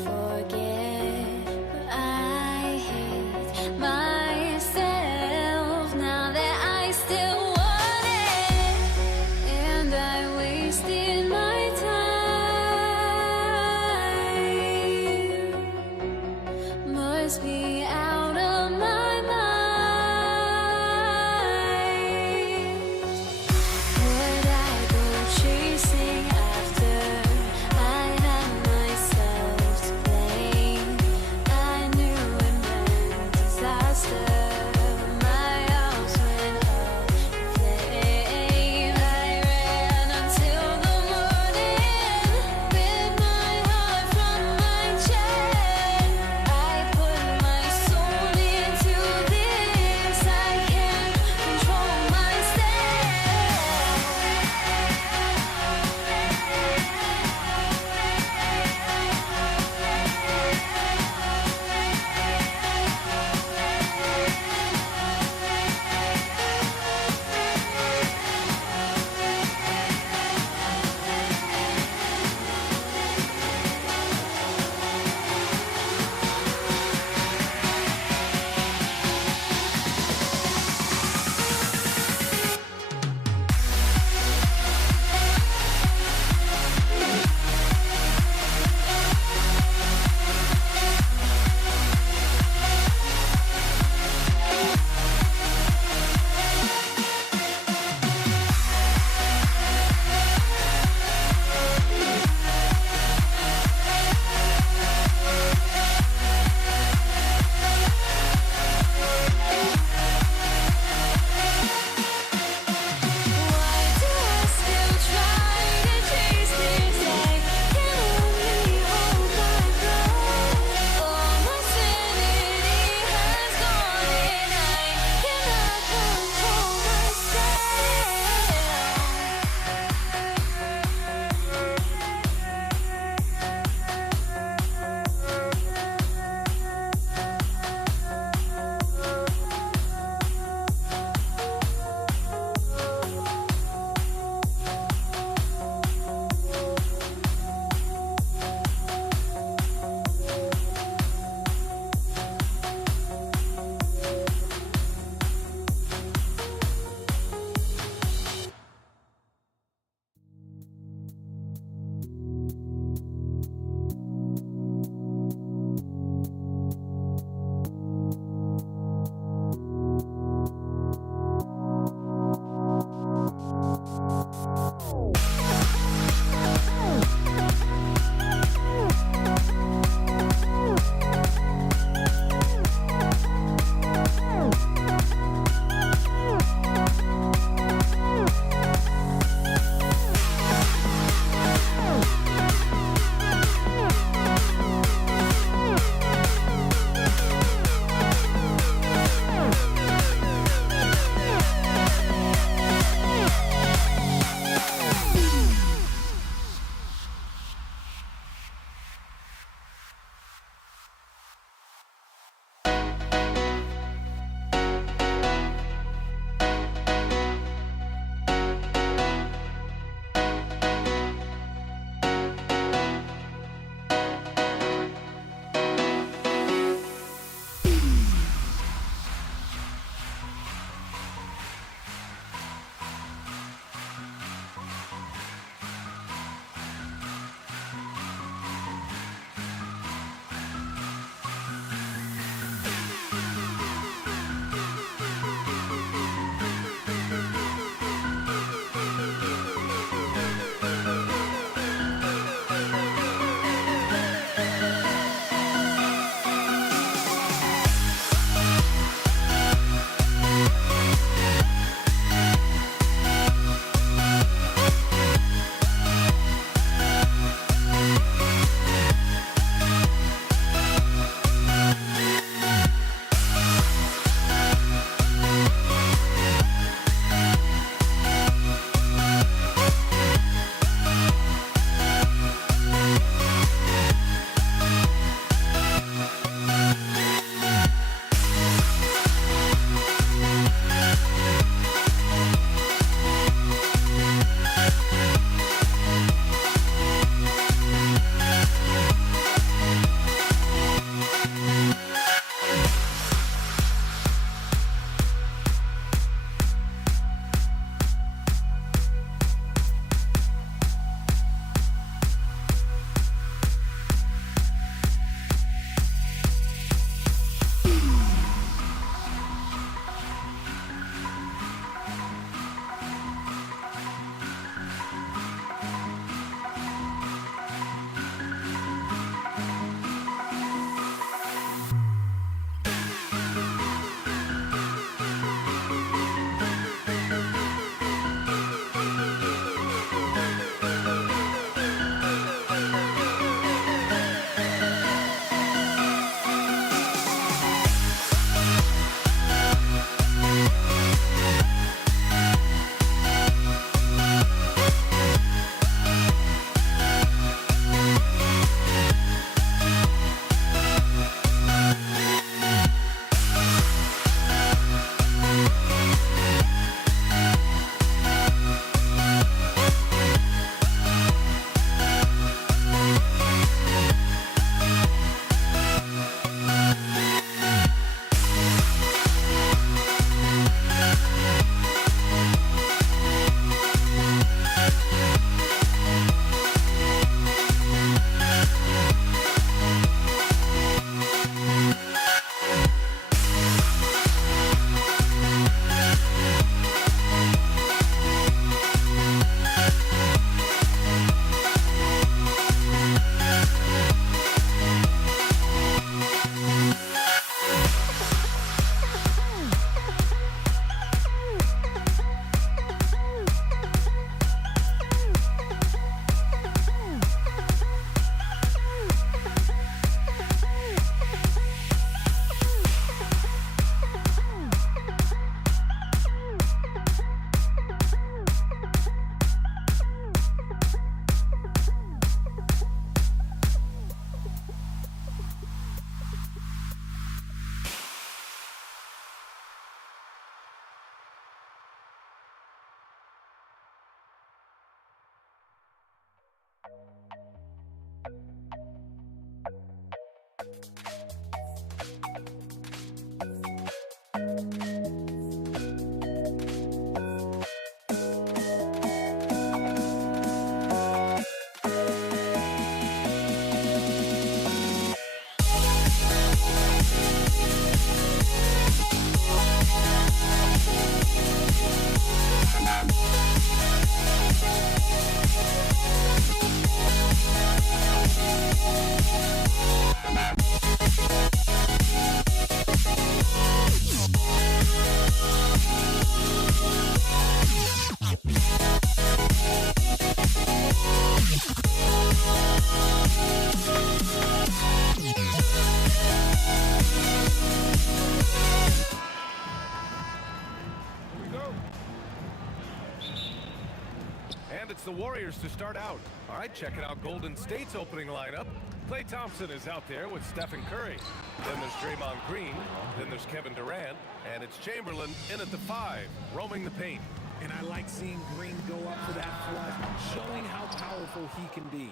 Warriors to start out. All right, checking out Golden State's opening lineup. Klay Thompson is out there with Stephen Curry. Then there's Draymond Green. Then there's Kevin Durant. And it's Chamberlain in at the 5, roaming the paint. And I like seeing Green go up for that flush, showing how powerful he can be.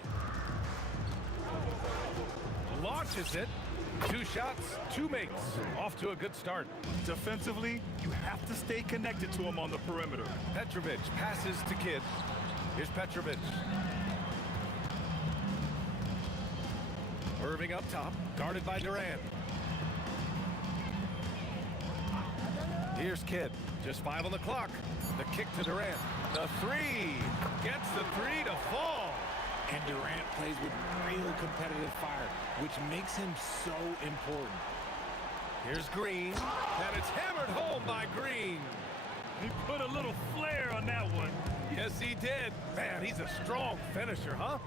Launches it. 2 shots, 2 makes. Off to a good start. Defensively, you have to stay connected to him on the perimeter. Petrovic passes to Kidd. Here's Petrovic. Irving up top, guarded by Durant. Here's Kidd. Just 5 on the clock. The kick to Durant. The 3. Gets the 3 to fall. And Durant plays with real competitive fire, which makes him so important. Here's Green, and it's hammered home by Green. He put a little flair on that one. Yes, he did. Man, he's a strong finisher, huh?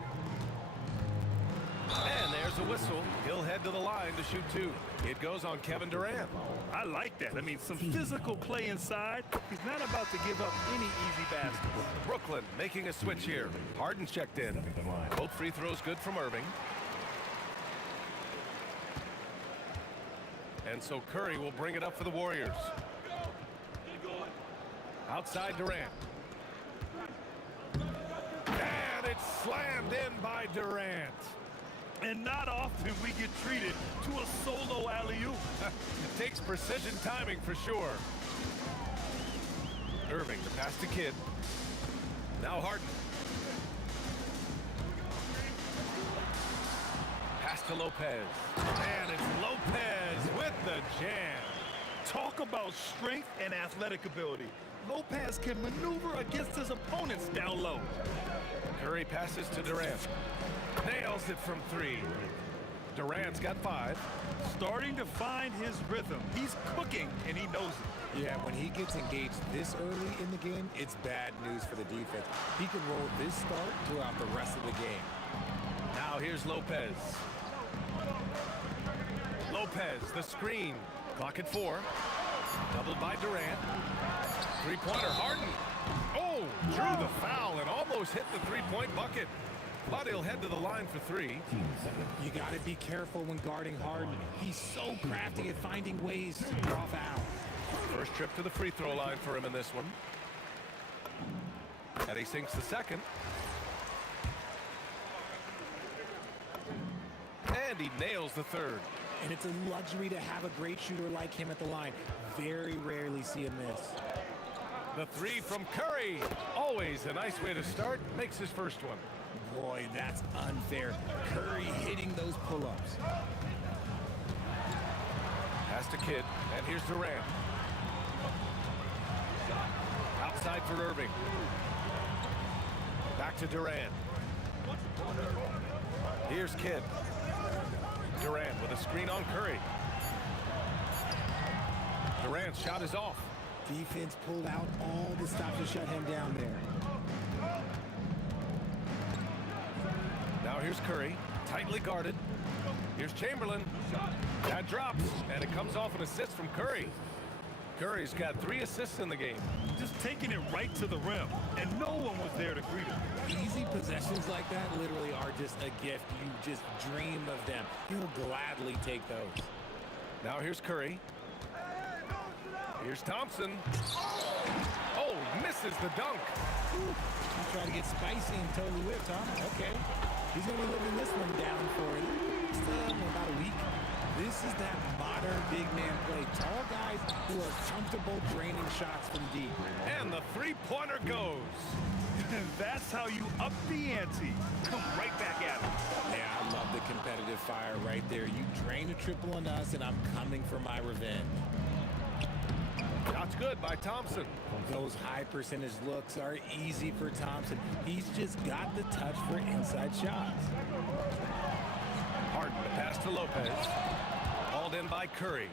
And there's a whistle. He'll head to the line to shoot 2. It goes on Kevin Durant. I like that. I mean, some physical play inside. He's not about to give up any easy baskets. Brooklyn making a switch here. Harden checked in. Both free throws good from Irving. And so Curry will bring it up for the Warriors. Outside Durant. And it's slammed in by Durant. And not often we get treated to a solo alley-oop. It takes precision timing for sure. Irving, the pass to Kidd. Now Harden. Pass to Lopez. And it's Lopez with the jam. Talk about strength and athletic ability. Lopez can maneuver against his opponents down low. Curry passes to Durant. Nails it from 3. Durant's got 5. Starting to find his rhythm. He's cooking, and he knows it. Yeah, when he gets engaged this early in the game, it's bad news for the defense. He can roll this start throughout the rest of the game. Now here's Lopez. Lopez, the screen. Clock at 4. Doubled by Durant. 3-pointer, Harden. Oh, drew the foul and almost hit the 3-point bucket. But he'll head to the line for 3. You got to be careful when guarding Harden. He's so crafty at finding ways to draw foul. First trip to the free throw line for him in this one. And he sinks the second. And he nails the 3rd. And it's a luxury to have a great shooter like him at the line. Very rarely see him miss. The 3 from Curry. Always a nice way to start. Makes his first one. Boy, that's unfair. Curry hitting those pull-ups. Pass to Kidd, and here's Durant. Outside for Irving. Back to Durant. Here's Kidd. Durant with a screen on Curry. Durant's shot is off. Defense pulled out all the stops to shut him down there. Now here's Curry, tightly guarded. Here's Chamberlain. That drops, and it comes off an assist from Curry. Curry's got 3 assists in the game. Just taking it right to the rim, and no one was there to greet him. Easy possessions like that literally are just a gift. You just dream of them. You'll gladly take those. Now here's Curry. Here's Thompson. Oh, misses the dunk. He's trying to get spicy and totally whipped, huh? Okay. He's going to be living this one down for at least about a week. This is that modern big man play. Tall guys who are comfortable draining shots from deep. And the 3-pointer goes. That's how you up the ante. Come right back at him. Yeah, I love the competitive fire right there. You drain a triple on us, and I'm coming for my revenge. Shots good by Thompson. Those high percentage looks are easy for Thompson. He's just got the touch for inside shots. Harden, the pass to Lopez. Hauled in by Curry.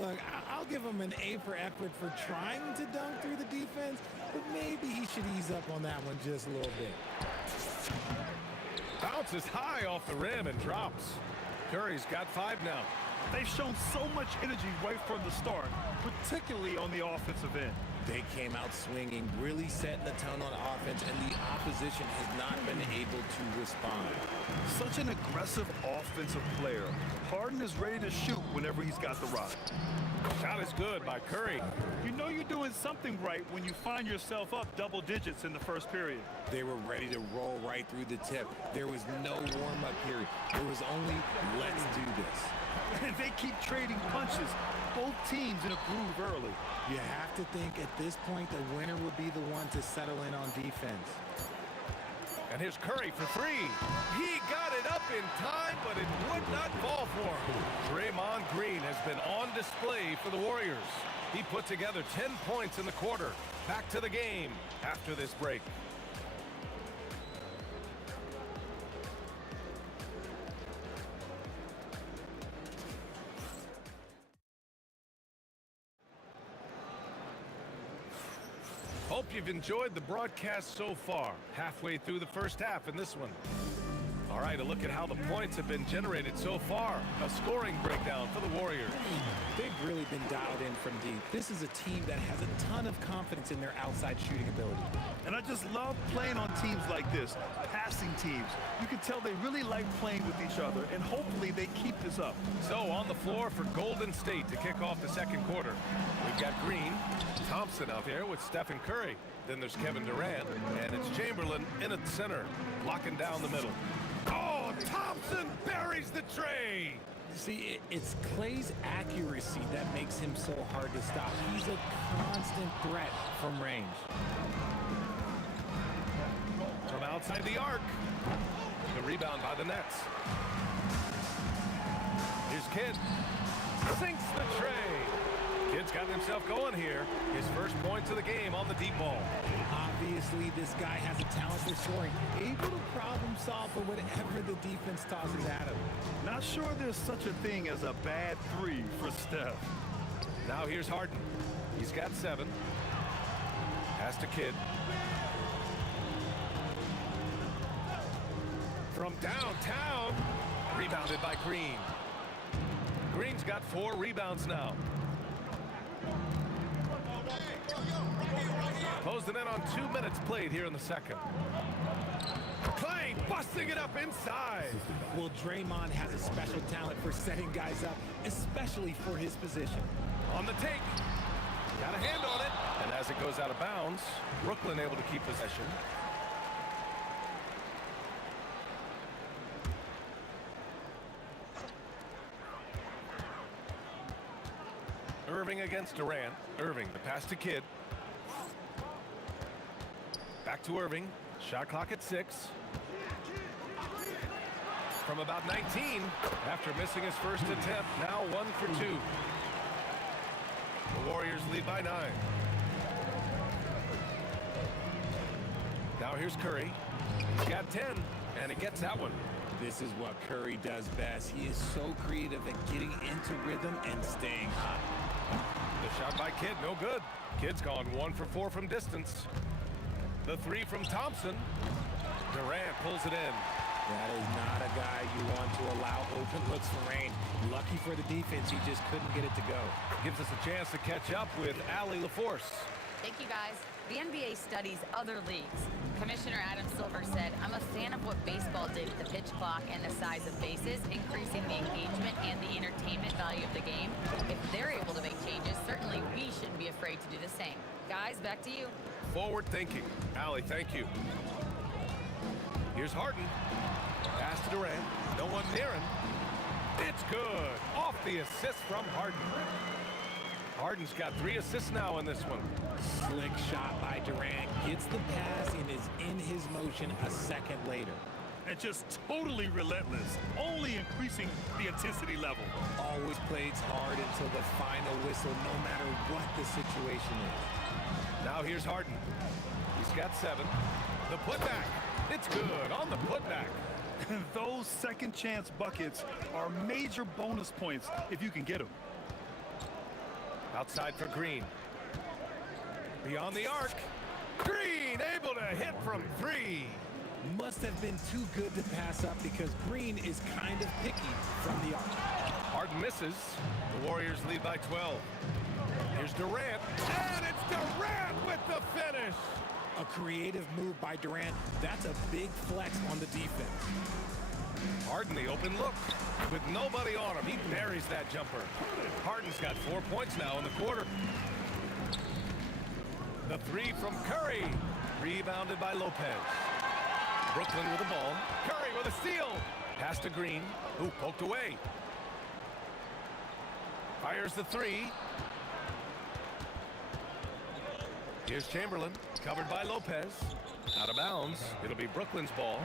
Look, I'll give him an A for effort for trying to dunk through the defense, but maybe he should ease up on that one just a little bit. Bounces high off the rim and drops. Curry's got 5 now. They've shown so much energy right from the start, particularly on the offensive end. They came out swinging, really setting the tone on offense, and the opposition has not been able to respond. Such an aggressive offensive player. Harden is ready to shoot whenever he's got the rock. Shot is good by Curry. You know you're doing something right when you find yourself up double digits in the first period. They were ready to roll right through the tip. There was no warm-up period. There was only, let's do this. And they keep trading punches. Both teams in a groove early. You have to think at this point the winner will be the one to settle in on defense. And here's Curry for three. He got it up in time, but it would not fall for him. Draymond Green has been on display for the Warriors. He put together 10 points in the quarter. Back to the game after this break. Hope you've enjoyed the broadcast so far. Halfway through the first half in this one. All right, a look at how the points have been generated so far. A scoring breakdown for the Warriors. They've really been dialed in from deep. This is a team that has a ton of confidence in their outside shooting ability. And I just love playing on teams like this, passing teams. You can tell they really like playing with each other, and hopefully they keep this up. So on the floor for Golden State to kick off the second quarter. We've got Green, Thompson out there with Stephen Curry. Then there's Kevin Durant, and it's Chamberlain in at center, locking down the middle. Oh, Thompson buries the tray! See, it's Clay's accuracy that makes him so hard to stop. He's a constant threat from range. From outside the arc. The rebound by the Nets. Here's Kidd. Sinks the tray. Kidd's got himself going here. His first points of the game on the deep ball. Obviously, this guy has a talent for scoring. Able to problem solve for whatever the defense tosses at him. Not sure there's such a thing as a bad three for Steph. Now here's Harden. He's got 7. Pass to Kidd. From downtown. Rebounded by Green. Green's got 4 rebounds now. Closing in on 2 minutes played here in the second. Clay busting it up inside. Well, Draymond has a special talent for setting guys up, especially for his position. On the take. Got a hand on it. And as it goes out of bounds, Brooklyn able to keep possession. Irving against Durant. Irving, the pass to Kidd. Back to Irving. Shot clock at 6. From about 19, after missing his first attempt, now 1 for 2. The Warriors lead by 9. Now here's Curry. He's got 10, and he gets that one. This is what Curry does best. He is so creative at getting into rhythm and staying hot. The shot by Kidd, no good. Kidd's gone 1 for 4 from distance. The 3 from Thompson. Durant pulls it in. That is not a guy you want to allow open looks for rain. Lucky for the defense, he just couldn't get it to go. Gives us a chance to catch up with Allie LaForce. Thank you, guys. The NBA studies other leagues. Commissioner Adam Silver said, "I'm a fan of what baseball did with the pitch clock and the size of bases, increasing the engagement and the entertainment value of the game. If they're able to make changes, certainly we shouldn't be afraid to do the same." Guys, back to you. Forward thinking. Allie, thank you. Here's Harden. Pass to Durant. No one near him. It's good. Off the assist from Harden. Harden's got 3 assists now in this one. Slick shot by Durant. Gets the pass and is in his motion a second later. And just totally relentless, only increasing the intensity level. Always plays hard until the final whistle, no matter what the situation is. Now here's Harden. He's got 7. The putback. It's good on the putback. Those second chance buckets are major bonus points if you can get them. Outside for Green. Beyond the arc. Green able to hit from 3. Must have been too good to pass up because Green is kind of picky from the arc. Harden misses. The Warriors lead by 12. Here's Durant, and it's Durant with the finish. A creative move by Durant. That's a big flex on the defense. Harden, the open look. With nobody on him, he buries that jumper. Harden's got 4 points now in the quarter. The three from Curry. Rebounded by Lopez. Brooklyn with the ball. Curry with a steal. Pass to Green, who poked away. Fires the three. Here's Chamberlain, covered by Lopez. Out of bounds. It'll be Brooklyn's ball.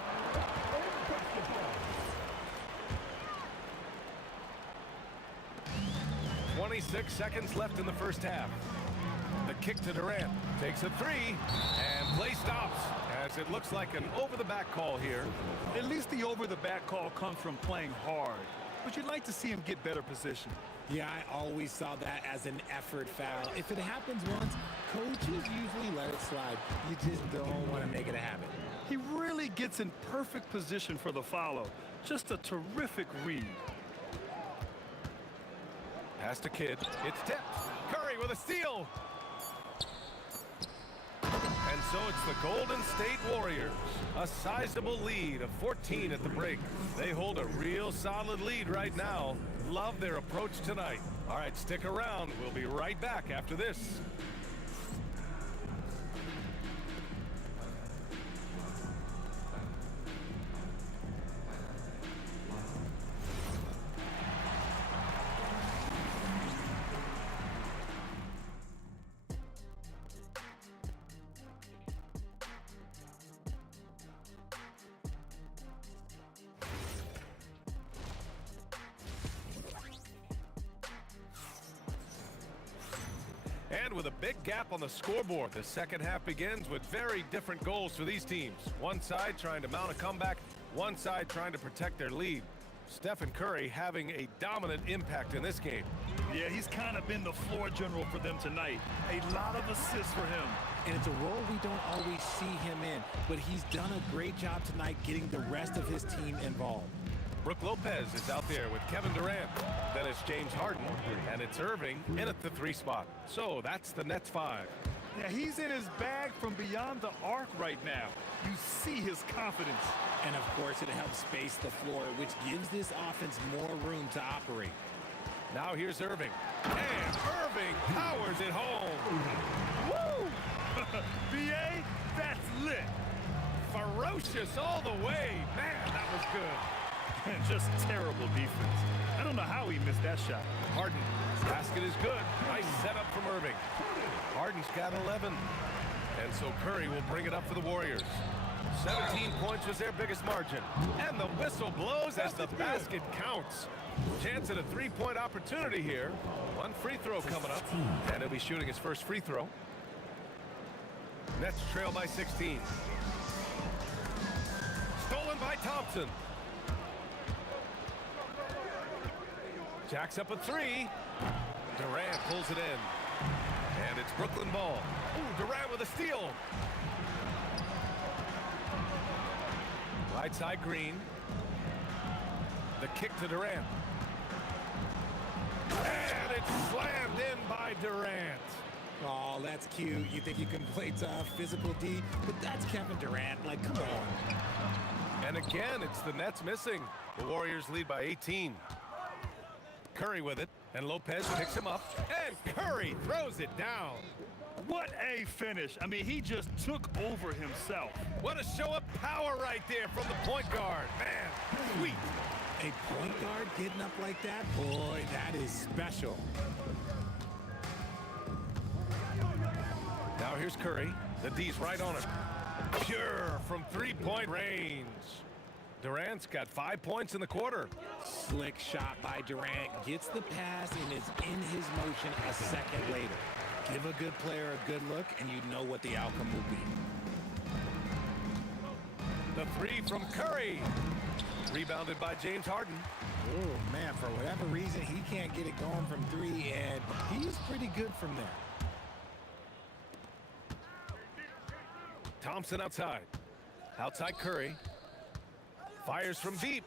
"26 seconds left in the first half. The kick to Durant. Takes a three, and play stops as it looks like an over-the-back call here. At least the over-the-back call comes from playing hard. But you'd like to see him get better position. Yeah, I always saw that as an effort foul. If it happens once, coaches usually let it slide. You just don't want to make it a habit. He really gets in perfect position for the follow. Just a terrific read. Pass to Kidd. It's tipped. Curry with a steal. And so it's the Golden State Warriors. A sizable lead of 14 at the break. They hold a real solid lead right now. Love their approach tonight. All right, stick around. We'll be right back after this. And with a big gap on the scoreboard, the second half begins with very different goals for these teams. One side trying to mount a comeback, one side trying to protect their lead. Stephen Curry having a dominant impact in this game. Yeah, he's kind of been the floor general for them tonight. A lot of assists for him. And it's a role we don't always see him in, but he's done a great job tonight getting the rest of his team involved. Brook Lopez is out there with Kevin Durant. Then it's James Harden, and it's Irving in at the three spot. So that's the Nets 5. Yeah, he's in his bag from beyond the arc right now. You see his confidence. And of course, it helps space the floor, which gives this offense more room to operate. Now here's Irving. And Irving powers it home. Woo! BA, that's lit. Ferocious all the way. Man, that was good. And just terrible defense. I don't know how he missed that shot. Harden. Basket is good. Nice setup from Irving. Harden's got 11. And so Curry will bring it up for the Warriors. 17 points was their biggest margin. And the whistle blows as the basket counts. Chance at a three-point opportunity here. One free throw coming up. And he'll be shooting his first free throw. Nets trail by 16. Stolen by Thompson. Jacks up a three. Durant pulls it in. And it's Brooklyn ball. Ooh, Durant with a steal. Right side Green. The kick to Durant. And it's slammed in by Durant. Oh, that's cute. You think you can play tough, physical D, but that's Kevin Durant. Like, come on. And again, it's the Nets missing. The Warriors lead by 18. Curry with it, and Lopez picks him up, and Curry throws it down. What a finish. I mean, he just took over himself. What a show of power right there from the point guard. Man, sweet. A point guard getting up like that? Boy, that is special. Now here's Curry. The D's right on it. Pure from three-point range. Durant's got 5 points in the quarter. Slick shot by Durant. Gets the pass and is in his motion a second later. Give a good player a good look, and you know what the outcome will be. The three from Curry. Rebounded by James Harden. Oh, man, for whatever reason, he can't get it going from three, and he's pretty good from there. Thompson outside. Outside Curry. Fires from deep.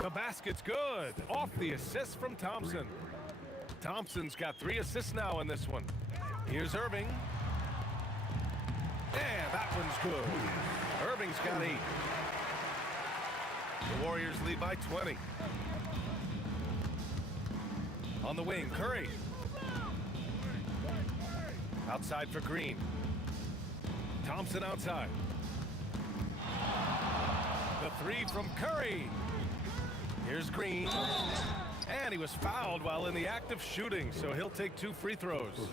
The basket's good. Off the assist from Thompson. Thompson's got 3 assists now in this one. Here's Irving. And that one's good. Irving's got 8. The Warriors lead by 20. On the wing, Curry. Outside for Green. Thompson outside. The 3 from Curry. Here's Green. And he was fouled while in the act of shooting, so he'll take 2 free throws.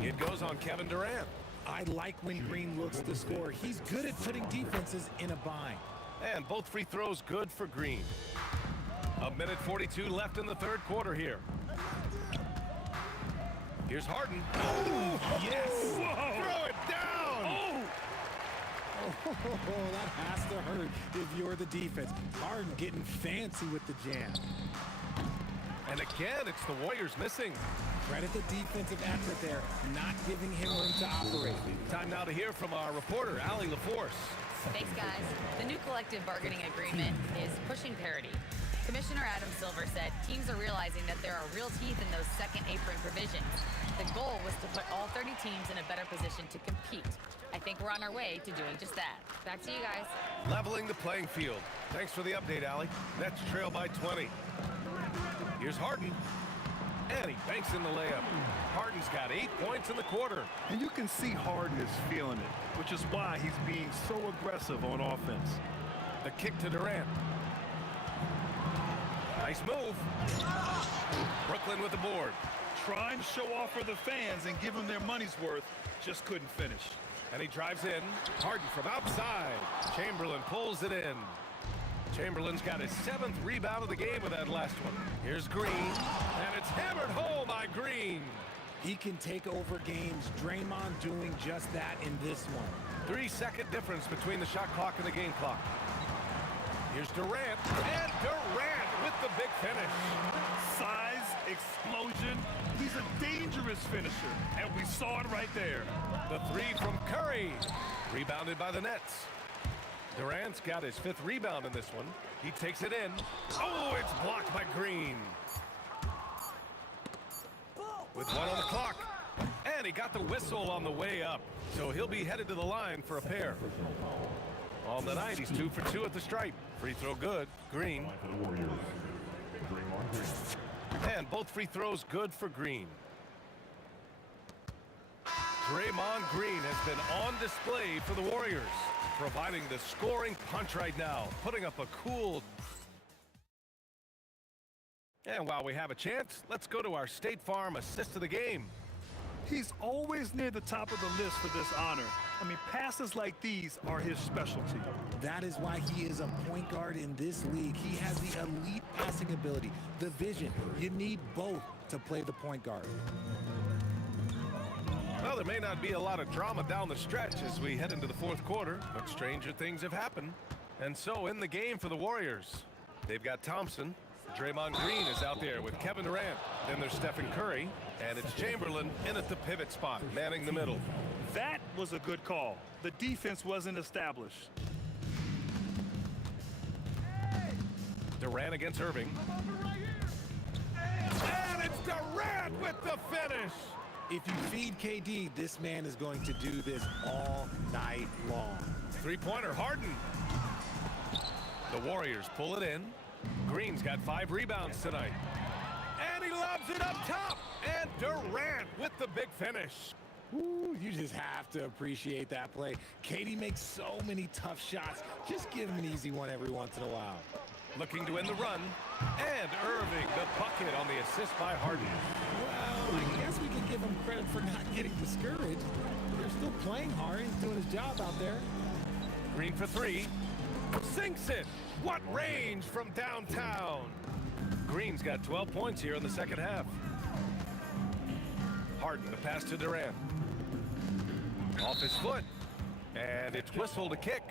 It goes on Kevin Durant. I like when Green looks to score. He's good at putting defenses in a bind. And both free throws good for Green. 1:42 left in the third quarter here. Here's Harden. Oh, yes! Whoa. Throw it down! Oh, that has to hurt if you're the defense. Harden getting fancy with the jam. And again, it's the Warriors missing. Credit the defensive effort there, not giving him room to operate. Time now to hear from our reporter, Allie LaForce. Thanks, guys. The new collective bargaining agreement is pushing parity. Commissioner Adam Silver said teams are realizing that there are real teeth in those second apron provisions. The goal was to put all 30 teams in a better position to compete. I think we're on our way to doing just that. Back to you guys. Leveling the playing field. Thanks for the update, Allie. Nets trail by 20. Here's Harden. And he banks in the layup. Harden's got 8 points in the quarter. And you can see Harden is feeling it, which is why he's being so aggressive on offense. The kick to Durant. Nice move. Brooklyn with the board. Trying to show off for the fans and give them their money's worth. Just couldn't finish. And he drives in. Harden from outside. Chamberlain pulls it in. Chamberlain's got his 7th rebound of the game with that last one. Here's Green. And it's hammered home by Green. He can take over games. Draymond doing just that in this one. 3-second difference between the shot clock and the game clock. Here's Durant. And Durant with the big finish. Size, explosion. He's a dangerous finisher. And we saw it right there. The 3 from Curry. Rebounded by the Nets. Durant's got his 5th rebound in this one. He takes it in. Oh, it's blocked by Green. With 1 on the clock. And he got the whistle on the way up. So he'll be headed to the line for a pair. On the night, he's 2 for 2 at the stripe. Free throw good. Green. And both free throws good for Green. Draymond Green has been on display for the Warriors, providing the scoring punch right now, putting up a cool. And while we have a chance, let's go to our State Farm assist of the game. He's always near the top of the list for this honor. I mean, passes like these are his specialty. That is why he is a point guard in this league. He has the elite passing ability, the vision. You need both to play the point guard. Well, there may not be a lot of drama down the stretch as we head into the fourth quarter, but stranger things have happened. And so in the game for the Warriors, they've got Thompson. Draymond Green is out there with Kevin Durant. Then there's Stephen Curry, and it's Chamberlain in at the pivot spot, manning the middle. That was a good call. The defense wasn't established. Durant against Irving. And it's Durant with the finish. If you feed KD, this man is going to do this all night long. Three-pointer, Harden. The Warriors pull it in. Green's got 5 rebounds tonight. And he lobs it up top. And Durant with the big finish. Ooh, you just have to appreciate that play. KD makes so many tough shots. Just give him an easy one every once in a while. Looking to end the run. And Irving, the bucket on the assist by Harden. Well, I guess we can give him credit for not getting discouraged. They're still playing hard. He's doing his job out there. Green for 3. Sinks it. What range from downtown. Green's got 12 points here in the second half. Harden, the pass to Durant. Off his foot. And it's whistled a kick.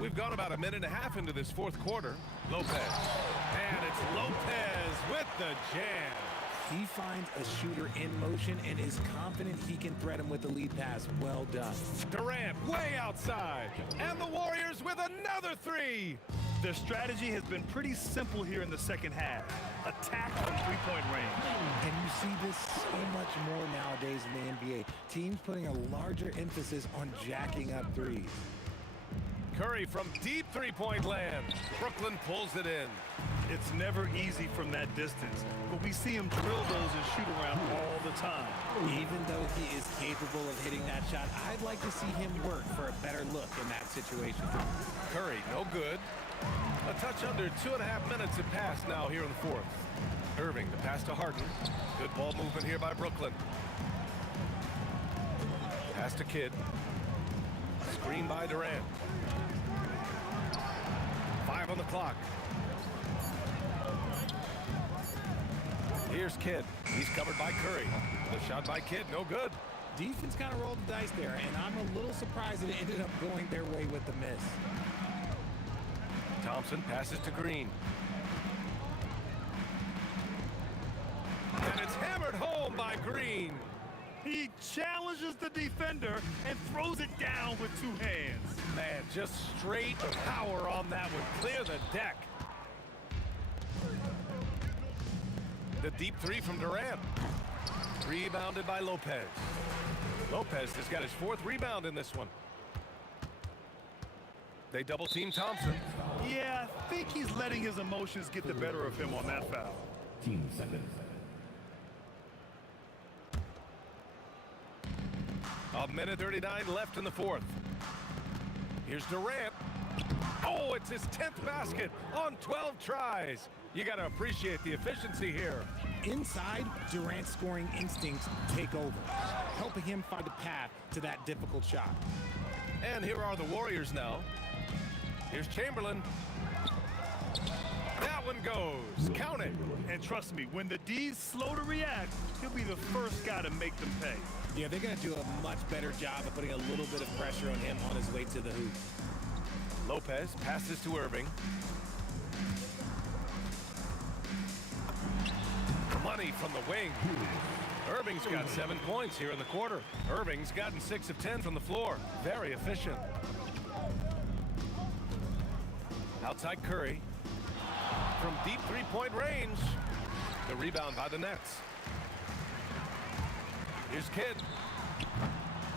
We've gone about a minute and a half into this fourth quarter. Lopez. And it's Lopez with the jam. He finds a shooter in motion and is confident he can threat him with the lead pass. Well done. Durant way outside. And the Warriors with another three. Their strategy has been pretty simple here in the second half. Attack from three-point range. And you see this so much more nowadays in the NBA. Teams putting a larger emphasis on jacking up threes. Curry from deep three-point land. Brooklyn pulls it in. It's never easy from that distance, but we see him drill those and shoot around all the time. Even though he is capable of hitting that shot, I'd like to see him work for a better look in that situation. Curry, no good. A touch under 2.5 minutes have passed now here in the fourth. Irving, the pass to Harden. Good ball movement here by Brooklyn. Pass to Kidd. Screen by Durant. 5 on the clock. Here's Kidd. He's covered by Curry. The shot by Kidd, no good. Defense kind of rolled the dice there, and I'm a little surprised that it ended up going their way with the miss. Thompson passes to Green. And it's hammered home by Green. He challenges the defender and throws it down with two hands. Man, just straight power on that one. Clear the deck. The deep three from Durant. Rebounded by Lopez. Lopez has got his 4th rebound in this one. They double team Thompson. Yeah, I think he's letting his emotions get the better of him on that foul. Team seconds. A minute 39 left in the fourth. Here's Durant. Oh, it's his 10th basket on 12 tries. You got to appreciate the efficiency here. Inside, Durant's scoring instincts take over, helping him find a path to that difficult shot. And here are the Warriors now. Here's Chamberlain. That one goes. Count it. And trust me, when the D's slow to react, he'll be the first guy to make them pay. Yeah, they're going to do a much better job of putting a little bit of pressure on him on his way to the hoop. Lopez passes to Irving. Money from the wing. Irving's got 7 points here in the quarter. Irving's gotten 6 of 10 from the floor. Very efficient. Outside Curry. From deep three-point range. The rebound by the Nets. Here's Kidd.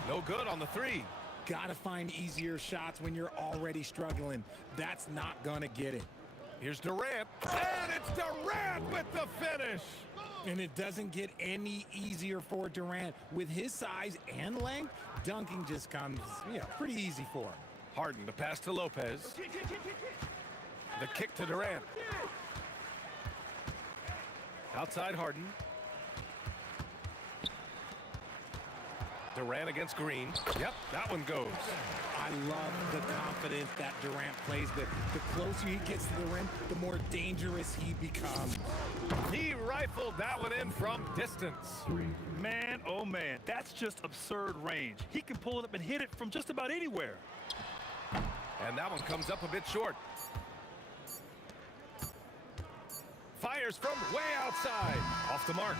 No good on the three. Gotta find easier shots when you're already struggling. That's not gonna get it. Here's Durant. And it's Durant with the finish. And it doesn't get any easier for Durant. With his size and length, dunking just comes, pretty easy for him. Harden, the pass to Lopez. The kick to Durant. Outside Harden. Durant against Green. Yep, that one goes. I love the confidence that Durant plays with. The closer he gets to the rim, the more dangerous he becomes. He rifled that one in from distance. Man, oh man, that's just absurd range. He can pull it up and hit it from just about anywhere. And that one comes up a bit short. Fires from way outside. Off the mark.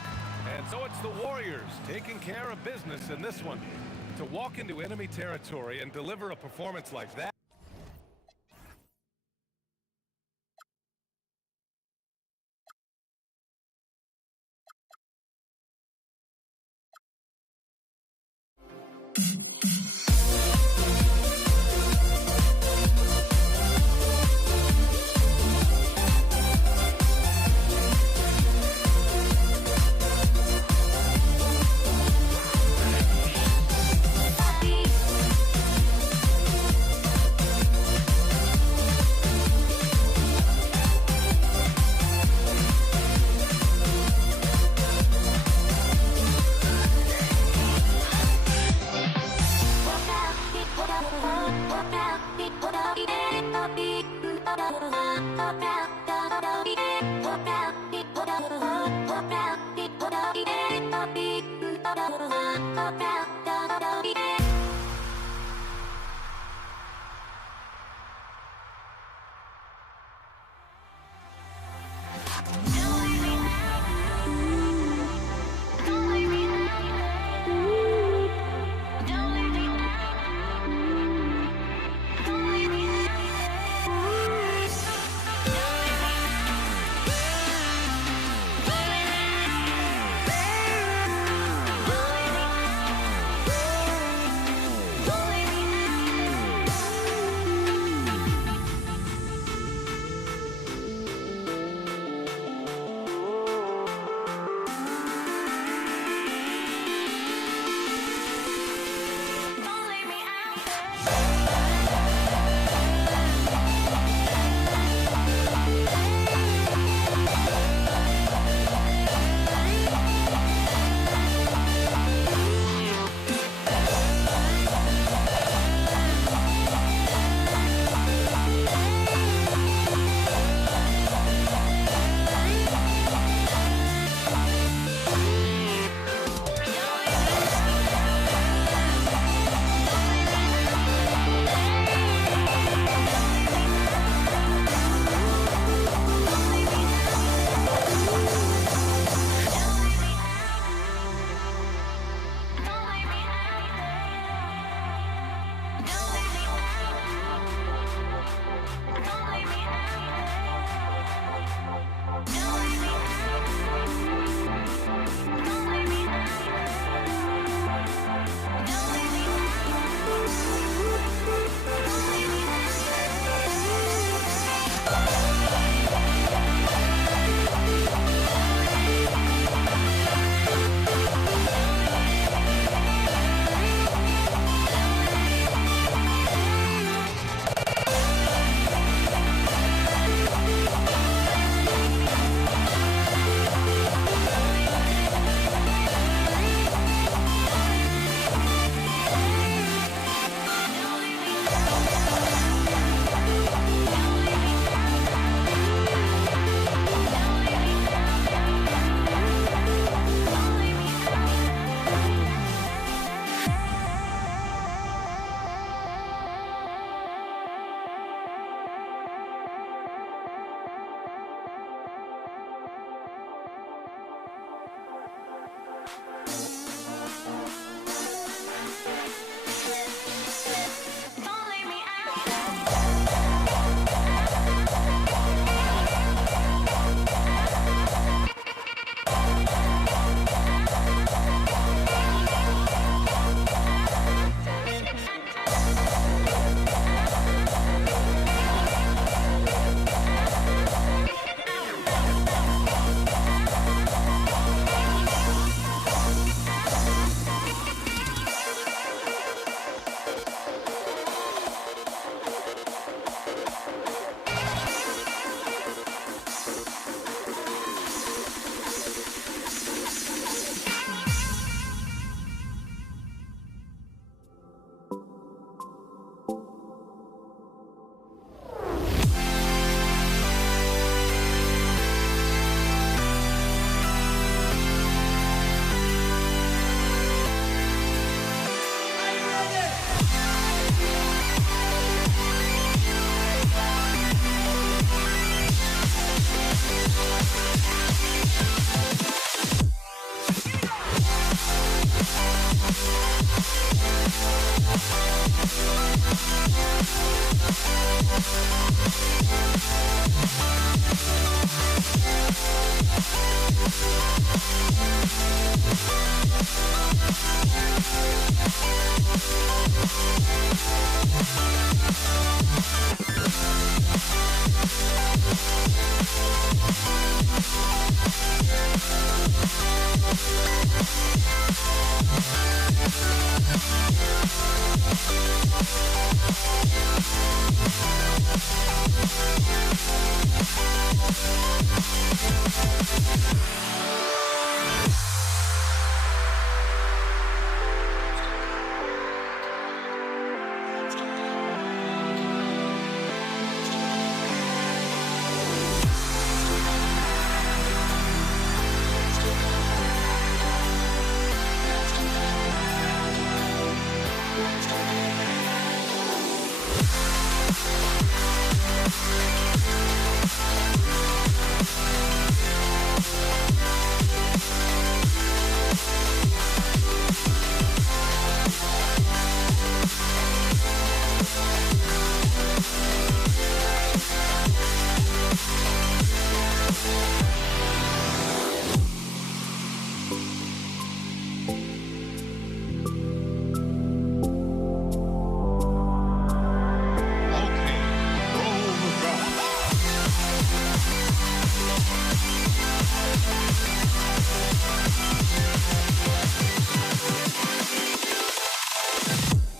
And so it's the Warriors taking care of business in this one. To walk into enemy territory and deliver a performance like that.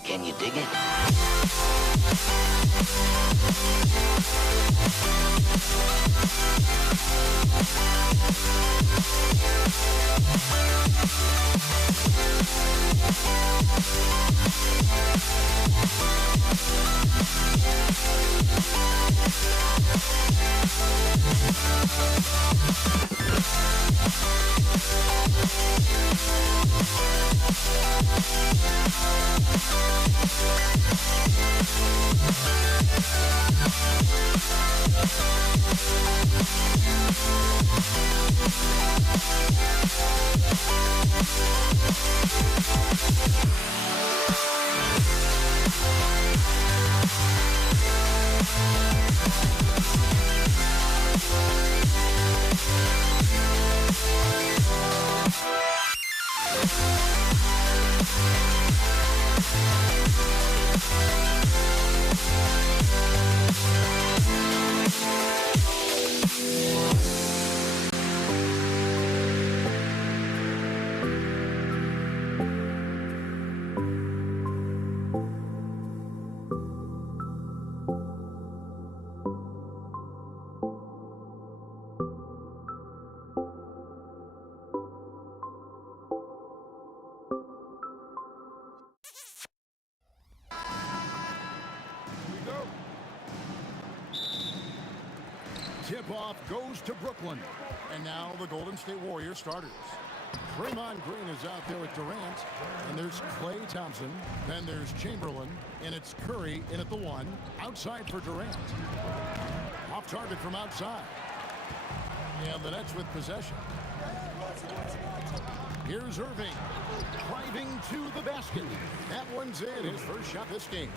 Can you dig it? Tip-off goes to Brooklyn. And now the Golden State Warriors starters. Draymond Green is out there with Durant. And there's Klay Thompson. Then there's Chamberlain. And it's Curry in at the 1. Outside for Durant. Off target from outside. And the Nets with possession. Here's Irving. Driving to the basket. That one's in. His first shot this game.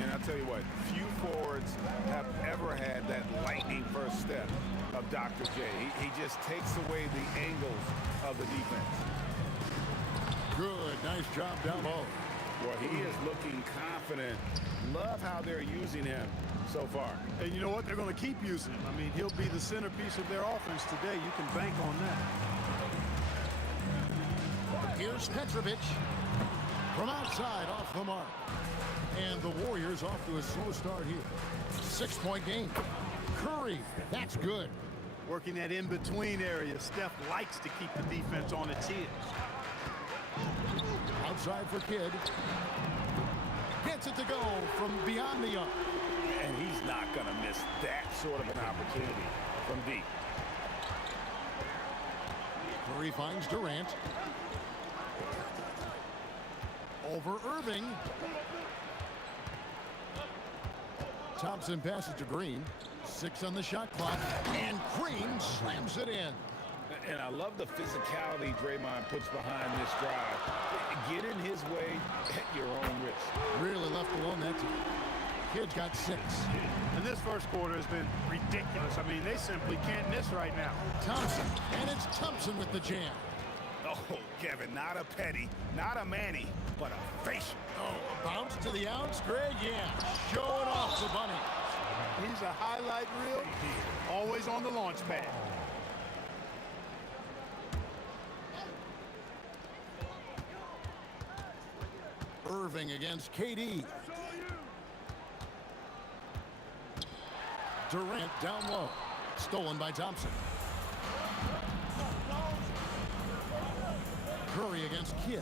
And I'll tell you what, few forwards have ever had that lightning first step of Dr. J. He just takes away the angles of the defense. Good, nice job down low. Well, he is looking confident. Love how they're using him so far. And you know what? They're going to keep using him. I mean, he'll be the centerpiece of their offense today. You can bank on that. Here's Petrovic. From outside, off the mark. And the Warriors off to a slow start here. 6-point game. Curry, that's good. Working that in-between area. Steph likes to keep the defense on its heels. Outside for Kidd. Gets it to go from beyond the arc. And he's not going to miss that sort of an opportunity from deep. Curry finds Durant. Over Irving. Thompson passes to Green. 6 on the shot clock. And Green slams it in. And I love the physicality Draymond puts behind this drive. Get in his way at your own risk. Really left alone that time. Kid's got 6. And this first quarter has been ridiculous. I mean, they simply can't miss right now. Thompson. And it's Thompson with the jam. Oh, Kevin, not a petty, not a Manny, but a facial. Oh, a bounce to the outs, Greg, yeah. Showing off the bunny. He's a highlight reel, always on the launch pad. Irving against KD. Durant down low. Stolen by Thompson. Curry against Kidd.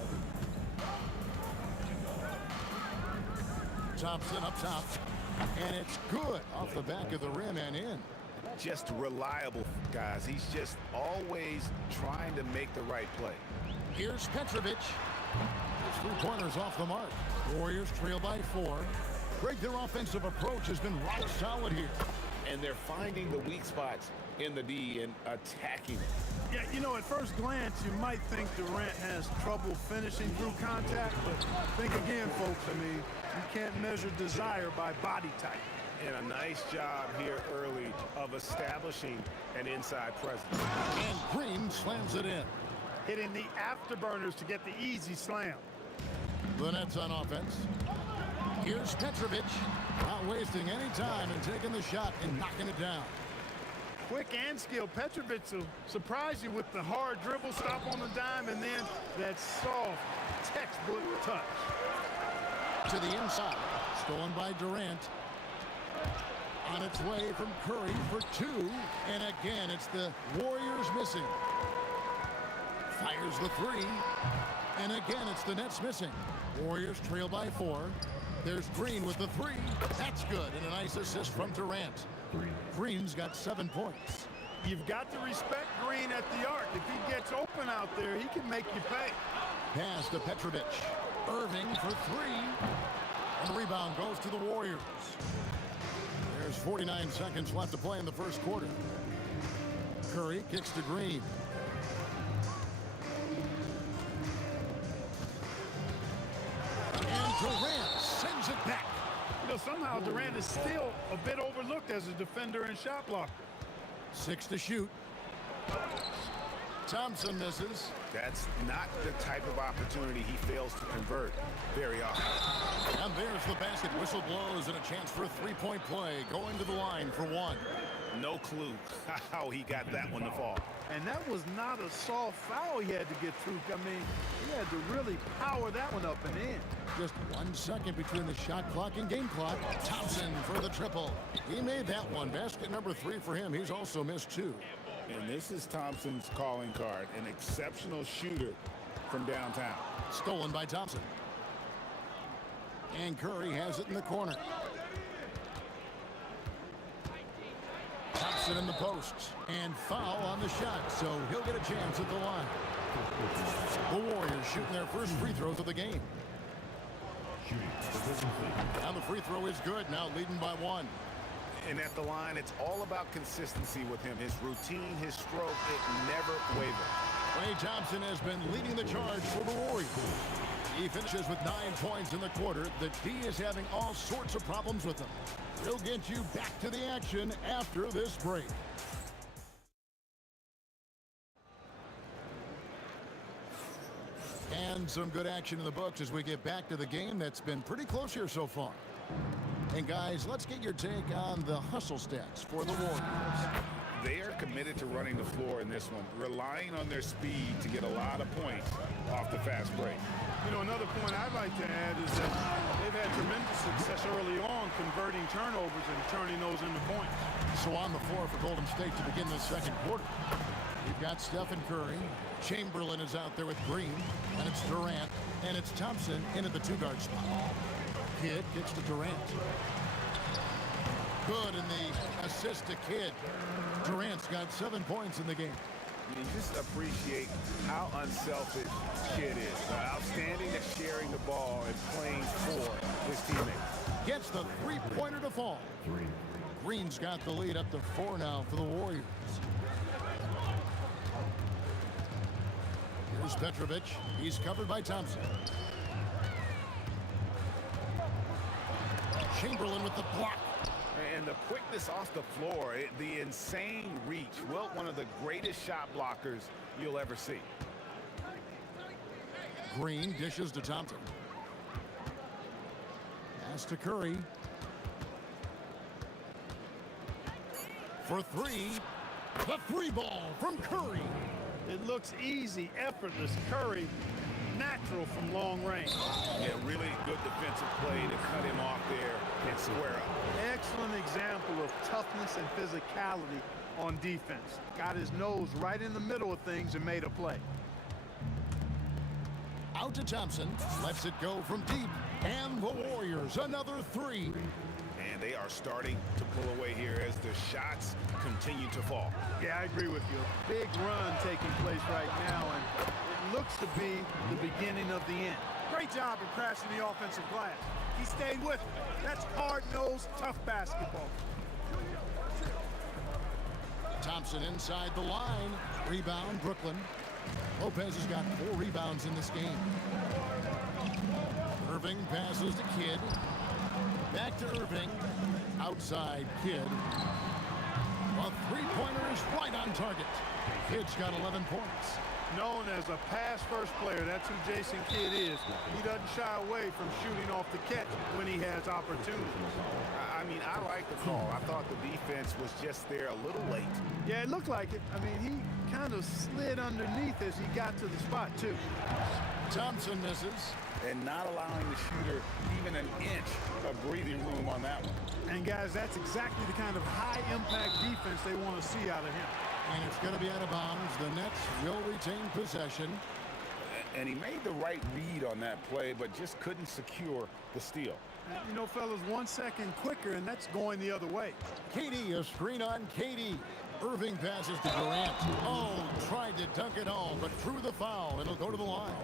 Thompson up top. And it's good off the back of the rim and in. Just reliable, guys. He's just always trying to make the right play. Here's Petrovic. His three-pointers off the mark. Warriors trail by 4. Greg, their offensive approach has been rock solid here. And they're finding the weak spots in the D and attacking it. Yeah, you know, at first glance, you might think Durant has trouble finishing through contact, but think again, folks. I mean, you can't measure desire by body type. And a nice job here early of establishing an inside presence. And Green slams it in. Hitting the afterburners to get the easy slam. The Nets on offense. Here's Petrovic. Not wasting any time and taking the shot and knocking it down. Quick and skilled. Petrovic will surprise you with the hard dribble, stop on the dime, and then that soft textbook touch. To the inside. Stolen by Durant. On its way from Curry for 2. And again, it's the Warriors missing. Fires the 3. And again, it's the Nets missing. Warriors trail by 4. There's Green with the 3. That's good. And a nice assist from Durant. Green's got 7 points. You've got to respect Green at the arc. If he gets open out there, he can make you pay. Pass to Petrovic. Irving for 3. And the rebound goes to the Warriors. There's 49 seconds left to play in the first quarter. Curry kicks to Green. And Durant sends it back. You know, somehow Durant is still a bit overlooked as a defender and shot blocker. 6 to shoot. Thompson misses. That's not the type of opportunity he fails to convert very often. And there's the basket. Whistle blows and a chance for a three-point play. Going to the line for 1. No clue how he got that one to fall. And that was not a soft foul he had to get through. I mean, he had to really power that one up and in. Just 1 second between the shot clock and game clock. Thompson for the triple. He made that one. Basket number 3 for him. He's also missed 2. And this is Thompson's calling card. An exceptional shooter from downtown. Stolen by Thompson. And Curry has it in the corner. Thompson in the post. And foul on the shot, so he'll get a chance at the line. The Warriors shooting their first free throws of the game. And the free throw is good, now leading by 1. And at the line, it's all about consistency with him. His routine, his stroke, it never wavers. Klay Thompson has been leading the charge for the Warriors. He finishes with 9 points in the quarter. The D is having all sorts of problems with him. We'll get you back to the action after this break. And some good action in the books as we get back to the game that's been pretty close here so far. And guys, let's get your take on the hustle stats for the Warriors. They are committed to running the floor in this one, relying on their speed to get a lot of points off the fast break. You know, another point I'd like to add is that they've had tremendous success early on converting turnovers and turning those into points. So on the floor for Golden State to begin the second quarter. We've got Stephen Curry. Chamberlain is out there with Green. And it's Durant. And it's Thompson in at the 2-guard spot. Kidd kicks to Durant. Good in the assist to Kidd. Durant's got 7 points in the game. You just appreciate how unselfish Kidd is. Outstanding at sharing the ball and playing for his teammates. Gets the three-pointer to fall. Green's got the lead up to 4 now for the Warriors. Here's Petrovic. He's covered by Thompson. Chamberlain with the block. And the quickness off the floor, the insane reach. Well, one of the greatest shot blockers you'll ever see. Green dishes to Thompson. Pass to Curry. For 3. The 3 ball from Curry. It looks easy, effortless. Curry, natural natural from long range. Yeah, really good defensive play to cut him off there and square up. Excellent example of toughness and physicality on defense. Got his nose right in the middle of things and made a play. Out to Thompson, lets it go from deep, and the Warriors another three. And they are starting to pull away here as the shots continue to fall. Yeah, I agree with you. Big run taking place right now, and it looks to be the beginning of the end. Great job of crashing the offensive glass. He stayed with it. That's hard-nosed, tough basketball. Thompson inside the line. Rebound, Brooklyn. Lopez has got 4 rebounds in this game. Irving passes to Kidd. Back to Irving. Outside Kidd. A three-pointer is right on target. Kidd's got 11 points. Known as a pass-first player, that's who Jason Kidd is. He doesn't shy away from shooting off the catch when he has opportunities. I mean, I like the call. I thought the defense was just there a little late. Yeah, it looked like it. I mean, he kind of slid underneath as he got to the spot, too. Thompson misses. And not allowing the shooter even an inch of breathing room on that one. And, guys, that's exactly the kind of high-impact defense they want to see out of him. And it's going to be out of bounds. The Nets will retain possession. And he made the right read on that play, but just couldn't secure the steal. You know, fellas, 1 second quicker, and that's going the other way. KD, a screen on KD. Irving passes to Durant. Oh, tried to dunk it home, but threw the foul. It'll go to the line.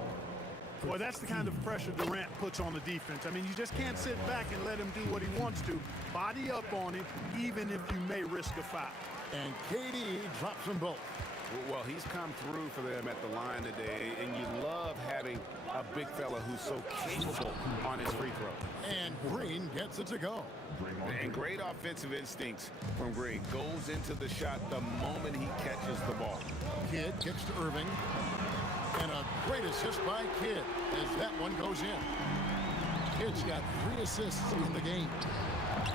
Boy, that's the kind of pressure Durant puts on the defense. I mean, you just can't sit back and let him do what he wants to. Body up on him, even if you may risk a foul. And KD drops them both. Well, he's come through for them at the line today, and you love having a big fella who's so capable on his free throw. And Green gets it to go. And great offensive instincts from Green. Goes into the shot the moment he catches the ball. Kidd kicks to Irving. And a great assist by Kidd as that one goes in. Kidd's got 3 assists in the game.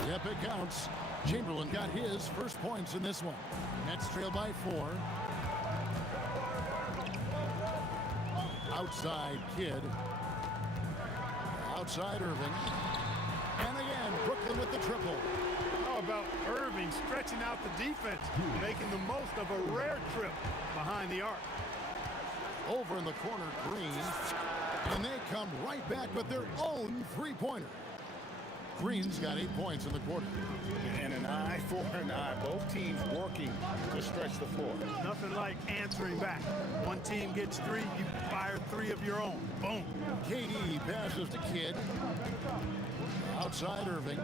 Yep, it counts. Chamberlain got his first points in this one. Nets trail by 4. Outside Kidd. Outside Irving. And again, Brooklyn with the triple. How about Irving stretching out the defense, making the most of a rare trip behind the arc. Over in the corner, Green. And they come right back with their own three-pointer. Green's got 8 points in the quarter. And an eye for an eye. Both teams working to stretch the floor. Nothing like answering back. One team gets 3, you fire 3 of your own. Boom. KD passes to Kidd. Outside Irving.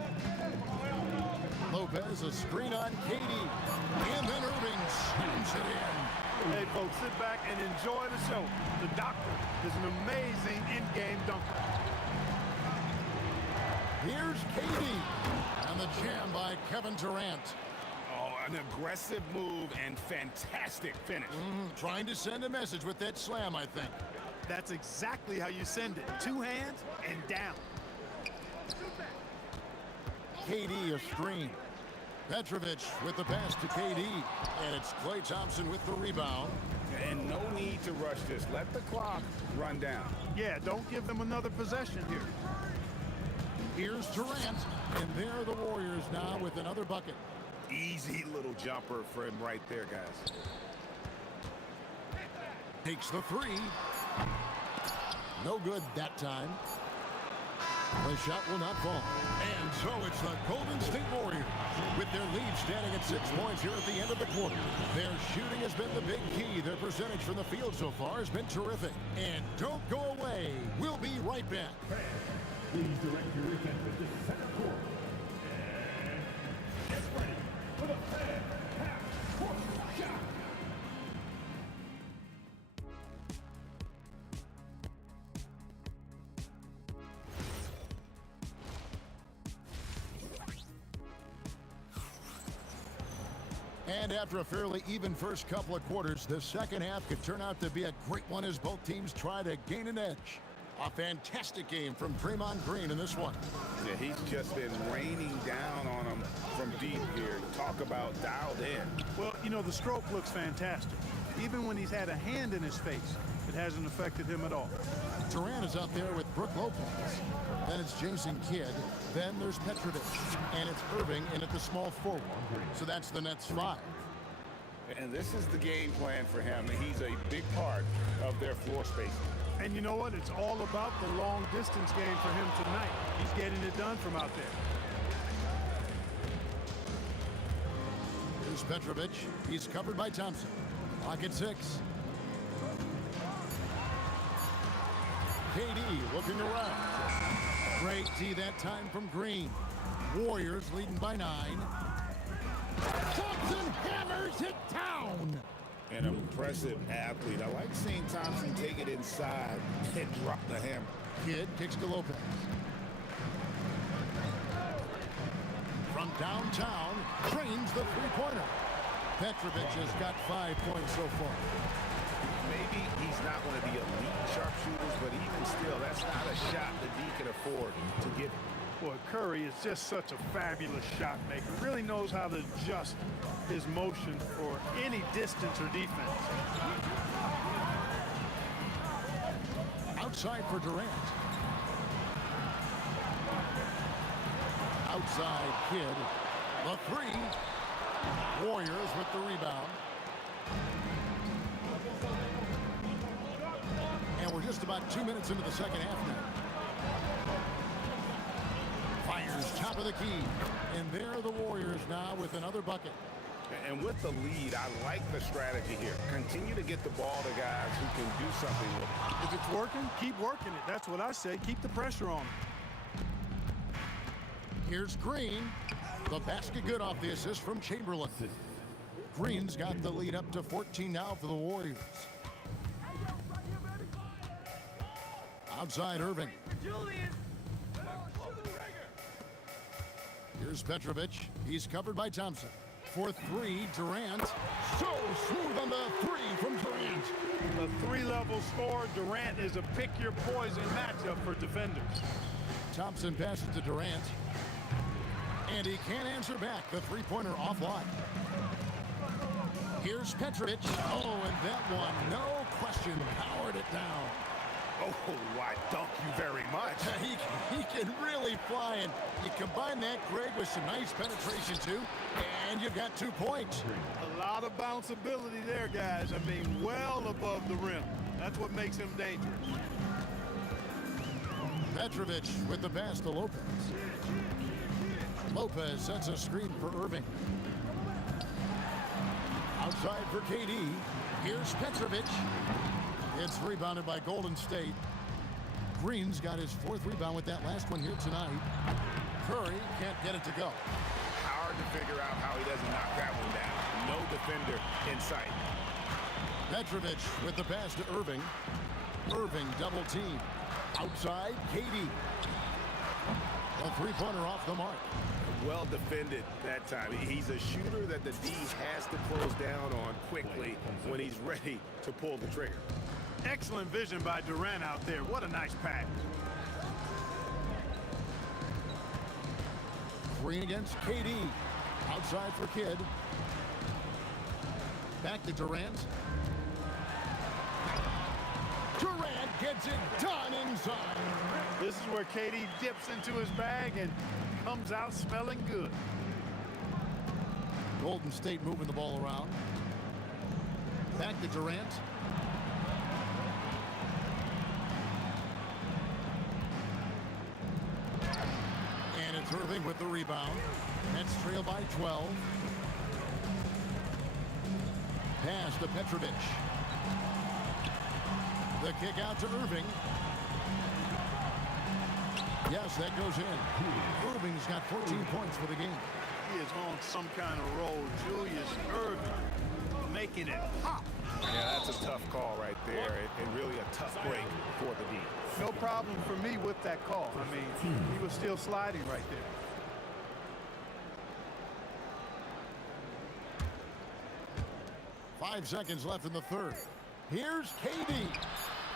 Lopez, a screen on KD. And then Irving slams it in. Hey, folks, sit back and enjoy the show. The doctor is an amazing in-game dunker. Here's KD. And the jam by Kevin Durant. Oh, an aggressive move and fantastic finish. Trying to send a message with that slam, I think. That's exactly how you send it. 2 hands and down. KD a screen. Petrovic with the pass to KD. And it's Klay Thompson with the rebound. And no need to rush this. Let the clock run down. Yeah, don't give them another possession here. Here's Durant. And there are the Warriors now with another bucket. Easy little jumper for him right there, guys. Takes the 3. No good that time. The shot will not fall. And so it's the Golden State Warriors with their lead standing at 6 points here at the end of the quarter. Their shooting has been the big key. Their percentage from the field so far has been terrific. And don't go away. We'll be right back. Please direct your attention to center court. And get ready for the fan half-court shot. And after a fairly even first couple of quarters, the second half could turn out to be a great one as both teams try to gain an edge. A fantastic game from Draymond Green in this one. Yeah, he's just been raining down on him from deep here. Talk about dialed in. Well, you know, the stroke looks fantastic. Even when he's had a hand in his face, It hasn't affected him at all. Durant is out there with Brook Lopez. Then it's Jason Kidd. Then there's Petrovic. And it's Irving in at the small forward. So that's the Nets 5. And this is the game plan for him. He's a big part of their floor spacing. And you know what? It's all about the long distance game for him tonight. He's getting it done from out there. Here's Petrovic. He's covered by Thompson. Clock at 6. KD looking around. Great D that time from Green. Warriors leading by 9. Thompson hammers it down. An impressive athlete. I like seeing Thompson take it inside and drop the hammer. Kidd kicks to Lopez. From downtown, trains the three-pointer. Petrovic has got 5 points so far. Maybe he's not one of the elite sharpshooters, but even still, that's not a shot that he can afford to give him. Boy, Curry is just such a fabulous shot maker. Really knows how to adjust his motion for any distance or defense. Outside for Durant. Outside Kidd. The 3. Warriors with the rebound. And we're just about 2 minutes into the second half now. Fires top of the key. And there are the Warriors now with another bucket. And with the lead, I like the strategy here. Continue to get the ball to guys who can do something with it. If it's working, keep working it. That's what I say. Keep the pressure on. Here's Green. The basket good off the assist from Chamberlain. Green's got the lead up to 14 now for the Warriors. Outside Irving. Here's Petrovic. He's covered by Thompson. For 3, Durant. So smooth on the 3 from Durant. A 3-level scorer. Durant is a pick-your-poison matchup for defenders. Thompson passes to Durant. And he can't answer back. The three-pointer offline. Here's Petrovic. Oh, and that one, no question, powered it down. Oh, why, thank you very much. He can really fly, and you combine that, Greg, with some nice penetration, too, and you've got 2 points. A lot of bounceability there, guys. I mean, well above the rim. That's what makes him dangerous. Petrovic with the pass to Lopez. Lopez sets a screen for Irving. Outside for KD. Here's Petrovic. It's rebounded by Golden State. Green's got his 4th rebound with that last one here tonight. Curry can't get it to go. Hard to figure out how he doesn't knock that one down. No defender in sight. Petrovic with the pass to Irving. Irving double team. Outside, KD. A three-pointer off the mark. Well defended that time. He's a shooter that the D has to close down on quickly when he's ready to pull the trigger. Excellent vision by Durant out there. What a nice pass. Green against KD. Outside for Kidd. Back to Durant. Durant gets it done inside. This is where KD dips into his bag and comes out smelling good. Golden State moving the ball around. Back to Durant. And it's Irving with the rebound. Nets trail by 12. Pass to Petrovic. The kick out to Irving. Yes, that goes in. Irving's got 14 points for the game. He is on some kind of roll. Julius Irving making it pop. Yeah, that's a tough call right there, and really a tough break for the D. No problem for me with that call. I mean, he was still sliding right there. Five seconds left in the third. Here's KD.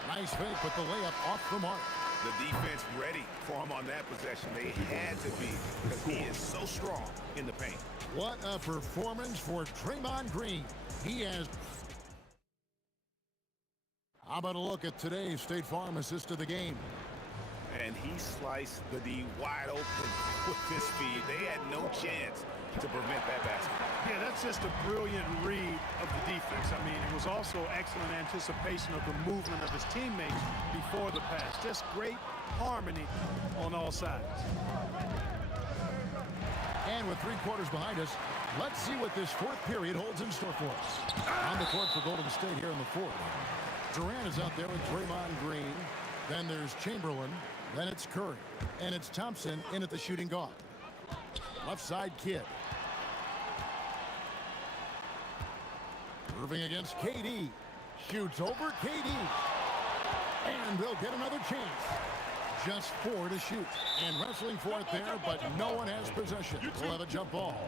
Nice fake with the layup off the mark. The defense ready for him on that possession. They had to be, because he is so strong in the paint. What a performance for Draymond Green. He has... How about a look at today's State Farm assist of the game? And he sliced the D wide open with his speed. They had no chance to prevent that basket. Yeah, that's just a brilliant read of the defense. I mean, it was also excellent anticipation of the movement of his teammates before the pass. Just great harmony on all sides. And with 3 quarters behind us, let's see what this fourth period holds in store for us. On the court for Golden State here in the fourth. Durant is out there with Draymond Green. Then there's Chamberlain. Then it's Curry. And it's Thompson in at the shooting guard. Left side Kidd. Irving against KD. Shoots over KD. And they'll get another chance. Just 4 to shoot. And wrestling for it there, but no one has possession. We'll have a jump ball.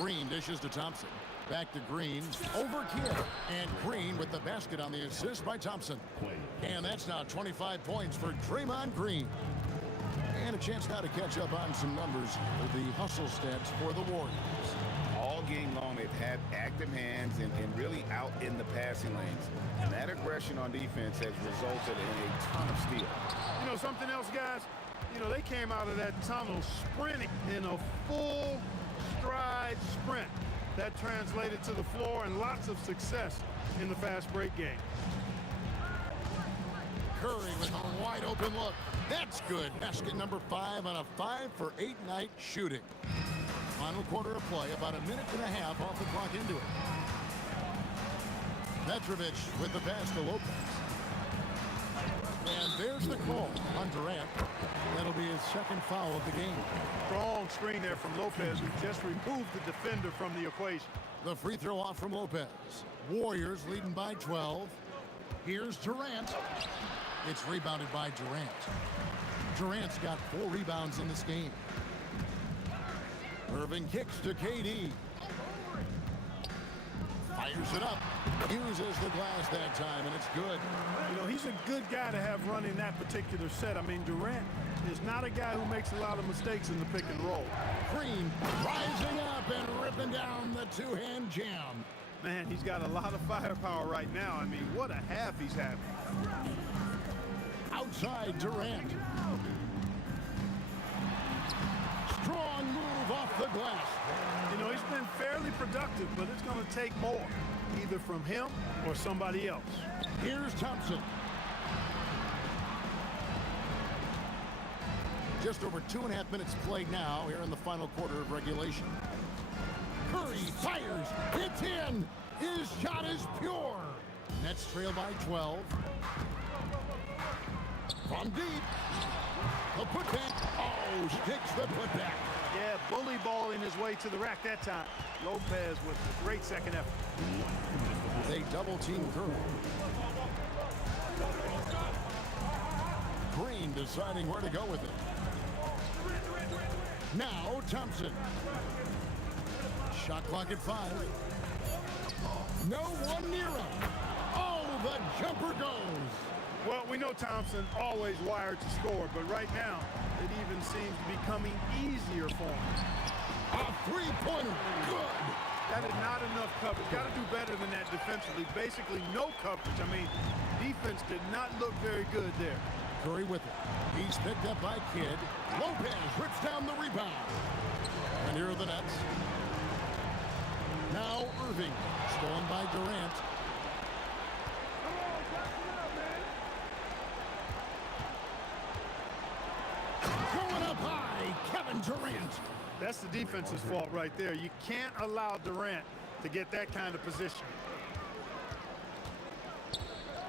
Green dishes to Thompson. Back to Green. Over Kidd. And Green with the basket on the assist by Thompson. And that's now 25 points for Draymond Green. And a chance now to catch up on some numbers for the hustle stats for the Warriors. All game long, they've had active hands and really out in the passing lanes. And that aggression on defense has resulted in a ton of steals. You know something else, guys? You know, they came out of that tunnel sprinting in a full stride sprint. That translated to the floor and lots of success in the fast break game. Curry with a wide open look. That's good. Basket number 5 on a 5 for 8 night shooting. Final quarter of play, about a minute and a half off the clock into it. Petrovic with the pass to Lopez. And there's the call on Durant. That'll be his second foul of the game. Strong screen there from Lopez, who just removed the defender from the equation. The free throw off from Lopez. Warriors leading by 12. Here's Durant. It's rebounded by Durant. Durant's got 4 rebounds in this game. Irving kicks to KD. Fires it up. Uses the glass that time, and it's good. You know, he's a good guy to have running that particular set. I mean, Durant is not a guy who makes a lot of mistakes in the pick and roll. Green rising up and ripping down the 2-hand jam. Man, he's got a lot of firepower right now. I mean, what a half he's having. Outside Durant. Strong move off the glass. You know, he's been fairly productive, but it's going to take more, either from him or somebody else. Here's Thompson. Just over 2.5 minutes played now here in the final quarter of regulation. Curry fires. It's in. His shot is pure. Nets trail by 12. From deep. The putback. Oh, sticks the putback. Yeah, bully balling his way to the rack that time. Lopez with a great second effort. They double team Curry. Green deciding where to go with it. Now Thompson. Shot clock at 5. No one near him. Oh, the jumper goes. Well, we know Thompson always wired to score, but right now it even seems to be coming easier for him. A three-pointer. Good. That is not enough coverage. Got to do better than that defensively. Basically no coverage. I mean, defense did not look very good there. Curry with it. He's picked up by Kidd. Lopez rips down the rebound. And here are the Nets. Now Irving. Stolen by Durant. Going up high, Kevin Durant. That's the defense's fault right there. You can't allow Durant to get that kind of position.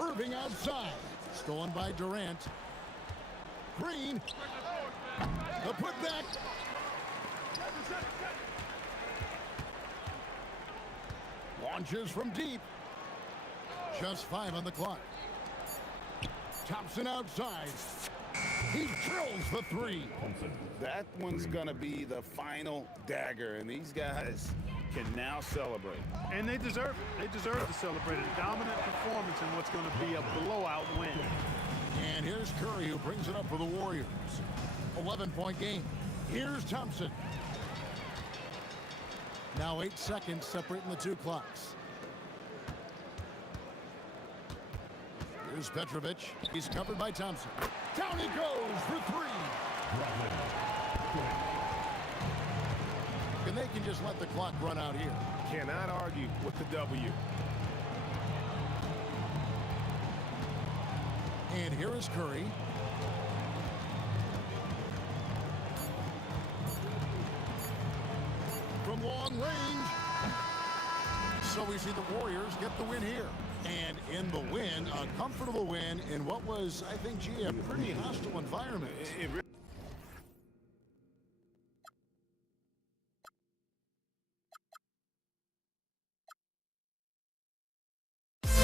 Irving outside. Stolen by Durant. Green. The putback. Launches from deep. Just 5 on the clock. Thompson outside. He drills the 3. That one's going to be the final dagger, and these guys can now celebrate. And they deserve it. They deserve to celebrate a dominant performance in what's going to be a blowout win. And here's Curry, who brings it up for the Warriors. 11-point game. Here's Thompson. Now 8 seconds separating the two clocks. Here's Petrovic. He's covered by Thompson. Down he goes for three. And they can just let the clock run out here. Cannot argue with the W. And here is Curry. From long range. So we see the Warriors get the win here. And in the win, a comfortable win in what was, I think, G, a pretty hostile environment. It really